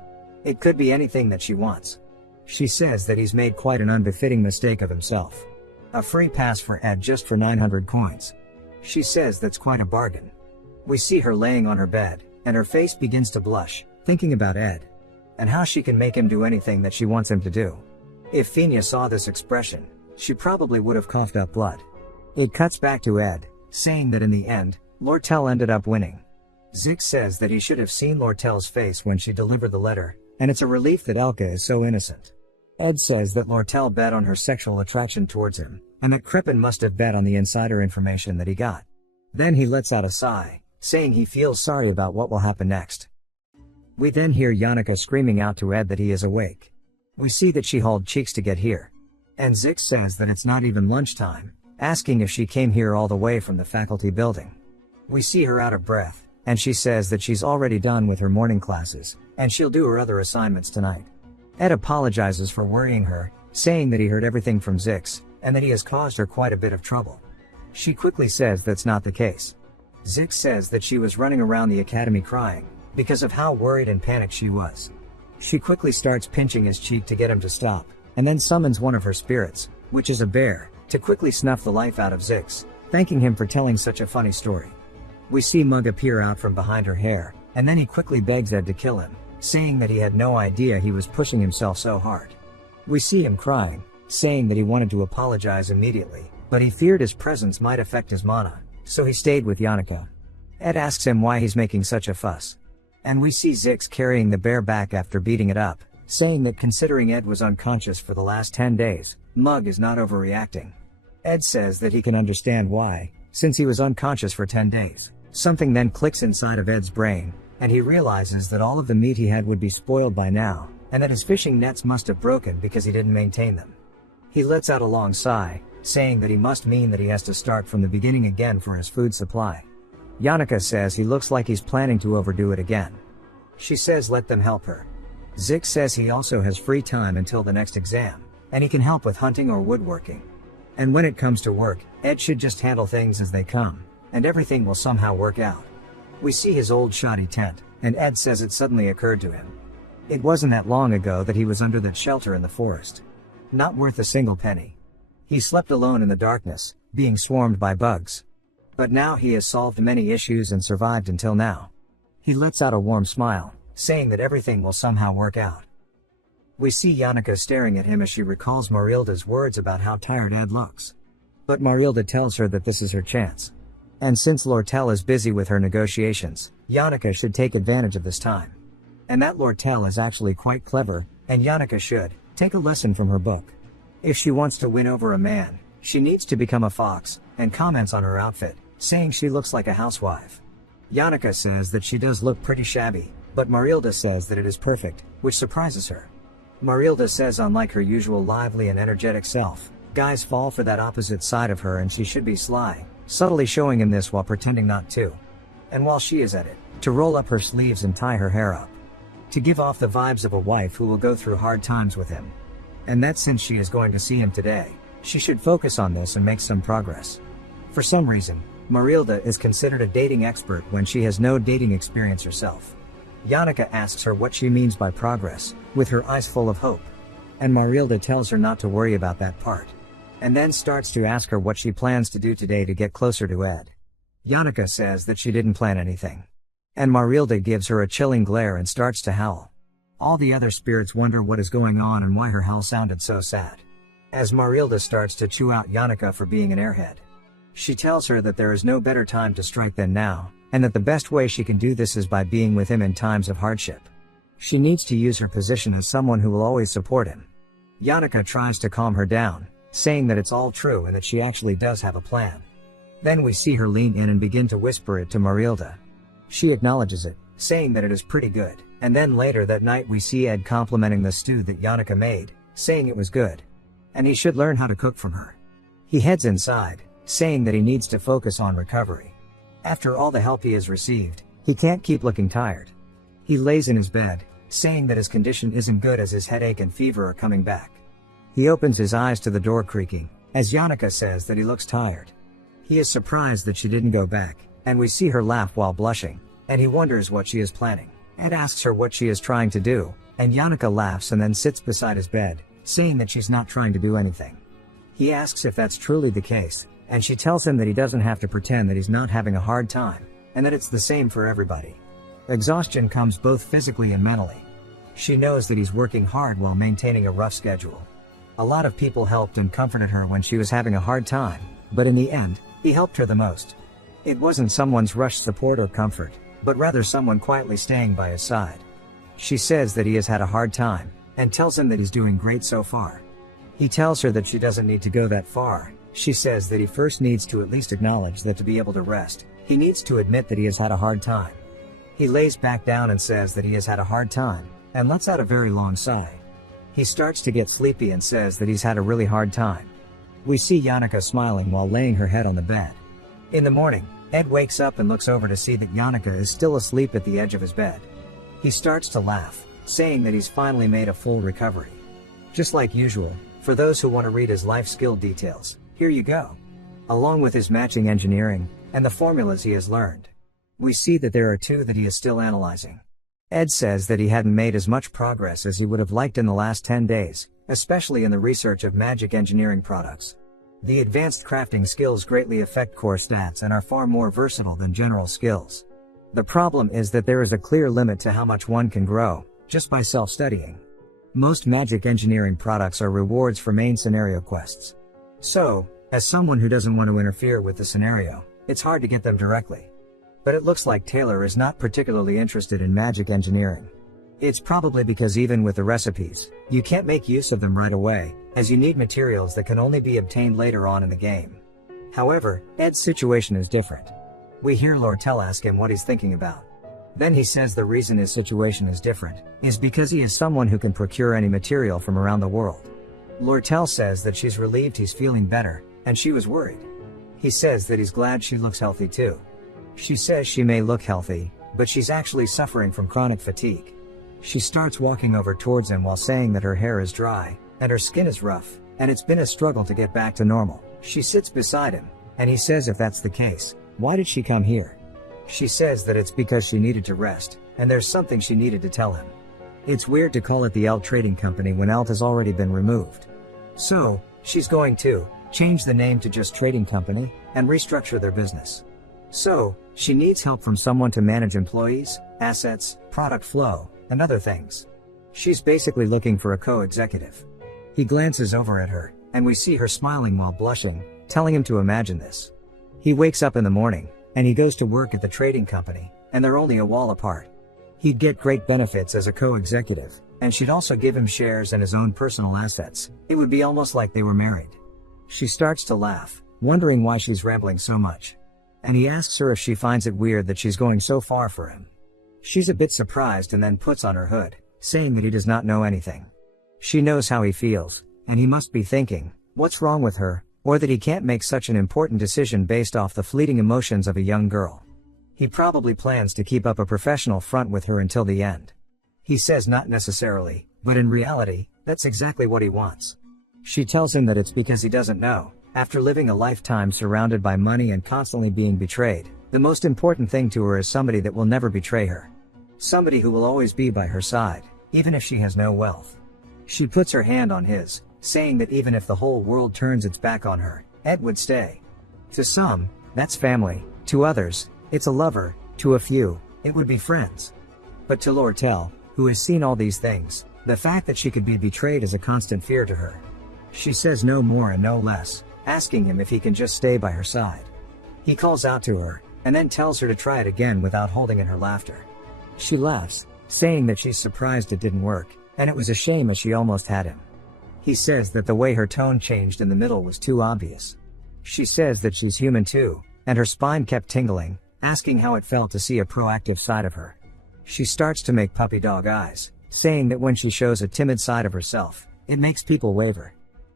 It could be anything that she wants. She says that he's made quite an unbefitting mistake of himself. A free pass for Ed just for 900 coins. She says that's quite a bargain. We see her laying on her bed, and her face begins to blush, thinking about Ed. And how she can make him do anything that she wants him to do. If Fina saw this expression, she probably would have coughed up blood. It cuts back to Ed, saying that in the end, Lortel ended up winning. Zix says that he should have seen Lortel's face when she delivered the letter, and it's a relief that Elka is so innocent. Ed says that Lortel bet on her sexual attraction towards him, and that Crepin must have bet on the insider information that he got. Then he lets out a sigh, saying he feels sorry about what will happen next. We then hear Yannicka screaming out to Ed that he is awake. We see that she hauled cheeks to get here. And Zix says that it's not even lunchtime, asking if she came here all the way from the faculty building. We see her out of breath, and she says that she's already done with her morning classes, and she'll do her other assignments tonight. Ed apologizes for worrying her, saying that he heard everything from Zix, and that he has caused her quite a bit of trouble. She quickly says that's not the case. Zix says that she was running around the academy crying, because of how worried and panicked she was. She quickly starts pinching his cheek to get him to stop, and then summons one of her spirits, which is a bear, to quickly snuff the life out of Zix, thanking him for telling such a funny story. We see Mug appear out from behind her hair, and then he quickly begs Ed to kill him, saying that he had no idea he was pushing himself so hard. We see him crying, saying that he wanted to apologize immediately, but he feared his presence might affect his mana, so he stayed with Yannicka. Ed asks him why he's making such a fuss. And we see Zix carrying the bear back after beating it up, saying that considering Ed was unconscious for the last 10 days, Mug is not overreacting. Ed says that he can understand why, since he was unconscious for 10 days. Something then clicks inside of Ed's brain, and he realizes that all of the meat he had would be spoiled by now, and that his fishing nets must have broken because he didn't maintain them. He lets out a long sigh, saying that he must mean that he has to start from the beginning again for his food supply. Yannicka says he looks like he's planning to overdo it again. She says let them help her. Zix says he also has free time until the next exam, and he can help with hunting or woodworking. And when it comes to work, Ed should just handle things as they come, and everything will somehow work out. We see his old shoddy tent, and Ed says it suddenly occurred to him. It wasn't that long ago that he was under that shelter in the forest. Not worth a single penny. He slept alone in the darkness, being swarmed by bugs. But now he has solved many issues and survived until now. He lets out a warm smile, saying that everything will somehow work out. We see Yannicka staring at him as she recalls Marilda's words about how tired Ed looks. But Marilda tells her that this is her chance. And since Lortel is busy with her negotiations, Yannicka should take advantage of this time. And that Lortel is actually quite clever, and Yannicka should take a lesson from her book. If she wants to win over a man, she needs to become a fox, and comments on her outfit, saying she looks like a housewife. Yannicka says that she does look pretty shabby, but Marilda says that it is perfect, which surprises her. Marilda says unlike her usual lively and energetic self, guys fall for that opposite side of her and she should be sly, subtly showing him this while pretending not to. And while she is at it, to roll up her sleeves and tie her hair up. To give off the vibes of a wife who will go through hard times with him. And that since she is going to see him today, she should focus on this and make some progress. For some reason, Marilda is considered a dating expert when she has no dating experience herself. Yannicka asks her what she means by progress, with her eyes full of hope. And Marilda tells her not to worry about that part. And then starts to ask her what she plans to do today to get closer to Ed. Yannicka says that she didn't plan anything. And Marilda gives her a chilling glare and starts to howl. All the other spirits wonder what is going on and why her howl sounded so sad. As Marilda starts to chew out Yannicka for being an airhead. She tells her that there is no better time to strike than now, and that the best way she can do this is by being with him in times of hardship. She needs to use her position as someone who will always support him. Yannicka tries to calm her down, saying that it's all true and that she actually does have a plan. Then we see her lean in and begin to whisper it to Marilda. She acknowledges it, saying that it is pretty good, and then later that night we see Ed complimenting the stew that Yannicka made, saying it was good. And he should learn how to cook from her. He heads inside, saying that he needs to focus on recovery. After all the help he has received, he can't keep looking tired. He lays in his bed, saying that his condition isn't good as his headache and fever are coming back. He opens his eyes to the door creaking, as Yannicka says that he looks tired. He is surprised that she didn't go back, and we see her laugh while blushing, and he wonders what she is planning. Ed asks her what she is trying to do, and Yannicka laughs and then sits beside his bed, saying that she's not trying to do anything. He asks if that's truly the case, and she tells him that he doesn't have to pretend that he's not having a hard time, and that it's the same for everybody. Exhaustion comes both physically and mentally. She knows that he's working hard while maintaining a rough schedule. A lot of people helped and comforted her when she was having a hard time, but in the end, he helped her the most. It wasn't someone's rushed support or comfort, but rather someone quietly staying by his side. She says that he has had a hard time, and tells him that he's doing great so far. He tells her that she doesn't need to go that far. She says that he first needs to at least acknowledge that to be able to rest, he needs to admit that he has had a hard time. He lays back down and says that he has had a hard time, and lets out a very long sigh. He starts to get sleepy and says that he's had a really hard time. We see Yannicka smiling while laying her head on the bed. In the morning, Ed wakes up and looks over to see that Yannicka is still asleep at the edge of his bed. He starts to laugh, saying that he's finally made a full recovery. Just like usual, for those who want to read his life skill details, here you go. Along with his matching engineering, and the formulas he has learned. We see that there are two that he is still analyzing. Ed says that he hadn't made as much progress as he would have liked in the last 10 days, especially in the research of magic engineering products. The advanced crafting skills greatly affect core stats and are far more versatile than general skills. The problem is that there is a clear limit to how much one can grow, just by self-studying. Most magic engineering products are rewards for main scenario quests. So, as someone who doesn't want to interfere with the scenario, it's hard to get them directly. But it looks like Taylor is not particularly interested in magic engineering. It's probably because even with the recipes, you can't make use of them right away, as you need materials that can only be obtained later on in the game. However, Ed's situation is different. We hear Lortel ask him what he's thinking about. Then he says the reason his situation is different is because he is someone who can procure any material from around the world. Lortel says that she's relieved he's feeling better, and she was worried. He says that he's glad she looks healthy too. She says she may look healthy, but she's actually suffering from chronic fatigue. She starts walking over towards him while saying that her hair is dry, and her skin is rough, and it's been a struggle to get back to normal. She sits beside him, and he says if that's the case, why did she come here? She says that it's because she needed to rest, and there's something she needed to tell him. It's weird to call it the Elt Trading Company when Elt has already been removed. So, she's going to change the name to just Trading Company, and restructure their business. So, she needs help from someone to manage employees, assets, product flow, and other things. She's basically looking for a co-executive. He glances over at her, and we see her smiling while blushing, telling him to imagine this. He wakes up in the morning, and he goes to work at the trading company, and they're only a wall apart. He'd get great benefits as a co-executive, and she'd also give him shares and his own personal assets. It would be almost like they were married. She starts to laugh, wondering why she's rambling so much. And he asks her if she finds it weird that she's going so far for him. She's a bit surprised and then puts on her hood, saying that he does not know anything. She knows how he feels, and he must be thinking, what's wrong with her, or that he can't make such an important decision based off the fleeting emotions of a young girl. He probably plans to keep up a professional front with her until the end. He says not necessarily, but in reality, that's exactly what he wants. She tells him that it's because he doesn't know. After living a lifetime surrounded by money and constantly being betrayed, the most important thing to her is somebody that will never betray her. Somebody who will always be by her side, even if she has no wealth. She puts her hand on his, saying that even if the whole world turns its back on her, Ed would stay. To some, that's family. To others, it's a lover, to a few, it would be friends. But to Lortel, who has seen all these things, the fact that she could be betrayed is a constant fear to her. She says no more and no less, asking him if he can just stay by her side. He calls out to her, and then tells her to try it again without holding in her laughter. She laughs, saying that she's surprised it didn't work, and it was a shame as she almost had him. He says that the way her tone changed in the middle was too obvious. She says that she's human too, and her spine kept tingling, asking how it felt to see a proactive side of her. She starts to make puppy dog eyes, saying that when she shows a timid side of herself, it makes people waver.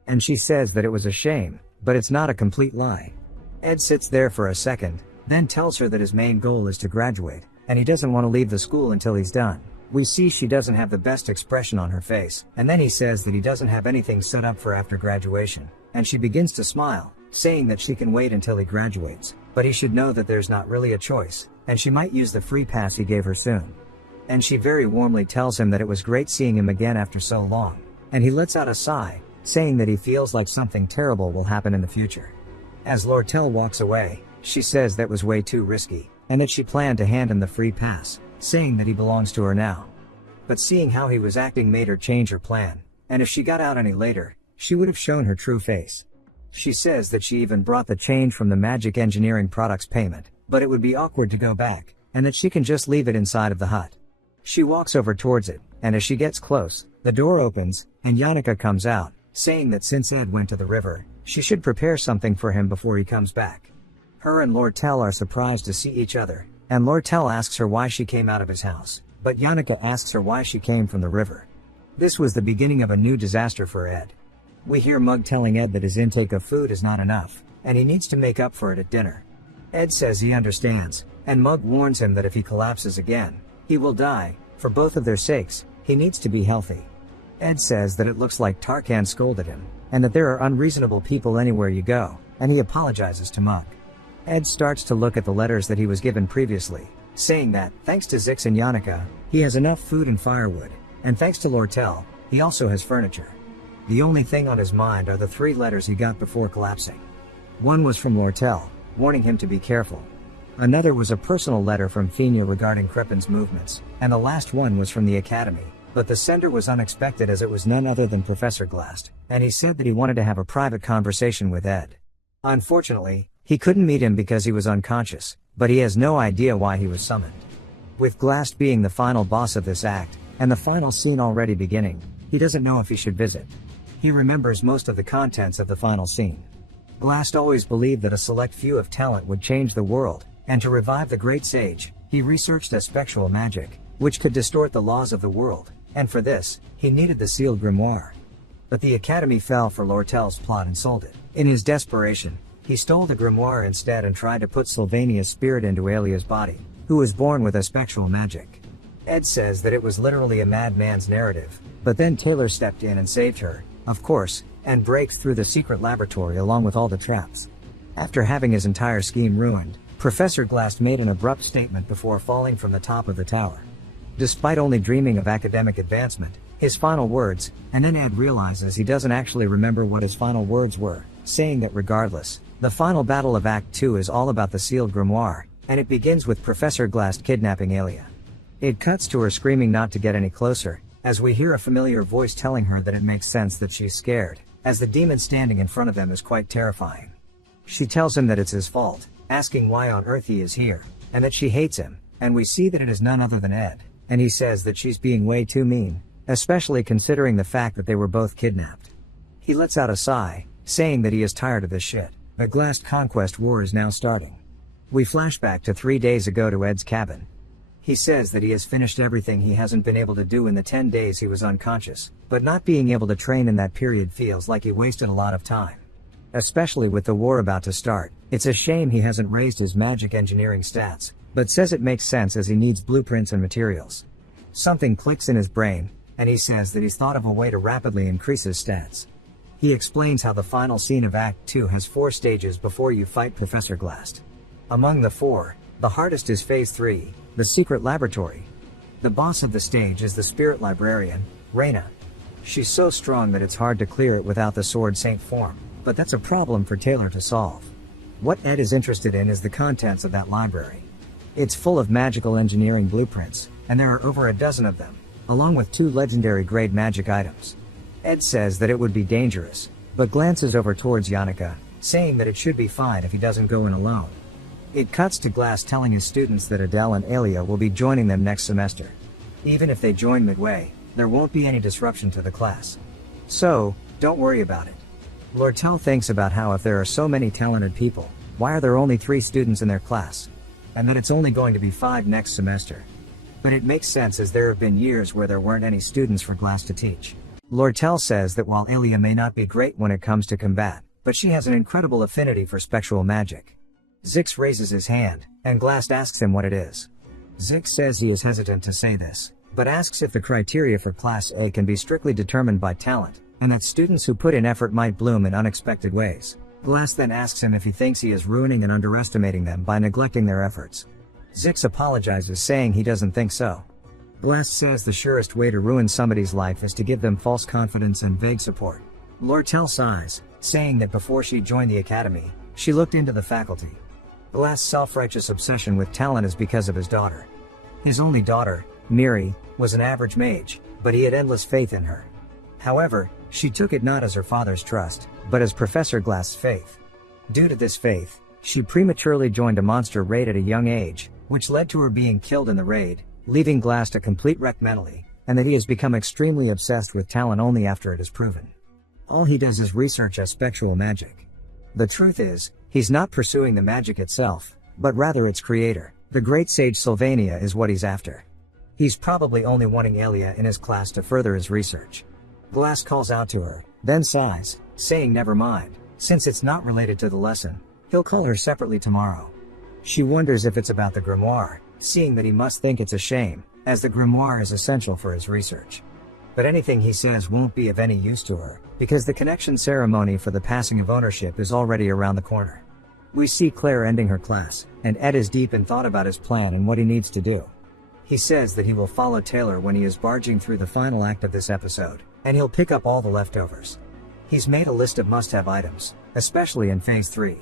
And she says that it was a shame, but it's not a complete lie. Ed sits there for a second, then tells her that his main goal is to graduate, and he doesn't want to leave the school until he's done. We see she doesn't have the best expression on her face, and then he says that he doesn't have anything set up for after graduation, and she begins to smile, saying that she can wait until he graduates, but he should know that there's not really a choice, and she might use the free pass he gave her soon. And she very warmly tells him that it was great seeing him again after so long, and he lets out a sigh, saying that he feels like something terrible will happen in the future. As Lortel walks away, she says that was way too risky, and that she planned to hand him the free pass, saying that he belongs to her now. But seeing how he was acting made her change her plan, and if she got out any later, she would have shown her true face. She says that she even brought the change from the magic engineering products payment, but it would be awkward to go back, and that she can just leave it inside of the hut. She walks over towards it, and as she gets close, the door opens, and Yannicka comes out, saying that since Ed went to the river, she should prepare something for him before he comes back. Her and Lortel are surprised to see each other, and Lortel asks her why she came out of his house, but Yannicka asks her why she came from the river. This was the beginning of a new disaster for Ed. We hear Mug telling Ed that his intake of food is not enough, and he needs to make up for it at dinner. Ed says he understands, and Mug warns him that if he collapses again, he will die. For both of their sakes, he needs to be healthy. Ed says that it looks like Tarkan scolded him, and that there are unreasonable people anywhere you go, and he apologizes to Mug. Ed starts to look at the letters that he was given previously, saying that, thanks to Zix and Yannicka, he has enough food and firewood, and thanks to Lortel, he also has furniture. The only thing on his mind are the 3 letters he got before collapsing. One was from Lortel, warning him to be careful. Another was a personal letter from Fina regarding Crepin's movements, and the last one was from the Academy, but the sender was unexpected as it was none other than Professor Glast, and he said that he wanted to have a private conversation with Ed. Unfortunately, he couldn't meet him because he was unconscious, but he has no idea why he was summoned. With Glast being the final boss of this act, and the final scene already beginning, he doesn't know if he should visit. He remembers most of the contents of the final scene. Glast always believed that a select few of talent would change the world, and to revive the great sage, he researched a spectral magic, which could distort the laws of the world, and for this, he needed the sealed grimoire. But the Academy fell for Lortel's plot and sold it. In his desperation, he stole the grimoire instead and tried to put Sylvania's spirit into Alia's body, who was born with a spectral magic. Ed says that it was literally a madman's narrative, but then Taylor stepped in and saved her, of course, and breaks through the secret laboratory along with all the traps. After having his entire scheme ruined, Professor Glast made an abrupt statement before falling from the top of the tower. Despite only dreaming of academic advancement, his final words, and then Ed realizes he doesn't actually remember what his final words were, saying that regardless, the final battle of Act 2 is all about the sealed grimoire, and it begins with Professor Glast kidnapping Alia. It cuts to her screaming not to get any closer, as we hear a familiar voice telling her that it makes sense that she's scared, as the demon standing in front of them is quite terrifying. She tells him that it's his fault, asking why on earth he is here, and that she hates him, and we see that it is none other than Ed, and he says that she's being way too mean, especially considering the fact that they were both kidnapped. He lets out a sigh, saying that he is tired of this shit. The Glast Conquest War is now starting. We flash back to 3 days ago to Ed's cabin. He says that he has finished everything he hasn't been able to do in the 10 days he was unconscious, but not being able to train in that period feels like he wasted a lot of time. Especially with the war about to start, it's a shame he hasn't raised his magic engineering stats, but says it makes sense as he needs blueprints and materials. Something clicks in his brain, and he says that he's thought of a way to rapidly increase his stats. He explains how the final scene of Act 2 has 4 stages before you fight Professor Glast. Among the 4, the hardest is Phase 3, the secret laboratory. The boss of the stage is the spirit librarian, Reyna. She's so strong that it's hard to clear it without the Sword Saint form, but that's a problem for Taylor to solve. What Ed is interested in is the contents of that library. It's full of magical engineering blueprints, and there are over a dozen of them, along with 2 legendary grade magic items. Ed says that it would be dangerous, but glances over towards Yannicka, saying that it should be fine if he doesn't go in alone. It cuts to Glass telling his students that Adele and Alia will be joining them next semester. Even if they join midway, there won't be any disruption to the class. So, don't worry about it. Lortel thinks about how if there are so many talented people, why are there only 3 students in their class? And that it's only going to be 5 next semester. But it makes sense as there have been years where there weren't any students for Glass to teach. Lortel says that while Alia may not be great when it comes to combat, but she has an incredible affinity for spectral magic. Zix raises his hand, and Glass asks him what it is. Zix says he is hesitant to say this, but asks if the criteria for Class A can be strictly determined by talent, and that students who put in effort might bloom in unexpected ways. Glass then asks him if he thinks he is ruining and underestimating them by neglecting their efforts. Zix apologizes, saying he doesn't think so. Glass says the surest way to ruin somebody's life is to give them false confidence and vague support. Lortel sighs, saying that before she joined the academy, she looked into the faculty. Glass' self-righteous obsession with talent is because of his daughter. His only daughter, Miri, was an average mage, but he had endless faith in her. However, she took it not as her father's trust, but as Professor Glass' faith. Due to this faith, she prematurely joined a monster raid at a young age, which led to her being killed in the raid, leaving Glass a complete wreck mentally, and that he has become extremely obsessed with talent only after it is proven. All he does is research as spectral magic. The truth is, he's not pursuing the magic itself, but rather its creator. The great sage Sylvania is what he's after. He's probably only wanting Alia in his class to further his research. Glass calls out to her, then sighs, saying never mind, since it's not related to the lesson, he'll call her separately tomorrow. She wonders if it's about the grimoire, seeing that he must think it's a shame, as the grimoire is essential for his research. But anything he says won't be of any use to her, because the connection ceremony for the passing of ownership is already around the corner. We see Claire ending her class, and Ed is deep in thought about his plan and what he needs to do. He says that he will follow Taylor when he is barging through the final act of this episode, and he'll pick up all the leftovers. He's made a list of must-have items, especially in Phase 3.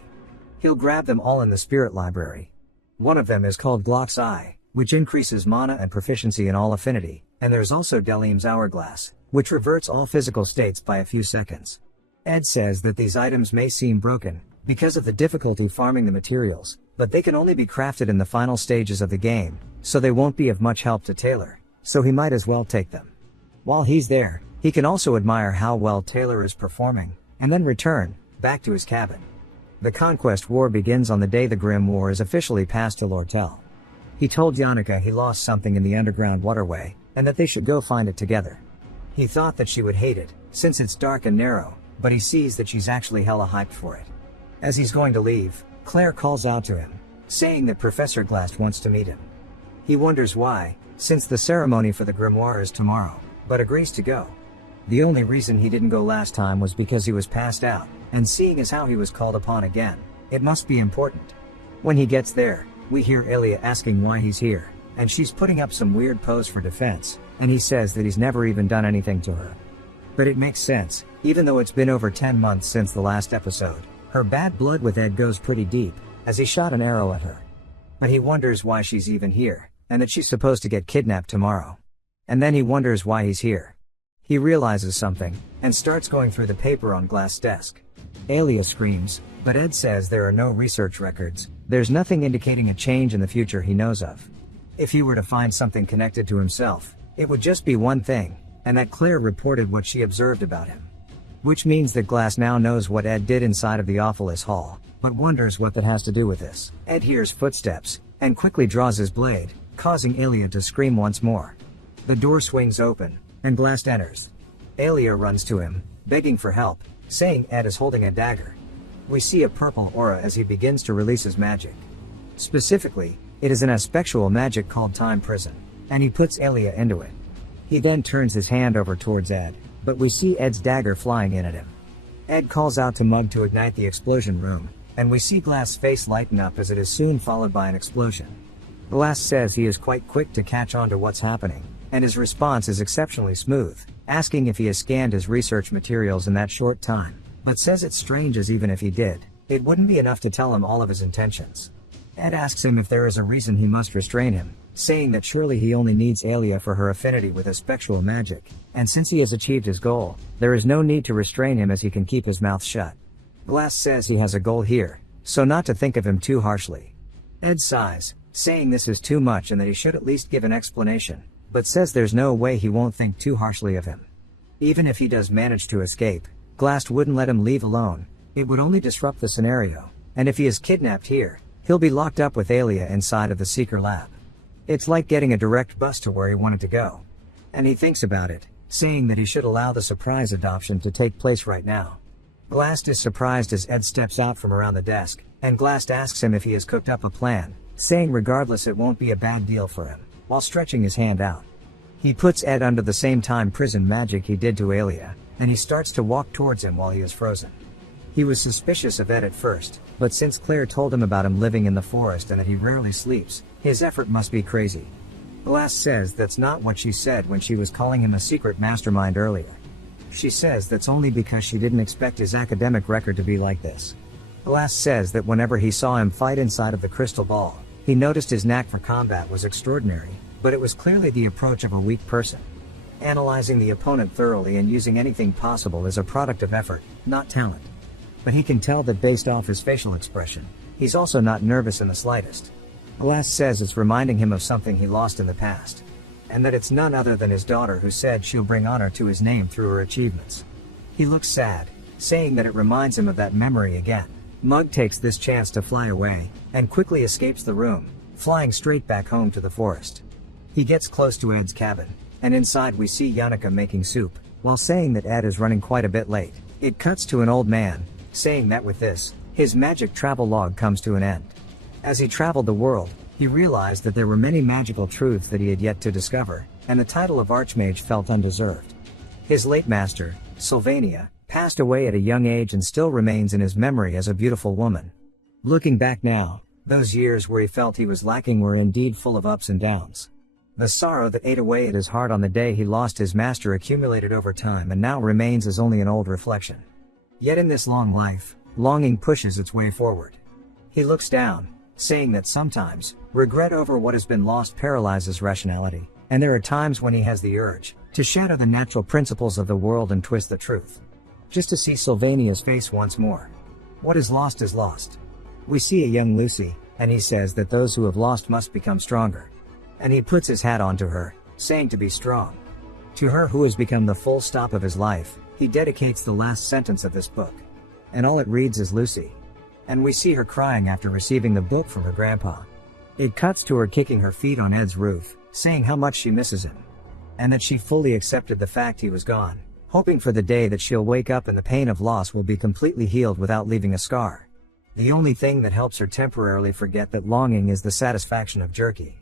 He'll grab them all in the Spirit Library. One of them is called Glock's Eye, which increases mana and proficiency in all affinity, and there's also Delim's Hourglass, which reverts all physical states by a few seconds. Ed says that these items may seem broken, because of the difficulty farming the materials, but they can only be crafted in the final stages of the game, so they won't be of much help to Taylor, so he might as well take them. While he's there, he can also admire how well Taylor is performing, and then return, back to his cabin. The Conquest War begins on the day the Grim War is officially passed to Lortel. He told Yannicka he lost something in the underground waterway, and that they should go find it together. He thought that she would hate it, since it's dark and narrow, but he sees that she's actually hella hyped for it. As he's going to leave, Claire calls out to him, saying that Professor Glass wants to meet him. He wonders why, since the ceremony for the grimoire is tomorrow, but agrees to go. The only reason he didn't go last time was because he was passed out, and seeing as how he was called upon again, it must be important. When he gets there, we hear Alia asking why he's here, and she's putting up some weird pose for defense, and he says that he's never even done anything to her. But it makes sense, even though it's been over 10 months since the last episode. Her bad blood with Ed goes pretty deep, as he shot an arrow at her. But he wonders why she's even here, and that she's supposed to get kidnapped tomorrow. And then he wonders why he's here. He realizes something, and starts going through the paper on Glass' desk. Alia screams, but Ed says there are no research records, there's nothing indicating a change in the future he knows of. If he were to find something connected to himself, it would just be one thing, and that Claire reported what she observed about him. Which means that Glass now knows what Ed did inside of the Awfulest Hall, but wonders what that has to do with this. Ed hears footsteps, and quickly draws his blade, causing Alia to scream once more. The door swings open, and Glass enters. Alia runs to him, begging for help, saying Ed is holding a dagger. We see a purple aura as he begins to release his magic. Specifically, it is an aspectual magic called Time Prison, and he puts Alia into it. He then turns his hand over towards Ed, but we see Ed's dagger flying in at him. Ed calls out to Mug to ignite the explosion room, and we see Glass' face lighten up as it is soon followed by an explosion. Glass says he is quite quick to catch on to what's happening, and his response is exceptionally smooth, asking if he has scanned his research materials in that short time, but says it's strange as even if he did, It wouldn't be enough to tell him all of his intentions. Ed asks him if there is a reason he must restrain him, saying that surely he only needs Alia for her affinity with spectral magic, and since he has achieved his goal, there is no need to restrain him as he can keep his mouth shut. Glass says he has a goal here, so not to think of him too harshly. Ed sighs, saying this is too much and that he should at least give an explanation, but says there's no way he won't think too harshly of him. Even if he does manage to escape, Glass wouldn't let him leave alone. It would only disrupt the scenario, and if he is kidnapped here, he'll be locked up with Alia inside of the Seeker Lab. It's like getting a direct bus to where he wanted to go. And he thinks about it, saying that he should allow the surprise adoption to take place right now. Glass is surprised as Ed steps out from around the desk, and Glass asks him if he has cooked up a plan, saying regardless it won't be a bad deal for him, while stretching his hand out. He puts Ed under the same time prison magic he did to Alia, and he starts to walk towards him while he is frozen. He was suspicious of Ed at first, but since Claire told him about him living in the forest and that he rarely sleeps, his effort must be crazy. Glass says that's not what she said when she was calling him a secret mastermind earlier. She says that's only because she didn't expect his academic record to be like this. Glass says that whenever he saw him fight inside of the crystal ball, he noticed his knack for combat was extraordinary, but it was clearly the approach of a weak person. Analyzing the opponent thoroughly and using anything possible is a product of effort, not talent. But he can tell that based off his facial expression, he's also not nervous in the slightest. Glass says it's reminding him of something he lost in the past, and that it's none other than his daughter who said she'll bring honor to his name through her achievements. He looks sad, saying that it reminds him of that memory again. Mug takes this chance to fly away, and quickly escapes the room, flying straight back home to the forest. He gets close to Ed's cabin, and inside we see Yannicka making soup, while saying that Ed is running quite a bit late. It cuts to an old man, saying that with this, his magic travel log comes to an end. As he traveled the world, he realized that there were many magical truths that he had yet to discover, and the title of Archmage felt undeserved. His late master, Sylvania, passed away at a young age and still remains in his memory as a beautiful woman. Looking back now, those years where he felt he was lacking were indeed full of ups and downs. The sorrow that ate away at his heart on the day he lost his master accumulated over time and now remains as only an old reflection. Yet in this long life, longing pushes its way forward. He looks down, saying that sometimes, regret over what has been lost paralyzes rationality, and there are times when he has the urge to shatter the natural principles of the world and twist the truth. Just to see Sylvania's face once more. What is lost is lost. We see a young Lucy, and he says that those who have lost must become stronger. And he puts his hat onto her, saying to be strong. To her who has become the full stop of his life, he dedicates the last sentence of this book. And all it reads is Lucy. And we see her crying after receiving the book from her grandpa. It cuts to her kicking her feet on Ed's roof, saying how much she misses him. And that she fully accepted the fact he was gone, hoping for the day that she'll wake up and the pain of loss will be completely healed without leaving a scar. The only thing that helps her temporarily forget that longing is the satisfaction of jerky.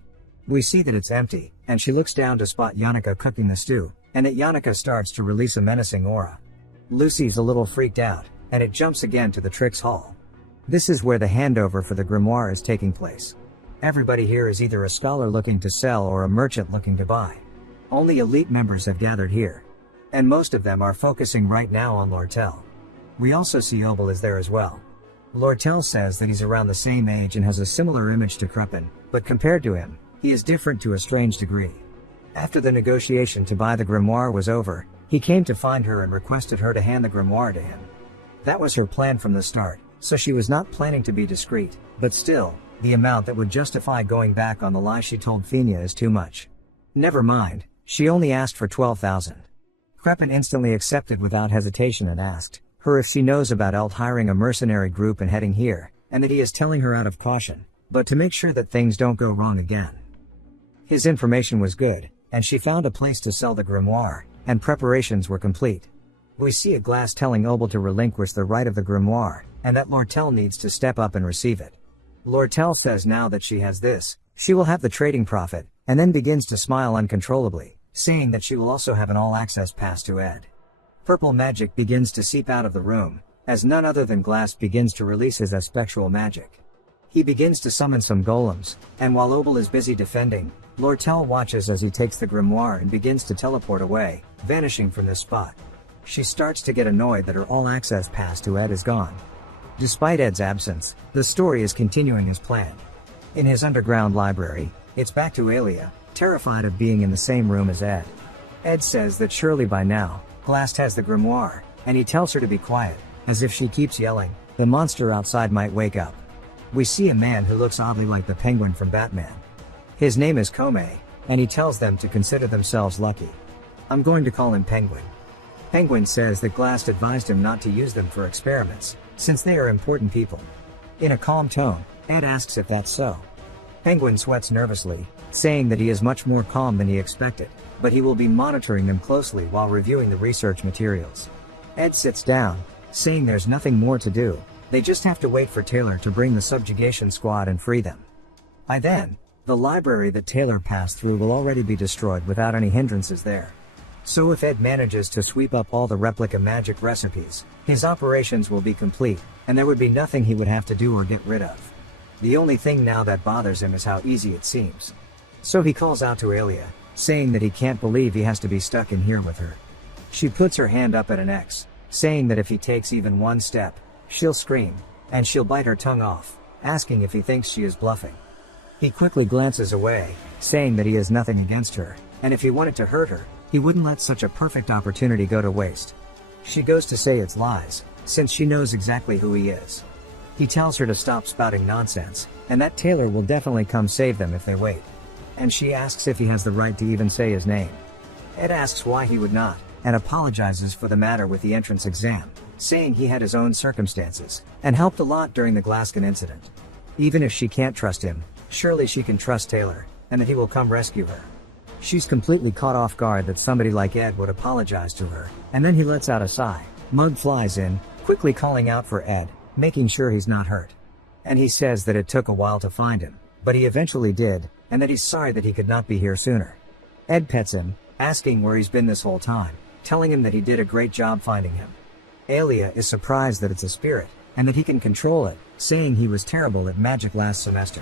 We see that it's empty, and she looks down to spot Yannicka cooking the stew, and that Yannicka starts to release a menacing aura. Lucy's a little freaked out, and it jumps again to the Tricks Hall. This is where the handover for the grimoire is taking place. Everybody here is either a scholar looking to sell or a merchant looking to buy. Only elite members have gathered here. And most of them are focusing right now on Lortel. We also see Obel is there as well. Lortel says that he's around the same age and has a similar image to Krupin, but compared to him, he is different to a strange degree. After the negotiation to buy the grimoire was over, he came to find her and requested her to hand the grimoire to him. That was her plan from the start, so she was not planning to be discreet, but still, the amount that would justify going back on the lie she told Fenia is too much. Never mind, she only asked for 12,000. Krupin instantly accepted without hesitation and asked her if she knows about Elt hiring a mercenary group and heading here, and that he is telling her out of caution, but to make sure that things don't go wrong again. His information was good, and she found a place to sell the grimoire, and preparations were complete. We see a Glass telling Obel to relinquish the right of the grimoire, and that Lortel needs to step up and receive it. Lortel says now that she has this, she will have the trading profit, and then begins to smile uncontrollably, saying that she will also have an all-access pass to Ed. Purple magic begins to seep out of the room, as none other than Glass begins to release his spectral magic. He begins to summon some golems, and while Obel is busy defending, Lortel watches as he takes the grimoire and begins to teleport away, vanishing from this spot. She starts to get annoyed that her all-access pass to Ed is gone. Despite Ed's absence, the story is continuing as planned. In his underground library, it's back to Alia, terrified of being in the same room as Ed. Ed says that surely by now, Glast has the grimoire, and he tells her to be quiet, as if she keeps yelling, the monster outside might wake up. We see a man who looks oddly like the Penguin from Batman. His name is Kome, and he tells them to consider themselves lucky. I'm going to call him Penguin. Penguin says that Glast advised him not to use them for experiments, since they are important people. In a calm tone, Ed asks if that's so. Penguin sweats nervously, saying that he is much more calm than he expected, but he will be monitoring them closely while reviewing the research materials. Ed sits down, saying there's nothing more to do, they just have to wait for Taylor to bring the subjugation squad and free them. By then, the library that Taylor passed through will already be destroyed without any hindrances there. So if Ed manages to sweep up all the replica magic recipes, his operations will be complete, and there would be nothing he would have to do or get rid of. The only thing now that bothers him is how easy it seems. So he calls out to Alia, saying that he can't believe he has to be stuck in here with her. She puts her hand up at an X, saying that if he takes even one step, she'll scream, and she'll bite her tongue off, asking if he thinks she is bluffing. He quickly glances away, saying that he has nothing against her, and if he wanted to hurt her, he wouldn't let such a perfect opportunity go to waste. She goes to say it's lies, since she knows exactly who he is. He tells her to stop spouting nonsense, and that Taylor will definitely come save them if they wait. And she asks if he has the right to even say his name. Ed asks why he would not, and apologizes for the matter with the entrance exam, saying he had his own circumstances, and helped a lot during the Glaskin incident. Even if she can't trust him, surely she can trust Taylor, and that he will come rescue her. She's completely caught off guard that somebody like Ed would apologize to her, and then he lets out a sigh. Mug flies in, quickly calling out for Ed, making sure he's not hurt. And he says that it took a while to find him, but he eventually did, and that he's sorry that he could not be here sooner. Ed pets him, asking where he's been this whole time, telling him that he did a great job finding him. Alia is surprised that it's a spirit, and that he can control it, saying he was terrible at magic last semester.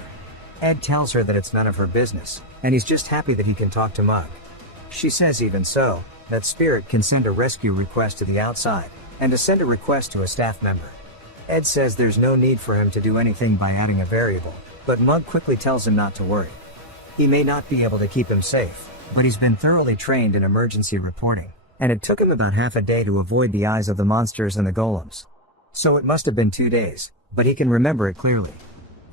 Ed tells her that it's none of her business, and he's just happy that he can talk to Mug. She says even so, that spirit can send a rescue request to the outside, and to send a request to a staff member. Ed says there's no need for him to do anything by adding a variable, but Mug quickly tells him not to worry. He may not be able to keep him safe, but he's been thoroughly trained in emergency reporting, and it took him about half a day to avoid the eyes of the monsters and the golems. So it must have been 2 days, but he can remember it clearly.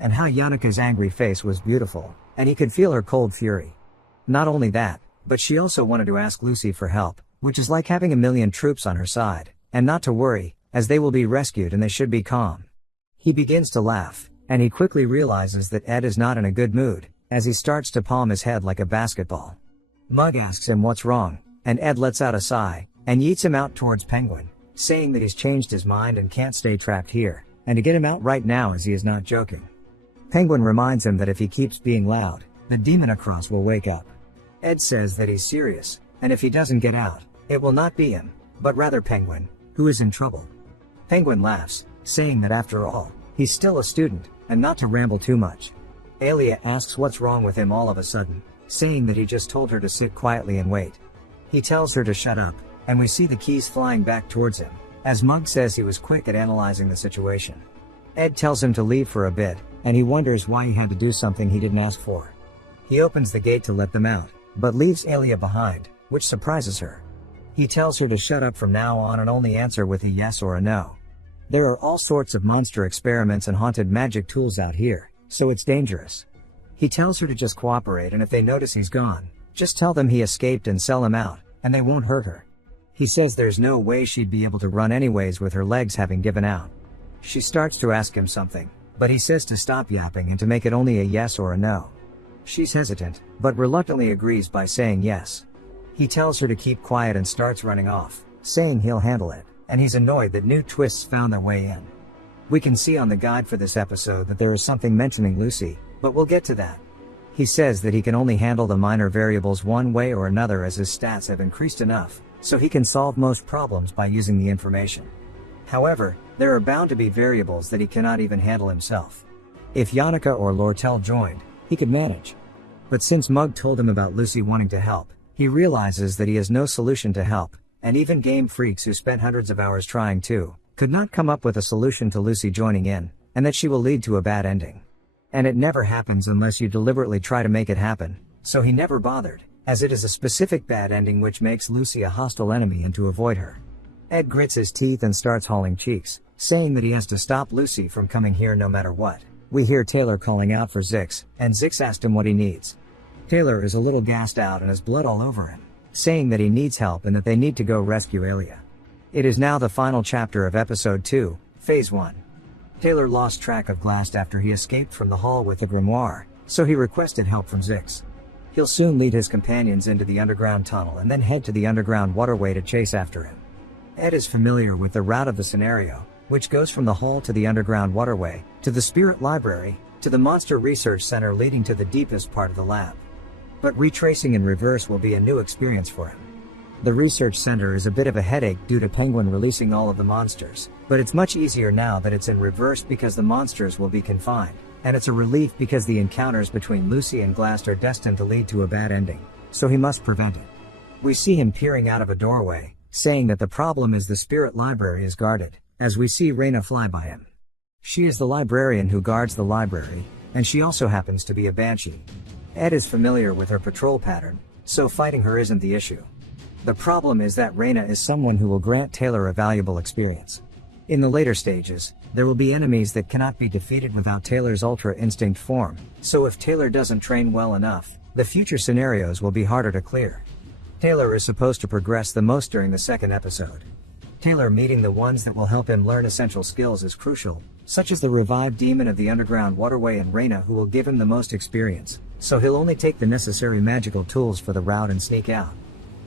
And how Yannika's angry face was beautiful, and he could feel her cold fury. Not only that, but she also wanted to ask Lucy for help, which is like having a million troops on her side, and not to worry, as they will be rescued and they should be calm. He begins to laugh, and he quickly realizes that Ed is not in a good mood, as he starts to palm his head like a basketball. Mug asks him what's wrong, and Ed lets out a sigh, and yeets him out towards Penguin, saying that he's changed his mind and can't stay trapped here, and to get him out right now as he is not joking. Penguin reminds him that if he keeps being loud, the demon across will wake up. Ed says that he's serious, and if he doesn't get out, it will not be him, but rather Penguin, who is in trouble. Penguin laughs, saying that after all, he's still a student, and not to ramble too much. Alia asks what's wrong with him all of a sudden, saying that he just told her to sit quietly and wait. He tells her to shut up, and we see the keys flying back towards him, as Mug says he was quick at analyzing the situation. Ed tells him to leave for a bit, and he wonders why he had to do something he didn't ask for. He opens the gate to let them out, but leaves Alia behind, which surprises her. He tells her to shut up from now on and only answer with a yes or a no. There are all sorts of monster experiments and haunted magic tools out here, so it's dangerous. He tells her to just cooperate, and if they notice he's gone, just tell them he escaped and sell him out, and they won't hurt her. He says there's no way she'd be able to run anyways with her legs having given out. She starts to ask him something, but he says to stop yapping and to make it only a yes or a no. She's hesitant, but reluctantly agrees by saying yes. He tells her to keep quiet and starts running off, saying he'll handle it, and he's annoyed that new twists found their way in. We can see on the guide for this episode that there is something mentioning Lucy, but we'll get to that. He says that he can only handle the minor variables one way or another as his stats have increased enough, so he can solve most problems by using the information. However, there are bound to be variables that he cannot even handle himself. If Yannika or Lortel joined, he could manage. But since Mug told him about Lucy wanting to help, he realizes that he has no solution to help, and even game freaks who spent hundreds of hours trying to, could not come up with a solution to Lucy joining in, and that she will lead to a bad ending. And it never happens unless you deliberately try to make it happen, so he never bothered, as it is a specific bad ending which makes Lucy a hostile enemy and to avoid her. Ed grits his teeth and starts hauling cheeks, saying that he has to stop Lucy from coming here no matter what. We hear Taylor calling out for Zix, and Zix asked him what he needs. Taylor is a little gassed out and has blood all over him, saying that he needs help and that they need to go rescue Alia. It is now the final chapter of episode 2, phase 1. Taylor lost track of Glast after he escaped from the hall with the grimoire, so he requested help from Zix. He'll soon lead his companions into the underground tunnel and then head to the underground waterway to chase after him. Ed is familiar with the route of the scenario, which goes from the hall to the underground waterway, to the spirit library, to the monster research center leading to the deepest part of the lab. But retracing in reverse will be a new experience for him. The research center is a bit of a headache due to Penguin releasing all of the monsters, but it's much easier now that it's in reverse because the monsters will be confined, and it's a relief because the encounters between Lucy and Glast are destined to lead to a bad ending, so he must prevent it. We see him peering out of a doorway, saying that the problem is the spirit library is guarded, as we see Reyna fly by him. She is the librarian who guards the library, and she also happens to be a banshee. Ed is familiar with her patrol pattern, so fighting her isn't the issue. The problem is that Reyna is someone who will grant Taylor a valuable experience. In the later stages, there will be enemies that cannot be defeated without Taylor's Ultra Instinct form, so if Taylor doesn't train well enough, the future scenarios will be harder to clear. Taylor is supposed to progress the most during the second episode. Taylor meeting the ones that will help him learn essential skills is crucial, such as the revived demon of the underground waterway and Reyna who will give him the most experience, so he'll only take the necessary magical tools for the route and sneak out.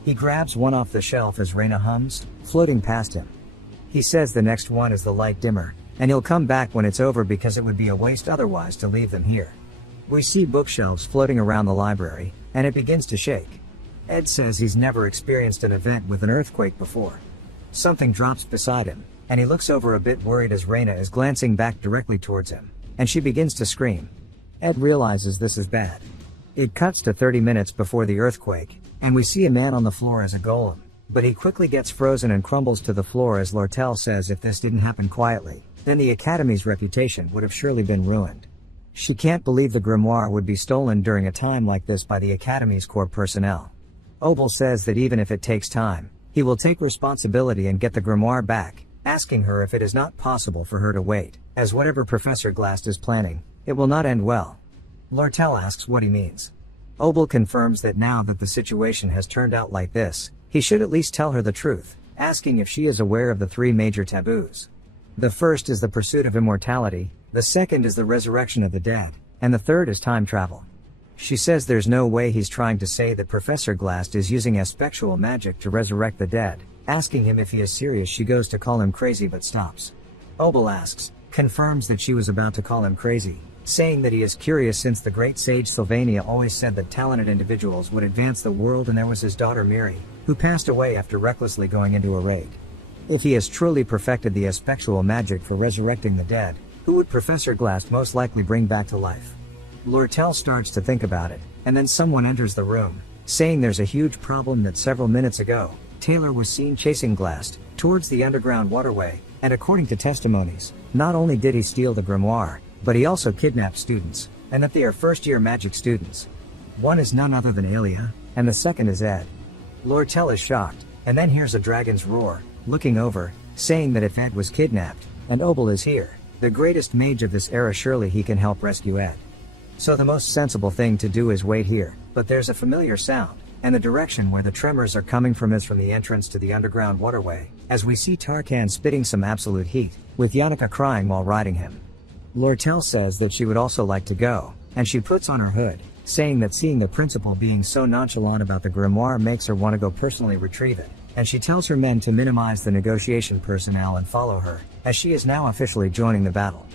He grabs one off the shelf as Reyna hums, floating past him. He says the next one is the light dimmer, and he'll come back when it's over because it would be a waste otherwise to leave them here. We see bookshelves floating around the library, and it begins to shake. Ed says he's never experienced an event with an earthquake before. Something drops beside him, and he looks over a bit worried as Reyna is glancing back directly towards him, and she begins to scream. Ed realizes this is bad. It cuts to 30 minutes before the earthquake, and we see a man on the floor as a golem, but he quickly gets frozen and crumbles to the floor as Lortel says if this didn't happen quietly, then the Academy's reputation would have surely been ruined. She can't believe the grimoire would be stolen during a time like this by the Academy's core personnel. Obel says that even if it takes time, he will take responsibility and get the grimoire back, asking her if it is not possible for her to wait, as whatever Professor Glast is planning, it will not end well. Lortel asks what he means. Obel confirms that now that the situation has turned out like this, he should at least tell her the truth, asking if she is aware of the 3 major taboos. The first is the pursuit of immortality, the second is the resurrection of the dead, and the third is time travel. She says there's no way he's trying to say that Professor Glast is using aspectual magic to resurrect the dead, asking him if he is serious. She goes to call him crazy but stops. Obel asks, confirms that she was about to call him crazy, saying that he is curious since the great sage Sylvania always said that talented individuals would advance the world, and there was his daughter Miri, who passed away after recklessly going into a raid. If he has truly perfected the aspectual magic for resurrecting the dead, who would Professor Glast most likely bring back to life? Lortel starts to think about it, and then someone enters the room, saying there's a huge problem that several minutes ago, Taylor was seen chasing Glast towards the underground waterway, and according to testimonies, not only did he steal the grimoire, but he also kidnapped students, and that they are first-year magic students. One is none other than Alia, and the second is Ed. Lortel is shocked, and then hears a dragon's roar, looking over, saying that if Ed was kidnapped, and Obel is here, the greatest mage of this era, surely he can help rescue Ed. So the most sensible thing to do is wait here, but there's a familiar sound, and the direction where the tremors are coming from is from the entrance to the underground waterway, as we see Tarkan spitting some absolute heat, with Yannicka crying while riding him. Lortel says that she would also like to go, and she puts on her hood, saying that seeing the principal being so nonchalant about the grimoire makes her want to go personally retrieve it, and she tells her men to minimize the negotiation personnel and follow her, as she is now officially joining the battle.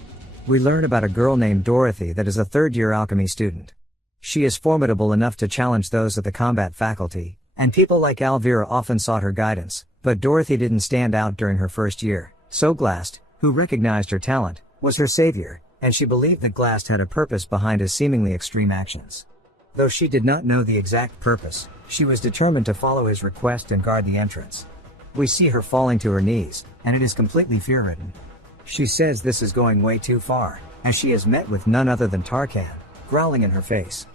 We learn about a girl named Dorothy that is a third-year alchemy student. She is formidable enough to challenge those of the combat faculty, and people like Alvira often sought her guidance, but Dorothy didn't stand out during her first year, so Glast, who recognized her talent, was her savior, and she believed that Glast had a purpose behind his seemingly extreme actions. Though she did not know the exact purpose, she was determined to follow his request and guard the entrance. We see her falling to her knees, and it is completely fear-ridden. She says this is going way too far, as she is met with none other than Tarkan, growling in her face.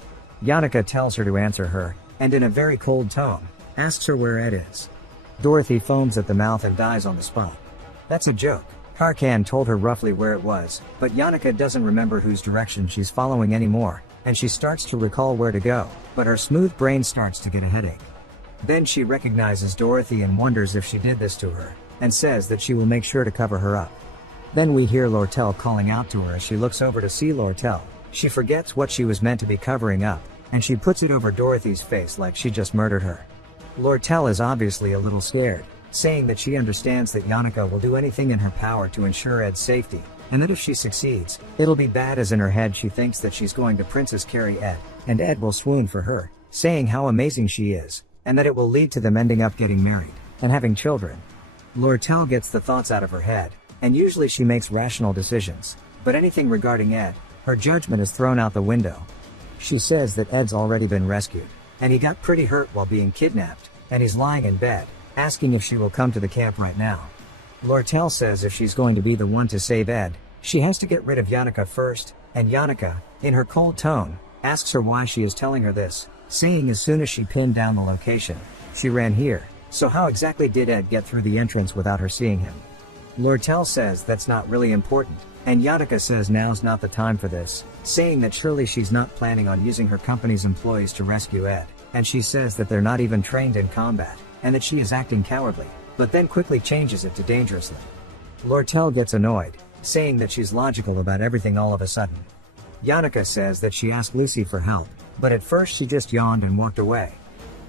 Yannicka tells her to answer her, and in a very cold tone, asks her where Ed is. Dorothy foams at the mouth and dies on the spot. That's a joke. Tarkan told her roughly where it was, but Yannicka doesn't remember whose direction she's following anymore, and she starts to recall where to go, but her smooth brain starts to get a headache. Then she recognizes Dorothy and wonders if she did this to her, and says that she will make sure to cover her up. Then we hear Lortel calling out to her as she looks over to see Lortel. She forgets what she was meant to be covering up, and she puts it over Dorothy's face like she just murdered her. Lortel is obviously a little scared, saying that she understands that Yannicka will do anything in her power to ensure Ed's safety, and that if she succeeds, it'll be bad, as in her head she thinks that she's going to Princess carry Ed, and Ed will swoon for her, saying how amazing she is, and that it will lead to them ending up getting married, and having children. Lortel gets the thoughts out of her head, and usually she makes rational decisions, but anything regarding Ed, her judgment is thrown out the window. She says that Ed's already been rescued, and he got pretty hurt while being kidnapped, and he's lying in bed, asking if she will come to the camp right now. Lortel says if she's going to be the one to save Ed, she has to get rid of Yannicka first, and Yannicka, in her cold tone, asks her why she is telling her this, saying as soon as she pinned down the location, she ran here, so how exactly did Ed get through the entrance without her seeing him? Lortel says that's not really important, and Yannicka says now's not the time for this, saying that surely she's not planning on using her company's employees to rescue Ed, and she says that they're not even trained in combat, and that she is acting cowardly, but then quickly changes it to dangerously. Lortel gets annoyed, saying that she's logical about everything all of a sudden. Yannicka says that she asked Lucy for help, but at first she just yawned and walked away.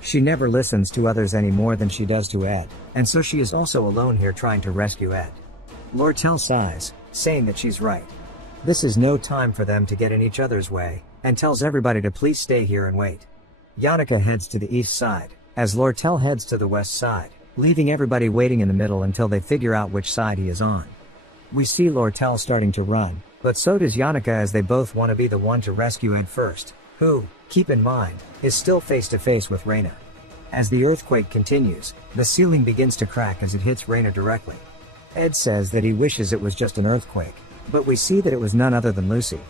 She never listens to others any more than she does to Ed, and so she is also alone here trying to rescue Ed. Lortel sighs, saying that she's right. This is no time for them to get in each other's way, and tells everybody to please stay here and wait. Yannicka heads to the east side, as Lortel heads to the west side, leaving everybody waiting in the middle until they figure out which side he is on. We see Lortel starting to run, but so does Yannicka, as they both want to be the one to rescue Ed first, who, keep in mind, is still face to face with Reyna. As the earthquake continues, the ceiling begins to crack as it hits Reyna directly. Ed says that he wishes it was just an earthquake, but we see that it was none other than Lucy.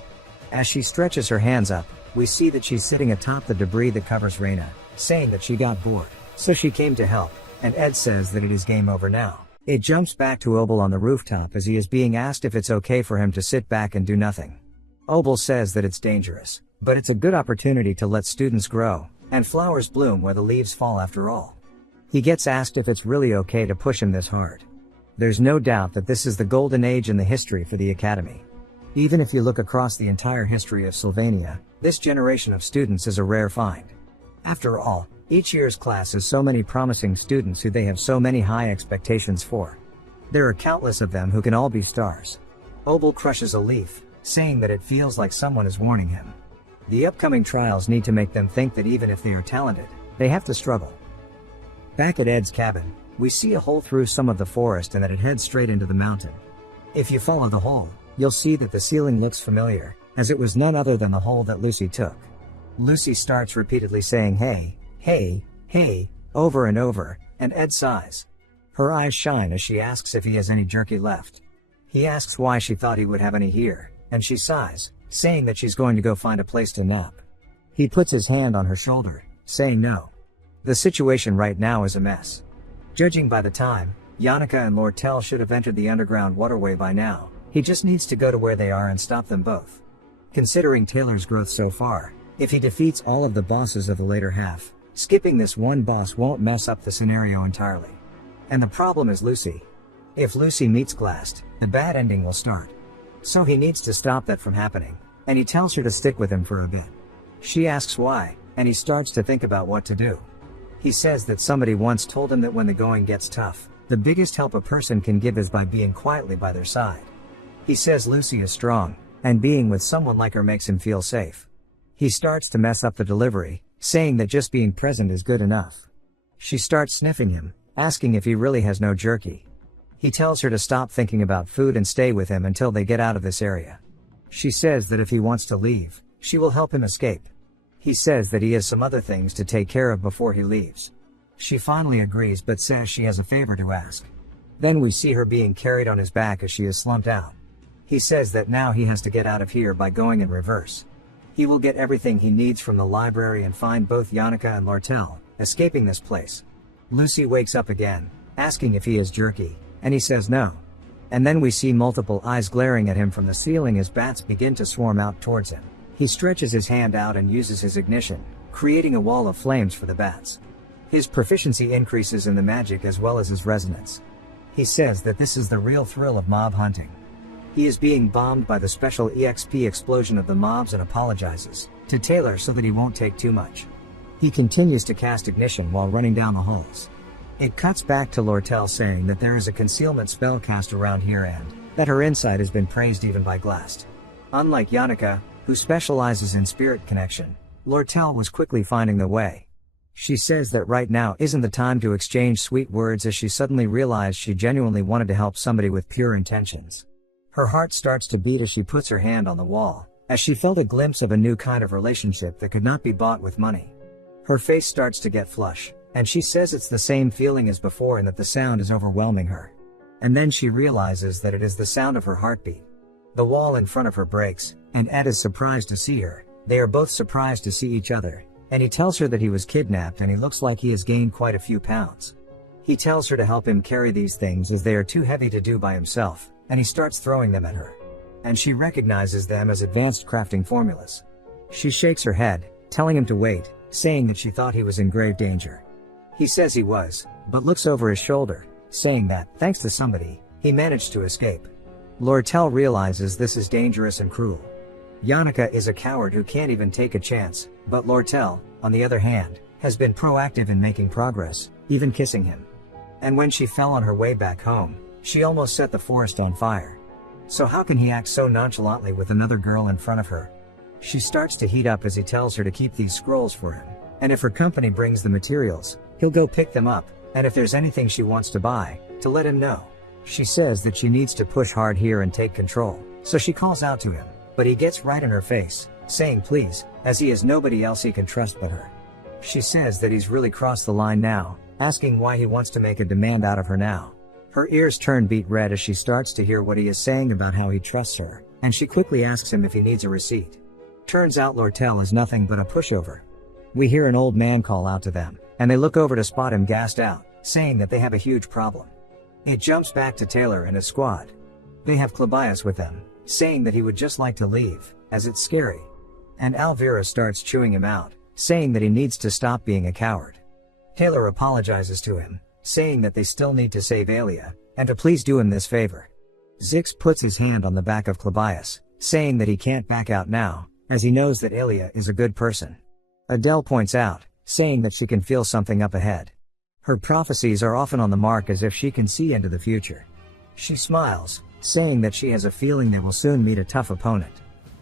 As she stretches her hands up, we see that she's sitting atop the debris that covers Reyna, saying that she got bored, so she came to help, and Ed says that it is game over now. It jumps back to Obel on the rooftop as he is being asked if it's okay for him to sit back and do nothing. Obel says that it's dangerous, but it's a good opportunity to let students grow, and flowers bloom where the leaves fall after all. He gets asked if it's really okay to push him this hard. There's no doubt that this is the golden age in the history for the Academy. Even if you look across the entire history of Sylvania, this generation of students is a rare find. After all, each year's class has so many promising students who they have so many high expectations for. There are countless of them who can all be stars. Obel crushes a leaf, saying that it feels like someone is warning him. The upcoming trials need to make them think that even if they are talented, they have to struggle. Back at Ed's cabin, we see a hole through some of the forest and that it heads straight into the mountain. If you follow the hole, you'll see that the ceiling looks familiar, as it was none other than the hole that Lucy took. Lucy starts repeatedly saying hey, hey, hey, over and over, and Ed sighs. Her eyes shine as she asks if he has any jerky left. He asks why she thought he would have any here, and she sighs, saying that she's going to go find a place to nap. He puts his hand on her shoulder, saying no. The situation right now is a mess. Judging by the time, Yannicka and Lortel should have entered the underground waterway by now. He just needs to go to where they are and stop them both. Considering Taylor's growth so far, if he defeats all of the bosses of the later half, skipping this one boss won't mess up the scenario entirely. And the problem is Lucy. If Lucy meets Glast, the bad ending will start. So he needs to stop that from happening, and he tells her to stick with him for a bit. She asks why, and he starts to think about what to do. He says that somebody once told him that when the going gets tough, the biggest help a person can give is by being quietly by their side. He says Lucy is strong, and being with someone like her makes him feel safe. He starts to mess up the delivery, saying that just being present is good enough. She starts sniffing him, asking if he really has no jerky. He tells her to stop thinking about food and stay with him until they get out of this area. She says that if he wants to leave, she will help him escape. He says that he has some other things to take care of before he leaves. She finally agrees but says she has a favor to ask. Then we see her being carried on his back as she is slumped out. He says that now he has to get out of here by going in reverse. He will get everything he needs from the library and find both Yannicka and Lortel, escaping this place. Lucy wakes up again, asking if he is jerky, and he says no. And then we see multiple eyes glaring at him from the ceiling as bats begin to swarm out towards him. He stretches his hand out and uses his ignition, creating a wall of flames for the bats. His proficiency increases in the magic as well as his resonance. He says that this is the real thrill of mob hunting. He is being bombed by the special EXP explosion of the mobs and apologizes to Taylor so that he won't take too much. He continues to cast ignition while running down the halls. It cuts back to Lortel saying that there is a concealment spell cast around here and that her insight has been praised even by Glast. Unlike Yannicka, who specializes in spirit connection, Lortel was quickly finding the way. She says that right now isn't the time to exchange sweet words as she suddenly realized she genuinely wanted to help somebody with pure intentions. Her heart starts to beat as she puts her hand on the wall, as she felt a glimpse of a new kind of relationship that could not be bought with money. Her face starts to get flush, and she says it's the same feeling as before and that the sound is overwhelming her. And then she realizes that it is the sound of her heartbeat. The wall in front of her breaks, and Ed is surprised to see her. They are both surprised to see each other, and he tells her that he was kidnapped and he looks like he has gained quite a few pounds. He tells her to help him carry these things as they are too heavy to do by himself, and he starts throwing them at her. And she recognizes them as advanced crafting formulas. She shakes her head, telling him to wait, saying that she thought he was in grave danger. He says he was, but looks over his shoulder, saying that, thanks to somebody, he managed to escape. Lortel realizes this is dangerous and cruel. Yannicka is a coward who can't even take a chance, but Lortel, on the other hand, has been proactive in making progress, even kissing him. And when she fell on her way back home, she almost set the forest on fire. So how can he act so nonchalantly with another girl in front of her? She starts to heat up as he tells her to keep these scrolls for him, and if her company brings the materials, he'll go pick them up, and if there's anything she wants to buy, to let him know. She says that she needs to push hard here and take control, so she calls out to him, but he gets right in her face, saying please, as he has nobody else he can trust but her. She says that he's really crossed the line now, asking why he wants to make a demand out of her now. Her ears turn beet red as she starts to hear what he is saying about how he trusts her, and she quickly asks him if he needs a receipt. Turns out Lortel is nothing but a pushover. We hear an old man call out to them, and they look over to spot him gassed out, saying that they have a huge problem. It jumps back to Taylor and his squad. They have Clabias with them, saying that he would just like to leave, as it's scary. And Alvira starts chewing him out, saying that he needs to stop being a coward. Taylor apologizes to him, saying that they still need to save Alia, and to please do him this favor. Zix puts his hand on the back of Clabias, saying that he can't back out now, as he knows that Alia is a good person. Adele points out, saying that she can feel something up ahead. Her prophecies are often on the mark as if she can see into the future. She smiles, saying that she has a feeling they will soon meet a tough opponent.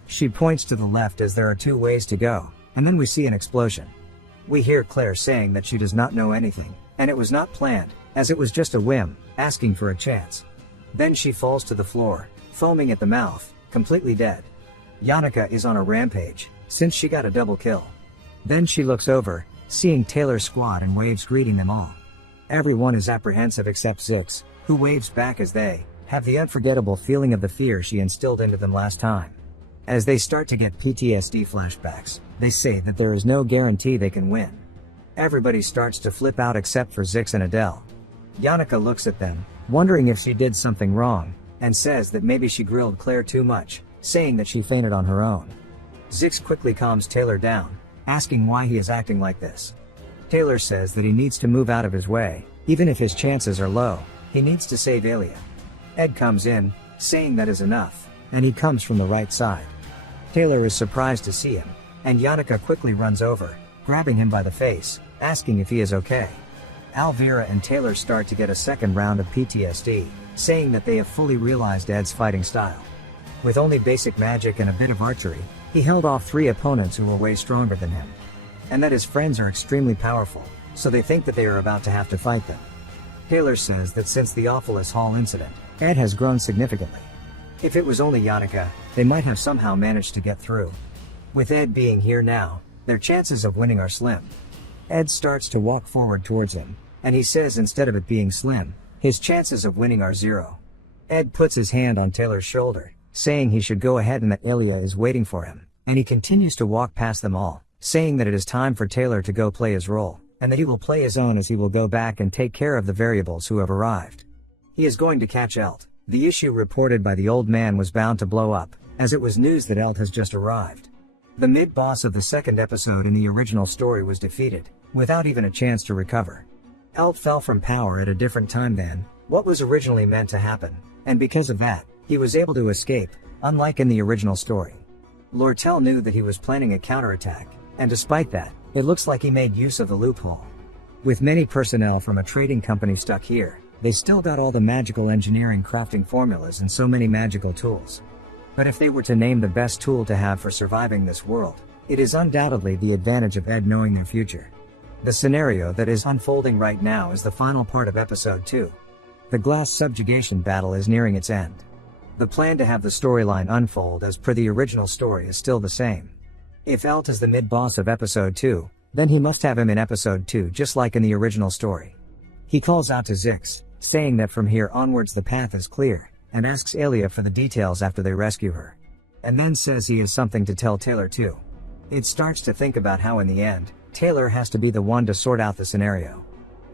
She points to the left as there are two ways to go, and then we see an explosion. We hear Claire saying that she does not know anything, and it was not planned, as it was just a whim, asking for a chance. Then she falls to the floor, foaming at the mouth, completely dead. Yannicka is on a rampage, since she got a double kill. Then she looks over, seeing Taylor's squad and waves greeting them all. Everyone is apprehensive except Zix, who waves back as they have the unforgettable feeling of the fear she instilled into them last time. As they start to get PTSD flashbacks, they say that there is no guarantee they can win. Everybody starts to flip out except for Zix and Adele. Yannicka looks at them, wondering if she did something wrong, and says that maybe she grilled Claire too much, saying that she fainted on her own. Zix quickly calms Taylor down, asking why he is acting like this. Taylor says that he needs to move out of his way, even if his chances are low. He needs to save Alia. Ed comes in, saying that is enough, and he comes from the right side. Taylor is surprised to see him, and Yannicka quickly runs over, grabbing him by the face, asking if he is okay. Alvira and Taylor start to get a second round of PTSD, saying that they have fully realized Ed's fighting style. With only basic magic and a bit of archery, he held off 3 opponents who were way stronger than him. And that his friends are extremely powerful, so they think that they are about to have to fight them. Taylor says that since the Awfulest Hall incident, Ed has grown significantly. If it was only Yannicka, they might have somehow managed to get through. With Ed being here now, their chances of winning are slim. Ed starts to walk forward towards him, and he says instead of it being slim, His chances of winning are zero. Ed puts his hand on Taylor's shoulder, saying he should go ahead and that Ilya is waiting for him, and he continues to walk past them all, saying that it is time for Taylor to go play his role, and that he will play his own as he will go back and take care of the variables who have arrived. He is going to catch Elt. The issue reported by the old man was bound to blow up, as it was news that Elt has just arrived. The mid-boss of the second episode in the original story was defeated, without even a chance to recover. Elt fell from power at a different time than what was originally meant to happen, and because of that, he was able to escape, unlike in the original story. Lortel knew that he was planning a counterattack, and despite that, it looks like he made use of the loophole. With many personnel from a trading company stuck here, they still got all the magical engineering crafting formulas and so many magical tools. But if they were to name the best tool to have for surviving this world, it is undoubtedly the advantage of Ed knowing their future. The scenario that is unfolding right now is the final part of episode 2. The glass subjugation battle is nearing its end. The plan to have the storyline unfold as per the original story is still the same. If Elt is the mid-boss of episode 2, then he must have him in episode 2 just like in the original story. He calls out to Zix, saying that from here onwards the path is clear, and asks Ilya for the details after they rescue her. And then says he has something to tell Taylor too. It starts to think about how in the end, Taylor has to be the one to sort out the scenario.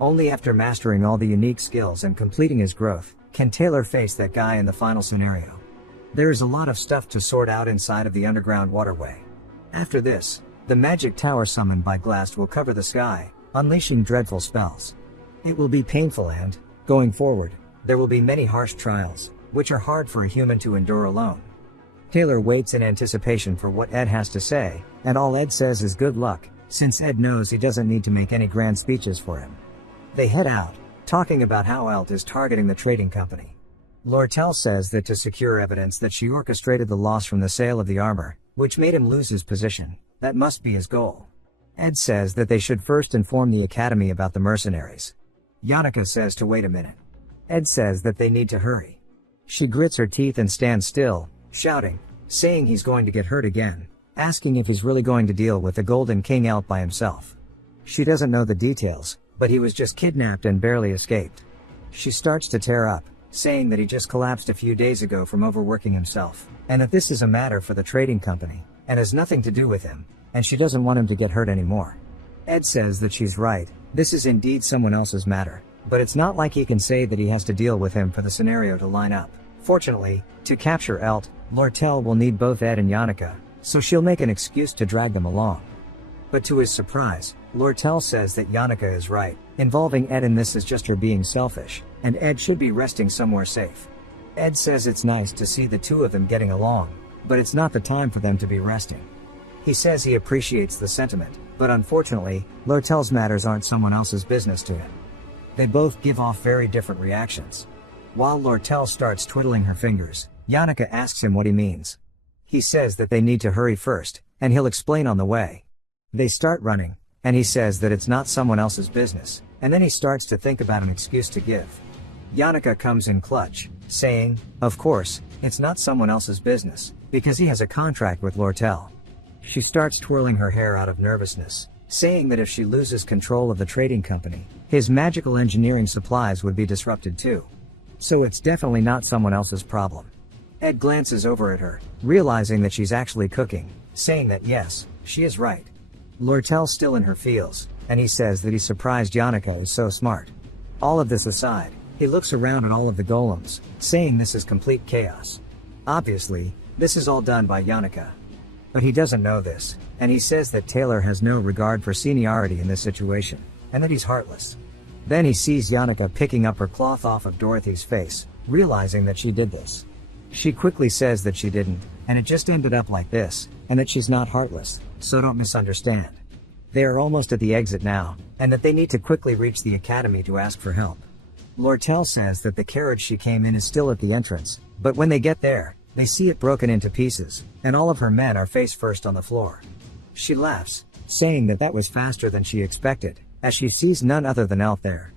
Only after mastering all the unique skills and completing his growth, can Taylor face that guy in the final scenario. There is a lot of stuff to sort out inside of the underground waterway. After this, the magic tower summoned by Glast will cover the sky, unleashing dreadful spells. It will be painful and, going forward, there will be many harsh trials, which are hard for a human to endure alone. Taylor waits in anticipation for what Ed has to say, and all Ed says is good luck, since Ed knows he doesn't need to make any grand speeches for him. They head out, talking about how Elt is targeting the trading company. Lortel says that to secure evidence that she orchestrated the loss from the sale of the armor, which made him lose his position, that must be his goal. Ed says that they should first inform the academy about the mercenaries. Yannicka says to wait a minute. Ed says that they need to hurry. She grits her teeth and stands still, shouting, saying he's going to get hurt again, asking if he's really going to deal with the Golden King Elt by himself. She doesn't know the details, but he was just kidnapped and barely escaped. She starts to tear up, saying that he just collapsed a few days ago from overworking himself, and that this is a matter for the trading company, and has nothing to do with him, and she doesn't want him to get hurt anymore. Ed says that she's right, this is indeed someone else's matter, but it's not like he can say that he has to deal with him for the scenario to line up. Fortunately, to capture Elt, Lortel will need both Ed and Yannicka, so she'll make an excuse to drag them along. But to his surprise, Lortel says that Yannicka is right, involving Ed in this is just her being selfish, and Ed should be resting somewhere safe. Ed says it's nice to see the two of them getting along, but it's not the time for them to be resting. He says he appreciates the sentiment, but unfortunately, Lortel's matters aren't someone else's business to him. They both give off very different reactions. While Lortel starts twiddling her fingers, Yannicka asks him what he means. He says that they need to hurry first, and he'll explain on the way. They start running, and he says that it's not someone else's business, and then he starts to think about an excuse to give. Yannicka comes in clutch, saying, of course, it's not someone else's business, because he has a contract with Lortel. She starts twirling her hair out of nervousness, saying that if she loses control of the trading company, his magical engineering supplies would be disrupted too. So it's definitely not someone else's problem. Ed glances over at her, realizing that she's actually cooking, saying that yes, she is right. Lortel's still in her feels, and he says that he's surprised Yannicka is so smart. All of this aside, he looks around at all of the golems, saying this is complete chaos. Obviously, this is all done by Yannicka. But he doesn't know this, and he says that Taylor has no regard for seniority in this situation, and that he's heartless. Then he sees Yannicka picking up her cloth off of Dorothy's face, realizing that she did this. She quickly says that she didn't, and it just ended up like this, and that she's not heartless, so don't misunderstand. They are almost at the exit now, and that they need to quickly reach the academy to ask for help. Lortel says that the carriage she came in is still at the entrance, but when they get there, they see it broken into pieces, and all of her men are face first on the floor. She laughs, saying that that was faster than she expected, as she sees none other than Elt there.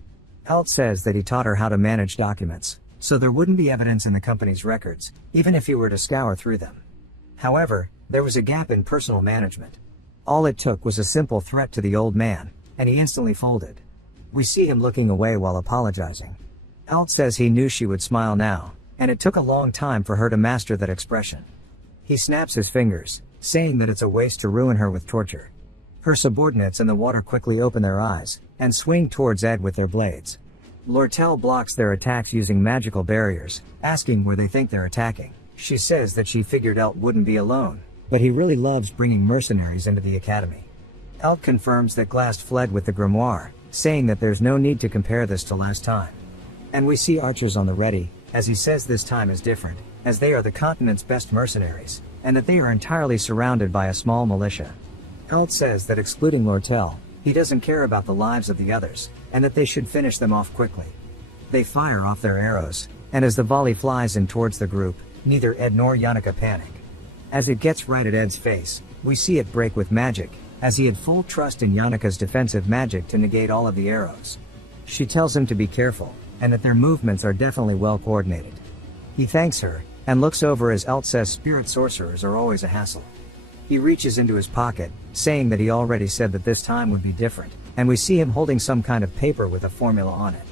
Elt says that he taught her how to manage documents, so there wouldn't be evidence in the company's records, even if he were to scour through them. However, there was a gap in personal management. All it took was a simple threat to the old man, and he instantly folded. We see him looking away while apologizing. Elt says he knew she would smile now, and it took a long time for her to master that expression. He snaps his fingers, saying that it's a waste to ruin her with torture. Her subordinates in the water quickly open their eyes, and swing towards Ed with their blades. Lortel blocks their attacks using magical barriers, asking where they think they're attacking. She says that she figured Elt wouldn't be alone, but he really loves bringing mercenaries into the academy. Elt confirms that Glast fled with the grimoire, saying that there's no need to compare this to last time. And we see archers on the ready, as he says this time is different, as they are the continent's best mercenaries, and that they are entirely surrounded by a small militia. Elt says that excluding Lortel, he doesn't care about the lives of the others, and that they should finish them off quickly. They fire off their arrows, and as the volley flies in towards the group, neither Ed nor Yannicka panic. As it gets right at Ed's face, we see it break with magic, as he had full trust in Yannicka's defensive magic to negate all of the arrows. She tells him to be careful, and that their movements are definitely well coordinated. He thanks her, and looks over as Elt says spirit sorcerers are always a hassle. He reaches into his pocket, saying that he already said that this time would be different, and we see him holding some kind of paper with a formula on it.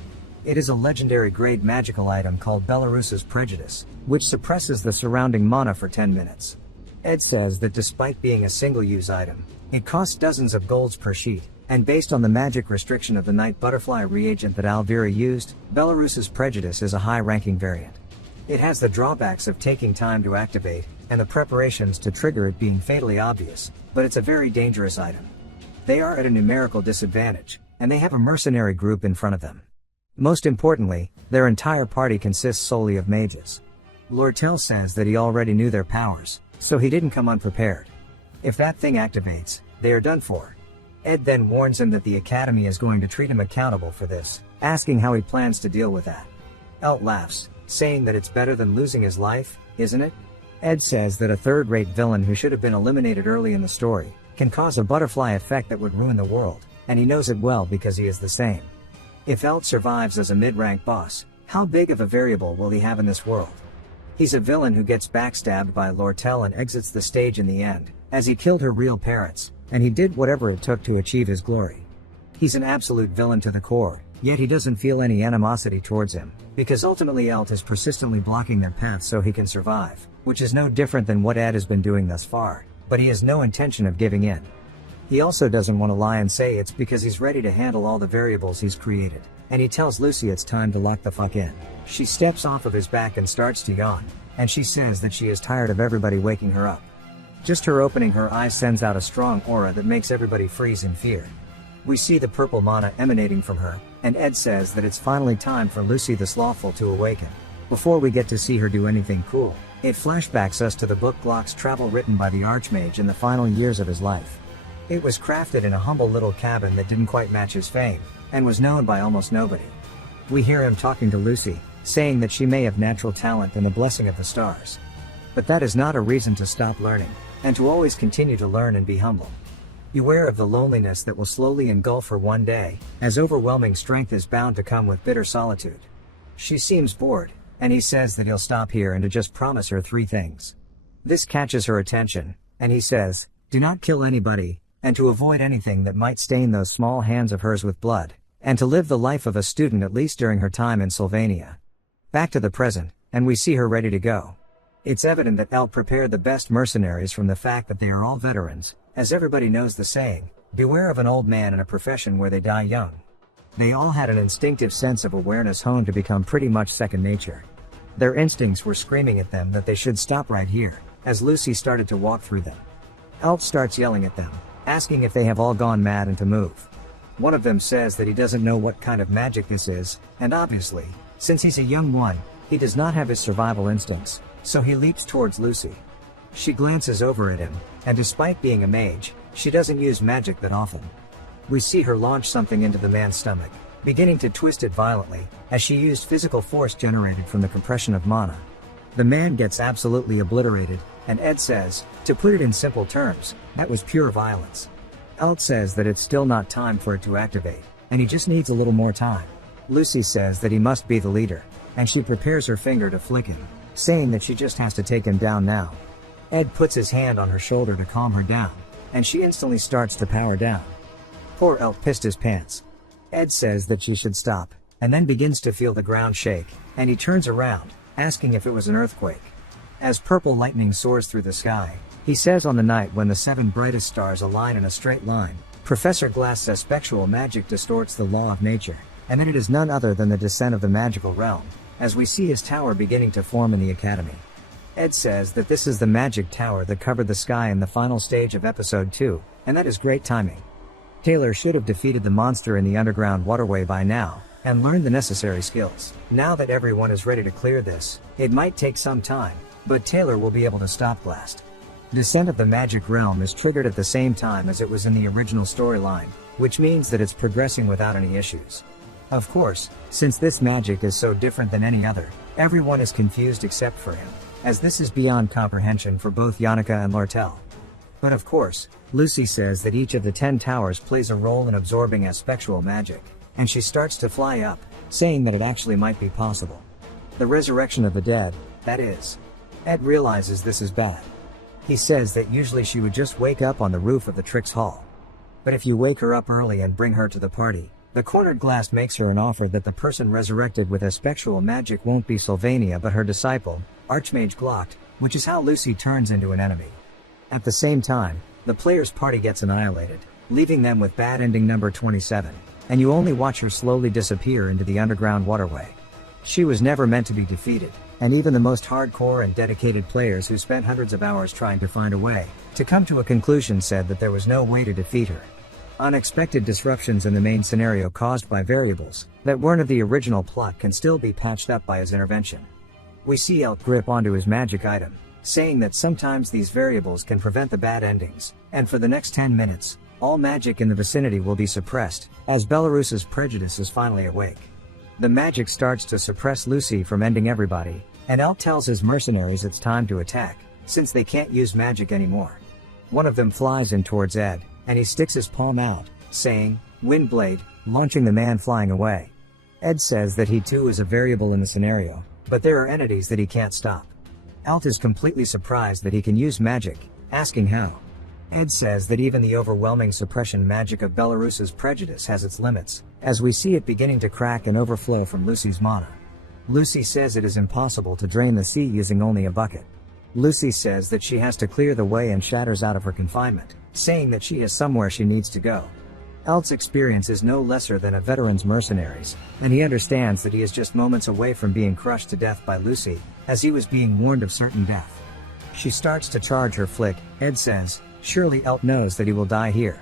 It is a legendary grade magical item called Belarus's Prejudice, which suppresses the surrounding mana for 10 minutes. Ed says that despite being a single-use item, it costs dozens of golds per sheet, and based on the magic restriction of the Night Butterfly reagent that Alvira used, Belarus's Prejudice is a high-ranking variant. It has the drawbacks of taking time to activate, and the preparations to trigger it being fatally obvious, but it's a very dangerous item. They are at a numerical disadvantage, and they have a mercenary group in front of them. Most importantly, their entire party consists solely of mages. Lortel says that he already knew their powers, so he didn't come unprepared. If that thing activates, they are done for. Ed then warns him that the academy is going to treat him accountable for this, asking how he plans to deal with that. Elt laughs, saying that it's better than losing his life, isn't it? Ed says that a third-rate villain who should have been eliminated early in the story can cause a butterfly effect that would ruin the world, and he knows it well because he is the same. If Elt survives as a mid-rank boss, how big of a variable will he have in this world? He's a villain who gets backstabbed by Lortel and exits the stage in the end, as he killed her real parents, and he did whatever it took to achieve his glory. He's an absolute villain to the core, yet he doesn't feel any animosity towards him, because ultimately Elt is persistently blocking their path so he can survive, which is no different than what Ed has been doing thus far, but he has no intention of giving in. He also doesn't want to lie and say it's because he's ready to handle all the variables he's created, and he tells Lucy it's time to lock the fuck in. She steps off of his back and starts to yawn, and she says that she is tired of everybody waking her up. Just her opening her eyes sends out a strong aura that makes everybody freeze in fear. We see the purple mana emanating from her, and Ed says that it's finally time for Lucy the Slothful to awaken. Before we get to see her do anything cool, it flashbacks us to the book Glock's Travel written by the Archmage in the final years of his life. It was crafted in a humble little cabin that didn't quite match his fame, and was known by almost nobody. We hear him talking to Lucy, saying that she may have natural talent and the blessing of the stars. But that is not a reason to stop learning, and to always continue to learn and be humble. Beware of the loneliness that will slowly engulf her one day, as overwhelming strength is bound to come with bitter solitude. She seems bored, and he says that he'll stop here and to just promise her 3 things. This catches her attention, and he says, do not kill anybody, and to avoid anything that might stain those small hands of hers with blood, and to live the life of a student at least during her time in Sylvania. Back to the present, and we see her ready to go. It's evident that Elt prepared the best mercenaries from the fact that they are all veterans, as everybody knows the saying, beware of an old man in a profession where they die young. They all had an instinctive sense of awareness honed to become pretty much second nature. Their instincts were screaming at them that they should stop right here, as Lucy started to walk through them. Elt starts yelling at them, asking if they have all gone mad and to move. One of them says that he doesn't know what kind of magic this is, and obviously, since he's a young one, he does not have his survival instincts, so he leaps towards Lucy. She glances over at him, and despite being a mage, she doesn't use magic that often. We see her launch something into the man's stomach, beginning to twist it violently, as she used physical force generated from the compression of mana. The man gets absolutely obliterated, and Ed says, to put it in simple terms, that was pure violence. Elt says that it's still not time for it to activate, and he just needs a little more time. Lucy says that he must be the leader, and she prepares her finger to flick him, saying that she just has to take him down now. Ed puts his hand on her shoulder to calm her down, and she instantly starts to power down. Poor Elt pissed his pants. Ed says that she should stop, and then begins to feel the ground shake, and he turns around, asking if it was an earthquake. As purple lightning soars through the sky, he says on the night when the 7 brightest stars align in a straight line, Professor Glass says spectral magic distorts the law of nature, and that it is none other than the descent of the magical realm, as we see his tower beginning to form in the academy. Ed says that this is the magic tower that covered the sky in the final stage of episode 2, and that is great timing. Taylor should have defeated the monster in the underground waterway by now, and learned the necessary skills. Now that everyone is ready to clear this, it might take some time, but Taylor will be able to stop Blast. Descent of the Magic Realm is triggered at the same time as it was in the original storyline, which means that it's progressing without any issues. Of course, since this magic is so different than any other, everyone is confused except for him, as this is beyond comprehension for both Yannicka and Lortel. But of course, Lucy says that each of the 10 towers plays a role in absorbing spectral magic, and she starts to fly up, saying that it actually might be possible. The resurrection of the dead, that is. Ed realizes this is bad. He says that usually she would just wake up on the roof of the Trix Hall. But if you wake her up early and bring her to the party, the cornered glass makes her an offer that the person resurrected with spectral magic won't be Sylvania but her disciple, Archmage Glocked, which is how Lucy turns into an enemy. At the same time, the players' party gets annihilated, leaving them with bad ending number 27, and you only watch her slowly disappear into the underground waterway. She was never meant to be defeated, and even the most hardcore and dedicated players who spent hundreds of hours trying to find a way to come to a conclusion said that there was no way to defeat her. Unexpected disruptions in the main scenario caused by variables that weren't of the original plot can still be patched up by his intervention. We see Elt grip onto his magic item, saying that sometimes these variables can prevent the bad endings, and for the next 10 minutes, all magic in the vicinity will be suppressed, as Belarus's prejudice is finally awake. The magic starts to suppress Lucy from ending everybody, and Elt tells his mercenaries it's time to attack, since they can't use magic anymore. One of them flies in towards Ed, and he sticks his palm out, saying, "Windblade," launching the man flying away. Ed says that he too is a variable in the scenario, but there are entities that he can't stop. Elt is completely surprised that he can use magic, asking how. Ed says that even the overwhelming suppression magic of Belarus's prejudice has its limits, as we see it beginning to crack and overflow from Lucy's mana. Lucy says it is impossible to drain the sea using only a bucket. Lucy says that she has to clear the way and shatters out of her confinement, saying that she has somewhere she needs to go. Elt's experience is no lesser than a veteran's mercenaries, and he understands that he is just moments away from being crushed to death by Lucy, as he was being warned of certain death. She starts to charge her flick. Ed says, surely Elt knows that he will die here.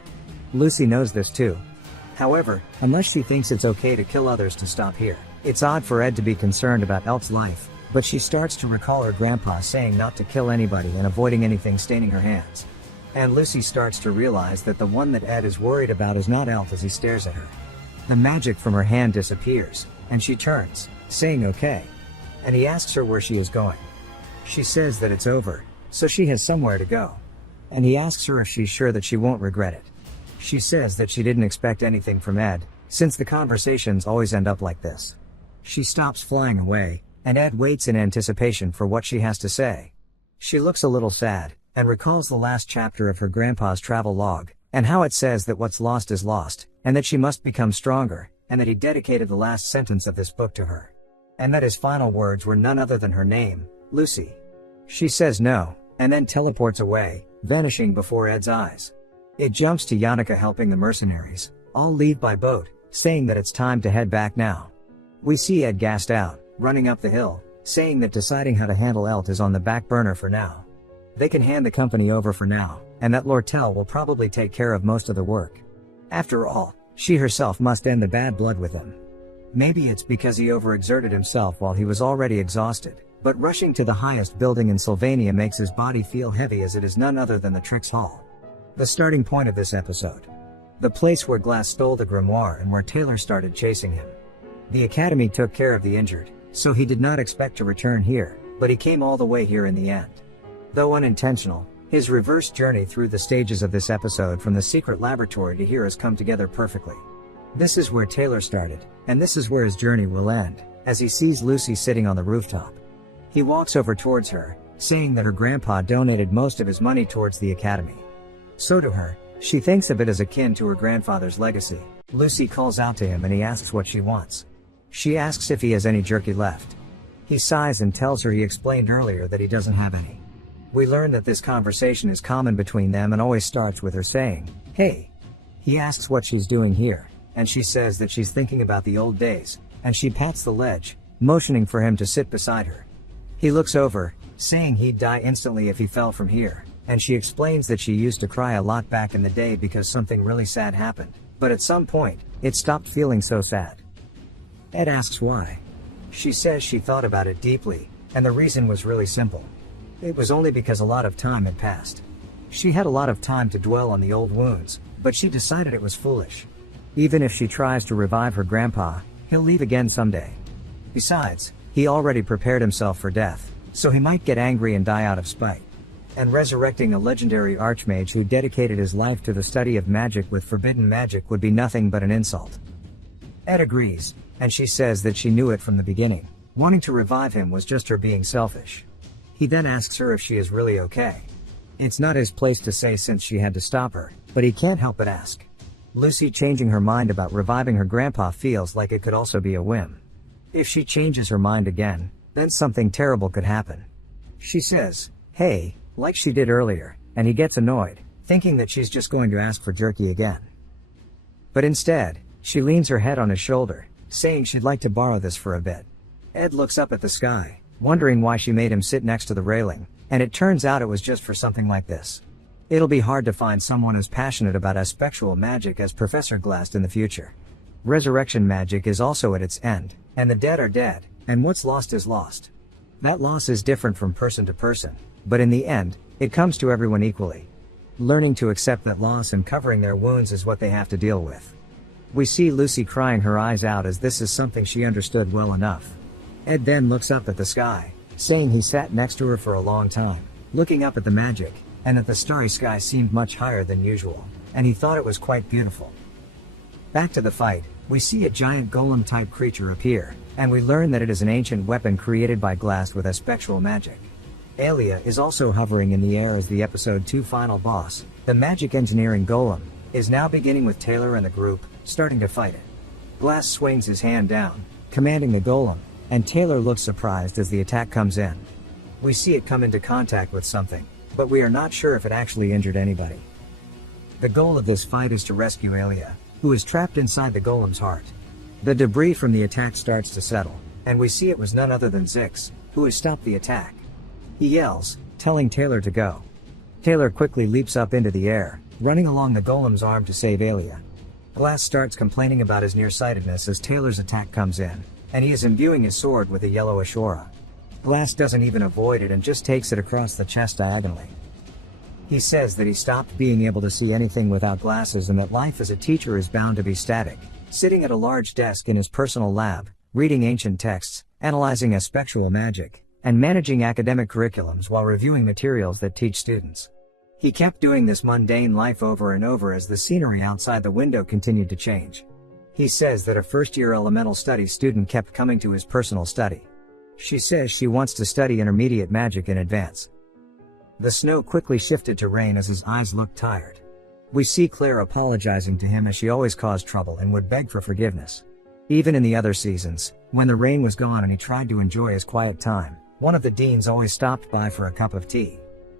Lucy knows this too. However, unless she thinks it's okay to kill others to stop here, it's odd for Ed to be concerned about Elt's life, but she starts to recall her grandpa saying not to kill anybody and avoiding anything staining her hands. And Lucy starts to realize that the one that Ed is worried about is not Elt as he stares at her. The magic from her hand disappears, and she turns, saying okay. And he asks her where she is going. She says that it's over, so she has somewhere to go. And he asks her if she's sure that she won't regret it. She says that she didn't expect anything from Ed, since the conversations always end up like this. She stops flying away, and Ed waits in anticipation for what she has to say. She looks a little sad, and recalls the last chapter of her grandpa's travel log, and how it says that what's lost is lost, and that she must become stronger, and that he dedicated the last sentence of this book to her. And that his final words were none other than her name, Lucy. She says no, and then teleports away, vanishing before Ed's eyes. It jumps to Yannicka helping the mercenaries, all leave by boat, saying that it's time to head back now. We see Ed gassed out, running up the hill, saying that deciding how to handle Elt is on the back burner for now. They can hand the company over for now, and that Lortel will probably take care of most of the work. After all, she herself must end the bad blood with him. Maybe it's because he overexerted himself while he was already exhausted, but rushing to the highest building in Sylvania makes his body feel heavy as it is none other than the Trix Hall. The starting point of this episode. The place where Glass stole the grimoire and where Taylor started chasing him. The Academy took care of the injured, so he did not expect to return here, but he came all the way here in the end. Though unintentional, his reverse journey through the stages of this episode from the secret laboratory to here has come together perfectly. This is where Taylor started, and this is where his journey will end, as he sees Lucy sitting on the rooftop. He walks over towards her, saying that her grandpa donated most of his money towards the Academy. So to her, she thinks of it as akin to her grandfather's legacy. Lucy calls out to him and he asks what she wants. She asks if he has any jerky left. He sighs and tells her he explained earlier that he doesn't have any. We learn that this conversation is common between them and always starts with her saying, "Hey." He asks what she's doing here, and she says that she's thinking about the old days, and she pats the ledge, motioning for him to sit beside her. He looks over, saying he'd die instantly if he fell from here, and she explains that she used to cry a lot back in the day because something really sad happened, but at some point, it stopped feeling so sad. Ed asks why. She says she thought about it deeply, and the reason was really simple. It was only because a lot of time had passed. She had a lot of time to dwell on the old wounds, but she decided it was foolish. Even if she tries to revive her grandpa, he'll leave again someday. Besides, he already prepared himself for death, so he might get angry and die out of spite. And resurrecting a legendary archmage who dedicated his life to the study of magic with forbidden magic would be nothing but an insult. Ed agrees, and she says that she knew it from the beginning. Wanting to revive him was just her being selfish. He then asks her if she is really okay. It's not his place to say since she had to stop her, but he can't help but ask. Lucy changing her mind about reviving her grandpa feels like it could also be a whim. If she changes her mind again, then something terrible could happen. She says, "Hey," like she did earlier, and he gets annoyed, thinking that she's just going to ask for jerky again. But instead, she leans her head on his shoulder, saying she'd like to borrow this for a bit. Ed looks up at the sky, wondering why she made him sit next to the railing, and it turns out it was just for something like this. It'll be hard to find someone as passionate about aspectual magic as Professor Glass in the future. Resurrection magic is also at its end, and the dead are dead, and what's lost is lost. That loss is different from person to person, but in the end, it comes to everyone equally. Learning to accept that loss and covering their wounds is what they have to deal with. We see Lucy crying her eyes out as this is something she understood well enough. Ed then looks up at the sky, saying he sat next to her for a long time, looking up at the magic, and that the starry sky seemed much higher than usual, and he thought it was quite beautiful. Back to the fight, we see a giant golem-type creature appear, and we learn that it is an ancient weapon created by Glass with aspectual magic. Aelia is also hovering in the air as the episode 2 final boss, the magic engineering golem, is now beginning with Taylor and the group, starting to fight it. Glass swings his hand down, commanding the golem, and Taylor looks surprised as the attack comes in. We see it come into contact with something, but we are not sure if it actually injured anybody. The goal of this fight is to rescue Aelia, who is trapped inside the golem's heart. The debris from the attack starts to settle, and we see it was none other than Zix, who has stopped the attack. He yells, telling Taylor to go. Taylor quickly leaps up into the air, running along the golem's arm to save Aelia. Glass starts complaining about his nearsightedness as Taylor's attack comes in, and he is imbuing his sword with a yellowish aura. Glass doesn't even avoid it and just takes it across the chest diagonally. He says that he stopped being able to see anything without glasses and that life as a teacher is bound to be static, sitting at a large desk in his personal lab, reading ancient texts, analyzing aspectual magic, and managing academic curriculums while reviewing materials that teach students. He kept doing this mundane life over and over as the scenery outside the window continued to change. He says that a first-year elemental studies student kept coming to his personal study. She says she wants to study intermediate magic in advance. The snow quickly shifted to rain as his eyes looked tired. We see Claire apologizing to him as she always caused trouble and would beg for forgiveness. Even in the other seasons, when the rain was gone and he tried to enjoy his quiet time, one of the deans always stopped by for a cup of tea.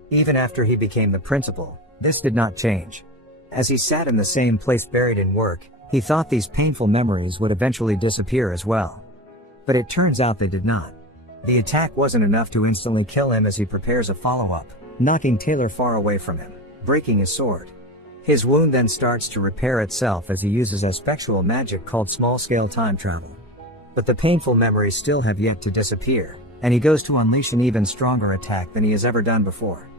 Even after he became the principal, this did not change. As he sat in the same place buried in work, he thought these painful memories would eventually disappear as well. But it turns out they did not. The attack wasn't enough to instantly kill him as he prepares a follow-up, knocking Taylor far away from him, breaking his sword. His wound then starts to repair itself as he uses aspectual magic called small-scale time travel. But the painful memories still have yet to disappear, and he goes to unleash an even stronger attack than he has ever done before.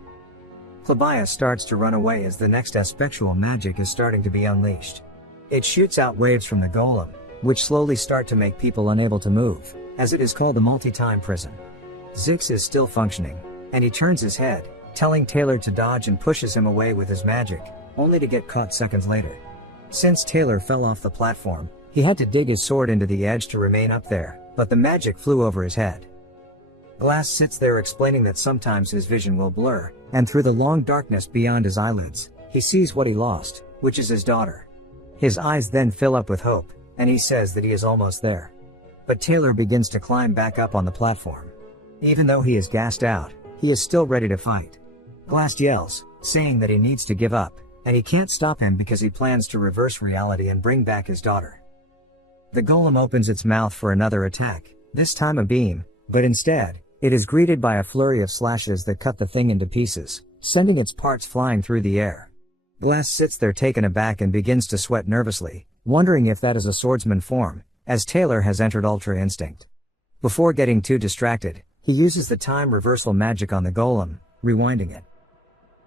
Plebeius starts to run away as the next aspectual magic is starting to be unleashed. It shoots out waves from the golem, which slowly start to make people unable to move, as it is called the multi-time prison. Zix is still functioning, and he turns his head, telling Taylor to dodge and pushes him away with his magic, only to get caught seconds later. Since Taylor fell off the platform, he had to dig his sword into the edge to remain up there, but the magic flew over his head. Glass sits there explaining that sometimes his vision will blur, and through the long darkness beyond his eyelids, he sees what he lost, which is his daughter. His eyes then fill up with hope, and he says that he is almost there. but Taylor begins to climb back up on the platform. Even though he is gassed out, he is still ready to fight. Glass yells, saying that he needs to give up, and he can't stop him because he plans to reverse reality and bring back his daughter. The golem opens its mouth for another attack, this time a beam, but instead, it is greeted by a flurry of slashes that cut the thing into pieces, sending its parts flying through the air. Glass sits there taken aback and begins to sweat nervously, wondering if that is a swordsman form, as Taylor has entered Ultra Instinct. Before getting too distracted, he uses the time reversal magic on the golem, rewinding it.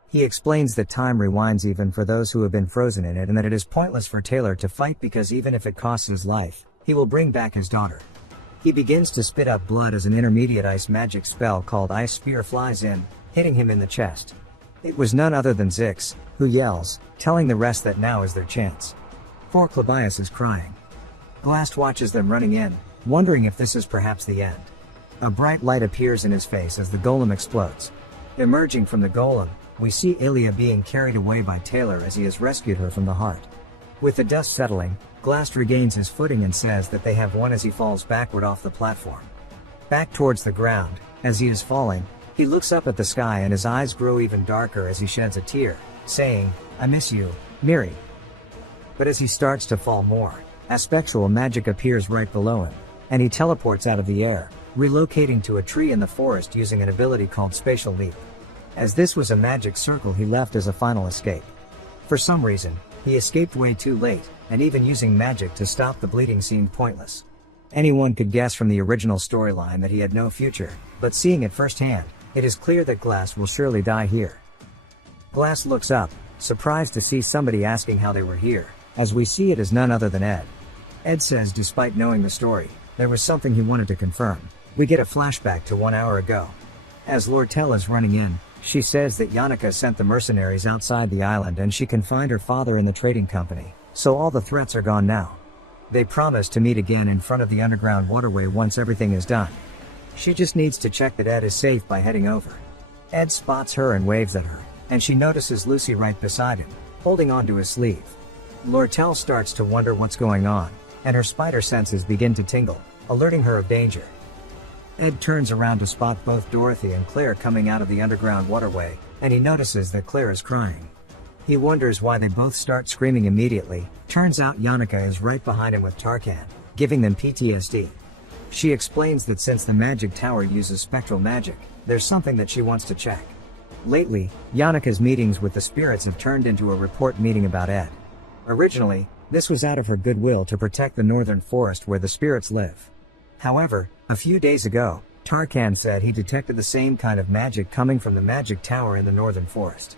He explains that time rewinds even for those who have been frozen in it and that it is pointless for Taylor to fight because even if it costs his life, he will bring back his daughter. He begins to spit up blood as an intermediate ice magic spell called Ice Spear flies in, hitting him in the chest. It was none other than Zix, who yells, telling the rest that now is their chance. Forklabias is crying. Glass watches them running in, wondering if this is perhaps the end. A bright light appears in his face as the golem explodes. Emerging from the golem, we see Ilya being carried away by Taylor as he has rescued her from the heart. With the dust settling, Glass regains his footing and says that they have won as he falls backward off the platform. Back towards the ground, as he is falling, he looks up at the sky and his eyes grow even darker as he sheds a tear, saying, "I miss you, Miri." But as he starts to fall more, aspectual magic appears right below him, and he teleports out of the air, relocating to a tree in the forest using an ability called Spatial Leap. As this was a magic circle he left as a final escape. For some reason, he escaped way too late, and even using magic to stop the bleeding seemed pointless. Anyone could guess from the original storyline that he had no future, but seeing it firsthand, it is clear that Glass will surely die here. Glass looks up, surprised to see somebody asking how they were here, as we see it as none other than Ed. Ed says despite knowing the story, there was something he wanted to confirm. We get a flashback to 1 hour ago. As Lortel is running in, she says that Yannicka sent the mercenaries outside the island and she can find her father in the trading company, so all the threats are gone now. They promise to meet again in front of the underground waterway once everything is done. She just needs to check that Ed is safe by heading over. Ed spots her and waves at her, and she notices Lucy right beside him, holding onto his sleeve. Lortel starts to wonder what's going on, and her spider senses begin to tingle, alerting her of danger. Ed turns around to spot both Dorothy and Claire coming out of the underground waterway, and he notices that Claire is crying. He wonders why they both start screaming immediately. Turns out Yannicka is right behind him with Tarkan, giving them PTSD. She explains that since the magic tower uses spectral magic, there's something that she wants to check. Lately, Yannicka's meetings with the spirits have turned into a report meeting about Ed. Originally, this was out of her goodwill to protect the northern forest where the spirits live. However, a few days ago, Tarkan said he detected the same kind of magic coming from the magic tower in the northern forest.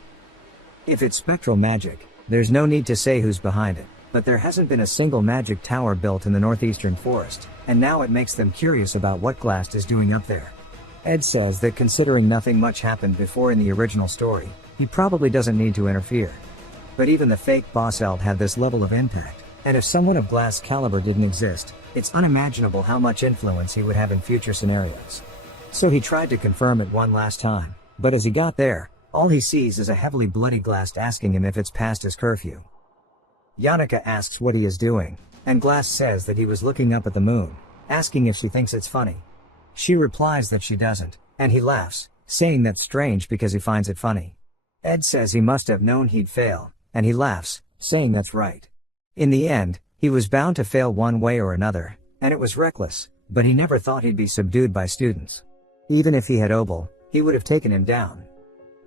If it's spectral magic, there's no need to say who's behind it, but there hasn't been a single magic tower built in the northeastern forest, and now it makes them curious about what Glass is doing up there. Ed says that considering nothing much happened before in the original story, he probably doesn't need to interfere. But even the fake boss elf had this level of impact, and if someone of Glass caliber didn't exist, it's unimaginable how much influence he would have in future scenarios. So he tried to confirm it one last time, but as he got there, all he sees is a heavily bloody Glass asking him if it's past his curfew. Yannicka asks what he is doing, and Glass says that he was looking up at the moon, asking if she thinks it's funny. She replies that she doesn't, and he laughs, saying that's strange because he finds it funny. Ed says he must have known he'd fail, and he laughs, saying that's right. In the end, he was bound to fail one way or another, and it was reckless, but he never thought he'd be subdued by students. Even if he had Obel, he would have taken him down.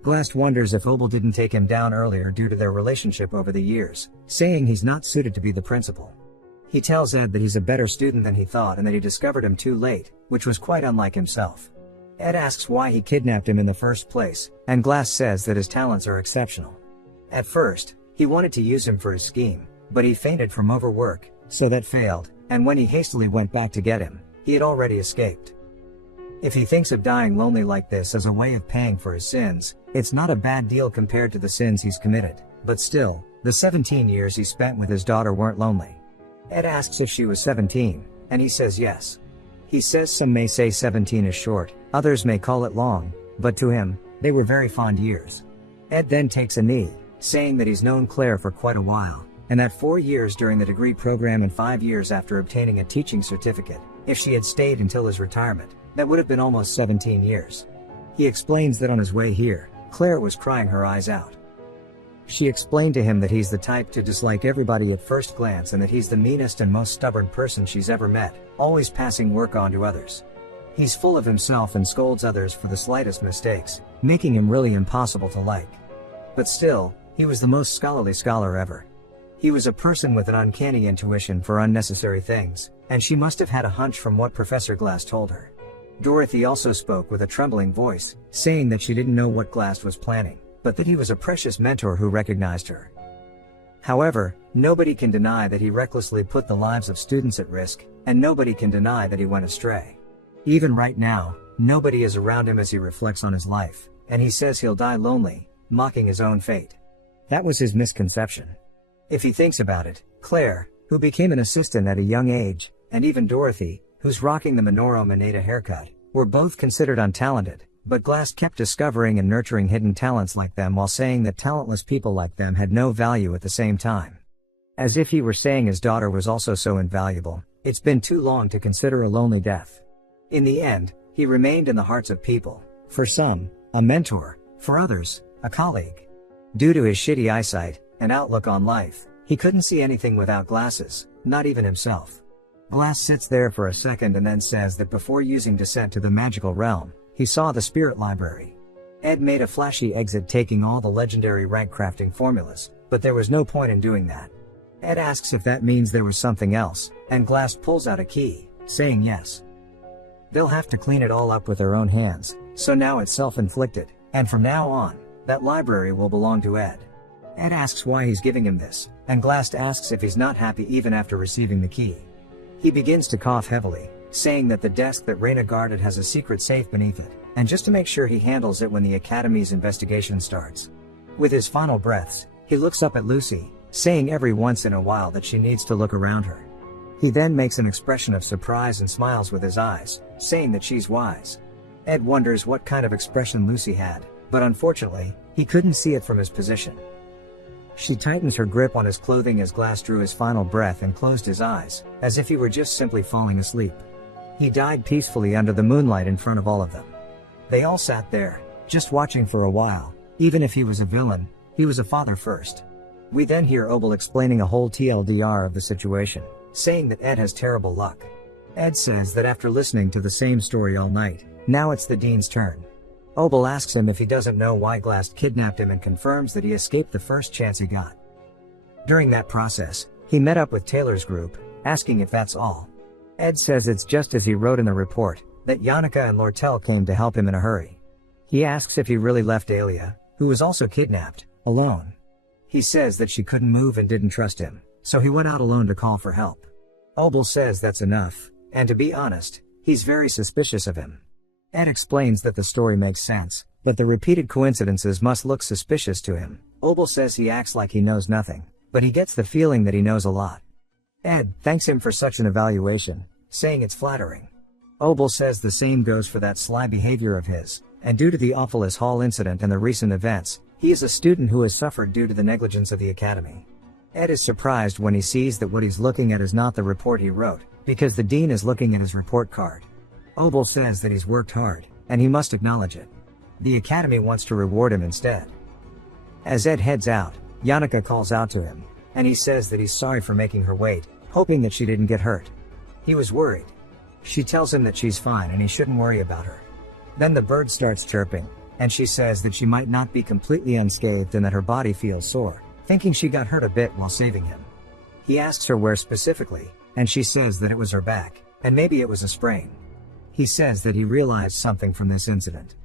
Glass wonders if Obel didn't take him down earlier due to their relationship over the years, saying he's not suited to be the principal. He tells Ed that he's a better student than he thought and that he discovered him too late, which was quite unlike himself. Ed asks why he kidnapped him in the first place, and Glass says that his talents are exceptional. At first, he wanted to use him for his scheme, but he fainted from overwork, so that failed, and when he hastily went back to get him, he had already escaped. If he thinks of dying lonely like this as a way of paying for his sins, it's not a bad deal compared to the sins he's committed, but still, the 17 years he spent with his daughter weren't lonely. Ed asks if she was 17, and he says yes. He says some may say 17 is short, others may call it long, but to him, they were very fond years. Ed then takes a knee, saying that he's known Claire for quite a while, and that 4 years during the degree program and 5 years after obtaining a teaching certificate, If she had stayed until his retirement, that would have been almost 17 years. He explains that on his way here, Claire was crying her eyes out. She explained to him that he's the type to dislike everybody at first glance and that he's the meanest and most stubborn person she's ever met, always passing work on to others. He's full of himself and scolds others for the slightest mistakes, making him really impossible to like. But still, he was the most scholarly scholar ever. He was a person with an uncanny intuition for unnecessary things, and she must have had a hunch from what Professor Glass told her. Dorothy also spoke with a trembling voice, saying that she didn't know what Glass was planning, but that he was a precious mentor who recognized her. However, nobody can deny that he recklessly put the lives of students at risk, and nobody can deny that he went astray. Even right now, nobody is around him as he reflects on his life, and he says he'll die lonely, mocking his own fate. That was his misconception. If he thinks about it, Claire, who became an assistant at a young age, and even Dorothy, who's rocking the Minoru Mineta haircut, were both considered untalented, but Glass kept discovering and nurturing hidden talents like them while saying that talentless people like them had no value at the same time. As if he were saying his daughter was also so invaluable, it's been too long to consider a lonely death. In the end, he remained in the hearts of people. For some, a mentor, for others, a colleague. Due to his shitty eyesight and outlook on life, he couldn't see anything without glasses, not even himself. Glass sits there for a second and then says that before using Descent to the Magical Realm, he saw the Spirit Library. Ed made a flashy exit taking all the legendary rank crafting formulas, but there was no point in doing that. Ed asks if that means there was something else, and Glass pulls out a key, saying yes. They'll have to clean it all up with their own hands, so now it's self-inflicted, and from now on, that library will belong to Ed. Ed asks why he's giving him this, and Glass asks if he's not happy even after receiving the key. He begins to cough heavily, saying that the desk that Reyna guarded has a secret safe beneath it, and just to make sure he handles it when the Academy's investigation starts. With his final breaths, he looks up at Lucy, saying every once in a while that she needs to look around her. He then makes an expression of surprise and smiles with his eyes, saying that she's wise. Ed wonders what kind of expression Lucy had, but unfortunately, he couldn't see it from his position. She tightens her grip on his clothing as Glass drew his final breath and closed his eyes, as if he were just simply falling asleep. He died peacefully under the moonlight in front of all of them. They all sat there, just watching for a while. Even if he was a villain, he was a father first. We then hear Obel explaining a whole TLDR of the situation, saying that Ed has terrible luck. Ed says that after listening to the same story all night, now it's the Dean's turn. Obel asks him if he doesn't know why Glass kidnapped him and confirms that he escaped the first chance he got. During that process, he met up with Taylor's group, asking if that's all. Ed says it's just as he wrote in the report, that Yannicka and Lortel came to help him in a hurry. He asks if he really left Alia, who was also kidnapped, alone. He says that she couldn't move and didn't trust him, so he went out alone to call for help. Obel says that's enough, and to be honest, he's very suspicious of him. Ed explains that the story makes sense, but the repeated coincidences must look suspicious to him. Obel says he acts like he knows nothing, but he gets the feeling that he knows a lot. Ed thanks him for such an evaluation, saying it's flattering. Obel says the same goes for that sly behavior of his, and due to the Awfulest Hall incident and the recent events, he is a student who has suffered due to the negligence of the Academy. Ed is surprised when he sees that what he's looking at is not the report he wrote, because the Dean is looking at his report card. Obel says that he's worked hard, and he must acknowledge it. The Academy wants to reward him instead. As Ed heads out, Yannicka calls out to him, and he says that he's sorry for making her wait, hoping that she didn't get hurt. He was worried. She tells him that she's fine and he shouldn't worry about her. Then the bird starts chirping, and she says that she might not be completely unscathed and that her body feels sore, thinking she got hurt a bit while saving him. He asks her where specifically, and she says that it was her back, and maybe it was a sprain. He says that he realized something from this incident.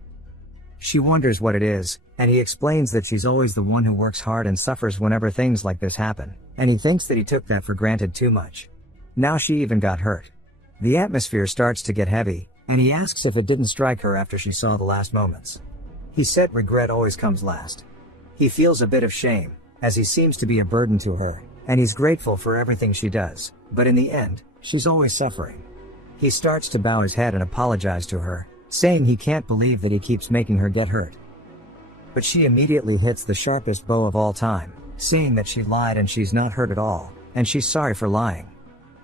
She wonders what it is, and he explains that she's always the one who works hard and suffers whenever things like this happen, and he thinks that he took that for granted too much. Now she even got hurt. The atmosphere starts to get heavy, and he asks if it didn't strike her after she saw the last moments. He said regret always comes last. He feels a bit of shame, as he seems to be a burden to her, and he's grateful for everything she does, but in the end, she's always suffering. He starts to bow his head and apologize to her, saying he can't believe that he keeps making her get hurt. But she immediately hits the sharpest bow of all time, saying that she lied and she's not hurt at all, and she's sorry for lying.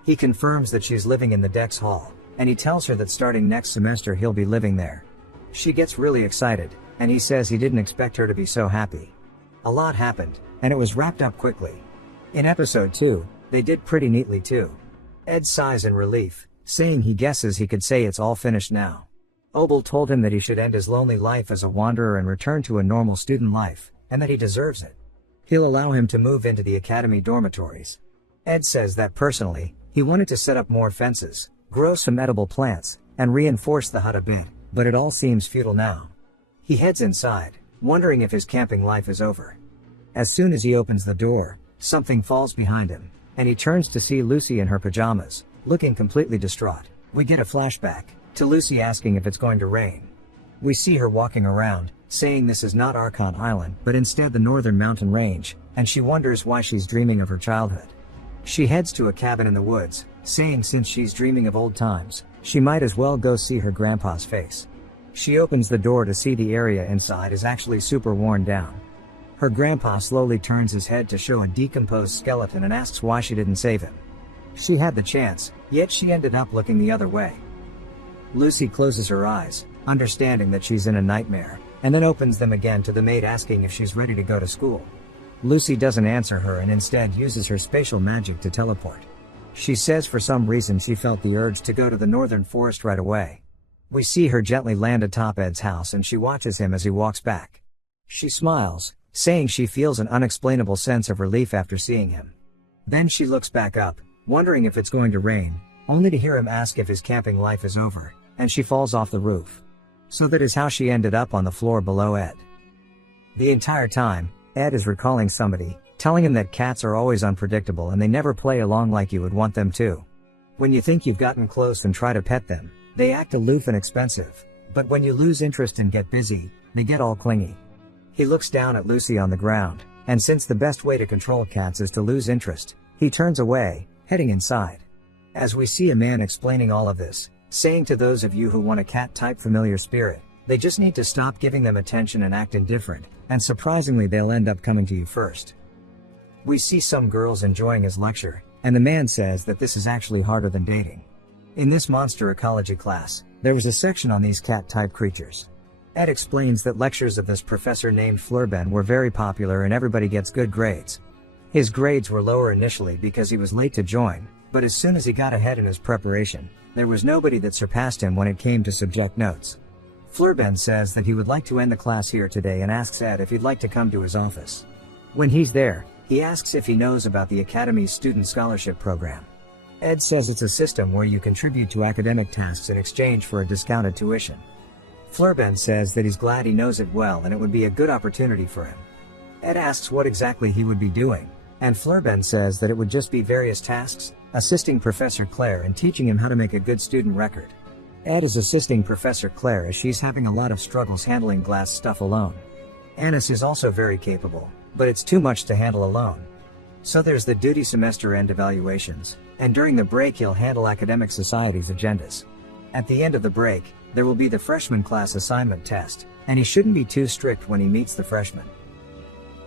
He confirms that she's living in the Dex Hall, and he tells her that starting next semester he'll be living there. She gets really excited, and he says he didn't expect her to be so happy. A lot happened, and it was wrapped up quickly. In episode 2, they did pretty neatly too. Ed sighs in relief, saying he guesses he could say it's all finished now. Obel told him that he should end his lonely life as a wanderer and return to a normal student life, and that he deserves it. He'll allow him to move into the academy dormitories. Ed says that personally, he wanted to set up more fences, grow some edible plants, and reinforce the hut a bit, but it all seems futile now. He heads inside, wondering if his camping life is over. As soon as he opens the door, something falls behind him, and he turns to see Lucy in her pajamas, looking completely distraught. We get a flashback to Lucy asking if it's going to rain. We see her walking around, saying this is not Archon Island, but instead the northern mountain range, and she wonders why she's dreaming of her childhood. She heads to a cabin in the woods, saying since she's dreaming of old times, she might as well go see her grandpa's face. She opens the door to see the area inside is actually super worn down. Her grandpa slowly turns his head to show a decomposed skeleton and asks why she didn't save him. She had the chance, yet she ended up looking the other way. Lucy closes her eyes, understanding that she's in a nightmare, and then opens them again to the maid asking if she's ready to go to school. Lucy doesn't answer her and instead uses her spatial magic to teleport. She says for some reason she felt the urge to go to the northern forest right away. We see her gently land atop Ed's house and she watches him as he walks back. She smiles, saying she feels an unexplainable sense of relief after seeing him. Then she looks back up, wondering if it's going to rain, only to hear him ask if his camping life is over, and she falls off the roof. So that is how she ended up on the floor below Ed. The entire time, Ed is recalling somebody, telling him that cats are always unpredictable and they never play along like you would want them to. When you think you've gotten close and try to pet them, they act aloof and expensive, but when you lose interest and get busy, they get all clingy. He looks down at Lucy on the ground, and since the best way to control cats is to lose interest, he turns away, heading inside. As we see a man explaining all of this, saying to those of you who want a cat-type familiar spirit, they just need to stop giving them attention and act indifferent, and surprisingly they'll end up coming to you first. We see some girls enjoying his lecture, and the man says that this is actually harder than dating. In this monster ecology class, there was a section on these cat-type creatures. Ed explains that lectures of this professor named Flurben were very popular and everybody gets good grades. His grades were lower initially because he was late to join, but as soon as he got ahead in his preparation, there was nobody that surpassed him when it came to subject notes. Flurben says that he would like to end the class here today and asks Ed if he'd like to come to his office. When he's there, he asks if he knows about the Academy's student scholarship program. Ed says it's a system where you contribute to academic tasks in exchange for a discounted tuition. Flurben says that he's glad he knows it well and it would be a good opportunity for him. Ed asks what exactly he would be doing, and Flurben says that it would just be various tasks, assisting Professor Claire and teaching him how to make a good student record. Ed is assisting Professor Claire as she's having a lot of struggles handling glass stuff alone. Annis is also very capable, but it's too much to handle alone. So there's the duty semester end evaluations, and during the break he'll handle academic society's agendas. At the end of the break, there will be the freshman class assignment test, and he shouldn't be too strict when he meets the freshmen.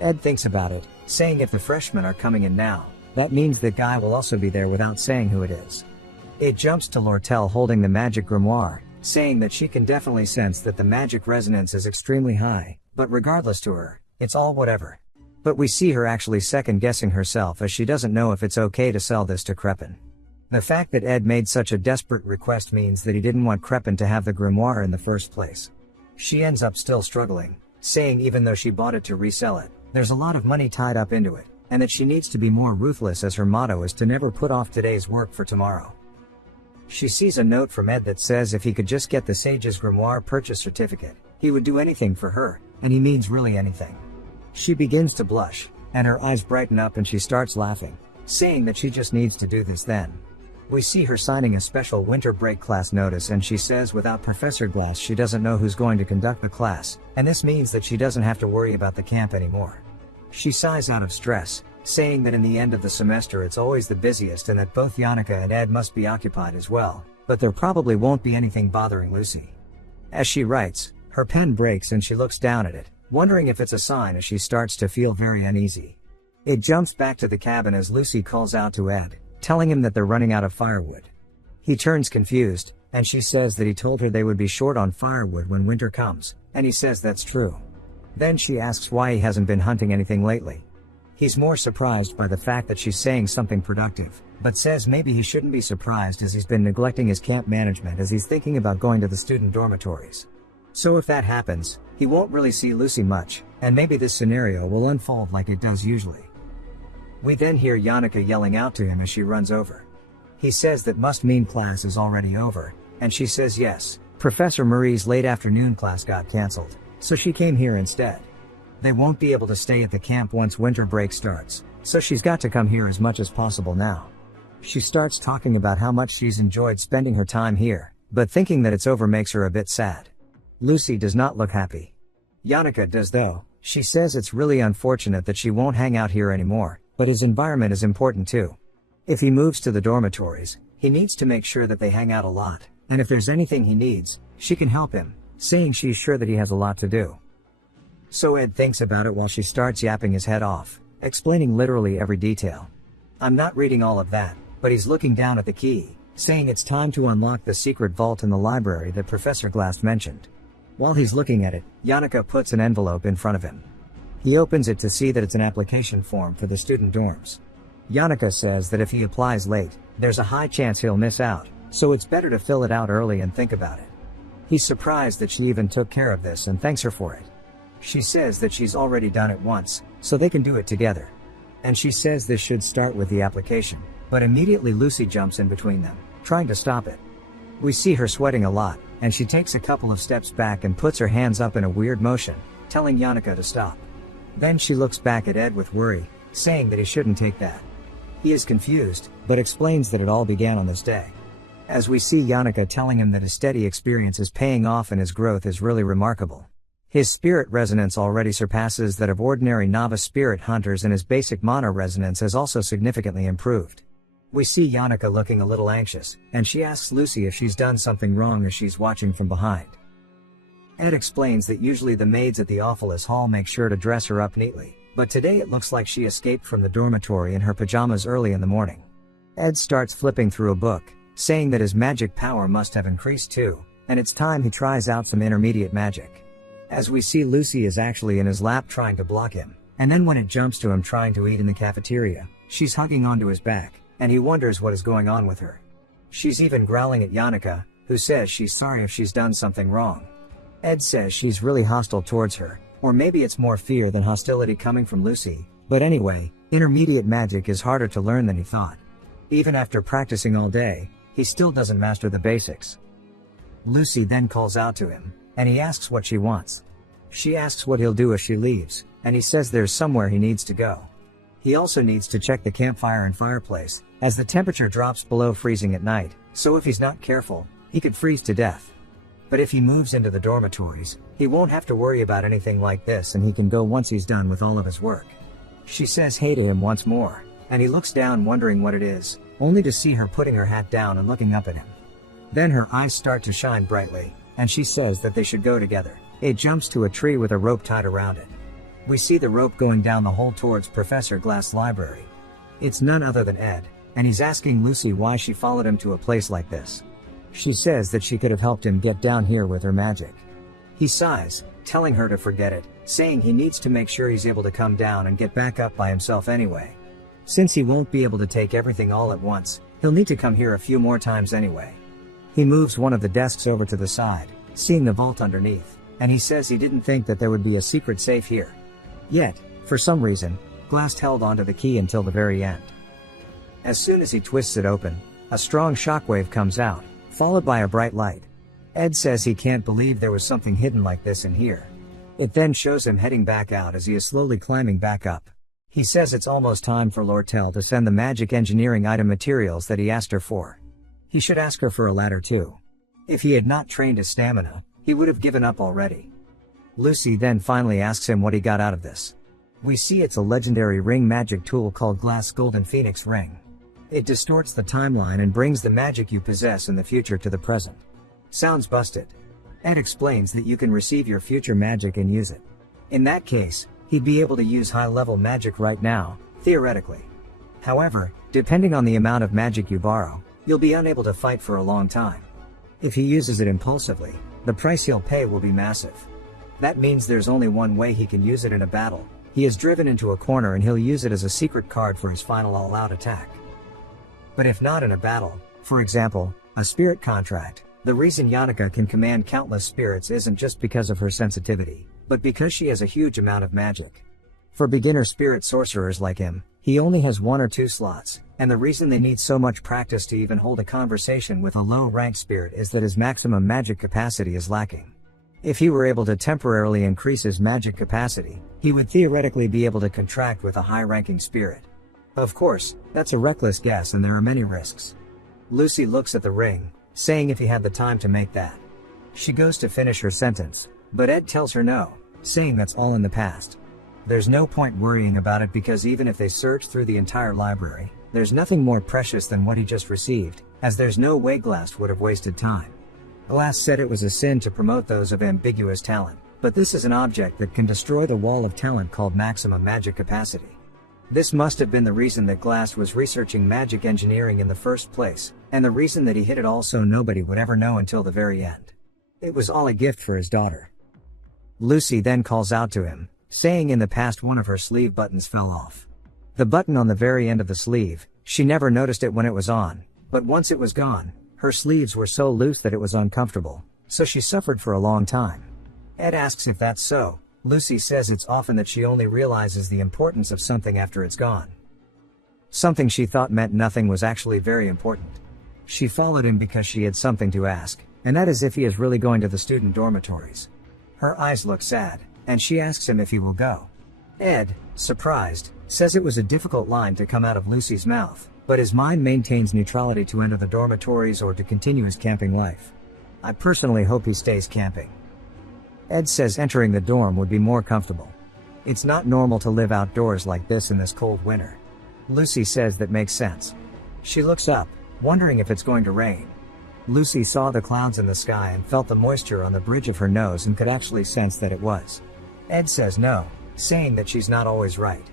Ed thinks about it, saying if the freshmen are coming in now, that means that Guy will also be there without saying who it is. It jumps to Lortel holding the magic grimoire, saying that she can definitely sense that the magic resonance is extremely high, but regardless to her, it's all whatever. But we see her actually second-guessing herself as she doesn't know if it's okay to sell this to Crepin. The fact that Ed made such a desperate request means that he didn't want Crepin to have the grimoire in the first place. She ends up still struggling, saying even though she bought it to resell it, there's a lot of money tied up into it, and that she needs to be more ruthless as her motto is to never put off today's work for tomorrow. She sees a note from Ed that says if he could just get the Sage's grimoire purchase certificate, he would do anything for her, and he means really anything. She begins to blush, and her eyes brighten up and she starts laughing, saying that she just needs to do this then. We see her signing a special winter break class notice and she says without Professor Glass she doesn't know who's going to conduct the class, and this means that she doesn't have to worry about the camp anymore. She sighs out of stress, saying that in the end of the semester it's always the busiest and that both Yannicka and Ed must be occupied as well, but there probably won't be anything bothering Lucy. As she writes, her pen breaks and she looks down at it, wondering if it's a sign as she starts to feel very uneasy. It jumps back to the cabin as Lucy calls out to Ed, telling him that they're running out of firewood. He turns confused, and she says that he told her they would be short on firewood when winter comes, and he says that's true. Then she asks why he hasn't been hunting anything lately. He's more surprised by the fact that she's saying something productive, but says maybe he shouldn't be surprised as he's been neglecting his camp management as he's thinking about going to the student dormitories. So if that happens, he won't really see Lucy much, and maybe this scenario will unfold like it does usually. We then hear Yannicka yelling out to him as she runs over. He says that must mean class is already over, and she says yes, Professor Marie's late afternoon class got cancelled, so she came here instead. They won't be able to stay at the camp once winter break starts, so she's got to come here as much as possible now. She starts talking about how much she's enjoyed spending her time here, but thinking that it's over makes her a bit sad. Lucy does not look happy. Yannicka does though. She says it's really unfortunate that she won't hang out here anymore, but his environment is important too. If he moves to the dormitories, he needs to make sure that they hang out a lot, and if there's anything he needs, she can help him, saying she's sure that he has a lot to do. So Ed thinks about it while she starts yapping his head off, explaining literally every detail. I'm not reading all of that, but he's looking down at the key, saying it's time to unlock the secret vault in the library that Professor Glass mentioned. While he's looking at it, Yannicka puts an envelope in front of him. He opens it to see that it's an application form for the student dorms. Yannicka says that if he applies late, there's a high chance he'll miss out, so it's better to fill it out early and think about it. He's surprised that she even took care of this and thanks her for it. She says that she's already done it once, so they can do it together. And she says this should start with the application, but immediately Lucy jumps in between them, trying to stop it. We see her sweating a lot, and she takes a couple of steps back and puts her hands up in a weird motion, telling Yannicka to stop. Then she looks back at Ed with worry, saying that he shouldn't take that. He is confused, but explains that it all began on this day. As we see Yannicka telling him that his steady experience is paying off and his growth is really remarkable. His spirit resonance already surpasses that of ordinary novice spirit hunters, and his basic mono resonance has also significantly improved. We see Yannicka looking a little anxious, and she asks Lucy if she's done something wrong as she's watching from behind. Ed explains that usually the maids at the Awfulest Hall make sure to dress her up neatly, but today it looks like she escaped from the dormitory in her pajamas early in the morning. Ed starts flipping through a book, saying that his magic power must have increased too, and it's time he tries out some intermediate magic. As we see, Lucy is actually in his lap trying to block him, and then when it jumps to him trying to eat in the cafeteria, she's hugging onto his back, and he wonders what is going on with her. She's even growling at Yannicka, who says she's sorry if she's done something wrong. Ed says she's really hostile towards her, or maybe it's more fear than hostility coming from Lucy, but anyway, intermediate magic is harder to learn than he thought. Even after practicing all day, he still doesn't master the basics. Lucy then calls out to him, and he asks what she wants. She asks what he'll do if she leaves, and he says there's somewhere he needs to go. He also needs to check the campfire and fireplace, as the temperature drops below freezing at night, so if he's not careful, he could freeze to death. But if he moves into the dormitories, he won't have to worry about anything like this, and he can go once he's done with all of his work. She says hey to him once more, and he looks down wondering what it is, only to see her putting her hat down and looking up at him. Then her eyes start to shine brightly, and she says that they should go together. It jumps to a tree with a rope tied around it. We see the rope going down the hole towards Professor Glass' library. It's none other than Ed, and he's asking Lucy why she followed him to a place like this. She says that she could have helped him get down here with her magic. He sighs, telling her to forget it, saying he needs to make sure he's able to come down and get back up by himself anyway. Since he won't be able to take everything all at once, he'll need to come here a few more times anyway. He moves one of the desks over to the side, seeing the vault underneath, and he says he didn't think that there would be a secret safe here. Yet, for some reason, Glass held onto the key until the very end. As soon as he twists it open, a strong shockwave comes out, followed by a bright light. Ed says he can't believe there was something hidden like this in here. It then shows him heading back out as he is slowly climbing back up. He says it's almost time for Lortel to send the magic engineering item materials that he asked her for. He should ask her for a ladder too. If he had not trained his stamina, he would have given up already. Lucy then finally asks him what he got out of this. We see it's a legendary ring magic tool called Glass Golden Phoenix Ring. It distorts the timeline and brings the magic you possess in the future to the present. Sounds busted. Ed explains that you can receive your future magic and use it. In that case, he'd be able to use high-level magic right now, theoretically. However, depending on the amount of magic you borrow, you'll be unable to fight for a long time. If he uses it impulsively, the price he'll pay will be massive. That means there's only one way he can use it in a battle. He is driven into a corner and he'll use it as a secret card for his final all-out attack. But if not in a battle, for example, a spirit contract, the reason Yannicka can command countless spirits isn't just because of her sensitivity, but because she has a huge amount of magic. For beginner spirit sorcerers like him, he only has 1 or 2 slots, and the reason they need so much practice to even hold a conversation with a low-ranked spirit is that his maximum magic capacity is lacking. If he were able to temporarily increase his magic capacity, he would theoretically be able to contract with a high-ranking spirit. Of course, that's a reckless guess and there are many risks. Lucy looks at the ring, saying if he had the time to make that. She goes to finish her sentence, but Ed tells her no, saying that's all in the past. There's no point worrying about it because even if they search through the entire library, there's nothing more precious than what he just received, as there's no way Glass would have wasted time. Glass said it was a sin to promote those of ambiguous talent, but this is an object that can destroy the wall of talent called maximum magic capacity. This must have been the reason that Glass was researching magic engineering in the first place, and the reason that he hid it all so nobody would ever know until the very end. It was all a gift for his daughter. Lucy then calls out to him, saying in the past one of her sleeve buttons fell off. The button on the very end of the sleeve, she never noticed it when it was on, but once it was gone, her sleeves were so loose that it was uncomfortable, so she suffered for a long time. Ed asks if that's so. Lucy says it's often that she only realizes the importance of something after it's gone. Something she thought meant nothing was actually very important. She followed him because she had something to ask, and that is if he is really going to the student dormitories. Her eyes look sad, and she asks him if he will go. Ed, surprised, says it was a difficult line to come out of Lucy's mouth, but his mind maintains neutrality to enter the dormitories or to continue his camping life. I personally hope he stays camping. Ed says entering the dorm would be more comfortable. It's not normal to live outdoors like this in this cold winter. Lucy says that makes sense. She looks up, wondering if it's going to rain. Lucy saw the clouds in the sky and felt the moisture on the bridge of her nose and could actually sense that it was. Ed says no, saying that she's not always right.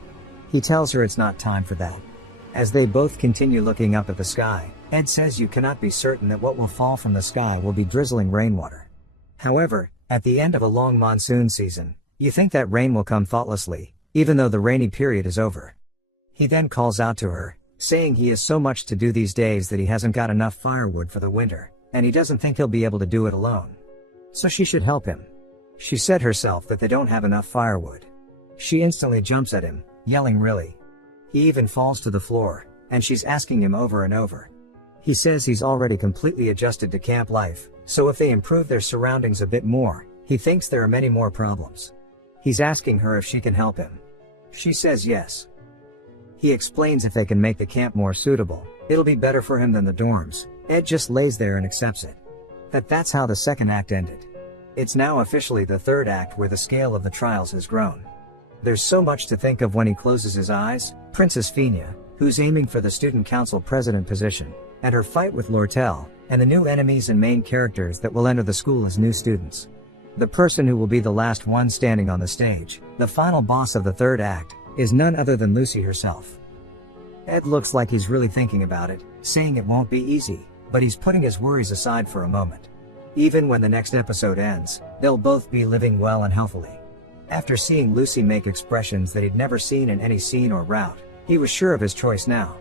He tells her it's not time for that. As they both continue looking up at the sky, Ed says you cannot be certain that what will fall from the sky will be drizzling rainwater. However, at the end of a long monsoon season, you think that rain will come thoughtlessly, even though the rainy period is over. He then calls out to her, saying he has so much to do these days that he hasn't got enough firewood for the winter, and he doesn't think he'll be able to do it alone. So she should help him. She said herself that they don't have enough firewood. She instantly jumps at him, yelling really. He even falls to the floor, and she's asking him over and over. He says he's already completely adjusted to camp life, so if they improve their surroundings a bit more, he thinks there are many more problems. He's asking her if she can help him. She says yes. He explains if they can make the camp more suitable, it'll be better for him than the dorms. Ed just lays there and accepts it. That's how the second act ended. It's now officially the third act where the scale of the trials has grown. There's so much to think of when he closes his eyes. Princess Fina, who's aiming for the student council president position, and her fight with Lortel, and the new enemies and main characters that will enter the school as new students. The person who will be the last one standing on the stage, the final boss of the third act, is none other than Lucy herself. Ed looks like he's really thinking about it, saying it won't be easy, but he's putting his worries aside for a moment. Even when the next episode ends, they'll both be living well and healthily. After seeing Lucy make expressions that he'd never seen in any scene or route, he was sure of his choice now.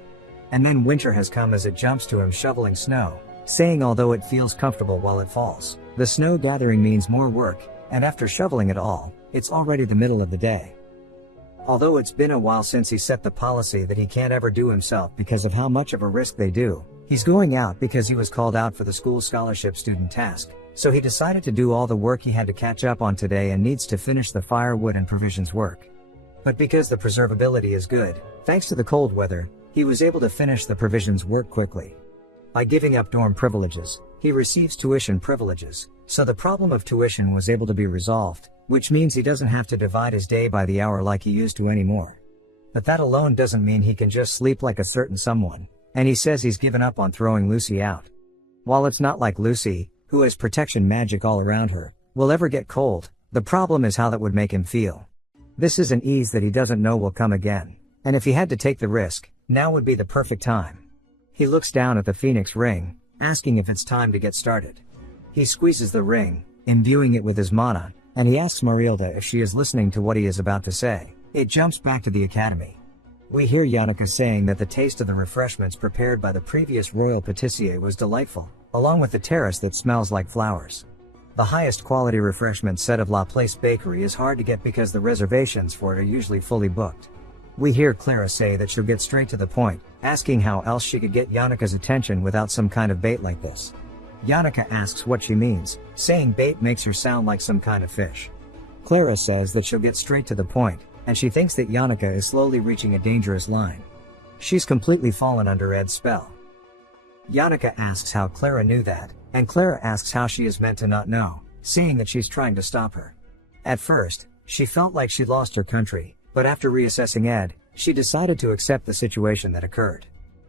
And then winter has come as it jumps to him shoveling snow, saying although it feels comfortable while it falls, the snow gathering means more work, and after shoveling it all, it's already the middle of the day. Although it's been a while since he set the policy that he can't ever do himself because of how much of a risk they do, he's going out because he was called out for the school scholarship student task, so he decided to do all the work he had to catch up on today and needs to finish the firewood and provisions work. But because the preservability is good, thanks to the cold weather, he was able to finish the provisions work quickly. By giving up dorm privileges, he receives tuition privileges, so the problem of tuition was able to be resolved, which means he doesn't have to divide his day by the hour like he used to anymore. But that alone doesn't mean he can just sleep like a certain someone, and he says he's given up on throwing Lucy out. While it's not like Lucy, who has protection magic all around her, will ever get cold, the problem is how that would make him feel. This is an ease that he doesn't know will come again, and if he had to take the risk, now would be the perfect time. He looks down at the Phoenix ring, asking if it's time to get started. He squeezes the ring, imbuing it with his mana, and he asks Marilda if she is listening to what he is about to say. It jumps back to the academy. We hear Yannicka saying that the taste of the refreshments prepared by the previous royal patissier was delightful, along with the terrace that smells like flowers. The highest quality refreshment set of La Place Bakery is hard to get because the reservations for it are usually fully booked. We hear Clara say that she'll get straight to the point, asking how else she could get Yannicka's attention without some kind of bait like this. Yannicka asks what she means, saying bait makes her sound like some kind of fish. Clara says that she'll get straight to the point, and she thinks that Yannicka is slowly reaching a dangerous line. She's completely fallen under Ed's spell. Yannicka asks how Clara knew that, and Clara asks how she is meant to not know, saying that she's trying to stop her. At first, she felt like she'd lost her country, but after reassessing Ed, she decided to accept the situation that occurred.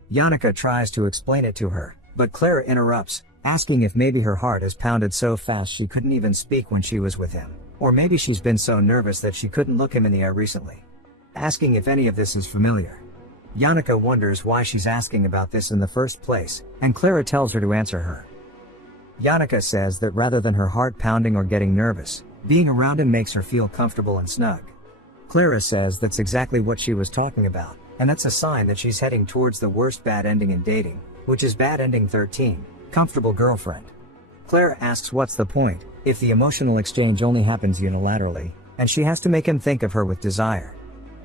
Yannicka tries to explain it to her, but Clara interrupts, asking if maybe her heart has pounded so fast she couldn't even speak when she was with him, or maybe she's been so nervous that she couldn't look him in the eye recently. Asking if any of this is familiar. Yannicka wonders why she's asking about this in the first place, and Clara tells her to answer her. Yannicka says that rather than her heart pounding or getting nervous, being around him makes her feel comfortable and snug. Clara says that's exactly what she was talking about, and that's a sign that she's heading towards the worst bad ending in dating, which is bad ending 13. Comfortable girlfriend. Clara asks what's the point, if the emotional exchange only happens unilaterally, and she has to make him think of her with desire.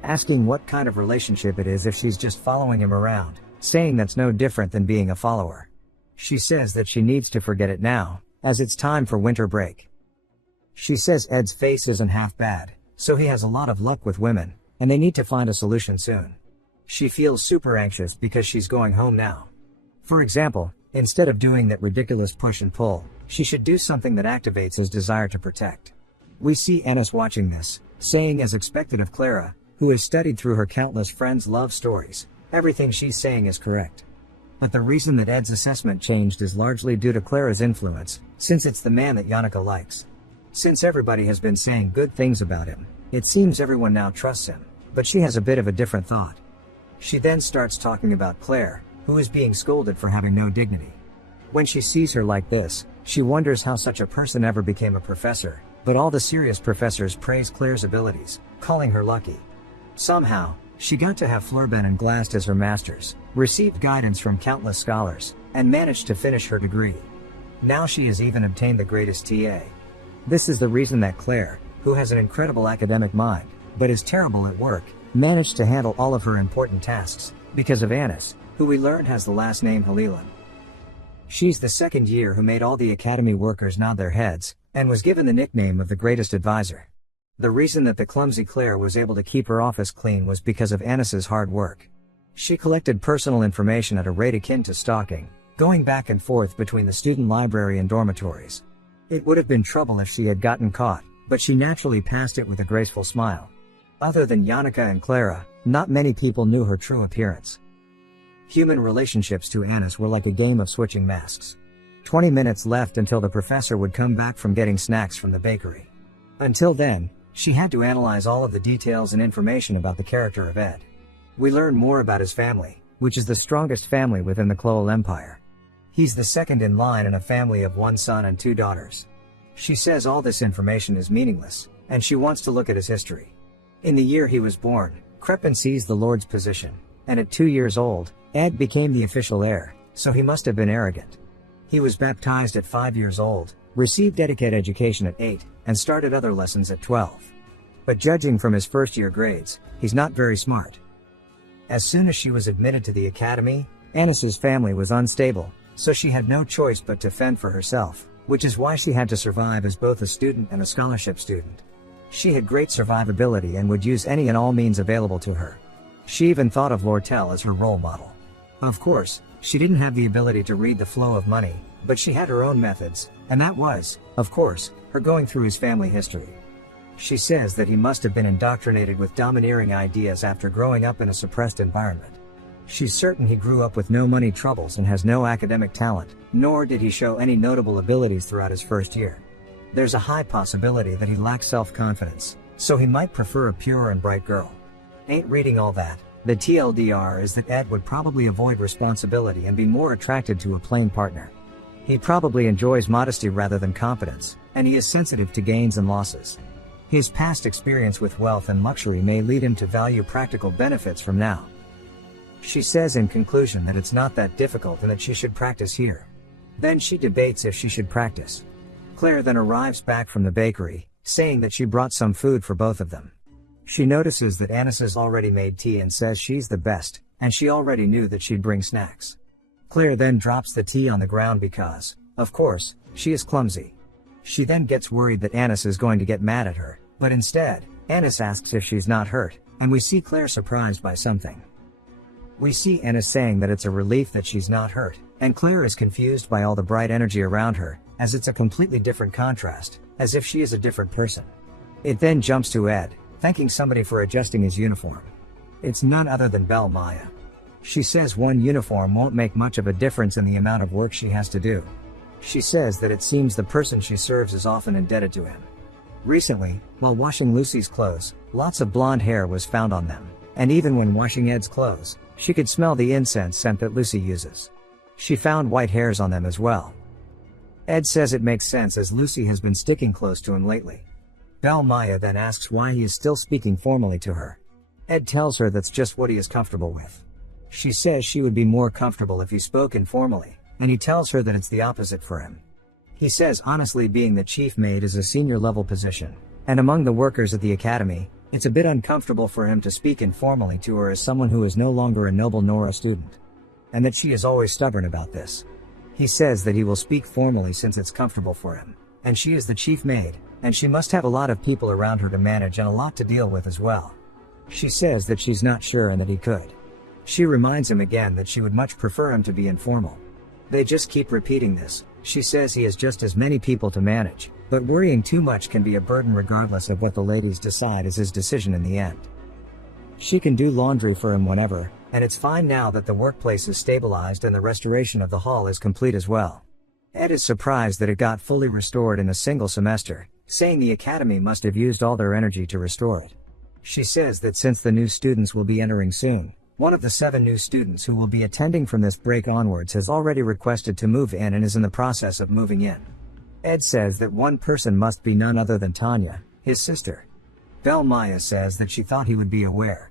Asking what kind of relationship it is if she's just following him around, saying that's no different than being a follower. She says that she needs to forget it now, as it's time for winter break. She says Ed's face isn't half bad, so he has a lot of luck with women, and they need to find a solution soon. She feels super anxious because she's going home now. For example, instead of doing that ridiculous push and pull, she should do something that activates his desire to protect. We see Ennis watching this, saying as expected of Clara, who has studied through her countless friends' love stories, everything she's saying is correct. But the reason that Ed's assessment changed is largely due to Clara's influence, since it's the man that Yannicka likes. Since everybody has been saying good things about him, it seems everyone now trusts him, but she has a bit of a different thought. She then starts talking about Claire, who is being scolded for having no dignity. When she sees her like this, she wonders how such a person ever became a professor, but all the serious professors praise Claire's abilities, calling her lucky. Somehow, she got to have Flurben and Glast as her masters, received guidance from countless scholars, and managed to finish her degree. Now she has even obtained the greatest TA. This is the reason that Claire, who has an incredible academic mind, but is terrible at work, managed to handle all of her important tasks, because of Annis, who we learn has the last name Halilan. She's the second year who made all the academy workers nod their heads, and was given the nickname of the greatest advisor. The reason that the clumsy Claire was able to keep her office clean was because of Annis's hard work. She collected personal information at a rate akin to stalking, going back and forth between the student library and dormitories. It would have been trouble if she had gotten caught, but she naturally passed it with a graceful smile. Other than Yannicka and Clara, not many people knew her true appearance. Human relationships to Annis were like a game of switching masks. 20 minutes left until the professor would come back from getting snacks from the bakery. Until then, she had to analyze all of the details and information about the character of Ed. We learn more about his family, which is the strongest family within the Cloel Empire. He's the second in line in a family of 1 son and 2 daughters. She says all this information is meaningless, and she wants to look at his history. In the year he was born, Crepin seized the Lord's position, and at 2 years old, Ed became the official heir, so he must have been arrogant. He was baptized at 5 years old, received etiquette education at 8, and started other lessons at 12. But judging from his first-year grades, he's not very smart. As soon as she was admitted to the academy, Annis's family was unstable, so she had no choice but to fend for herself, which is why she had to survive as both a student and a scholarship student. She had great survivability and would use any and all means available to her. She even thought of Lortel as her role model. Of course, she didn't have the ability to read the flow of money, but she had her own methods, and that was, of course, her going through his family history. She says that he must have been indoctrinated with domineering ideas after growing up in a suppressed environment. She's certain he grew up with no money troubles and has no academic talent, nor did he show any notable abilities throughout his first year. There's a high possibility that he lacks self-confidence, so he might prefer a pure and bright girl. Ain't reading all that. The TLDR is that Ed would probably avoid responsibility and be more attracted to a plain partner. He probably enjoys modesty rather than confidence, and he is sensitive to gains and losses. His past experience with wealth and luxury may lead him to value practical benefits from now. She says in conclusion that it's not that difficult and that she should practice here. Then she debates if she should practice. Claire then arrives back from the bakery, saying that she brought some food for both of them. She notices that Anis has already made tea and says she's the best, and she already knew that she'd bring snacks. Claire then drops the tea on the ground because, of course, she is clumsy. She then gets worried that Anis is going to get mad at her, but instead, Anis asks if she's not hurt, and we see Claire surprised by something. We see Anis saying that it's a relief that she's not hurt, and Claire is confused by all the bright energy around her, as it's a completely different contrast, as if she is a different person. It then jumps to Ed, thanking somebody for adjusting his uniform. It's none other than Belle Maya. She says one uniform won't make much of a difference in the amount of work she has to do. She says that it seems the person she serves is often indebted to him. Recently, while washing Lucy's clothes, lots of blonde hair was found on them, and even when washing Ed's clothes, she could smell the incense scent that Lucy uses. She found white hairs on them as well. Ed says it makes sense as Lucy has been sticking close to him lately. Belle Maya then asks why he is still speaking formally to her. Ed tells her that's just what he is comfortable with. She says she would be more comfortable if he spoke informally, and he tells her that it's the opposite for him. He says honestly being the chief maid is a senior level position, and among the workers at the academy, it's a bit uncomfortable for him to speak informally to her as someone who is no longer a noble nor a student. And that she is always stubborn about this. He says that he will speak formally since it's comfortable for him, and she is the chief maid, and she must have a lot of people around her to manage and a lot to deal with as well. She says that she's not sure and that he could. She reminds him again that she would much prefer him to be informal. They just keep repeating this. She says he has just as many people to manage, but worrying too much can be a burden regardless of what the ladies decide is his decision in the end. She can do laundry for him whenever, and it's fine now that the workplace is stabilized and the restoration of the hall is complete as well. Ed is surprised that it got fully restored in a single semester, saying the academy must have used all their energy to restore it. She says that since the new students will be entering soon, one of the 7 new students who will be attending from this break onwards has already requested to move in and is in the process of moving in. Ed says that one person must be none other than Tanya, his sister. Belle Maya says that she thought he would be aware.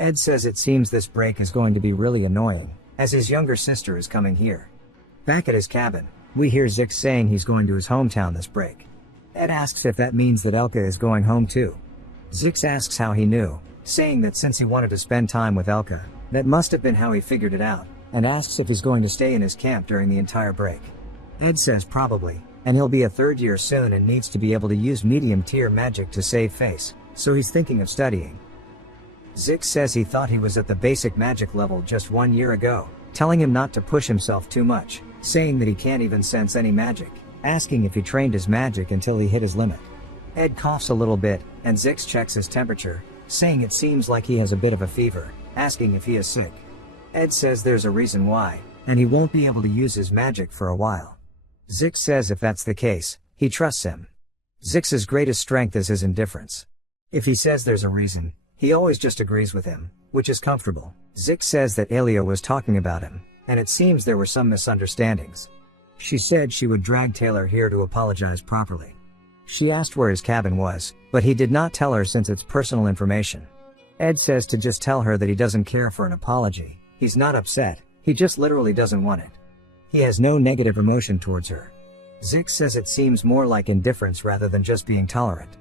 Ed says it seems this break is going to be really annoying, as his younger sister is coming here. Back at his cabin, we hear Zix saying he's going to his hometown this break. Ed asks if that means that Elka is going home too. Zix asks how he knew, saying that since he wanted to spend time with Elka, that must have been how he figured it out, and asks if he's going to stay in his camp during the entire break. Ed says probably, and he'll be a 3rd year soon and needs to be able to use medium tier magic to save face, so he's thinking of studying. Zix says he thought he was at the basic magic level just 1 year ago, telling him not to push himself too much, saying that he can't even sense any magic, asking if he trained his magic until he hit his limit. Ed coughs a little bit, and Zix checks his temperature, saying it seems like he has a bit of a fever, asking if he is sick. Ed says there's a reason why, and he won't be able to use his magic for a while. Zix says if that's the case, he trusts him. Zix's greatest strength is his indifference. If he says there's a reason, he always just agrees with him, which is comfortable. Zix says that Alia was talking about him, and it seems there were some misunderstandings. She said she would drag Taylor here to apologize properly. She asked where his cabin was, but he did not tell her since it's personal information. Ed says to just tell her that he doesn't care for an apology. He's not upset, he just literally doesn't want it. He has no negative emotion towards her. Zix says it seems more like indifference rather than just being tolerant.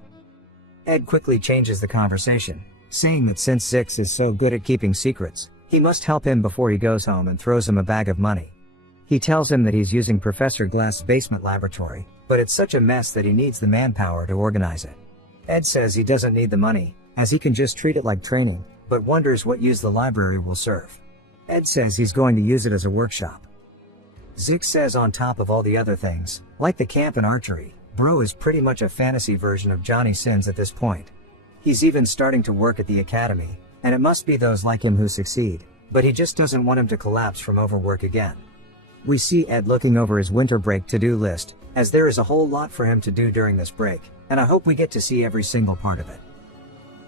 Ed quickly changes the conversation, saying that since Zix is so good at keeping secrets, he must help him before he goes home and throws him a bag of money. He tells him that he's using Professor Glass's basement laboratory, but it's such a mess that he needs the manpower to organize it. Ed says he doesn't need the money, as he can just treat it like training, but wonders what use the library will serve. Ed says he's going to use it as a workshop. Zix says on top of all the other things, like the camp and archery, Bro is pretty much a fantasy version of Johnny Sins at this point. He's even starting to work at the academy, and it must be those like him who succeed, but he just doesn't want him to collapse from overwork again. We see Ed looking over his winter break to-do list, as there is a whole lot for him to do during this break, and I hope we get to see every single part of it.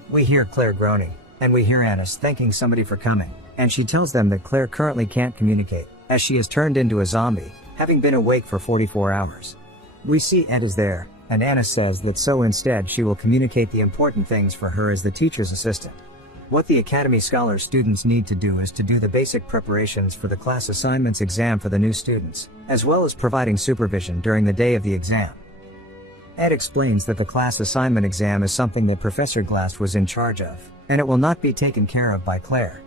We hear Claire groaning, and we hear Anis thanking somebody for coming, and she tells them that Claire currently can't communicate, as she has turned into a zombie, having been awake for 44 hours. We see Ed is there, and Anna says that so instead she will communicate the important things for her as the teacher's assistant. What the Academy Scholar students need to do is to do the basic preparations for the class assignments exam for the new students, as well as providing supervision during the day of the exam. Ed explains that the class assignment exam is something that Professor Glass was in charge of, and it will not be taken care of by Claire.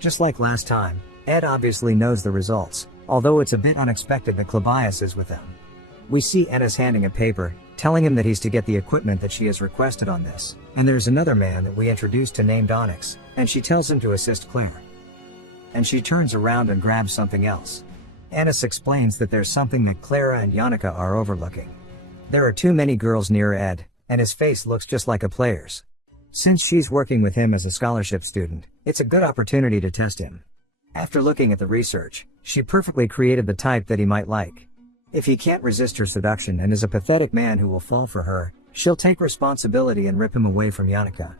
Just like last time, Ed obviously knows the results, although it's a bit unexpected that Clavius is with them. We see Anna's handing a paper, telling him that he's to get the equipment that she has requested on this, and there's another man that we introduced to named Onyx, and she tells him to assist Claire. And she turns around and grabs something else. Annis explains that there's something that Clara and Yannicka are overlooking. There are too many girls near Ed, and his face looks just like a player's. Since she's working with him as a scholarship student, it's a good opportunity to test him. After looking at the research, she perfectly created the type that he might like. If he can't resist her seduction and is a pathetic man who will fall for her, she'll take responsibility and rip him away from Yannicka.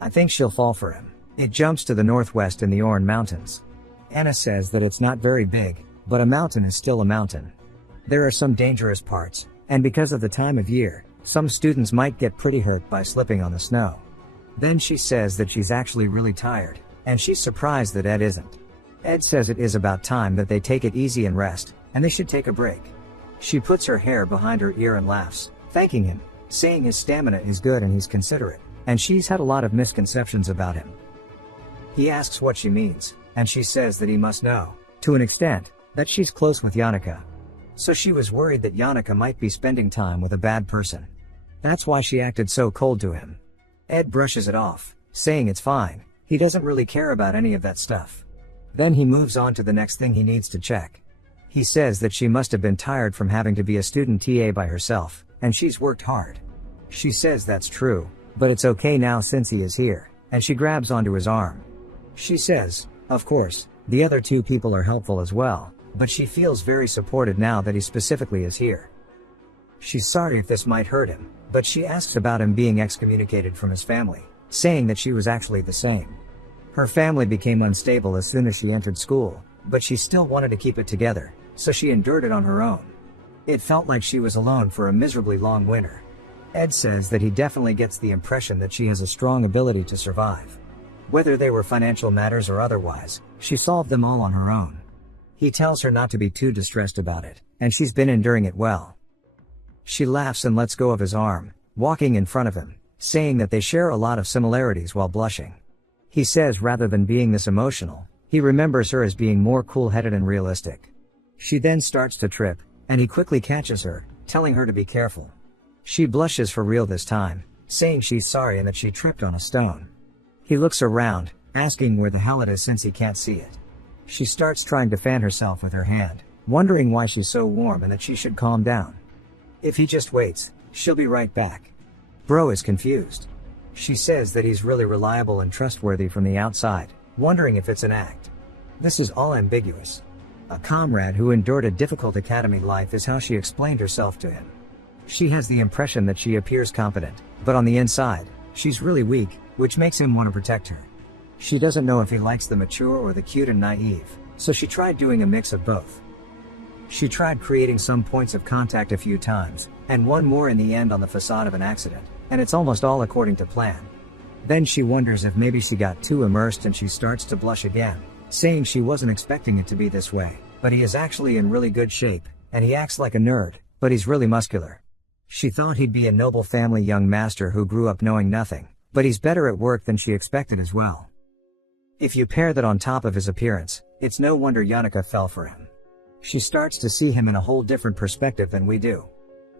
I think she'll fall for him. It jumps to the northwest in the Orne Mountains. Anna says that it's not very big, but a mountain is still a mountain. There are some dangerous parts, and because of the time of year, some students might get pretty hurt by slipping on the snow. Then she says that she's actually really tired, and she's surprised that Ed isn't. Ed says it is about time that they take it easy and rest, and they should take a break. She puts her hair behind her ear and laughs, thanking him, saying his stamina is good and he's considerate, and she's had a lot of misconceptions about him. He asks what she means, and she says that he must know, to an extent, that she's close with Yannicka. So she was worried that Yannicka might be spending time with a bad person. That's why she acted so cold to him. Ed brushes it off, saying it's fine, he doesn't really care about any of that stuff. Then he moves on to the next thing he needs to check. He says that she must have been tired from having to be a student TA by herself, and she's worked hard. She says that's true, but it's okay now since he is here, and she grabs onto his arm. She says, of course, the other two people are helpful as well, but she feels very supported now that he specifically is here. She's sorry if this might hurt him, but she asks about him being excommunicated from his family, saying that she was actually the same. Her family became unstable as soon as she entered school, but she still wanted to keep it together, so she endured it on her own. It felt like she was alone for a miserably long winter. Ed says that he definitely gets the impression that she has a strong ability to survive. Whether they were financial matters or otherwise, she solved them all on her own. He tells her not to be too distressed about it, and she's been enduring it well. She laughs and lets go of his arm, walking in front of him, saying that they share a lot of similarities while blushing. He says rather than being this emotional, he remembers her as being more cool-headed and realistic. She then starts to trip, and he quickly catches her, telling her to be careful. She blushes for real this time, saying she's sorry and that she tripped on a stone. He looks around, asking where the hell it is since he can't see it. She starts trying to fan herself with her hand, wondering why she's so warm and that she should calm down. If he just waits, she'll be right back. Bro is confused. She says that he's really reliable and trustworthy from the outside, wondering if it's an act. This is all ambiguous. A comrade who endured a difficult academy life is how she explained herself to him. She has the impression that she appears confident, but on the inside, she's really weak, which makes him want to protect her. She doesn't know if he likes the mature or the cute and naive, so she tried doing a mix of both. She tried creating some points of contact a few times, and one more in the end on the facade of an accident, and it's almost all according to plan. Then she wonders if maybe she got too immersed and she starts to blush again, saying she wasn't expecting it to be this way, but he is actually in really good shape, and he acts like a nerd, but he's really muscular. She thought he'd be a noble family young master who grew up knowing nothing, but he's better at work than she expected as well. If you pair that on top of his appearance, it's no wonder Yannicka fell for him. She starts to see him in a whole different perspective than we do.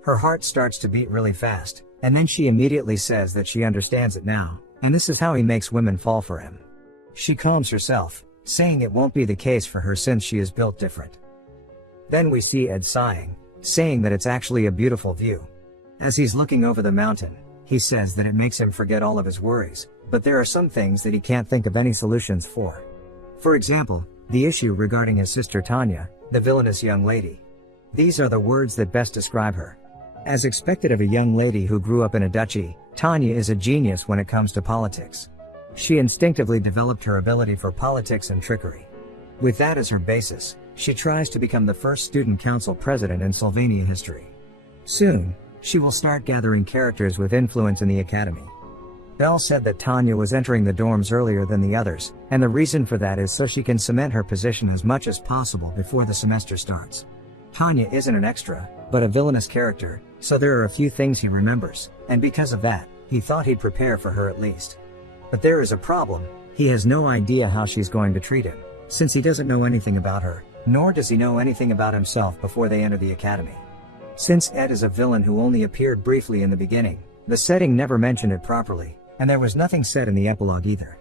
Her heart starts to beat really fast, and then she immediately says that she understands it now, and this is how he makes women fall for him. She calms herself, saying it won't be the case for her since she is built different. Then we see Ed sighing, saying that it's actually a beautiful view. As he's looking over the mountain, he says that it makes him forget all of his worries, but there are some things that he can't think of any solutions for. For example, the issue regarding his sister Tanya, the villainous young lady. These are the words that best describe her. As expected of a young lady who grew up in a duchy, Tanya is a genius when it comes to politics. She instinctively developed her ability for politics and trickery. With that as her basis, She tries to become the first student council president in Sylvania history. Soon, she will start gathering characters with influence in the academy. Belle said that Tanya was entering the dorms earlier than the others, and the reason for that is so she can cement her position as much as possible before the semester starts. Tanya isn't an extra, but a villainous character, so there are a few things he remembers, and because of that, he thought he'd prepare for her at least. But there is a problem: he has no idea how she's going to treat him, since he doesn't know anything about her, nor does he know anything about himself before they enter the academy. Since Ed is a villain who only appeared briefly in the beginning, the setting never mentioned it properly, and there was nothing said in the epilogue either.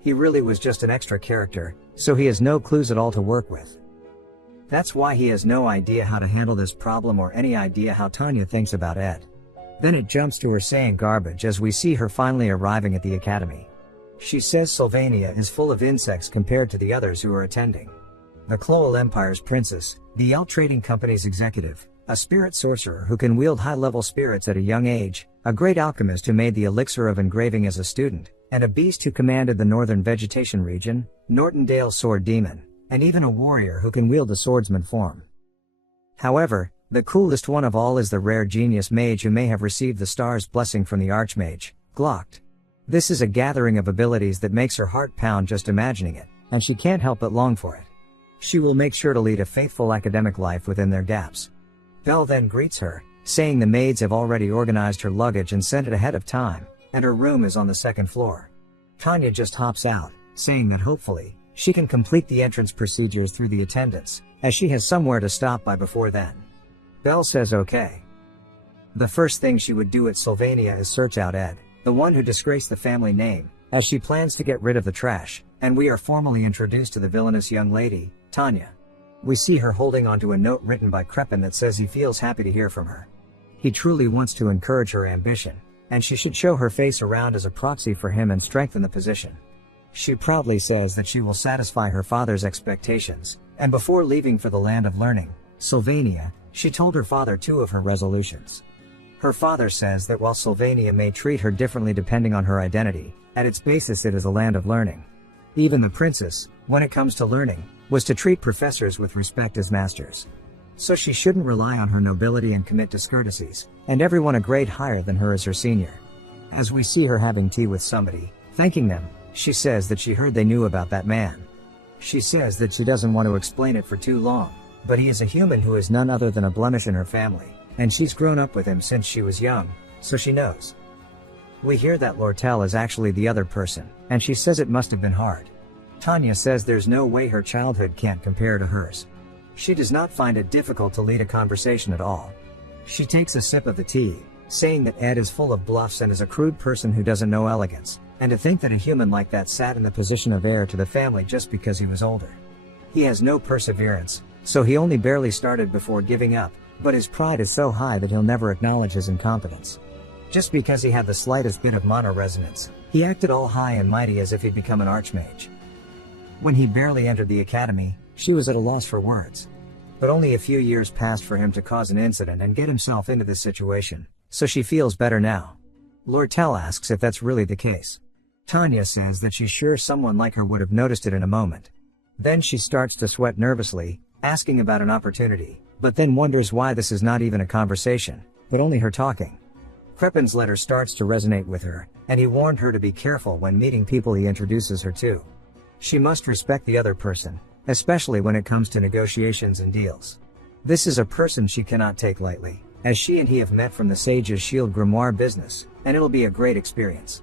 He really was just an extra character, so he has no clues at all to work with. That's why he has no idea how to handle this problem or any idea how Tanya thinks about Ed. Then it jumps to her saying garbage as we see her finally arriving at the academy. She says Sylvania is full of insects compared to the others who are attending. The Cloel Empire's princess, the L Trading Company's executive, a spirit sorcerer who can wield high-level spirits at a young age, a great alchemist who made the elixir of engraving as a student, and a beast who commanded the northern vegetation region, Nortondale's sword demon, and even a warrior who can wield the swordsman form. However, the coolest one of all is the rare genius mage who may have received the star's blessing from the archmage, Glocked. This is a gathering of abilities that makes her heart pound just imagining it, and she can't help but long for it. She will make sure to lead a faithful academic life within their gaps. Belle then greets her, saying the maids have already organized her luggage and sent it ahead of time, and her room is on the second floor. Tanya just hops out, saying that hopefully, she can complete the entrance procedures through the attendants, as she has somewhere to stop by before then. Belle says okay. The first thing she would do at Sylvania is search out Ed, the one who disgraced the family name, as she plans to get rid of the trash, and we are formally introduced to the villainous young lady, Tanya. We see her holding onto a note written by Crepin that says he feels happy to hear from her. He truly wants to encourage her ambition, and she should show her face around as a proxy for him and strengthen the position. She proudly says that she will satisfy her father's expectations, and before leaving for the land of learning, Sylvania, she told her father two of her resolutions. Her father says that while Sylvania may treat her differently depending on her identity, at its basis it is a land of learning. Even the princess, when it comes to learning, was to treat professors with respect as masters. So she shouldn't rely on her nobility and commit discourtesies, and everyone a grade higher than her as her senior. As we see her having tea with somebody, thanking them, she says that she heard they knew about that man. She says that she doesn't want to explain it for too long, but he is a human who is none other than a blemish in her family, and she's grown up with him since she was young, so she knows. We hear that Lortel is actually the other person, and she says it must have been hard. Tanya says there's no way her childhood can't compare to hers. She does not find it difficult to lead a conversation at all. She takes a sip of the tea, saying that Ed is full of bluffs and is a crude person who doesn't know elegance, and to think that a human like that sat in the position of heir to the family just because he was older. He has no perseverance, so he only barely started before giving up, but his pride is so high that he'll never acknowledge his incompetence. Just because he had the slightest bit of mono-resonance, he acted all high and mighty as if he'd become an archmage. When he barely entered the academy, she was at a loss for words. But only a few years passed for him to cause an incident and get himself into this situation, so she feels better now. Lortel asks if that's really the case. Tanya says that she's sure someone like her would have noticed it in a moment. Then she starts to sweat nervously, asking about an opportunity, but then wonders why this is not even a conversation, but only her talking. Crepin's letter starts to resonate with her, and he warned her to be careful when meeting people he introduces her to. She must respect the other person, especially when it comes to negotiations and deals. This is a person she cannot take lightly, as she and he have met from the Sage's Shield Grimoire business, and it'll be a great experience.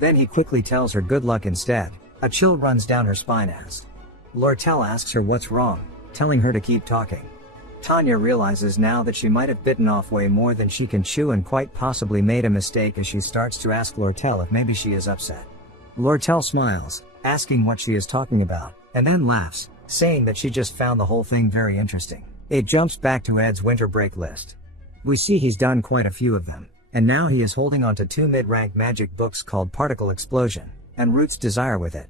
Then he quickly tells her good luck instead. A chill runs down her spine as Lortel asks her what's wrong, telling her to keep talking. Tanya realizes now that she might have bitten off way more than she can chew and quite possibly made a mistake as she starts to ask Lortel if maybe she is upset. Lortel smiles, asking what she is talking about, and then laughs, saying that she just found the whole thing very interesting. It jumps back to Ed's winter break list. We see he's done quite a few of them, and now he is holding onto two mid-rank magic books called Particle Explosion, and Root's Desire with it.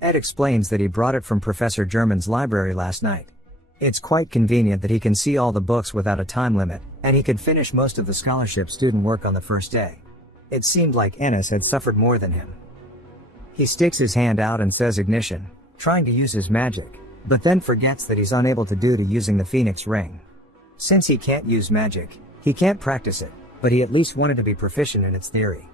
Ed explains that he brought it from Professor German's library last night. It's quite convenient that he can see all the books without a time limit, and he could finish most of the scholarship student work on the first day. It seemed like Ennis had suffered more than him. He sticks his hand out and says ignition, trying to use his magic, but then forgets that he's unable to due to using the Phoenix Ring. Since he can't use magic, he can't practice it, but he at least wanted to be proficient in its theory.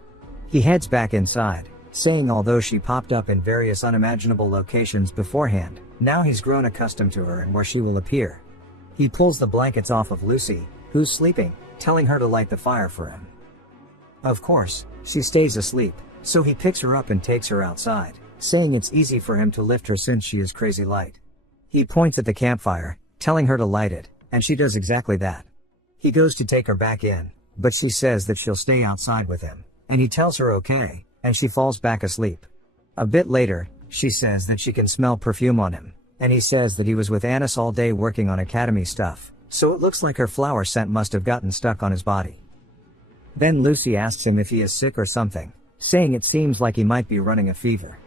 He heads back inside, saying although she popped up in various unimaginable locations beforehand, now he's grown accustomed to her and where she will appear. He pulls the blankets off of Lucy, who's sleeping, telling her to light the fire for him. Of course, she stays asleep, so he picks her up and takes her outside, saying it's easy for him to lift her since she is crazy light. He points at the campfire, telling her to light it, and she does exactly that. He goes to take her back in, but she says that she'll stay outside with him, and he tells her okay, and she falls back asleep. A bit later, she says that she can smell perfume on him, and he says that he was with Anis all day working on academy stuff, so it looks like her flower scent must have gotten stuck on his body. Then Lucy asks him if he is sick or something, saying it seems like he might be running a fever.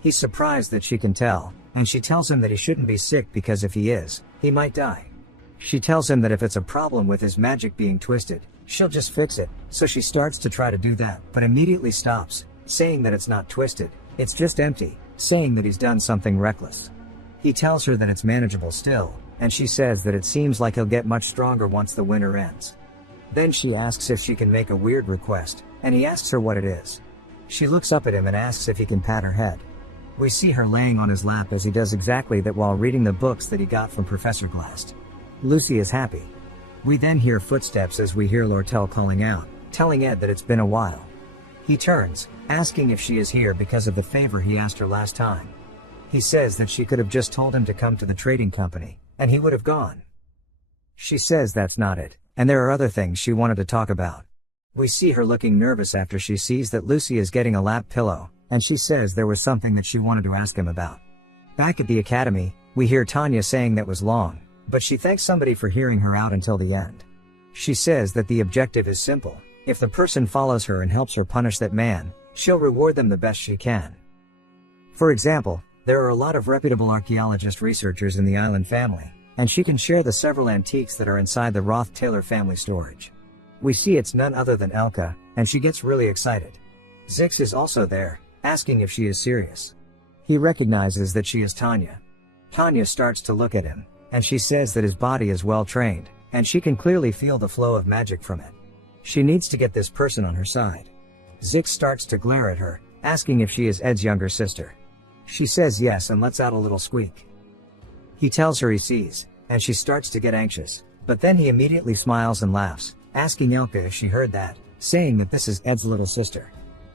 He's surprised that she can tell, and she tells him that he shouldn't be sick because if he is, he might die. She tells him that if it's a problem with his magic being twisted, she'll just fix it, so she starts to try to do that, but immediately stops, saying that it's not twisted, it's just empty, saying that he's done something reckless. He tells her that it's manageable still, and she says that it seems like he'll get much stronger once the winter ends. Then she asks if she can make a weird request, and he asks her what it is. She looks up at him and asks if he can pat her head. We see her laying on his lap as he does exactly that while reading the books that he got from Professor Glass. Lucy is happy. We then hear footsteps as we hear Lortel calling out, telling Ed that it's been a while. He turns, asking if she is here because of the favor he asked her last time. He says that she could have just told him to come to the trading company, and he would have gone. She says that's not it, and there are other things she wanted to talk about. We see her looking nervous after she sees that Lucy is getting a lap pillow, and she says there was something that she wanted to ask him about. Back at the academy, we hear Tanya saying that was long, but she thanks somebody for hearing her out until the end. She says that the objective is simple. If the person follows her and helps her punish that man, she'll reward them the best she can. For example, there are a lot of reputable archaeologist researchers in the island family, and she can share the several antiques that are inside the Roth-Taylor family storage. We see it's none other than Elka, and she gets really excited. Zix is also there, asking if she is serious. He recognizes that she is Tanya. Tanya starts to look at him, and she says that his body is well trained, and she can clearly feel the flow of magic from it. She needs to get this person on her side. Zix starts to glare at her, asking if she is Ed's younger sister. She says yes and lets out a little squeak. He tells her he sees, and she starts to get anxious, but then he immediately smiles and laughs, asking Elka if she heard that, saying that this is Ed's little sister.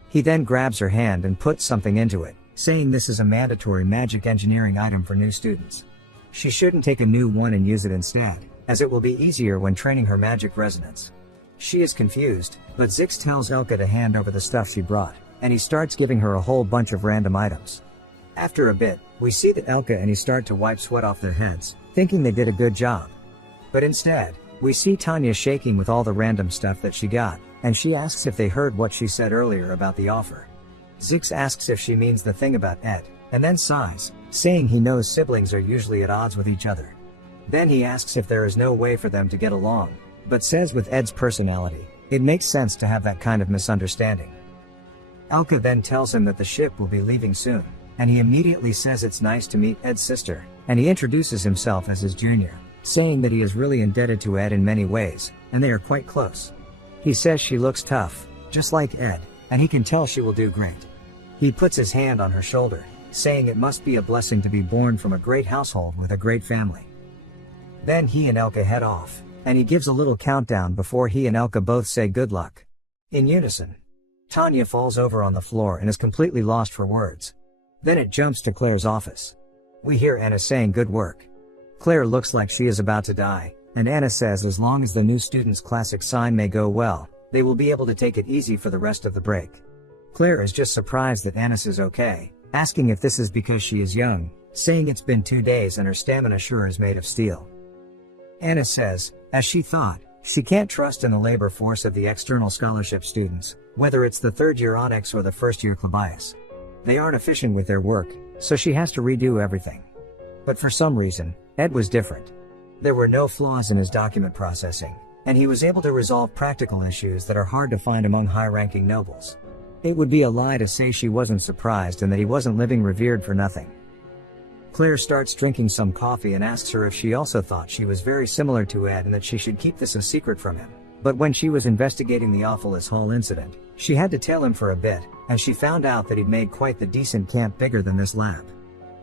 He then grabs her hand and puts something into it, saying this is a mandatory magic engineering item for new students. She shouldn't take a new one and use it instead, as it will be easier when training her magic resonance. She is confused, but Zix tells Elka to hand over the stuff she brought, and he starts giving her a whole bunch of random items. After a bit, we see that Elka and he start to wipe sweat off their heads, thinking they did a good job. But instead, we see Tanya shaking with all the random stuff that she got, and she asks if they heard what she said earlier about the offer. Zix asks if she means the thing about Ed, and then sighs, saying he knows siblings are usually at odds with each other. Then he asks if there is no way for them to get along, but says with Ed's personality, it makes sense to have that kind of misunderstanding. Elka then tells him that the ship will be leaving soon, and he immediately says it's nice to meet Ed's sister, and he introduces himself as his junior, saying that he is really indebted to Ed in many ways, and they are quite close. He says she looks tough, just like Ed, and he can tell she will do great. He puts his hand on her shoulder, saying it must be a blessing to be born from a great household with a great family. Then he and Elka head off, and he gives a little countdown before he and Elka both say good luck. In unison. Tanya falls over on the floor and is completely lost for words. Then it jumps to Claire's office. We hear Anna saying good work. Claire looks like she is about to die, and Anna says as long as the new student's classic sign may go well, they will be able to take it easy for the rest of the break. Claire is just surprised that Annis is okay, asking if this is because she is young, saying it's been 2 days and her stamina sure is made of steel. Anna says, as she thought, she can't trust in the labor force of the external scholarship students, whether it's the third-year Onyx or the first-year Clabias. They aren't efficient with their work, so she has to redo everything. But for some reason, Ed was different. There were no flaws in his document processing, and he was able to resolve practical issues that are hard to find among high-ranking nobles. It would be a lie to say she wasn't surprised and that he wasn't living revered for nothing. Claire starts drinking some coffee and asks her if she also thought she was very similar to Ed and that she should keep this a secret from him. But when she was investigating the Awfulest Hall incident, she had to tail him for a bit, and she found out that he'd made quite the decent camp bigger than this lab.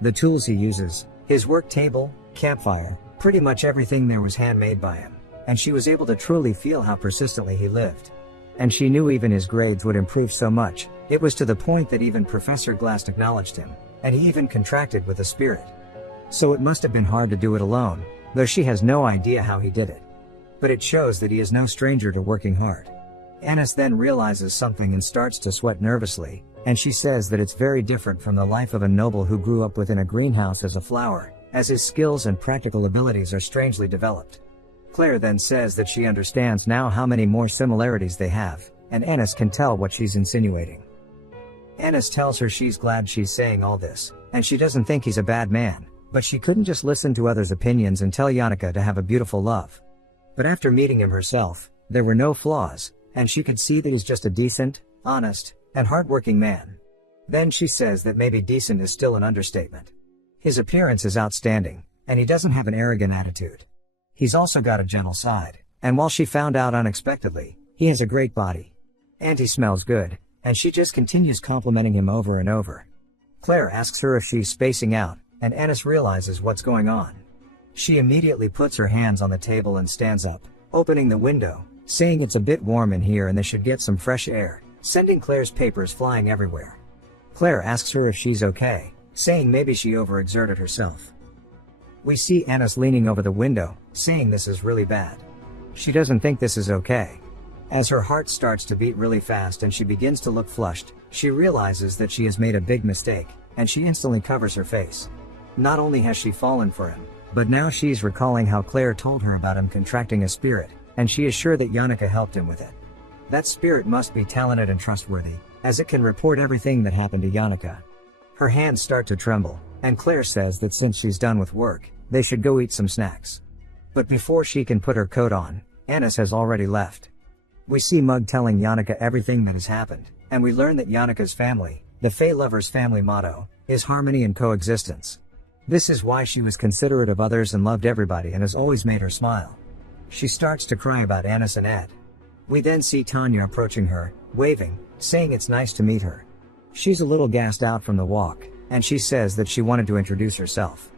The tools he uses, his work table, campfire, pretty much everything there was handmade by him, and she was able to truly feel how persistently he lived. And she knew even his grades would improve so much, it was to the point that even Professor Glass acknowledged him, and he even contracted with a spirit. So it must have been hard to do it alone, though she has no idea how he did it. But it shows that he is no stranger to working hard. Ennis then realizes something and starts to sweat nervously, and she says that it's very different from the life of a noble who grew up within a greenhouse as a flower, as his skills and practical abilities are strangely developed. Claire then says that she understands now how many more similarities they have, and Ennis can tell what she's insinuating. Ennis tells her she's glad she's saying all this, and she doesn't think he's a bad man, but she couldn't just listen to others' opinions and tell Yannicka to have a beautiful love. But after meeting him herself, there were no flaws, and she could see that he's just a decent, honest, and hardworking man. Then she says that maybe decent is still an understatement. His appearance is outstanding, and he doesn't have an arrogant attitude. He's also got a gentle side, and while she found out unexpectedly, he has a great body. And he smells good, and she just continues complimenting him over and over. Claire asks her if she's spacing out, and Ennis realizes what's going on. She immediately puts her hands on the table and stands up, opening the window, saying it's a bit warm in here and they should get some fresh air, sending Claire's papers flying everywhere. Claire asks her if she's okay, saying maybe she overexerted herself. We see Ennis leaning over the window, saying this is really bad. She doesn't think this is okay. As her heart starts to beat really fast and she begins to look flushed, she realizes that she has made a big mistake, and she instantly covers her face. Not only has she fallen for him, but now she's recalling how Claire told her about him contracting a spirit, and she is sure that Yannicka helped him with it. That spirit must be talented and trustworthy, as it can report everything that happened to Yannicka. Her hands start to tremble, and Claire says that since she's done with work, they should go eat some snacks. But before she can put her coat on, Ennis has already left. We see Mug telling Yannicka everything that has happened, and we learn that Yannicka's family, the Fey Lover's family motto, is harmony and coexistence. This is why she was considerate of others and loved everybody and has always made her smile. She starts to cry about Ennis and Ed. We then see Tanya approaching her, waving, saying it's nice to meet her. She's a little gassed out from the walk, and she says that she wanted to introduce herself.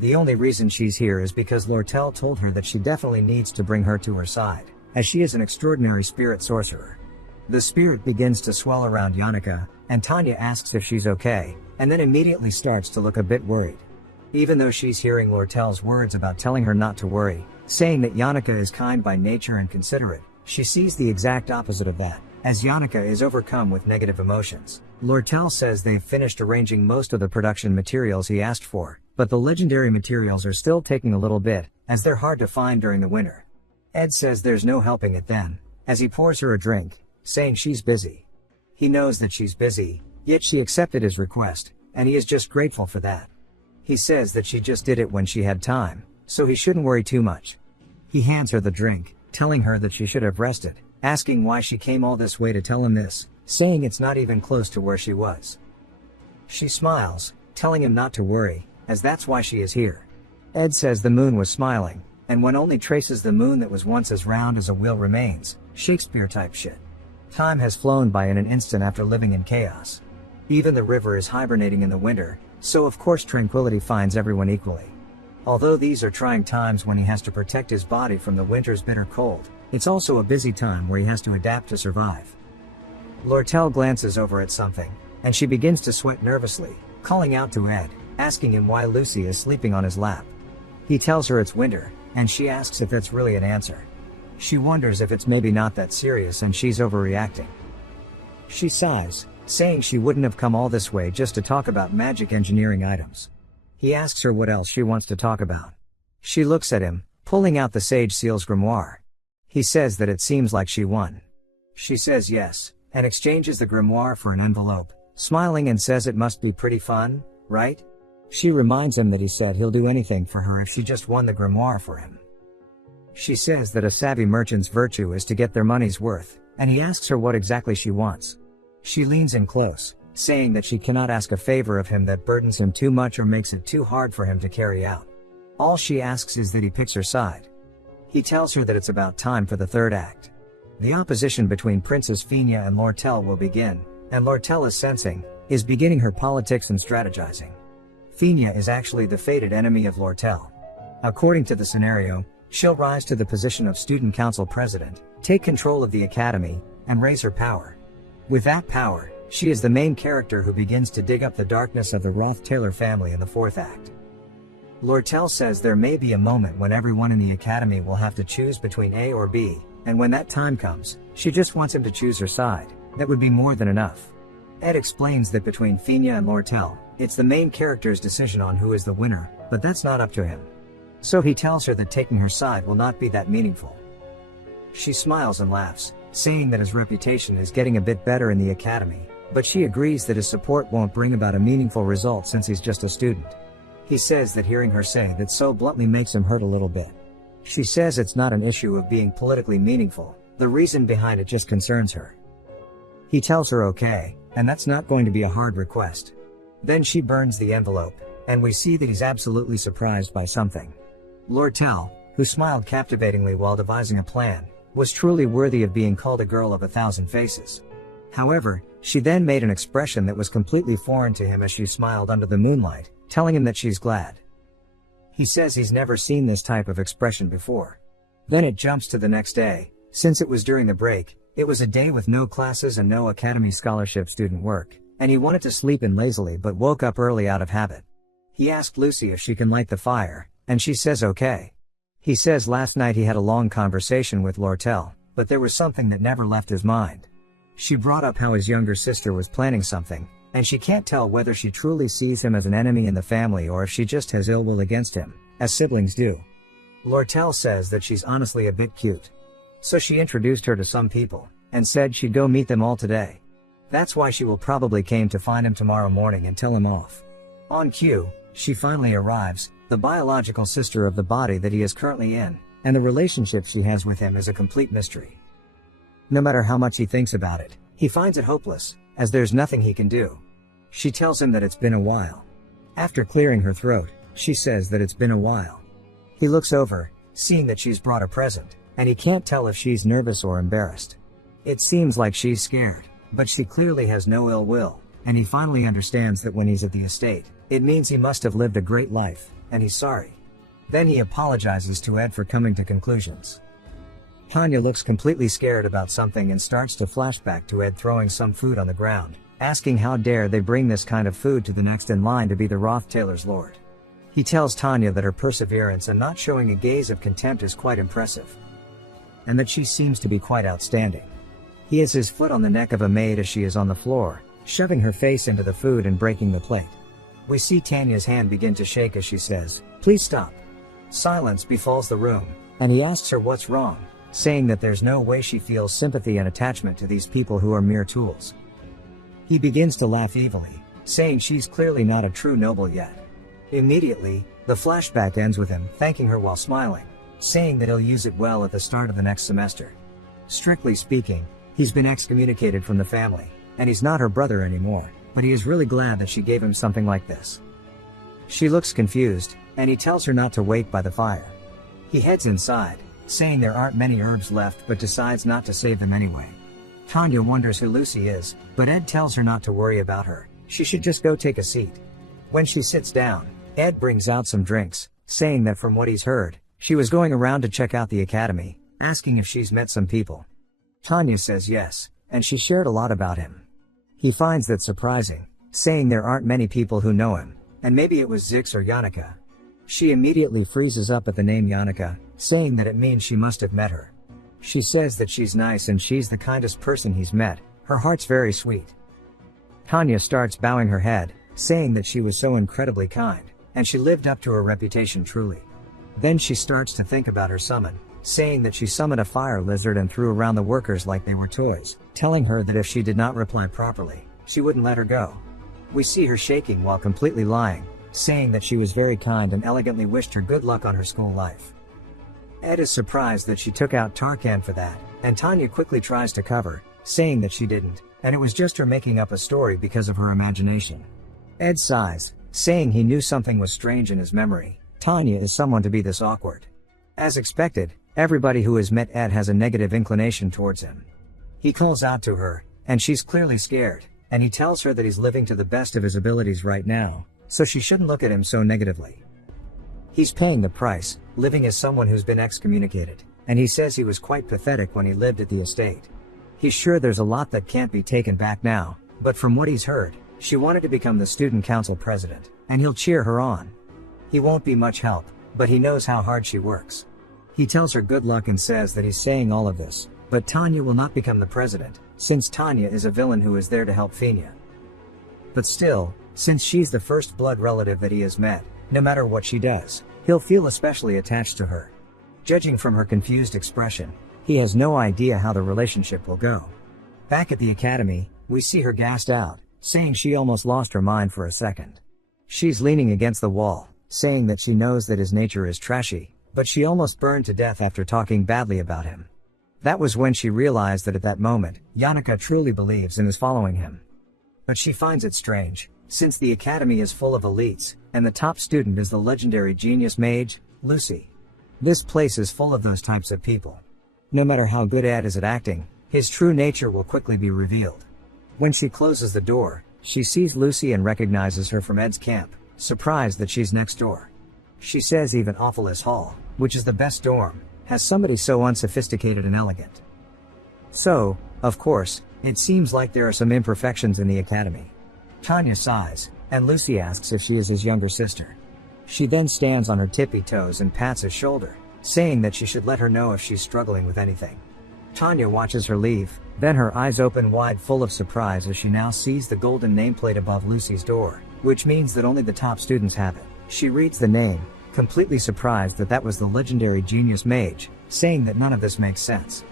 The only reason she's here is because Lortel told her that she definitely needs to bring her to her side, as she is an extraordinary spirit sorcerer. The spirit begins to swell around Yannicka, and Tanya asks if she's okay, and then immediately starts to look a bit worried. Even though she's hearing Lortel's words about telling her not to worry, saying that Yannicka is kind by nature and considerate, she sees the exact opposite of that, as Yannicka is overcome with negative emotions. Lortel says they've finished arranging most of the production materials he asked for, but the legendary materials are still taking a little bit, as they're hard to find during the winter. Ed says there's no helping it then, as he pours her a drink, saying she's busy. He knows that she's busy, yet she accepted his request, and he is just grateful for that. He says that she just did it when she had time, so he shouldn't worry too much. He hands her the drink, telling her that she should have rested, asking why she came all this way to tell him this, saying it's not even close to where she was. She smiles, telling him not to worry, as that's why she is here. Ed says the moon was smiling, and when only traces the moon that was once as round as a wheel remains, Shakespeare type shit. Time has flown by in an instant after living in chaos. Even the river is hibernating in the winter, so of course tranquility finds everyone equally. Although these are trying times when he has to protect his body from the winter's bitter cold, it's also a busy time where he has to adapt to survive. Lortel glances over at something, and she begins to sweat nervously, calling out to Ed, asking him why Lucy is sleeping on his lap. He tells her it's winter, and she asks if that's really an answer. She wonders if it's maybe not that serious and she's overreacting. She sighs, saying she wouldn't have come all this way just to talk about magic engineering items. He asks her what else she wants to talk about. She looks at him, pulling out the Sage Seal's grimoire. He says that it seems like she won. She says yes, and exchanges the grimoire for an envelope, smiling and says it must be pretty fun, right? She reminds him that he said he'll do anything for her if she just won the grimoire for him. She says that a savvy merchant's virtue is to get their money's worth, and he asks her what exactly she wants. She leans in close, saying that she cannot ask a favor of him that burdens him too much or makes it too hard for him to carry out. All she asks is that he picks her side. He tells her that it's about time for the third act. The opposition between Princess Fina and Lortel will begin, and Lortel is beginning her politics and strategizing. Fina is actually the fated enemy of Lortel. According to the scenario, she'll rise to the position of student council president, take control of the academy, and raise her power. With that power, she is the main character who begins to dig up the darkness of the Roth-Taylor family in the fourth act. Lortel says there may be a moment when everyone in the academy will have to choose between A or B, and when that time comes, she just wants him to choose her side. That would be more than enough. Ed explains that between Fina and Lortel, it's the main character's decision on who is the winner, but that's not up to him. So he tells her that taking her side will not be that meaningful. She smiles and laughs, saying that his reputation is getting a bit better in the academy, but she agrees that his support won't bring about a meaningful result since he's just a student. He says that hearing her say that so bluntly makes him hurt a little bit. She says it's not an issue of being politically meaningful, the reason behind it just concerns her. He tells her okay, and that's not going to be a hard request. Then she burns the envelope, and we see that he's absolutely surprised by something. Lortel, who smiled captivatingly while devising a plan, was truly worthy of being called a girl of 1,000 faces. However, she then made an expression that was completely foreign to him as she smiled under the moonlight, telling him that she's glad. He says he's never seen this type of expression before. Then it jumps to the next day. Since it was during the break, it was a day with no classes and no academy scholarship student work, and he wanted to sleep in lazily but woke up early out of habit. He asked Lucy if she can light the fire, and she says okay. He says last night he had a long conversation with Lortel, but there was something that never left his mind. She brought up how his younger sister was planning something, and she can't tell whether she truly sees him as an enemy in the family or if she just has ill will against him, as siblings do. Lortel says that she's honestly a bit cute. So she introduced her to some people, and said she'd go meet them all today. That's why she will probably came to find him tomorrow morning and tell him off. On cue, she finally arrives, the biological sister of the body that he is currently in, and the relationship she has with him is a complete mystery. No matter how much he thinks about it, he finds it hopeless, as there's nothing he can do. She tells him that it's been a while. After clearing her throat, she says that it's been a while. He looks over, seeing that she's brought a present, and he can't tell if she's nervous or embarrassed. It seems like she's scared, but she clearly has no ill will, and he finally understands that when he's at the estate, it means he must have lived a great life, and he's sorry. Then he apologizes to Ed for coming to conclusions. Tanya looks completely scared about something and starts to flashback to Ed throwing some food on the ground, asking how dare they bring this kind of food to the next in line to be the Roth-Taylor's lord. He tells Tanya that her perseverance and not showing a gaze of contempt is quite impressive, and that she seems to be quite outstanding. He has his foot on the neck of a maid as she is on the floor, shoving her face into the food and breaking the plate. We see Tanya's hand begin to shake as she says, "Please stop." Silence befalls the room, and he asks her what's wrong, saying that there's no way she feels sympathy and attachment to these people who are mere tools. He begins to laugh evilly, saying she's clearly not a true noble yet. Immediately, the flashback ends with him thanking her while smiling, saying that he'll use it well at the start of the next semester. Strictly speaking, he's been excommunicated from the family, and he's not her brother anymore, but he is really glad that she gave him something like this. She looks confused, and he tells her not to wait by the fire. He heads inside, saying there aren't many herbs left but decides not to save them anyway. Tanya wonders who Lucy is, but Ed tells her not to worry about her, she should just go take a seat. When she sits down, Ed brings out some drinks, saying that from what he's heard, she was going around to check out the academy, asking if she's met some people. Tanya says yes, and she shared a lot about him. He finds that surprising, saying there aren't many people who know him, and maybe it was Zix or Yannicka. She immediately freezes up at the name Yannicka, saying that it means she must have met her. She says that she's nice and she's the kindest person he's met, her heart's very sweet. Tanya starts bowing her head, saying that she was so incredibly kind, and she lived up to her reputation truly. Then she starts to think about her summon, saying that she summoned a fire lizard and threw around the workers like they were toys, telling her that if she did not reply properly, she wouldn't let her go. We see her shaking while completely lying, saying that she was very kind and elegantly wished her good luck on her school life. Ed is surprised that she took out Tarkan for that, and Tanya quickly tries to cover, saying that she didn't, and it was just her making up a story because of her imagination. Ed sighs, saying he knew something was strange in his memory. Tanya is someone to be this awkward. As expected, everybody who has met Ed has a negative inclination towards him. He calls out to her, and she's clearly scared, and he tells her that he's living to the best of his abilities right now, so she shouldn't look at him so negatively. He's paying the price, living as someone who's been excommunicated, and he says he was quite pathetic when he lived at the estate. He's sure there's a lot that can't be taken back now, but from what he's heard, she wanted to become the student council president, and he'll cheer her on. He won't be much help, but he knows how hard she works. He tells her good luck and says that he's saying all of this, but Tanya will not become the president, since Tanya is a villain who is there to help Fina. But still, since she's the first blood relative that he has met, no matter what she does, he'll feel especially attached to her. Judging from her confused expression, he has no idea how the relationship will go. Back at the academy, we see her gassed out, saying she almost lost her mind for a second. She's leaning against the wall, saying that she knows that his nature is trashy, but she almost burned to death after talking badly about him. That was when she realized that at that moment, Yannicka truly believes and is following him. But she finds it strange, since the academy is full of elites, and the top student is the legendary genius mage, Lucy. This place is full of those types of people. No matter how good Ed is at acting, his true nature will quickly be revealed. When she closes the door, she sees Lucy and recognizes her from Ed's camp, surprised that she's next door. She says even Awfulest Hall, which is the best dorm, has somebody so unsophisticated and elegant. So, of course, it seems like there are some imperfections in the academy. Tanya sighs, and Lucy asks if she is his younger sister. She then stands on her tippy toes and pats his shoulder, saying that she should let her know if she's struggling with anything. Tanya watches her leave, then her eyes open wide full of surprise as she now sees the golden nameplate above Lucy's door, which means that only the top students have it. She reads the name, completely surprised that that was the legendary genius mage, saying that none of this makes sense.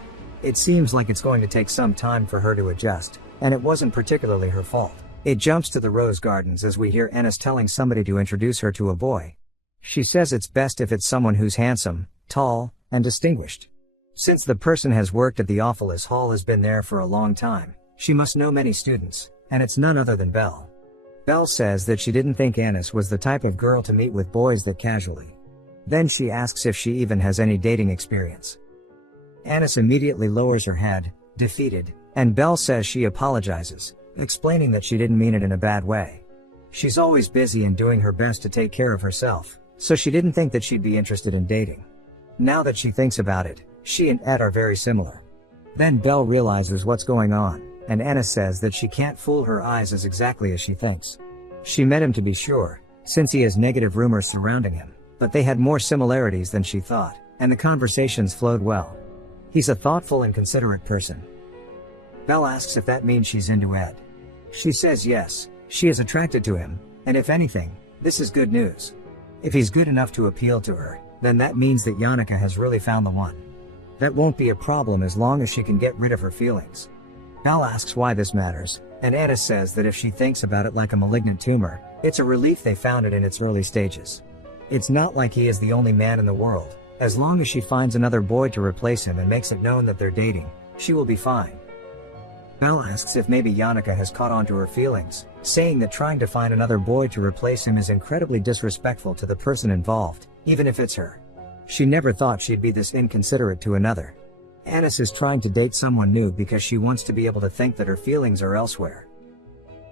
It seems like it's going to take some time for her to adjust, and it wasn't particularly her fault. It jumps to the rose gardens as we hear Ennis telling somebody to introduce her to a boy. She says it's best if it's someone who's handsome, tall, and distinguished. Since the person has worked at the Awfulest Hall has been there for a long time, she must know many students, and it's none other than Belle. Belle says that she didn't think Ennis was the type of girl to meet with boys that casually. Then she asks if she even has any dating experience. Ennis immediately lowers her head, defeated, and Belle says she apologizes, explaining that she didn't mean it in a bad way. She's always busy and doing her best to take care of herself, so she didn't think that she'd be interested in dating. Now that she thinks about it, she and Ed are very similar. Then Belle realizes what's going on, and Ennis says that she can't fool her eyes as exactly as she thinks. She met him to be sure, since he has negative rumors surrounding him, but they had more similarities than she thought, and the conversations flowed well. He's a thoughtful and considerate person. Belle asks if that means she's into Ed. She says yes, she is attracted to him, and if anything, this is good news. If he's good enough to appeal to her, then that means that Yannicka has really found the one. That won't be a problem as long as she can get rid of her feelings. Belle asks why this matters, and Ennis says that if she thinks about it like a malignant tumor, it's a relief they found it in its early stages. It's not like he is the only man in the world. As long as she finds another boy to replace him and makes it known that they're dating, she will be fine. Belle asks if maybe Yannicka has caught on to her feelings, saying that trying to find another boy to replace him is incredibly disrespectful to the person involved, even if it's her. She never thought she'd be this inconsiderate to another. Ennis is trying to date someone new because she wants to be able to think that her feelings are elsewhere.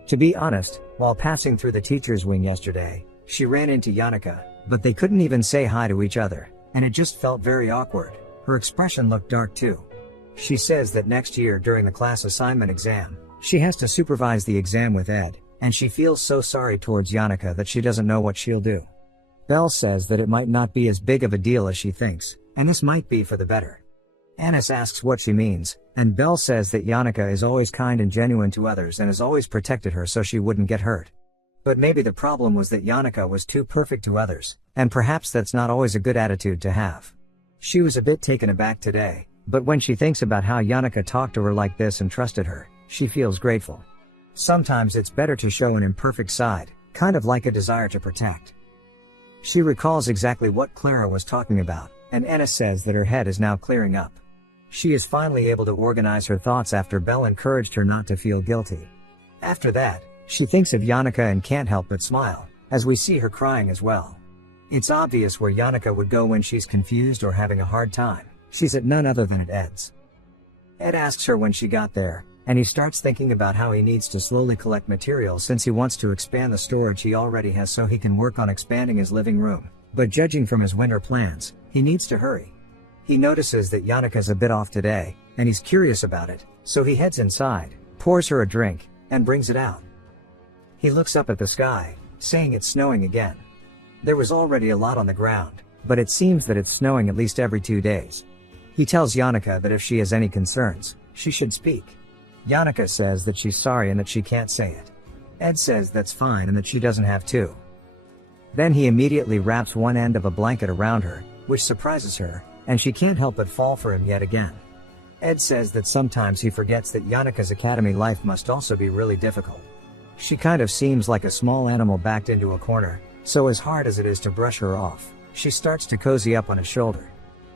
To be honest, while passing through the teacher's wing yesterday, she ran into Yannicka, but they couldn't even say hi to each other, and it just felt very awkward. Her expression looked dark too. She says that next year during the class assignment exam, she has to supervise the exam with Ed, and she feels so sorry towards Yannicka that she doesn't know what she'll do. Belle says that it might not be as big of a deal as she thinks, and this might be for the better. Ennis asks what she means, and Belle says that Yannicka is always kind and genuine to others and has always protected her so she wouldn't get hurt. But maybe the problem was that Yannicka was too perfect to others, and perhaps that's not always a good attitude to have. She was a bit taken aback today, but when she thinks about how Yannicka talked to her like this and trusted her, she feels grateful. Sometimes it's better to show an imperfect side, kind of like a desire to protect. She recalls exactly what Clara was talking about, and Ennis says that her head is now clearing up. She is finally able to organize her thoughts after Belle encouraged her not to feel guilty. After that, she thinks of Yannicka and can't help but smile, as we see her crying as well. It's obvious where Yannicka would go when she's confused or having a hard time. She's at none other than at Ed's. Ed asks her when she got there, and he starts thinking about how he needs to slowly collect materials since he wants to expand the storage he already has so he can work on expanding his living room. But judging from his winter plans, he needs to hurry. He notices that Yannicka's a bit off today, and he's curious about it, so he heads inside, pours her a drink, and brings it out. He looks up at the sky, saying it's snowing again. There was already a lot on the ground, but it seems that it's snowing at least every 2 days. He tells Yannicka that if she has any concerns, she should speak. Yannicka says that she's sorry and that she can't say it. Ed says that's fine and that she doesn't have to. Then he immediately wraps one end of a blanket around her, which surprises her, and she can't help but fall for him yet again. Ed says that sometimes he forgets that Yannicka's academy life must also be really difficult. She kind of seems like a small animal backed into a corner, so as hard as it is to brush her off, she starts to cozy up on his shoulder.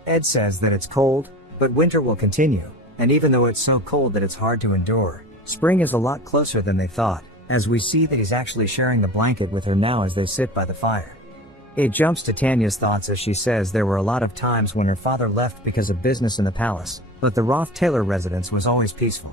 Ed says that it's cold, but winter will continue, and even though it's so cold that it's hard to endure, spring is a lot closer than they thought, as we see that he's actually sharing the blanket with her now as they sit by the fire. It jumps to Tanya's thoughts as she says there were a lot of times when her father left because of business in the palace, but the Roth Taylor residence was always peaceful.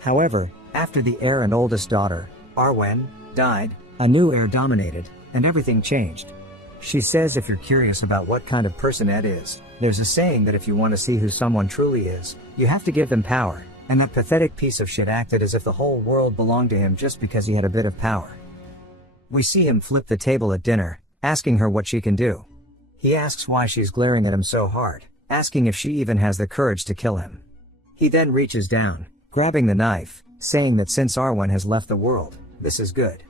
However, after the heir and oldest daughter, Arwen, died, a new heir dominated, and everything changed. She says if you're curious about what kind of person Ed is, there's a saying that if you want to see who someone truly is, you have to give them power, and that pathetic piece of shit acted as if the whole world belonged to him just because he had a bit of power. We see him flip the table at dinner, asking her what she can do. He asks why she's glaring at him so hard, asking if she even has the courage to kill him. He then reaches down, grabbing the knife, saying that since Arwen has left the world, this is good.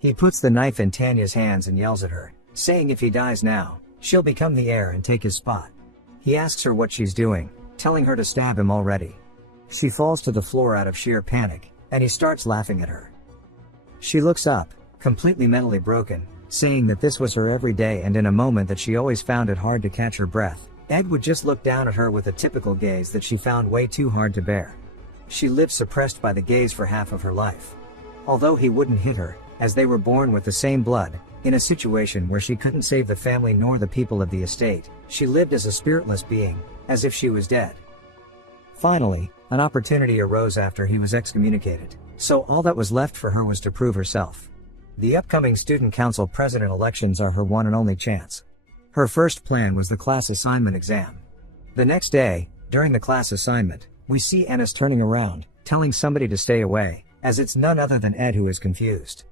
He puts the knife in Tanya's hands and yells at her, saying if he dies now, she'll become the heir and take his spot. He asks her what she's doing, telling her to stab him already. She falls to the floor out of sheer panic, and he starts laughing at her. She looks up, completely mentally broken, saying that this was her every day and in a moment that she always found it hard to catch her breath, Ed would just look down at her with a typical gaze that she found way too hard to bear. She lived suppressed by the gaze for half of her life. Although he wouldn't hit her, as they were born with the same blood, in a situation where she couldn't save the family nor the people of the estate, she lived as a spiritless being, as if she was dead. Finally, an opportunity arose after he was excommunicated, so all that was left for her was to prove herself. The upcoming student council president elections are her one and only chance. Her first plan was the class assignment exam. The next day, during the class assignment, we see Ennis turning around, telling somebody to stay away, as it's none other than Ed who is confused.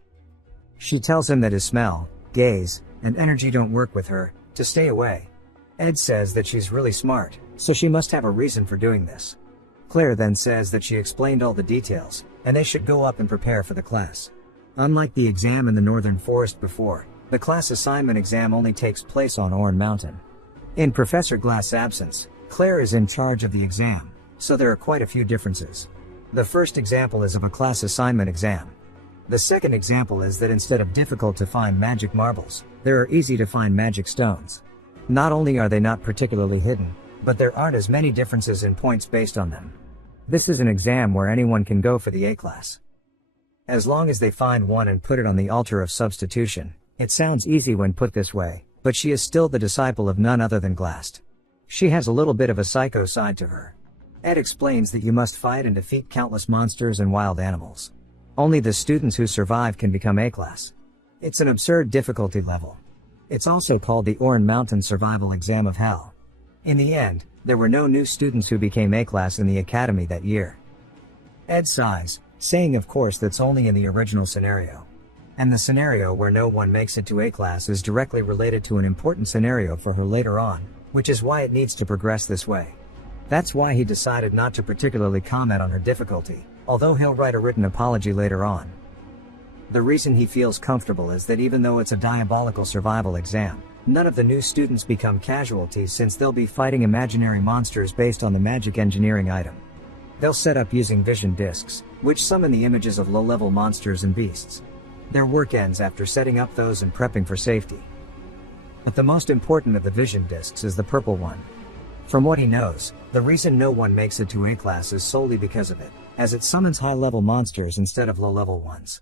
She tells him that his smell, gaze, and energy don't work with her, to stay away. Ed says that she's really smart, so she must have a reason for doing this. Claire then says that she explained all the details, and they should go up and prepare for the class. Unlike the exam in the Northern Forest before, the class assignment exam only takes place on Orn Mountain. In Professor Glass' absence, Claire is in charge of the exam, so there are quite a few differences. The first example is of a class assignment exam. The second example is that instead of difficult to find magic marbles, there are easy to find magic stones. Not only are they not particularly hidden, but there aren't as many differences in points based on them. This is an exam where anyone can go for the A class. As long as they find one and put it on the altar of substitution. It sounds easy when put this way, but she is still the disciple of none other than Glast. She has a little bit of a psycho side to her. Ed explains that you must fight and defeat countless monsters and wild animals. Only the students who survive can become A-class. It's an absurd difficulty level. It's also called the Orn Mountain Survival Exam of Hell. In the end, there were no new students who became A-class in the academy that year. Ed sighs, saying of course that's only in the original scenario. And the scenario where no one makes it to A-class is directly related to an important scenario for her later on, which is why it needs to progress this way. That's why he decided not to particularly comment on her difficulty, although he'll write a written apology later on. The reason he feels comfortable is that even though it's a diabolical survival exam, none of the new students become casualties since they'll be fighting imaginary monsters based on the magic engineering item. They'll set up using vision discs, which summon the images of low-level monsters and beasts. Their work ends after setting up those and prepping for safety. But the most important of the vision discs is the purple one. From what he knows, the reason no one makes it to A class is solely because of it, as it summons high-level monsters instead of low-level ones.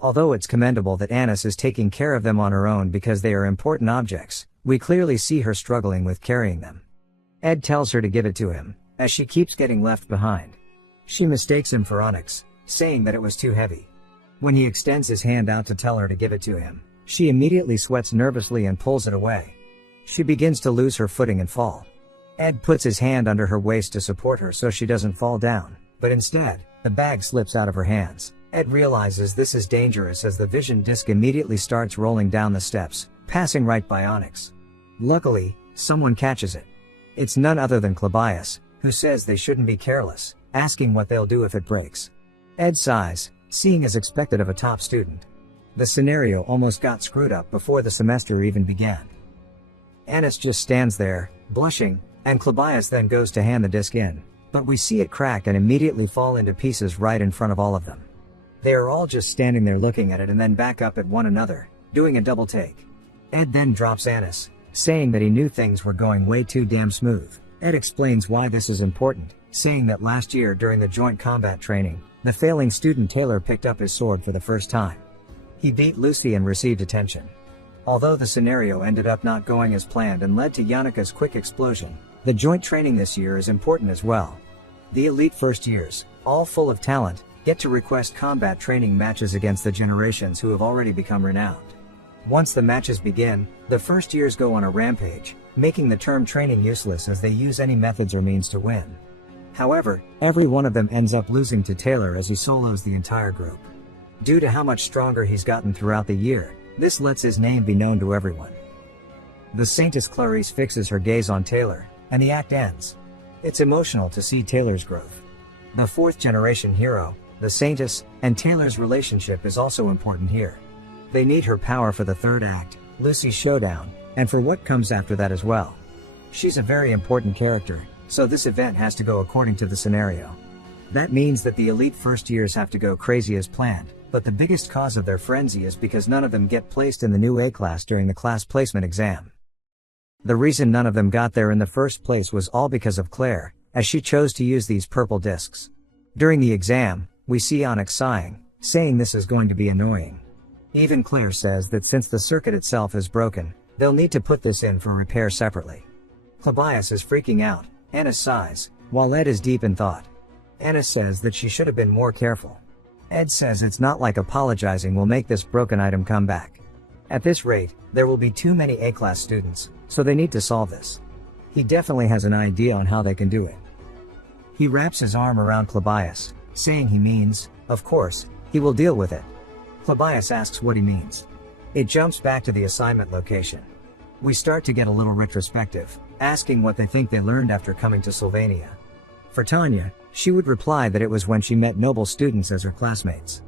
Although it's commendable that Annis is taking care of them on her own because they are important objects, we clearly see her struggling with carrying them. Ed tells her to give it to him, as she keeps getting left behind. She mistakes him for Onyx, saying that it was too heavy. When he extends his hand out to tell her to give it to him, she immediately sweats nervously and pulls it away. She begins to lose her footing and fall. Ed puts his hand under her waist to support her so she doesn't fall down, but instead, the bag slips out of her hands. Ed realizes this is dangerous as the vision disc immediately starts rolling down the steps, passing right by Onyx. Luckily, someone catches it. It's none other than Clabius, who says they shouldn't be careless, asking what they'll do if it breaks. Ed sighs, seeing as expected of a top student. The scenario almost got screwed up before the semester even began. Annis just stands there, blushing, and Clabius then goes to hand the disc in, but we see it crack and immediately fall into pieces right in front of all of them. They are all just standing there looking at it and then back up at one another, doing a double take. Ed then drops Annis, saying that he knew things were going way too damn smooth. Ed explains why this is important, saying that last year during the joint combat training, the failing student Taylor picked up his sword for the first time. He beat Lucy and received attention. Although the scenario ended up not going as planned and led to Yannika's quick explosion, the joint training this year is important as well. The elite first years, all full of talent, get to request combat training matches against the generations who have already become renowned. Once the matches begin, the first years go on a rampage, making the term training useless as they use any methods or means to win. However, every one of them ends up losing to Taylor as he solos the entire group. Due to how much stronger he's gotten throughout the year, this lets his name be known to everyone. The Saintess Clarice fixes her gaze on Taylor, and the act ends. It's emotional to see Taylor's growth. The fourth generation hero, the Saintess, and Taylor's relationship is also important here. They need her power for the third act, Lucy's showdown, and for what comes after that as well. She's a very important character, so this event has to go according to the scenario. That means that the elite first years have to go crazy as planned, but the biggest cause of their frenzy is because none of them get placed in the new A class during the class placement exam. The reason none of them got there in the first place was all because of Claire, as she chose to use these purple discs. During the exam, we see Onyx sighing, saying this is going to be annoying. Even Claire says that since the circuit itself is broken, they'll need to put this in for repair separately. Clabius is freaking out, Annis sighs, while Ed is deep in thought. Annis says that she should have been more careful. Ed says it's not like apologizing will make this broken item come back. At this rate, there will be too many A-class students, so they need to solve this. He definitely has an idea on how they can do it. He wraps his arm around Clabius, saying he means, of course, he will deal with it. Clabius asks what he means. It jumps back to the assignment location. We start to get a little retrospective, asking what they think they learned after coming to Sylvania. For Tanya, she would reply that it was when she met noble students as her classmates.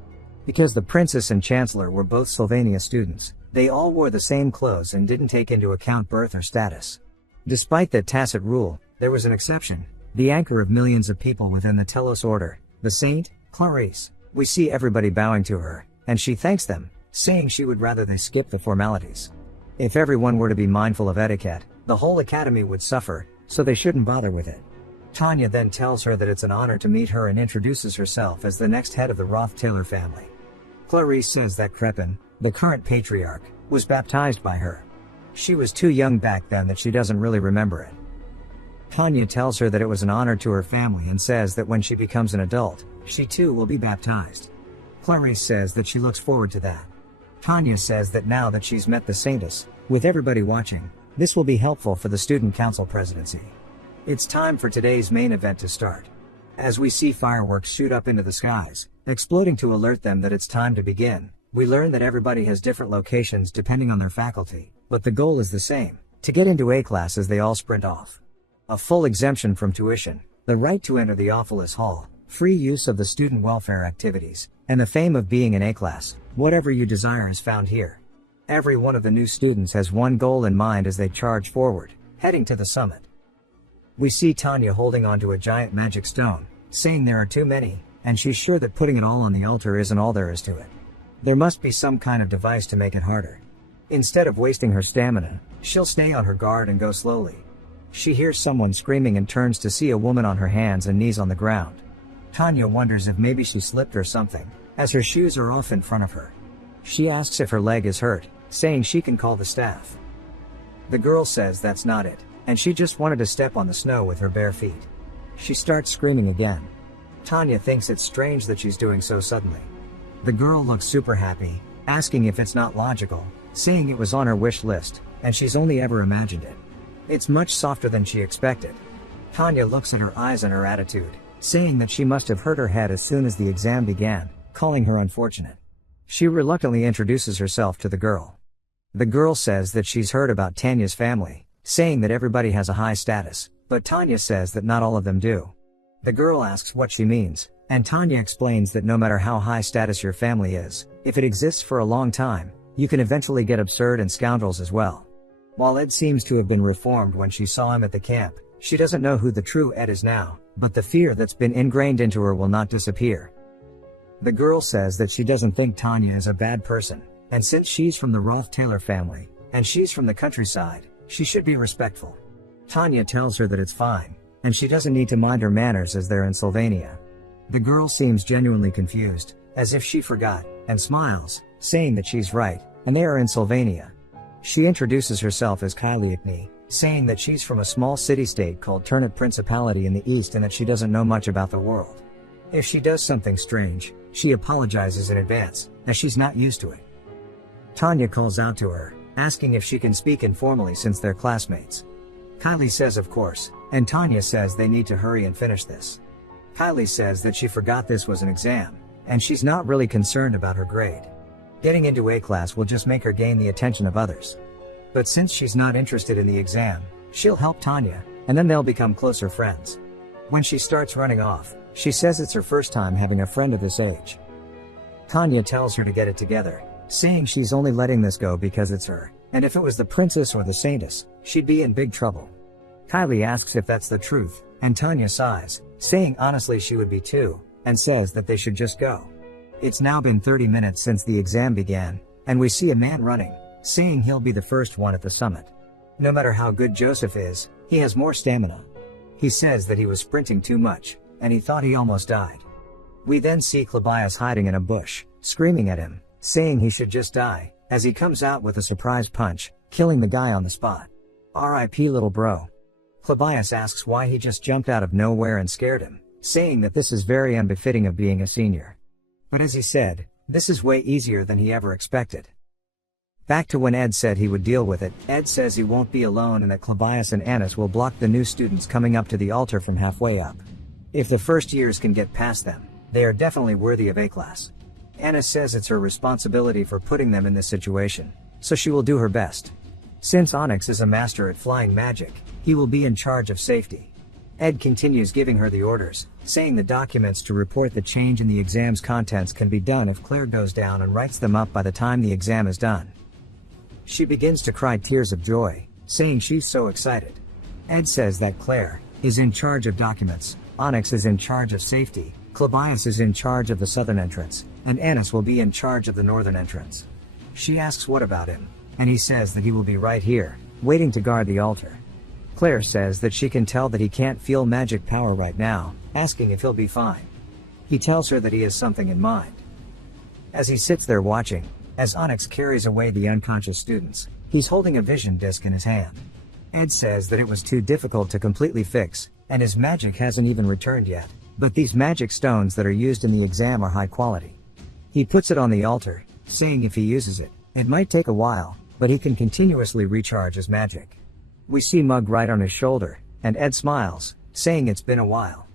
Because the princess and chancellor were both Sylvania students, they all wore the same clothes and didn't take into account birth or status. Despite that tacit rule, there was an exception, the anchor of millions of people within the Telos Order, the Saint, Clarice. We see everybody bowing to her, and she thanks them, saying she would rather they skip the formalities. If everyone were to be mindful of etiquette, the whole academy would suffer, so they shouldn't bother with it. Tanya then tells her that it's an honor to meet her and introduces herself as the next head of the Roth-Taylor family. Clarice says that Crepin, the current patriarch, was baptized by her. She was too young back then that she doesn't really remember it. Tanya tells her that it was an honor to her family and says that when she becomes an adult, she too will be baptized. Clarice says that she looks forward to that. Tanya says that now that she's met the Saintess, with everybody watching, this will be helpful for the student council presidency. It's time for today's main event to start. As we see fireworks shoot up into the skies, exploding to alert them that it's time to begin, we learn that everybody has different locations depending on their faculty, but the goal is the same, to get into A class as they all sprint off. A full exemption from tuition, the right to enter the Ophilus Hall, free use of the student welfare activities, and the fame of being in A class, whatever you desire is found here. Every one of the new students has one goal in mind as they charge forward, heading to the summit. We see Tanya holding onto a giant magic stone, saying there are too many, and she's sure that putting it all on the altar isn't all there is to it. There must be some kind of device to make it harder. Instead of wasting her stamina, she'll stay on her guard and go slowly. She hears someone screaming and turns to see a woman on her hands and knees on the ground. Tanya wonders if maybe she slipped or something, as her shoes are off in front of her. She asks if her leg is hurt, saying she can call the staff. The girl says that's not it, and she just wanted to step on the snow with her bare feet. She starts screaming again. Tanya thinks it's strange that she's doing so suddenly. The girl looks super happy, asking if it's not logical, saying it was on her wish list, and she's only ever imagined it. It's much softer than she expected. Tanya looks at her eyes and her attitude, saying that she must have hurt her head as soon as the exam began, calling her unfortunate. She reluctantly introduces herself to the girl. The girl says that she's heard about Tanya's family, saying that everybody has a high status, but Tanya says that not all of them do. The girl asks what she means, and Tanya explains that no matter how high status your family is, if it exists for a long time, you can eventually get absurd and scoundrels as well. While Ed seems to have been reformed when she saw him at the camp, she doesn't know who the true Ed is now, but the fear that's been ingrained into her will not disappear. The girl says that she doesn't think Tanya is a bad person, and since she's from the Roth-Taylor family, and she's from the countryside, she should be respectful. Tanya tells her that it's fine, and she doesn't need to mind her manners as they're in Sylvania. The girl seems genuinely confused, as if she forgot, and smiles, saying that she's right, and they are in Sylvania. She introduces herself as Kylie Ickney, saying that she's from a small city-state called Turnip Principality in the east and that she doesn't know much about the world. If she does something strange, she apologizes in advance, as she's not used to it. Tanya calls out to her, asking if she can speak informally since they're classmates. Kylie says of course, and Tanya says they need to hurry and finish this. Kylie says that she forgot this was an exam, and she's not really concerned about her grade. Getting into A class will just make her gain the attention of others. But since she's not interested in the exam, she'll help Tanya, and then they'll become closer friends. When she starts running off, she says it's her first time having a friend of this age. Tanya tells her to get it together, saying she's only letting this go because it's her, and if it was the princess or the saintess, she'd be in big trouble. Kylie asks if that's the truth, and Tanya sighs, saying honestly she would be too, and says that they should just go. It's now been 30 minutes since the exam began, and we see a man running, saying he'll be the first one at the summit. No matter how good Joseph is, he has more stamina. He says that he was sprinting too much, and he thought he almost died. We then see Clabias hiding in a bush, screaming at him, saying he should just die, as he comes out with a surprise punch, killing the guy on the spot. R.I.P. little bro. Clabias asks why he just jumped out of nowhere and scared him, saying that this is very unbefitting of being a senior. But as he said, this is way easier than he ever expected. Back to when Ed said he would deal with it, Ed says he won't be alone and that Clabias and Annis will block the new students coming up to the altar from halfway up. If the first years can get past them, they are definitely worthy of A class. Annis says it's her responsibility for putting them in this situation, so she will do her best. Since Onyx is a master at flying magic, he will be in charge of safety. Ed continues giving her the orders, saying the documents to report the change in the exam's contents can be done if Claire goes down and writes them up by the time the exam is done. She begins to cry tears of joy, saying she's so excited. Ed says that Claire is in charge of documents, Onyx is in charge of safety, Clabias is in charge of the southern entrance, and Annis will be in charge of the northern entrance. She asks what about him, and he says that he will be right here, waiting to guard the altar. Claire says that she can tell that he can't feel magic power right now, asking if he'll be fine. He tells her that he has something in mind. As he sits there watching, as Onyx carries away the unconscious students, he's holding a vision disc in his hand. Ed says that it was too difficult to completely fix, and his magic hasn't even returned yet, but these magic stones that are used in the exam are high quality. He puts it on the altar, saying if he uses it, it might take a while, but he can continuously recharge his magic. We see Mug right on his shoulder, and Ed smiles, saying it's been a while.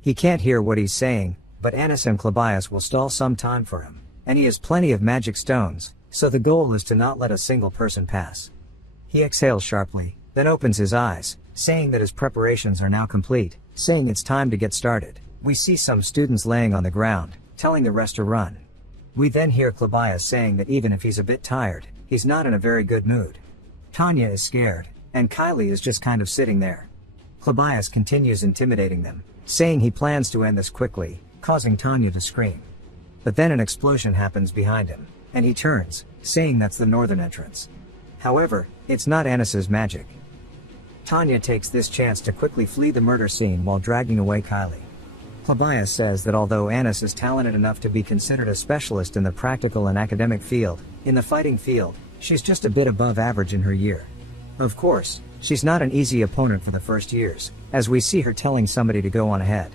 He can't hear what he's saying, but Annis and Clabias will stall some time for him, and he has plenty of magic stones, so the goal is to not let a single person pass. He exhales sharply, then opens his eyes, saying that his preparations are now complete, saying it's time to get started. We see some students laying on the ground, telling the rest to run. We then hear Clabias saying that even if he's a bit tired, he's not in a very good mood. Tanya is scared, and Kylie is just kind of sitting there. Clabias continues intimidating them, saying he plans to end this quickly, causing Tanya to scream. But then an explosion happens behind him, and he turns, saying that's the northern entrance. However, it's not Annis's magic. Tanya takes this chance to quickly flee the murder scene while dragging away Kylie. Plebeius says that although Annis is talented enough to be considered a specialist in the practical and academic field, in the fighting field, she's just a bit above average in her year. Of course, she's not an easy opponent for the first years, as we see her telling somebody to go on ahead.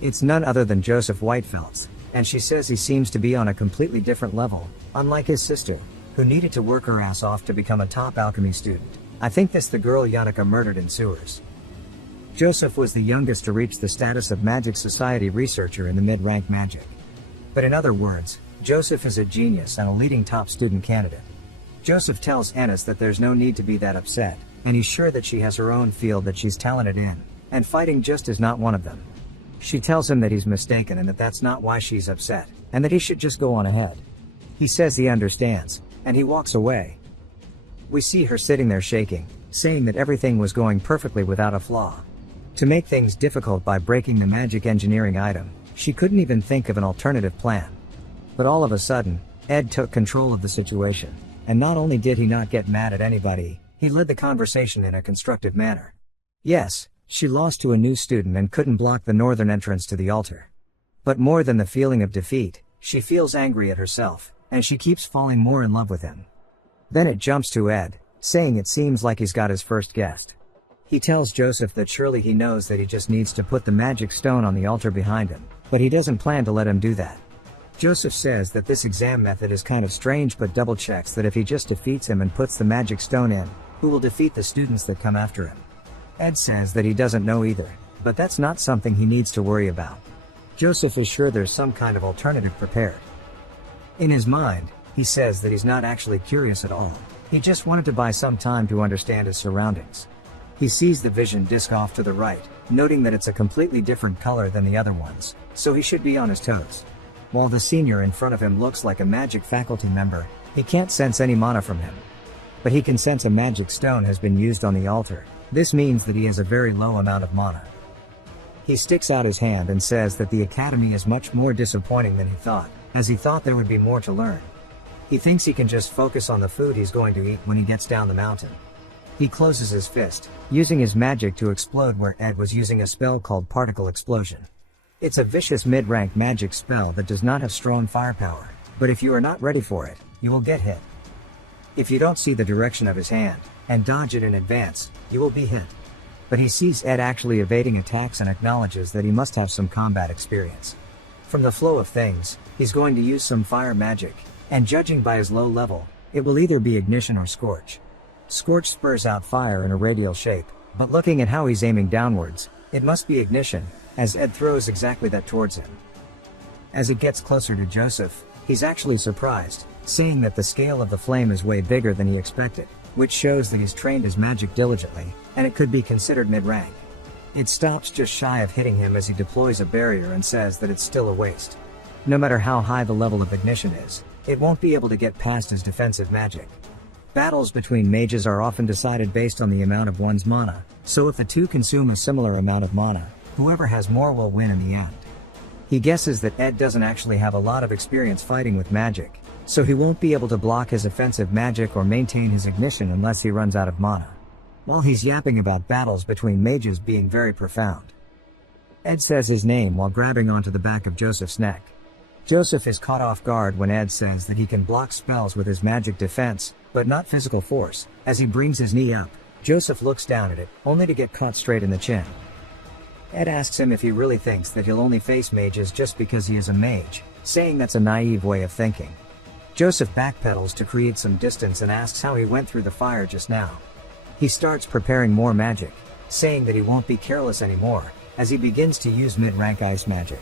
It's none other than Joseph Whitefelds, and she says he seems to be on a completely different level, unlike his sister, who needed to work her ass off to become a top alchemy student. I think this the girl Yannicka murdered in sewers. Joseph was the youngest to reach the status of Magic Society researcher in the mid-rank magic. But in other words, Joseph is a genius and a leading top student candidate. Joseph tells Annis that there's no need to be that upset, and he's sure that she has her own field that she's talented in, and fighting just is not one of them. She tells him that he's mistaken and that that's not why she's upset, and that he should just go on ahead. He says he understands, and he walks away. We see her sitting there shaking, saying that everything was going perfectly without a flaw. To make things difficult by breaking the magic engineering item, she couldn't even think of an alternative plan. But all of a sudden, Ed took control of the situation, and not only did he not get mad at anybody, he led the conversation in a constructive manner. Yes, she lost to a new student and couldn't block the northern entrance to the altar. But more than the feeling of defeat, she feels angry at herself, and she keeps falling more in love with him. Then it jumps to Ed, saying it seems like he's got his first guest. He tells Joseph that surely he knows that he just needs to put the magic stone on the altar behind him, but he doesn't plan to let him do that. Joseph says that this exam method is kind of strange but double checks that if he just defeats him and puts the magic stone in, who will defeat the students that come after him. Ed says that he doesn't know either, but that's not something he needs to worry about. Joseph is sure there's some kind of alternative prepared. In his mind, he says that he's not actually curious at all, he just wanted to buy some time to understand his surroundings. He sees the vision disc off to the right, noting that it's a completely different color than the other ones, so he should be on his toes. While the senior in front of him looks like a magic faculty member, he can't sense any mana from him. But he can sense a magic stone has been used on the altar. This means that he has a very low amount of mana. He sticks out his hand and says that the academy is much more disappointing than he thought, as he thought there would be more to learn. He thinks he can just focus on the food he's going to eat when he gets down the mountain. He closes his fist, using his magic to explode where Ed was using a spell called Particle Explosion. It's a vicious mid-rank magic spell that does not have strong firepower, but if you are not ready for it, you will get hit. If you don't see the direction of his hand, and dodge it in advance, you will be hit. But he sees Ed actually evading attacks and acknowledges that he must have some combat experience. From the flow of things, he's going to use some fire magic, and judging by his low level, it will either be Ignition or Scorch. Scorch spurs out fire in a radial shape, but looking at how he's aiming downwards, it must be Ignition, as Ed throws exactly that towards him. As it gets closer to Joseph, he's actually surprised, saying that the scale of the flame is way bigger than he expected, which shows that he's trained his magic diligently, and it could be considered mid-rank. It stops just shy of hitting him as he deploys a barrier and says that it's still a waste. No matter how high the level of Ignition is, it won't be able to get past his defensive magic. Battles between mages are often decided based on the amount of one's mana, so if the two consume a similar amount of mana, whoever has more will win in the end. He guesses that Ed doesn't actually have a lot of experience fighting with magic, so he won't be able to block his offensive magic or maintain his ignition unless he runs out of mana. While he's yapping about battles between mages being very profound, Ed says his name while grabbing onto the back of Joseph's neck. Joseph is caught off guard when Ed says that he can block spells with his magic defense, but not physical force. As he brings his knee up, Joseph looks down at it, only to get caught straight in the chin. Ed asks him if he really thinks that he'll only face mages just because he is a mage, saying that's a naive way of thinking. Joseph backpedals to create some distance and asks how he went through the fire just now. He starts preparing more magic, saying that he won't be careless anymore, as he begins to use mid-rank ice magic.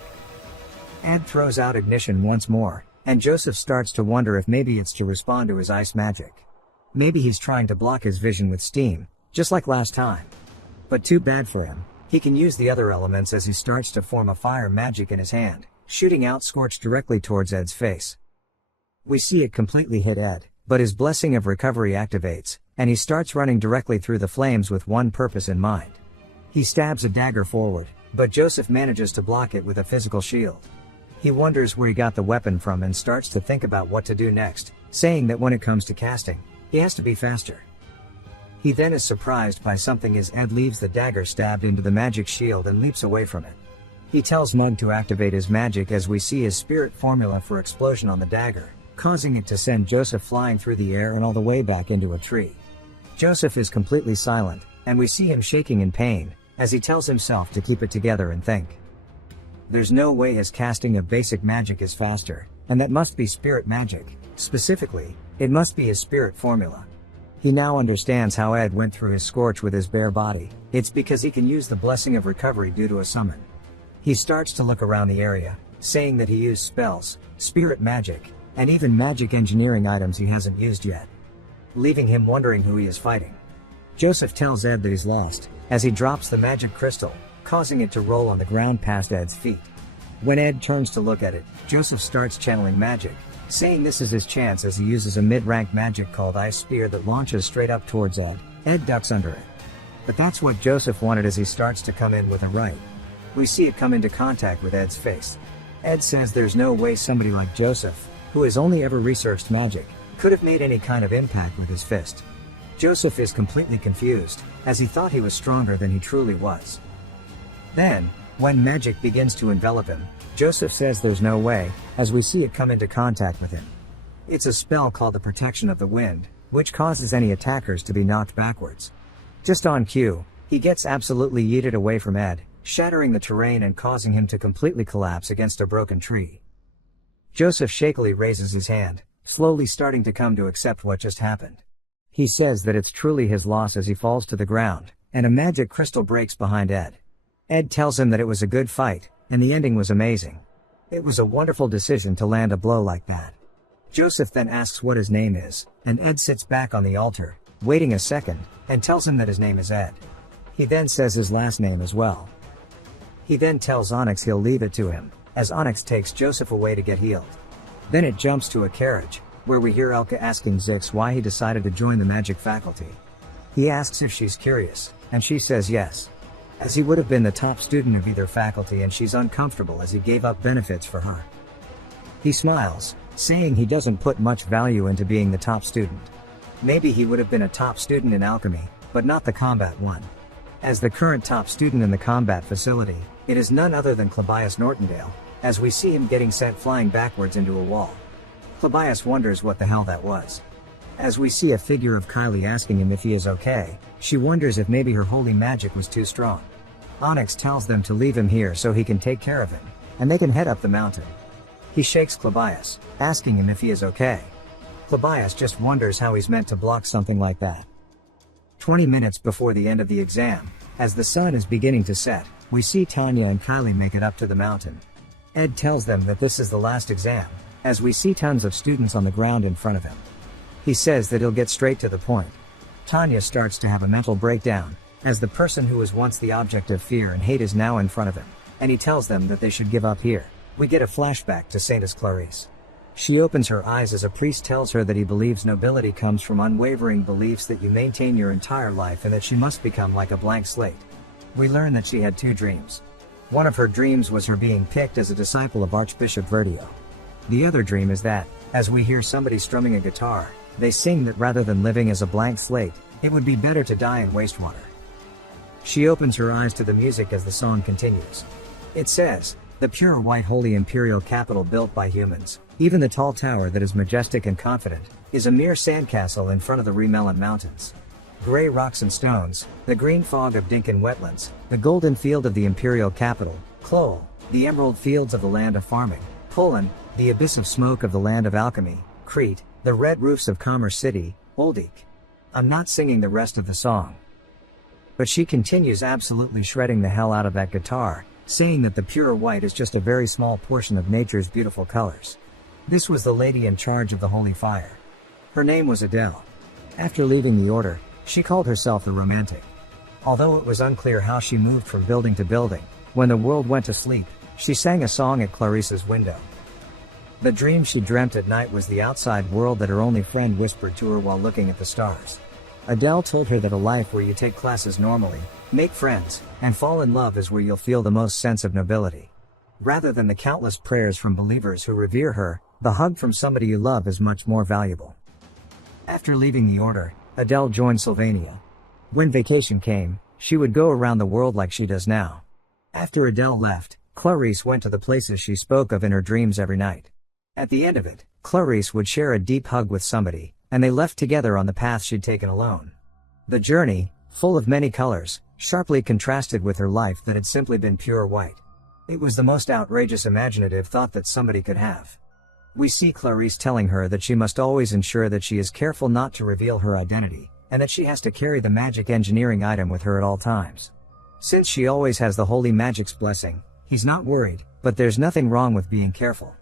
Ed throws out Ignition once more, and Joseph starts to wonder if maybe it's to respond to his ice magic. Maybe he's trying to block his vision with steam, just like last time. But too bad for him, he can use the other elements as he starts to form a fire magic in his hand, shooting out Scorch directly towards Ed's face. We see it completely hit Ed, but his blessing of recovery activates, and he starts running directly through the flames with one purpose in mind. He stabs a dagger forward, but Joseph manages to block it with a physical shield. He wonders where he got the weapon from and starts to think about what to do next, saying that when it comes to casting, he has to be faster. He then is surprised by something as Ed leaves the dagger stabbed into the magic shield and leaps away from it. He tells Mug to activate his magic as we see his spirit formula for explosion on the dagger, causing it to send Joseph flying through the air and all the way back into a tree. Joseph is completely silent, and we see him shaking in pain, as he tells himself to keep it together and think. There's no way his casting of basic magic is faster, and that must be spirit magic. Specifically, it must be his spirit formula. He now understands how Ed went through his scorch with his bare body. It's because he can use the blessing of recovery due to a summon. He starts to look around the area, saying that he used spells, spirit magic, and even magic engineering items he hasn't used yet, leaving him wondering who he is fighting. Joseph tells Ed that he's lost, as he drops the magic crystal, causing it to roll on the ground past Ed's feet. When Ed turns to look at it, Joseph starts channeling magic, saying this is his chance as he uses a mid-rank magic called Ice Spear that launches straight up towards Ed. Ed ducks under it. But that's what Joseph wanted as he starts to come in with a right. We see it come into contact with Ed's face. Ed says there's no way somebody like Joseph, who has only ever researched magic, could have made any kind of impact with his fist. Joseph is completely confused, as he thought he was stronger than he truly was. Then, when magic begins to envelop him, Joseph says there's no way, as we see it come into contact with him. It's a spell called the Protection of the Wind, which causes any attackers to be knocked backwards. Just on cue, he gets absolutely yeeted away from Ed, shattering the terrain and causing him to completely collapse against a broken tree. Joseph shakily raises his hand, slowly starting to come to accept what just happened. He says that it's truly his loss as he falls to the ground, and a magic crystal breaks behind Ed. Ed tells him that it was a good fight, and the ending was amazing. It was a wonderful decision to land a blow like that. Joseph then asks what his name is, and Ed sits back on the altar, waiting a second, and tells him that his name is Ed. He then says his last name as well. He then tells Onyx he'll leave it to him, as Onyx takes Joseph away to get healed. Then it jumps to a carriage, where we hear Elka asking Zix why he decided to join the magic faculty. He asks if she's curious, and she says yes, as he would have been the top student of either faculty and she's uncomfortable as he gave up benefits for her. He smiles, saying he doesn't put much value into being the top student. Maybe he would have been a top student in alchemy, but not the combat one. As the current top student in the combat facility, it is none other than Clabius Nortondale, as we see him getting sent flying backwards into a wall. Clabius wonders what the hell that was. As we see a figure of Kylie asking him if he is okay, she wonders if maybe her holy magic was too strong. Onyx tells them to leave him here so he can take care of him, and they can head up the mountain. He shakes Clabius, asking him if he is okay. Clabius just wonders how he's meant to block something like that. 20 minutes before the end of the exam, as the sun is beginning to set, we see Tanya and Kylie make it up to the mountain. Ed tells them that this is the last exam, as we see tons of students on the ground in front of him. He says that he'll get straight to the point. Tanya starts to have a mental breakdown, as the person who was once the object of fear and hate is now in front of him, and he tells them that they should give up here. We get a flashback to Saintess Clarice. She opens her eyes as a priest tells her that he believes nobility comes from unwavering beliefs that you maintain your entire life and that she must become like a blank slate. We learn that she had two dreams. One of her dreams was her being picked as a disciple of Archbishop Verdio. The other dream is that, as we hear somebody strumming a guitar, they sing that rather than living as a blank slate, it would be better to die in wastewater. She opens her eyes to the music as the song continues. It says, "The pure white holy imperial capital built by humans, even the tall tower that is majestic and confident, is a mere sandcastle in front of the Remellant Mountains. Gray rocks and stones, the green fog of Dinkan wetlands, the golden field of the imperial capital, Kloel, the emerald fields of the land of farming, Poland, the abyss of smoke of the land of alchemy, Crete, the red roofs of Commerce City, Oldik." I'm not singing the rest of the song. But she continues absolutely shredding the hell out of that guitar, saying that the pure white is just a very small portion of nature's beautiful colors. This was the lady in charge of the holy fire. Her name was Adele. After leaving the order, she called herself the Romantic. Although it was unclear how she moved from building to building, when the world went to sleep, she sang a song at Clarice's window. The dream she dreamt at night was the outside world that her only friend whispered to her while looking at the stars. Adele told her that a life where you take classes normally, make friends, and fall in love is where you'll feel the most sense of nobility. Rather than the countless prayers from believers who revere her, the hug from somebody you love is much more valuable. After leaving the order, Adele joined Sylvania. When vacation came, she would go around the world like she does now. After Adele left, Clarice went to the places she spoke of in her dreams every night. At the end of it, Clarice would share a deep hug with somebody, and they left together on the path she'd taken alone. The journey, full of many colors, sharply contrasted with her life that had simply been pure white. It was the most outrageous imaginative thought that somebody could have. We see Clarice telling her that she must always ensure that she is careful not to reveal her identity, and that she has to carry the magic engineering item with her at all times. Since she always has the holy magic's blessing, he's not worried, but there's nothing wrong with being careful.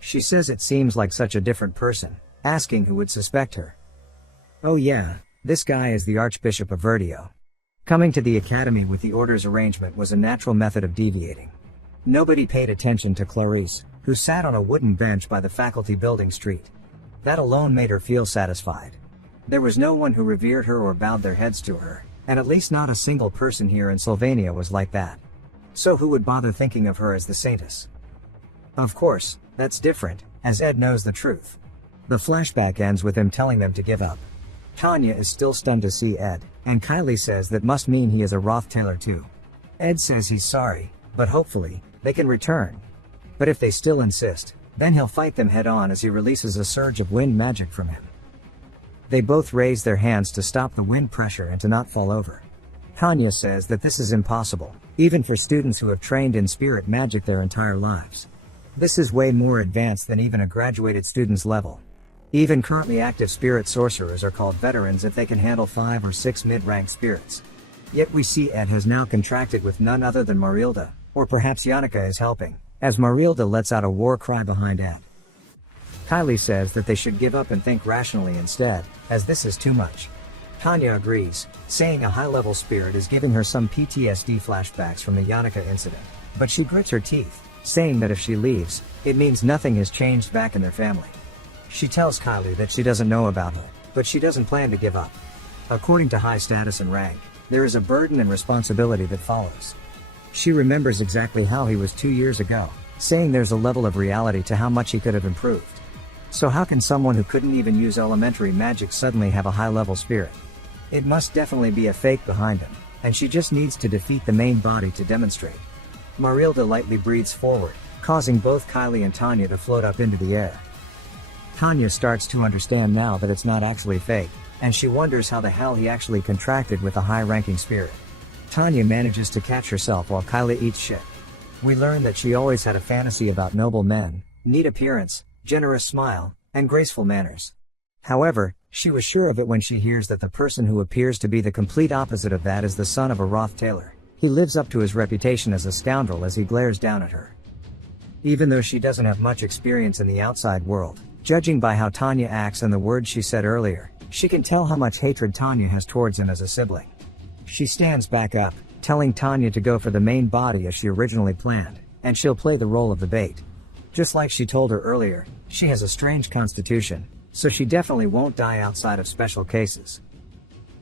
She says it seems like such a different person, asking who would suspect her. Oh yeah, this guy is the Archbishop of Verdio. Coming to the academy with the order's arrangement was a natural method of deviating. Nobody paid attention to Clarice, who sat on a wooden bench by the faculty building street. That alone made her feel satisfied. There was no one who revered her or bowed their heads to her, and at least not a single person here in Sylvania was like that. So who would bother thinking of her as the saintess? Of course, that's different, as Ed knows the truth. The flashback ends with him telling them to give up. Tanya is still stunned to see Ed, and Kylie says that must mean he is a Rothtailor too. Ed says he's sorry, but hopefully, they can return. But if they still insist, then he'll fight them head on as he releases a surge of wind magic from him. They both raise their hands to stop the wind pressure and to not fall over. Tanya says that this is impossible, even for students who have trained in spirit magic their entire lives. This is way more advanced than even a graduated student's level. Even currently active spirit sorcerers are called veterans if they can handle 5 or 6 mid-ranked spirits. Yet we see Ed has now contracted with none other than Marilda, or perhaps Yannicka is helping, as Marilda lets out a war cry behind Ed. Kylie says that they should give up and think rationally instead, as this is too much. Tanya agrees, saying a high-level spirit is giving her some PTSD flashbacks from the Yannicka incident, but she grits her teeth, saying that if she leaves, it means nothing has changed back in their family. She tells Kylie that she doesn't know about her, but she doesn't plan to give up. According to high status and rank, there is a burden and responsibility that follows. She remembers exactly how he was 2 years ago, saying there's a level of reality to how much he could have improved. So how can someone who couldn't even use elementary magic suddenly have a high-level spirit? It must definitely be a fake behind him, and she just needs to defeat the main body to demonstrate. Marilda lightly breathes forward, causing both Kylie and Tanya to float up into the air. Tanya starts to understand now that it's not actually fake, and she wonders how the hell he actually contracted with a high-ranking spirit. Tanya manages to catch herself while Kylie eats shit. We learn that she always had a fantasy about noble men, neat appearance, generous smile, and graceful manners. However, she was sure of it when she hears that the person who appears to be the complete opposite of that is the son of a Rothtailor. He lives up to his reputation as a scoundrel as he glares down at her. Even though she doesn't have much experience in the outside world, judging by how Tanya acts and the words she said earlier, she can tell how much hatred Tanya has towards him as a sibling. She stands back up, telling Tanya to go for the main body as she originally planned, and she'll play the role of the bait. Just like she told her earlier, she has a strange constitution, so she definitely won't die outside of special cases.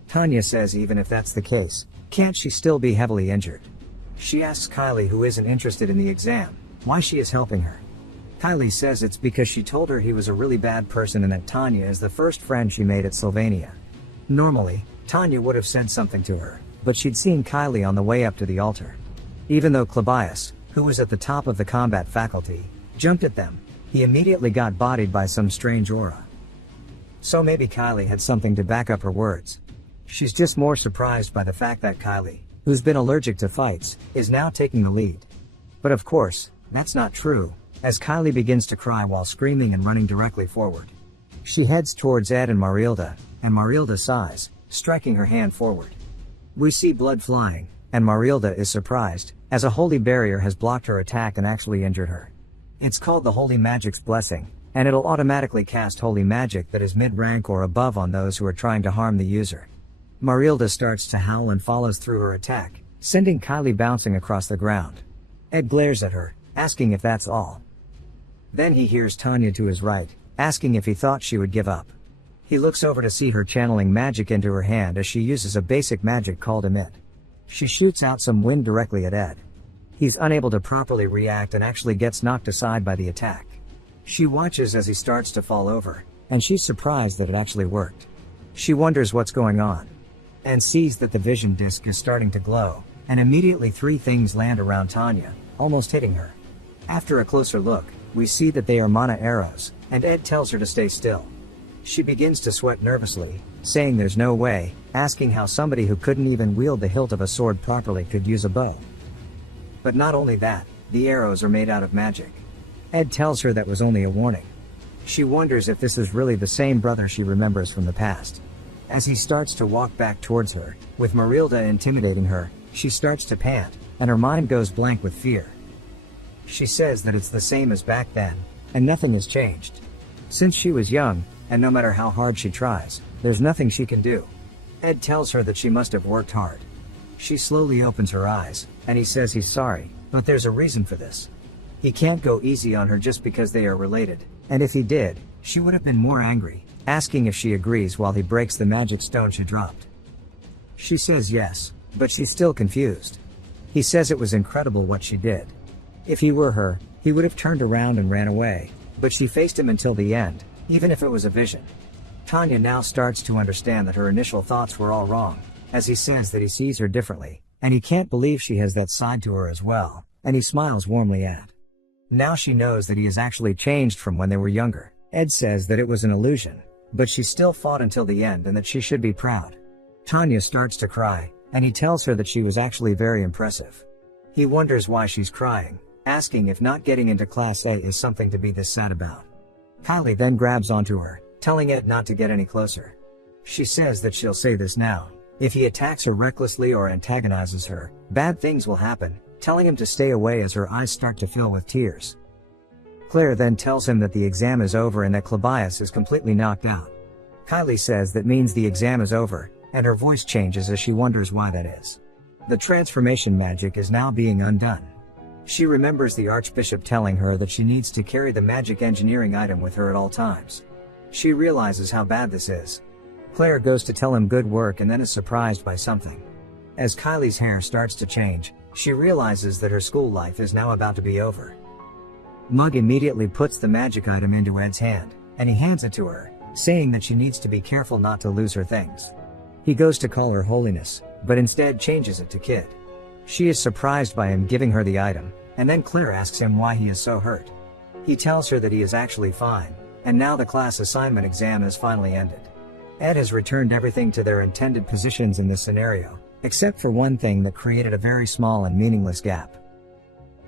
Tanya says even if that's the case, can't she still be heavily injured? She asks Kylie, who isn't interested in the exam, why she is helping her. Kylie says it's because she told her he was a really bad person and that Tanya is the first friend she made at Sylvania. Normally, Tanya would have said something to her, but she'd seen Kylie on the way up to the altar. Even though Clabius, who was at the top of the combat faculty, jumped at them, he immediately got bodied by some strange aura. So maybe Kylie had something to back up her words. She's just more surprised by the fact that Kylie, who's been allergic to fights, is now taking the lead. But of course, that's not true, as Kylie begins to cry while screaming and running directly forward. She heads towards Ed and Marilda sighs, striking her hand forward. We see blood flying, and Marilda is surprised, as a holy barrier has blocked her attack and actually injured her. It's called the Holy Magic's Blessing, and it'll automatically cast holy magic that is mid-rank or above on those who are trying to harm the user. Marilda starts to howl and follows through her attack, sending Kylie bouncing across the ground. Ed glares at her, asking if that's all. Then he hears Tanya to his right, asking if he thought she would give up. He looks over to see her channeling magic into her hand as she uses a basic magic called Emit. She shoots out some wind directly at Ed. He's unable to properly react and actually gets knocked aside by the attack. She watches as he starts to fall over, and she's surprised that it actually worked. She wonders what's going on. and sees that the vision disc is starting to glow, and immediately 3 things land around Tanya, almost hitting her. After a closer look, we see that they are mana arrows, and Ed tells her to stay still. She begins to sweat nervously, saying there's no way, asking how somebody who couldn't even wield the hilt of a sword properly could use a bow. But not only that, the arrows are made out of magic. Ed tells her that was only a warning. She wonders if this is really the same brother she remembers from the past. As he starts to walk back towards her, with Marilda intimidating her, she starts to pant, and her mind goes blank with fear. She says that it's the same as back then, and nothing has changed. Since she was young, and no matter how hard she tries, there's nothing she can do. Ed tells her that she must have worked hard. She slowly opens her eyes, and he says he's sorry, but there's a reason for this. He can't go easy on her just because they are related, and if he did, she would have been more angry, asking if she agrees while he breaks the magic stone she dropped. She says yes, but she's still confused. He says it was incredible what she did. If he were her, he would have turned around and ran away, but she faced him until the end, even if it was a vision. Tanya now starts to understand that her initial thoughts were all wrong, as he says that he sees her differently, and he can't believe she has that side to her as well, and he smiles warmly at. Now she knows that he has actually changed from when they were younger. Ed says that it was an illusion, but she still fought until the end and that she should be proud. Tanya starts to cry, and he tells her that she was actually very impressive. He wonders why she's crying, asking if not getting into Class A is something to be this sad about. Kylie then grabs onto her, telling Ed not to get any closer. She says that she'll say this now. If he attacks her recklessly or antagonizes her, bad things will happen, telling him to stay away as her eyes start to fill with tears. Claire then tells him that the exam is over and that Clabias is completely knocked out. Kylie says that means the exam is over, and her voice changes as she wonders why that is. The transformation magic is now being undone. She remembers the Archbishop telling her that she needs to carry the magic engineering item with her at all times. She realizes how bad this is. Claire goes to tell him good work and then is surprised by something. As Kylie's hair starts to change, she realizes that her school life is now about to be over. Mug immediately puts the magic item into Ed's hand, and he hands it to her, saying that she needs to be careful not to lose her things. He goes to call her Holiness, but instead changes it to Kid. She is surprised by him giving her the item, and then Claire asks him why he is so hurt. He tells her that he is actually fine, and now the class assignment exam has finally ended. Ed has returned everything to their intended positions in this scenario, except for one thing that created a very small and meaningless gap.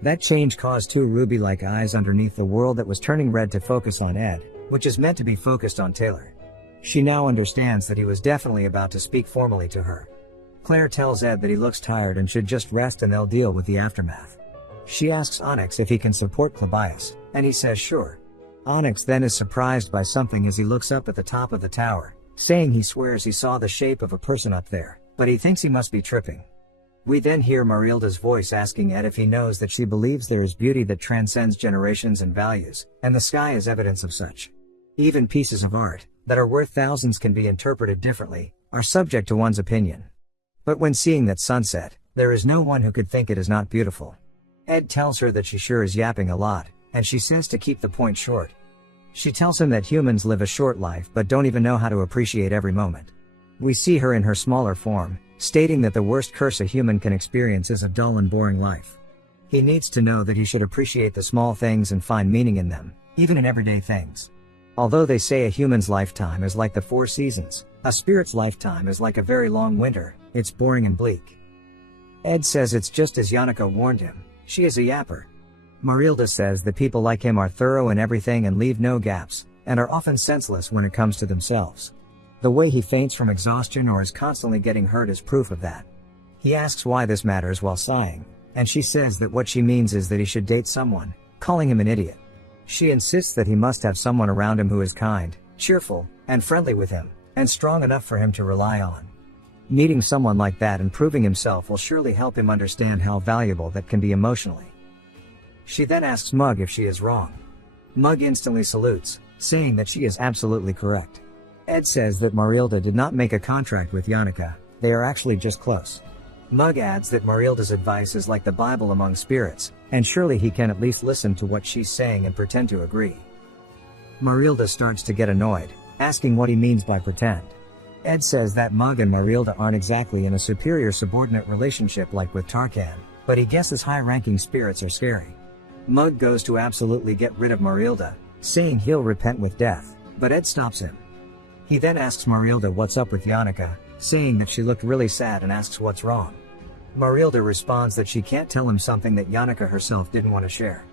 That change caused 2 ruby-like eyes underneath the world that was turning red to focus on Ed, which is meant to be focused on Taylor. She now understands that he was definitely about to speak formally to her. Claire tells Ed that he looks tired and should just rest and they'll deal with the aftermath. She asks Onyx if he can support Clabias, and he says sure. Onyx then is surprised by something as he looks up at the top of the tower, saying he swears he saw the shape of a person up there, but he thinks he must be tripping. We then hear Marilda's voice asking Ed if he knows that she believes there is beauty that transcends generations and values, and the sky is evidence of such. Even pieces of art, that are worth thousands can be interpreted differently, are subject to one's opinion. But when seeing that sunset, there is no one who could think it is not beautiful. Ed tells her that she sure is yapping a lot, and she says to keep the point short. She tells him that humans live a short life but don't even know how to appreciate every moment. We see her in her smaller form, stating that the worst curse a human can experience is a dull and boring life. He needs to know that he should appreciate the small things and find meaning in them, even in everyday things. Although they say a human's lifetime is like the 4 seasons, a spirit's lifetime is like a very long winter, it's boring and bleak. Ed says it's just as Yannicka warned him, she is a yapper. Marilda says that people like him are thorough in everything and leave no gaps, and are often senseless when it comes to themselves. The way he faints from exhaustion or is constantly getting hurt is proof of that. He asks why this matters while sighing, and she says that what she means is that he should date someone, calling him an idiot. She insists that he must have someone around him who is kind, cheerful, and friendly with him, and strong enough for him to rely on. Meeting someone like that and proving himself will surely help him understand how valuable that can be emotionally. She then asks Mug if she is wrong. Mug instantly salutes, saying that she is absolutely correct. Ed says that Marilda did not make a contract with Yannicka, they are actually just close. Mug adds that Marilda's advice is like the Bible among spirits, and surely he can at least listen to what she's saying and pretend to agree. Marilda starts to get annoyed, asking what he means by pretend. Ed says that Mug and Marilda aren't exactly in a superior-subordinate relationship like with Tarkan, but he guesses high-ranking spirits are scary. Mug goes to absolutely get rid of Marilda, saying he'll repent with death, but Ed stops him. He then asks Marilda what's up with Yannicka, saying that she looked really sad and asks what's wrong. Marilda responds that she can't tell him something that Yannicka herself didn't want to share.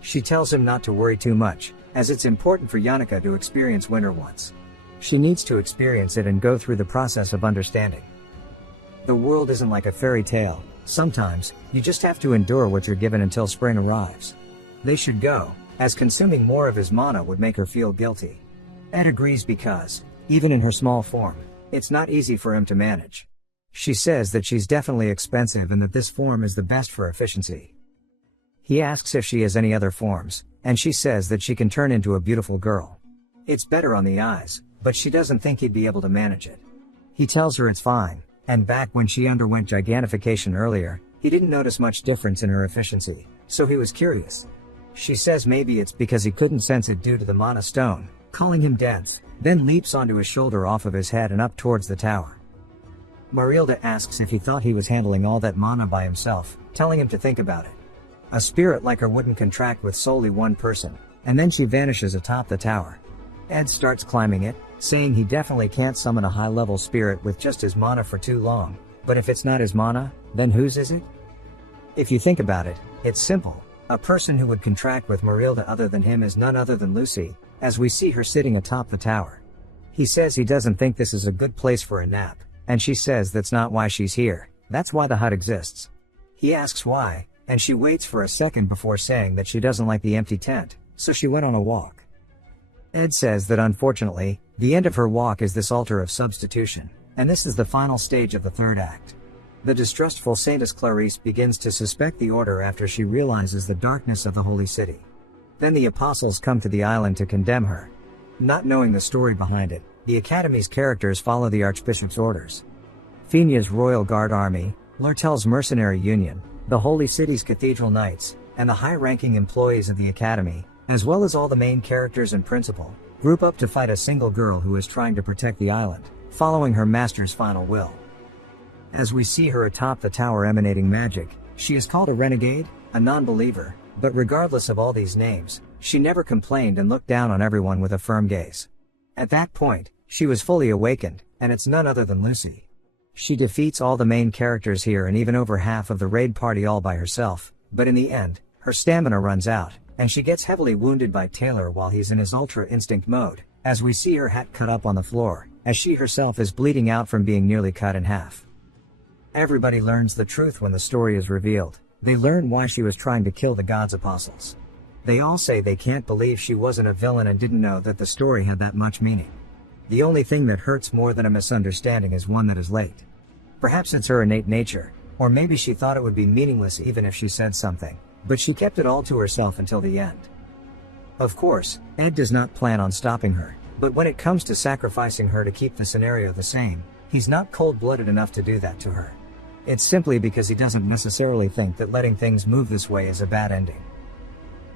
She tells him not to worry too much, as it's important for Yannicka to experience winter once. She needs to experience it and go through the process of understanding. The world isn't like a fairy tale. Sometimes, you just have to endure what you're given until spring arrives. They should go, as consuming more of his mana would make her feel guilty. Ed agrees because, even in her small form, it's not easy for him to manage. She says that she's definitely expensive and that this form is the best for efficiency. He asks if she has any other forms, and she says that she can turn into a beautiful girl. It's better on the eyes, but she doesn't think he'd be able to manage it. He tells her it's fine, and back when she underwent gigantification earlier, he didn't notice much difference in her efficiency, so he was curious. She says maybe it's because he couldn't sense it due to the mana stone, calling him dense, then leaps onto his shoulder off of his head and up towards the tower. Marilda asks if he thought he was handling all that mana by himself, telling him to think about it. A spirit like her wouldn't contract with solely one person, and then she vanishes atop the tower. Ed starts climbing it, saying he definitely can't summon a high-level spirit with just his mana for too long, but if it's not his mana, then whose is it? If you think about it, it's simple. A person who would contract with Marilda other than him is none other than Lucy, as we see her sitting atop the tower. He says he doesn't think this is a good place for a nap, and she says that's not why she's here, that's why the hut exists. He asks why, and she waits for a second before saying that she doesn't like the empty tent, so she went on a walk. Ed says that unfortunately, the end of her walk is this altar of substitution, and this is the final stage of the third act. The distrustful Saintess Clarice begins to suspect the order after she realizes the darkness of the holy city. Then the apostles come to the island to condemn her. Not knowing the story behind it, the Academy's characters follow the Archbishop's orders. Fenia's Royal Guard Army, Lortel's Mercenary Union, the Holy City's Cathedral Knights, and the high-ranking employees of the Academy, as well as all the main characters and principal, group up to fight a single girl who is trying to protect the island, following her master's final will. As we see her atop the tower emanating magic, she is called a renegade, a non-believer, but regardless of all these names, she never complained and looked down on everyone with a firm gaze. At that point, she was fully awakened, and it's none other than Lucy. She defeats all the main characters here and even over half of the raid party all by herself, but in the end, her stamina runs out, and she gets heavily wounded by Taylor while he's in his Ultra Instinct mode, as we see her hat cut up on the floor, as she herself is bleeding out from being nearly cut in half. Everybody learns the truth when the story is revealed. They learn why she was trying to kill the God's apostles. They all say they can't believe she wasn't a villain and didn't know that the story had that much meaning. The only thing that hurts more than a misunderstanding is one that is late. Perhaps it's her innate nature, or maybe she thought it would be meaningless even if she said something, but she kept it all to herself until the end. Of course, Ed does not plan on stopping her, but when it comes to sacrificing her to keep the scenario the same, he's not cold-blooded enough to do that to her. It's simply because he doesn't necessarily think that letting things move this way is a bad ending.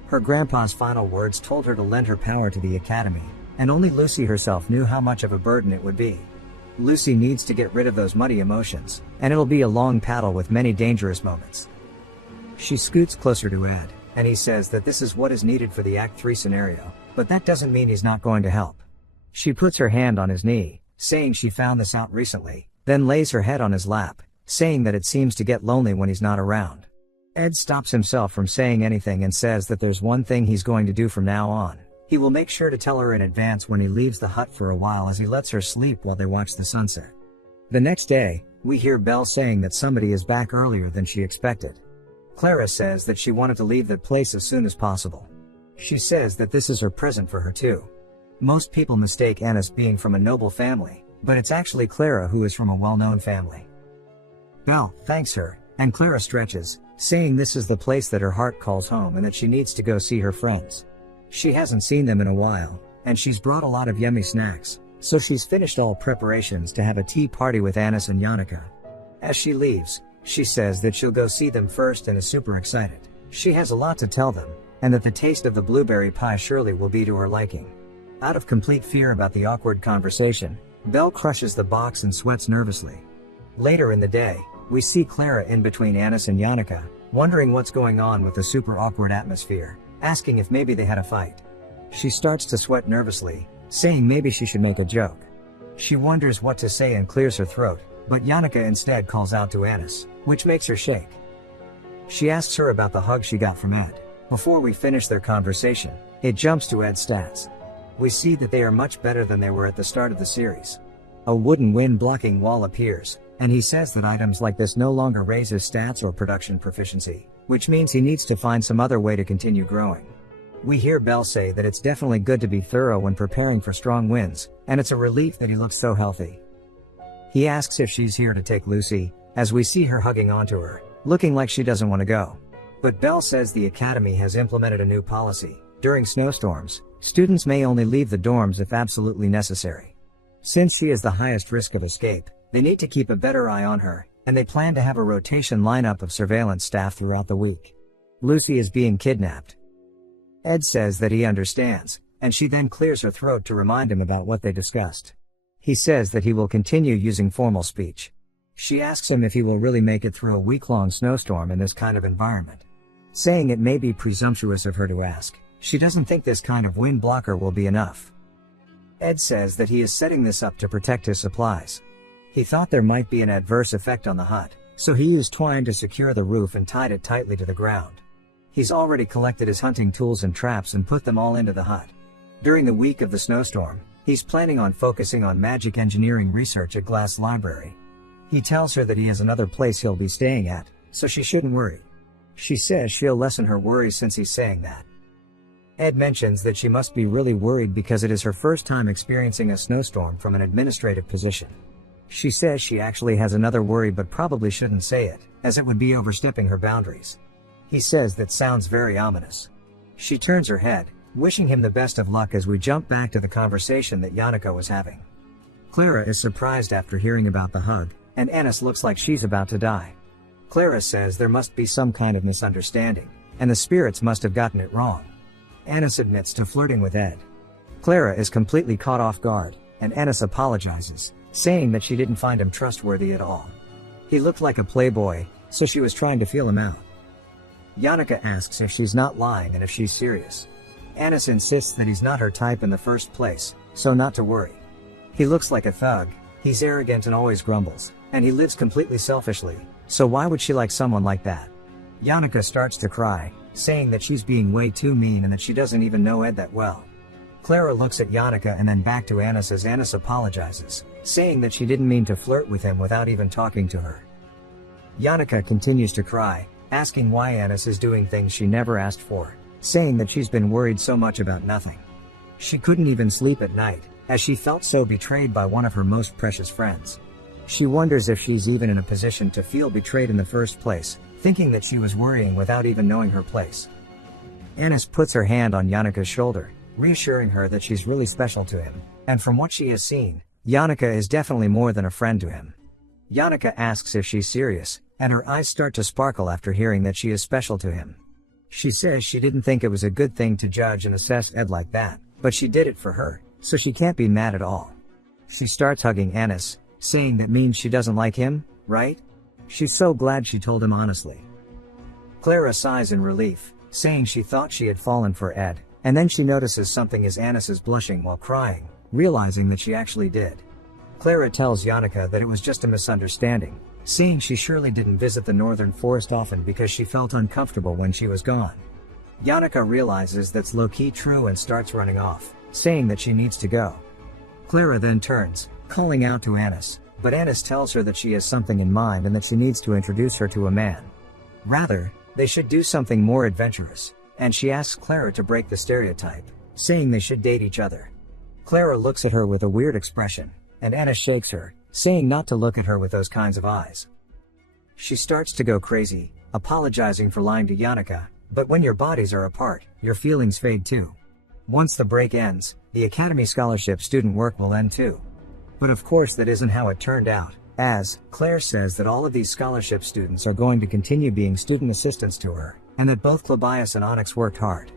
Her grandpa's final words told her to lend her power to the Academy, and only Lucy herself knew how much of a burden it would be. Lucy needs to get rid of those muddy emotions, and it'll be a long paddle with many dangerous moments. She scoots closer to Ed, and he says that this is what is needed for the Act 3 scenario, but that doesn't mean he's not going to help. She puts her hand on his knee, saying she found this out recently, then lays her head on his lap, saying that it seems to get lonely when he's not around. Ed stops himself from saying anything and says that there's one thing he's going to do from now on. He will make sure to tell her in advance when he leaves the hut for a while as he lets her sleep while they watch the sunset. The next day, we hear Belle saying that somebody is back earlier than she expected. Clara says that she wanted to leave that place as soon as possible. She says that this is her present for her too. Most people mistake Annis being from a noble family, but it's actually Clara who is from a well-known family. Belle thanks her, and Clara stretches, saying this is the place that her heart calls home and that she needs to go see her friends. She hasn't seen them in a while, and she's brought a lot of yummy snacks, so she's finished all preparations to have a tea party with Annis and Yannicka. As she leaves, she says that she'll go see them first and is super excited. She has a lot to tell them, and that the taste of the blueberry pie surely will be to her liking. Out of complete fear about the awkward conversation, Belle crushes the box and sweats nervously. Later in the day, we see Clara in between Anis and Yannicka, wondering what's going on with the super awkward atmosphere, asking if maybe they had a fight. She starts to sweat nervously, saying maybe she should make a joke. She wonders what to say and clears her throat, but Yannicka instead calls out to Anis, which makes her shake. She asks her about the hug she got from Ed. Before we finish their conversation, it jumps to Ed's stats. We see that they are much better than they were at the start of the series. A wooden wind-blocking wall appears, and he says that items like this no longer raise his stats or production proficiency, which means he needs to find some other way to continue growing. We hear Belle say that it's definitely good to be thorough when preparing for strong winds, and it's a relief that he looks so healthy. He asks if she's here to take Lucy, as we see her hugging onto her, looking like she doesn't want to go. But Belle says the academy has implemented a new policy. During snowstorms, students may only leave the dorms if absolutely necessary. Since she is the highest risk of escape, they need to keep a better eye on her, and they plan to have a rotation lineup of surveillance staff throughout the week. Lucy is being kidnapped. Ed says that he understands, and she then clears her throat to remind him about what they discussed. He says that he will continue using formal speech. She asks him if he will really make it through a week-long snowstorm in this kind of environment. Saying it may be presumptuous of her to ask, she doesn't think this kind of wind blocker will be enough. Ed says that he is setting this up to protect his supplies. He thought there might be an adverse effect on the hut, so he used twine to secure the roof and tied it tightly to the ground. He's already collected his hunting tools and traps and put them all into the hut. During the week of the snowstorm, he's planning on focusing on magic engineering research at Glass Library. He tells her that he has another place he'll be staying at, so she shouldn't worry. She says she'll lessen her worries since he's saying that. Ed mentions that she must be really worried because it is her first time experiencing a snowstorm from an administrative position. She says she actually has another worry but probably shouldn't say it, as it would be overstepping her boundaries. He says that sounds very ominous. She turns her head, wishing him the best of luck as we jump back to the conversation that Yannicka was having. Clara is surprised after hearing about the hug, and Anis looks like she's about to die. Clara says there must be some kind of misunderstanding, and the spirits must have gotten it wrong. Anis admits to flirting with Ed. Clara is completely caught off guard, and Anis apologizes, saying that she didn't find him trustworthy at all. He looked like a playboy, so she was trying to feel him out. Yannicka asks if she's not lying and if she's serious. Anis insists that he's not her type in the first place, so not to worry. He looks like a thug, he's arrogant and always grumbles, and he lives completely selfishly, so why would she like someone like that? Yannicka starts to cry, saying that she's being way too mean and that she doesn't even know Ed that well. Clara looks at Yannicka and then back to Anis as Anis apologizes, saying that she didn't mean to flirt with him without even talking to her. Yannicka continues to cry, asking why Anis is doing things she never asked for, saying that she's been worried so much about nothing. She couldn't even sleep at night, as she felt so betrayed by one of her most precious friends. She wonders if she's even in a position to feel betrayed in the first place, thinking that she was worrying without even knowing her place. Anis puts her hand on Yannicka's shoulder, reassuring her that she's really special to him, and from what she has seen, Yannicka is definitely more than a friend to him. Yannicka asks if she's serious, and her eyes start to sparkle after hearing that she is special to him. She says she didn't think it was a good thing to judge and assess Ed like that, but she did it for her, so she can't be mad at all. She starts hugging Anis, saying that means she doesn't like him, right? She's so glad she told him honestly. Clara sighs in relief, saying she thought she had fallen for Ed, and then she notices something as Anis is blushing while crying, realizing that she actually did. Clara tells Yannicka that it was just a misunderstanding, saying she surely didn't visit the northern forest often because she felt uncomfortable when she was gone. Yannicka realizes that's low-key true and starts running off, saying that she needs to go. Clara then turns, calling out to Anis, but Anis tells her that she has something in mind and that she needs to introduce her to a man. Rather, they should do something more adventurous, and she asks Clara to break the stereotype, saying they should date each other. Clara looks at her with a weird expression, and Anis shakes her, saying not to look at her with those kinds of eyes. She starts to go crazy, apologizing for lying to Yannicka, but when your bodies are apart, your feelings fade too. Once the break ends, the Academy Scholarship student work will end too. But of course that isn't how it turned out, as Claire says that all of these scholarship students are going to continue being student assistants to her, and that both Clabias and Onyx worked hard.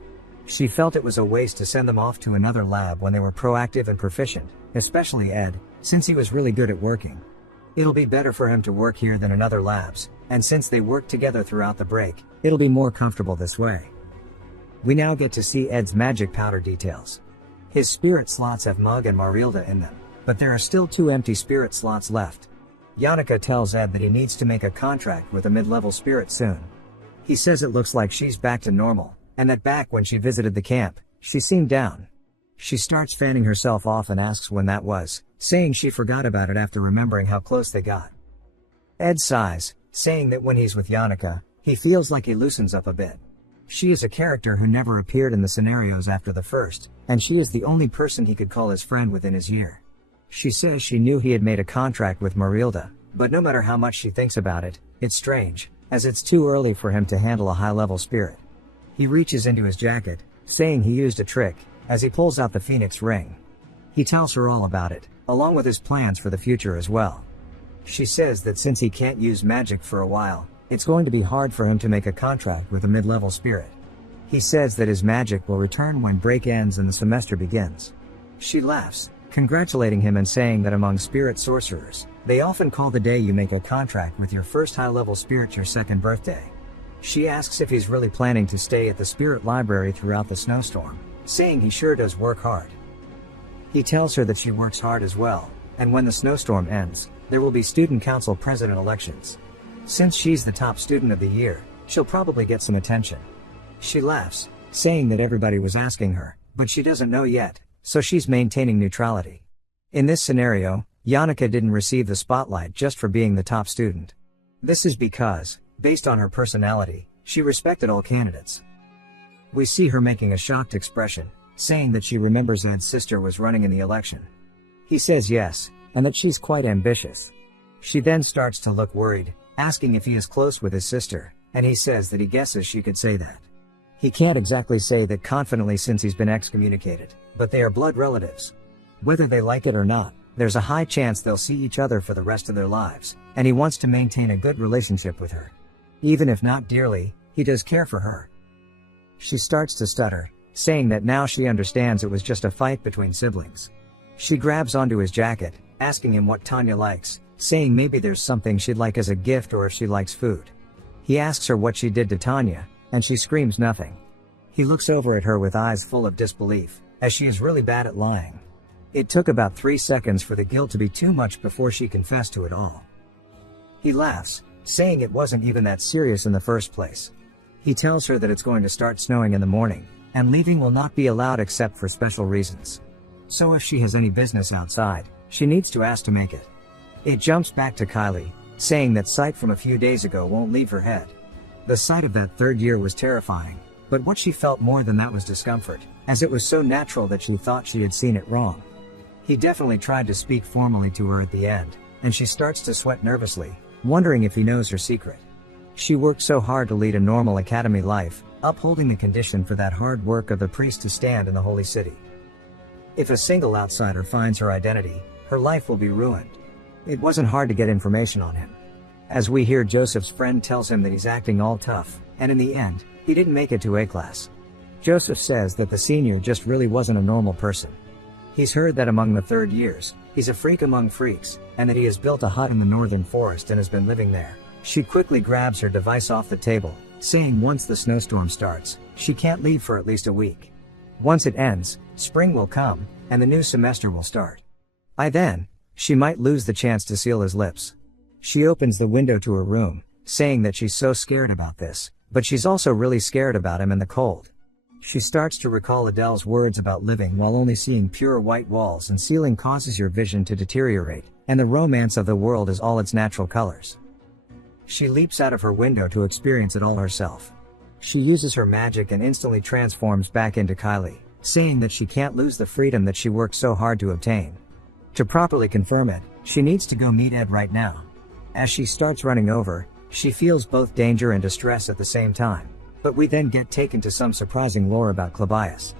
She felt it was a waste to send them off to another lab when they were proactive and proficient, especially Ed, since he was really good at working. It'll be better for him to work here than in other labs, and since they work together throughout the break, it'll be more comfortable this way. We now get to see Ed's magic powder details. His spirit slots have Mug and Marilda in them, but there are still 2 empty spirit slots left. Yannicka tells Ed that he needs to make a contract with a mid-level spirit soon. He says it looks like she's back to normal, and that back when she visited the camp, she seemed down. She starts fanning herself off and asks when that was, saying she forgot about it after remembering how close they got. Ed sighs, saying that when he's with Yannicka, he feels like he loosens up a bit. She is a character who never appeared in the scenarios after the first, and she is the only person he could call his friend within his year. She says she knew he had made a contract with Marilda, but no matter how much she thinks about it, it's strange, as it's too early for him to handle a high-level spirit. He reaches into his jacket, saying he used a trick, as he pulls out the Phoenix ring. He tells her all about it, along with his plans for the future as well. She says that since he can't use magic for a while, it's going to be hard for him to make a contract with a mid-level spirit. He says that his magic will return when break ends and the semester begins. She laughs, congratulating him and saying that among spirit sorcerers, they often call the day you make a contract with your first high-level spirit your second birthday. She asks if he's really planning to stay at the spirit library throughout the snowstorm, saying he sure does work hard. He tells her that she works hard as well, and when the snowstorm ends, there will be student council president elections. Since she's the top student of the year, she'll probably get some attention. She laughs, saying that everybody was asking her, but she doesn't know yet, so she's maintaining neutrality. In this scenario, Yannicka didn't receive the spotlight just for being the top student. This is because, based on her personality, she respected all candidates. We see her making a shocked expression, saying that she remembers Ed's sister was running in the election. He says yes, and that she's quite ambitious. She then starts to look worried, asking if he is close with his sister, and he says that he guesses she could say that. He can't exactly say that confidently since he's been excommunicated, but they are blood relatives. Whether they like it or not, there's a high chance they'll see each other for the rest of their lives, and he wants to maintain a good relationship with her. Even if not dearly, he does care for her. She starts to stutter, saying that now she understands it was just a fight between siblings. She grabs onto his jacket, asking him what Tanya likes, saying maybe there's something she'd like as a gift or if she likes food. He asks her what she did to Tanya, and she screams nothing. He looks over at her with eyes full of disbelief, as she is really bad at lying. It took about 3 seconds for the guilt to be too much before she confessed to it all. He laughs, saying it wasn't even that serious in the first place. He tells her that it's going to start snowing in the morning, and leaving will not be allowed except for special reasons. So if she has any business outside, she needs to ask to make it. It jumps back to Kylie, saying that sight from a few days ago won't leave her head. The sight of that third year was terrifying, but what she felt more than that was discomfort, as it was so natural that she thought she had seen it wrong. He definitely tried to speak formally to her at the end, and she starts to sweat nervously, wondering if he knows her secret. She worked so hard to lead a normal academy life, upholding the condition for that hard work of the priest to stand in the holy city. If a single outsider finds her identity, her life will be ruined. It wasn't hard to get information on him. As we hear Joseph's friend tells him that he's acting all tough, and in the end, he didn't make it to A class. Joseph says that the senior just really wasn't a normal person. He's heard that among the third years, he's a freak among freaks, and that he has built a hut in the northern forest and has been living there. She quickly grabs her device off the table, saying once the snowstorm starts, she can't leave for at least a week. Once it ends, spring will come, and the new semester will start. By then, she might lose the chance to seal his lips. She opens the window to her room, saying that she's so scared about this, but she's also really scared about him and the cold. She starts to recall Adele's words about living while only seeing pure white walls and ceiling causes your vision to deteriorate, and the romance of the world is all its natural colors. She leaps out of her window to experience it all herself. She uses her magic and instantly transforms back into Kylie, saying that she can't lose the freedom that she worked so hard to obtain. To properly confirm it, she needs to go meet Ed right now. As she starts running over, she feels both danger and distress at the same time. But we then get taken to some surprising lore about Clabius.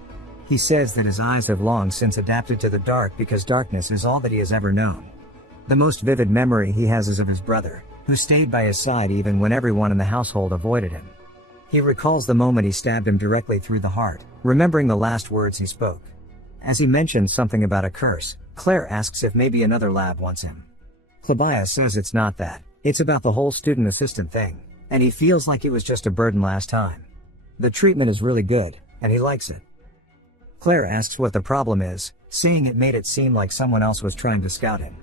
He says that his eyes have long since adapted to the dark because darkness is all that he has ever known. The most vivid memory he has is of his brother, who stayed by his side even when everyone in the household avoided him. He recalls the moment he stabbed him directly through the heart, remembering the last words he spoke. As he mentioned something about a curse, Claire asks if maybe another lab wants him. Klabaya says it's not that, it's about the whole student assistant thing, and he feels like he was just a burden last time. The treatment is really good, and he likes it. Claire asks what the problem is, saying it made it seem like someone else was trying to scout him.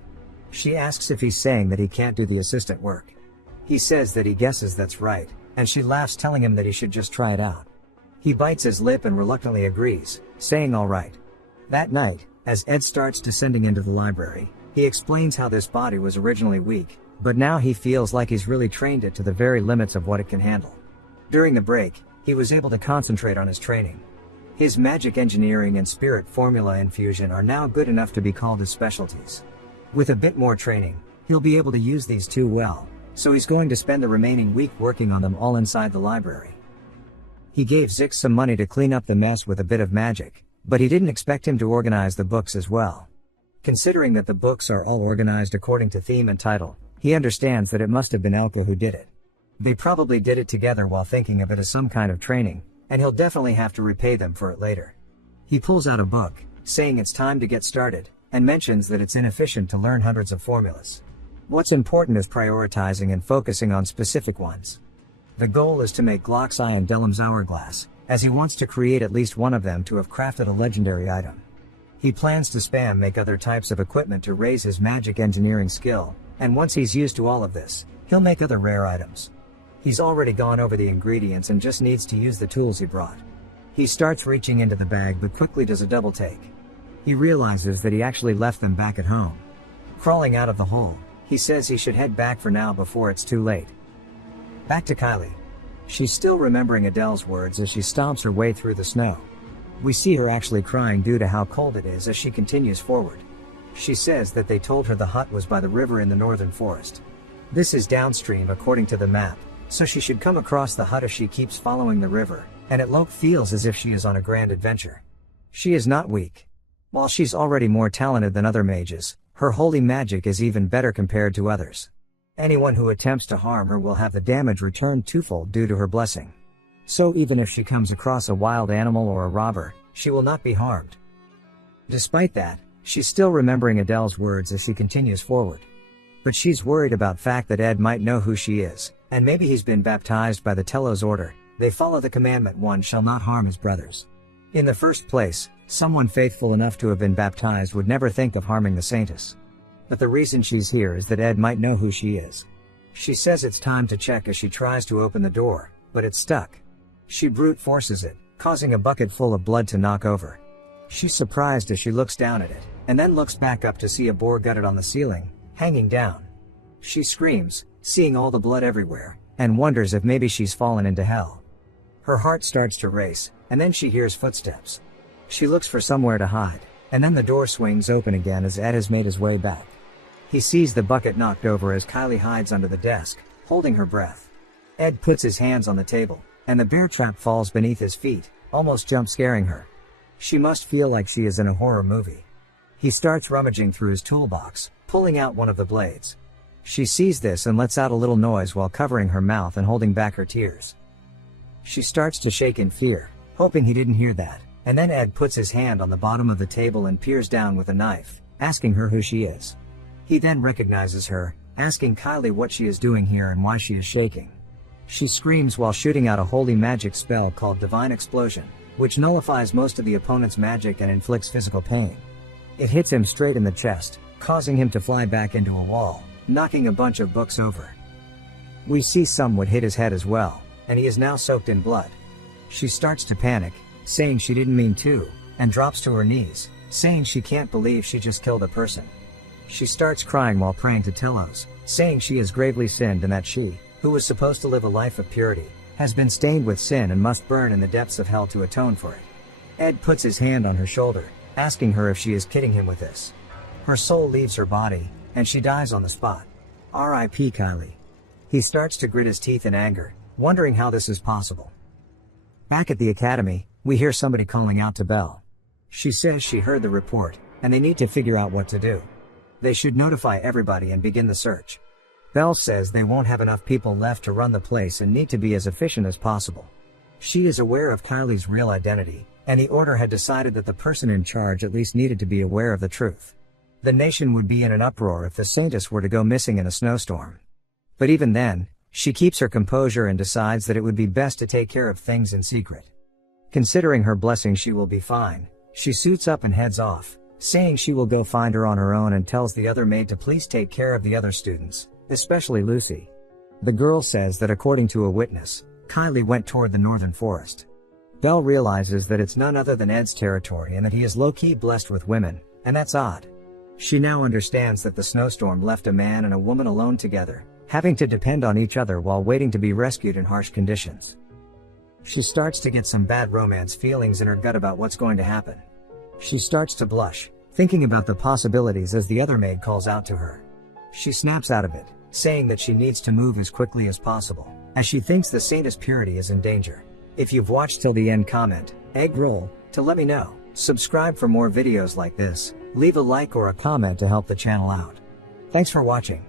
She asks if he's saying that he can't do the assistant work. He says that he guesses that's right, and she laughs, telling him that he should just try it out. He bites his lip and reluctantly agrees, saying all right. That night, as Ed starts descending into the library, he explains how this body was originally weak, but now he feels like he's really trained it to the very limits of what it can handle. During the break, he was able to concentrate on his training. His magic engineering and spirit formula infusion are now good enough to be called his specialties. With a bit more training, he'll be able to use these two well, so he's going to spend the remaining week working on them all inside the library. He gave Zix some money to clean up the mess with a bit of magic, but he didn't expect him to organize the books as well. Considering that the books are all organized according to theme and title, he understands that it must have been Elka who did it. They probably did it together while thinking of it as some kind of training, and he'll definitely have to repay them for it later. He pulls out a book, saying it's time to get started, and mentions that it's inefficient to learn hundreds of formulas. What's important is prioritizing and focusing on specific ones. The goal is to make Glock's Eye and Delim's Hourglass, as he wants to create at least one of them to have crafted a legendary item. He plans to spam make other types of equipment to raise his magic engineering skill, and once he's used to all of this, he'll make other rare items. He's already gone over the ingredients and just needs to use the tools he brought. He starts reaching into the bag but quickly does a double take. He realizes that he actually left them back at home. Crawling out of the hole, he says he should head back for now before it's too late. Back to Kylie. She's still remembering Adele's words as she stomps her way through the snow. We see her actually crying due to how cold it is as she continues forward. She says that they told her the hut was by the river in the northern forest. This is downstream according to the map, so she should come across the hut if she keeps following the river, and it feels as if she is on a grand adventure. She is not weak. While she's already more talented than other mages, her holy magic is even better compared to others. Anyone who attempts to harm her will have the damage returned twofold due to her blessing. So even if she comes across a wild animal or a robber, she will not be harmed. Despite that, she's still remembering Adele's words as she continues forward. But she's worried about fact that Ed might know who she is, and maybe he's been baptized by the Telos order. They follow the commandment one shall not harm his brothers. In the first place, someone faithful enough to have been baptized would never think of harming the saintess. But the reason she's here is that Ed might know who she is. She says it's time to check as she tries to open the door, but it's stuck. She brute forces it, causing a bucket full of blood to knock over. She's surprised as she looks down at it, and then looks back up to see a boar gutted on the ceiling, hanging down. She screams, seeing all the blood everywhere, and wonders if maybe she's fallen into hell. Her heart starts to race, and then she hears footsteps. She looks for somewhere to hide, and then the door swings open again as Ed has made his way back. He sees the bucket knocked over as Kylie hides under the desk, holding her breath. Ed puts his hands on the table, and the bear trap falls beneath his feet, almost jump scaring her. She must feel like she is in a horror movie. He starts rummaging through his toolbox, pulling out one of the blades. She sees this and lets out a little noise while covering her mouth and holding back her tears. She starts to shake in fear, hoping he didn't hear that, and then Ed puts his hand on the bottom of the table and peers down with a knife, asking her who she is. He then recognizes her, asking Kylie what she is doing here and why she is shaking. She screams while shooting out a holy magic spell called Divine Explosion, which nullifies most of the opponent's magic and inflicts physical pain. It hits him straight in the chest, causing him to fly back into a wall, knocking a bunch of books over. We see some would hit his head as well, and he is now soaked in blood. She starts to panic, saying she didn't mean to, and drops to her knees, saying she can't believe she just killed a person. She starts crying while praying to Telos, saying she has gravely sinned and that she, who was supposed to live a life of purity, has been stained with sin and must burn in the depths of hell to atone for it. Ed puts his hand on her shoulder, asking her if she is kidding him with this. Her soul leaves her body, and she dies on the spot. R.I.P. Kylie. He starts to grit his teeth in anger, wondering how this is possible. Back at the academy, we hear somebody calling out to Belle. She says she heard the report, and they need to figure out what to do. They should notify everybody and begin the search. Belle says they won't have enough people left to run the place and need to be as efficient as possible. She is aware of Kylie's real identity, and the order had decided that the person in charge at least needed to be aware of the truth. The nation would be in an uproar if the saintess were to go missing in a snowstorm. But even then, she keeps her composure and decides that it would be best to take care of things in secret. Considering her blessing she will be fine, she suits up and heads off, saying she will go find her on her own and tells the other maid to please take care of the other students, especially Lucy. The girl says that according to a witness, Kylie went toward the northern forest. Belle realizes that it's none other than Ed's territory and that he is low-key blessed with women, and that's odd. She now understands that the snowstorm left a man and a woman alone together, having to depend on each other while waiting to be rescued in harsh conditions. She starts to get some bad romance feelings in her gut about what's going to happen. She starts to blush, thinking about the possibilities as the other maid calls out to her. She snaps out of it, saying that she needs to move as quickly as possible, as she thinks the saintess' purity is in danger. If you've watched till the end, comment, egg roll, to let me know. Subscribe for more videos like this, leave a like or a comment to help the channel out. Thanks for watching.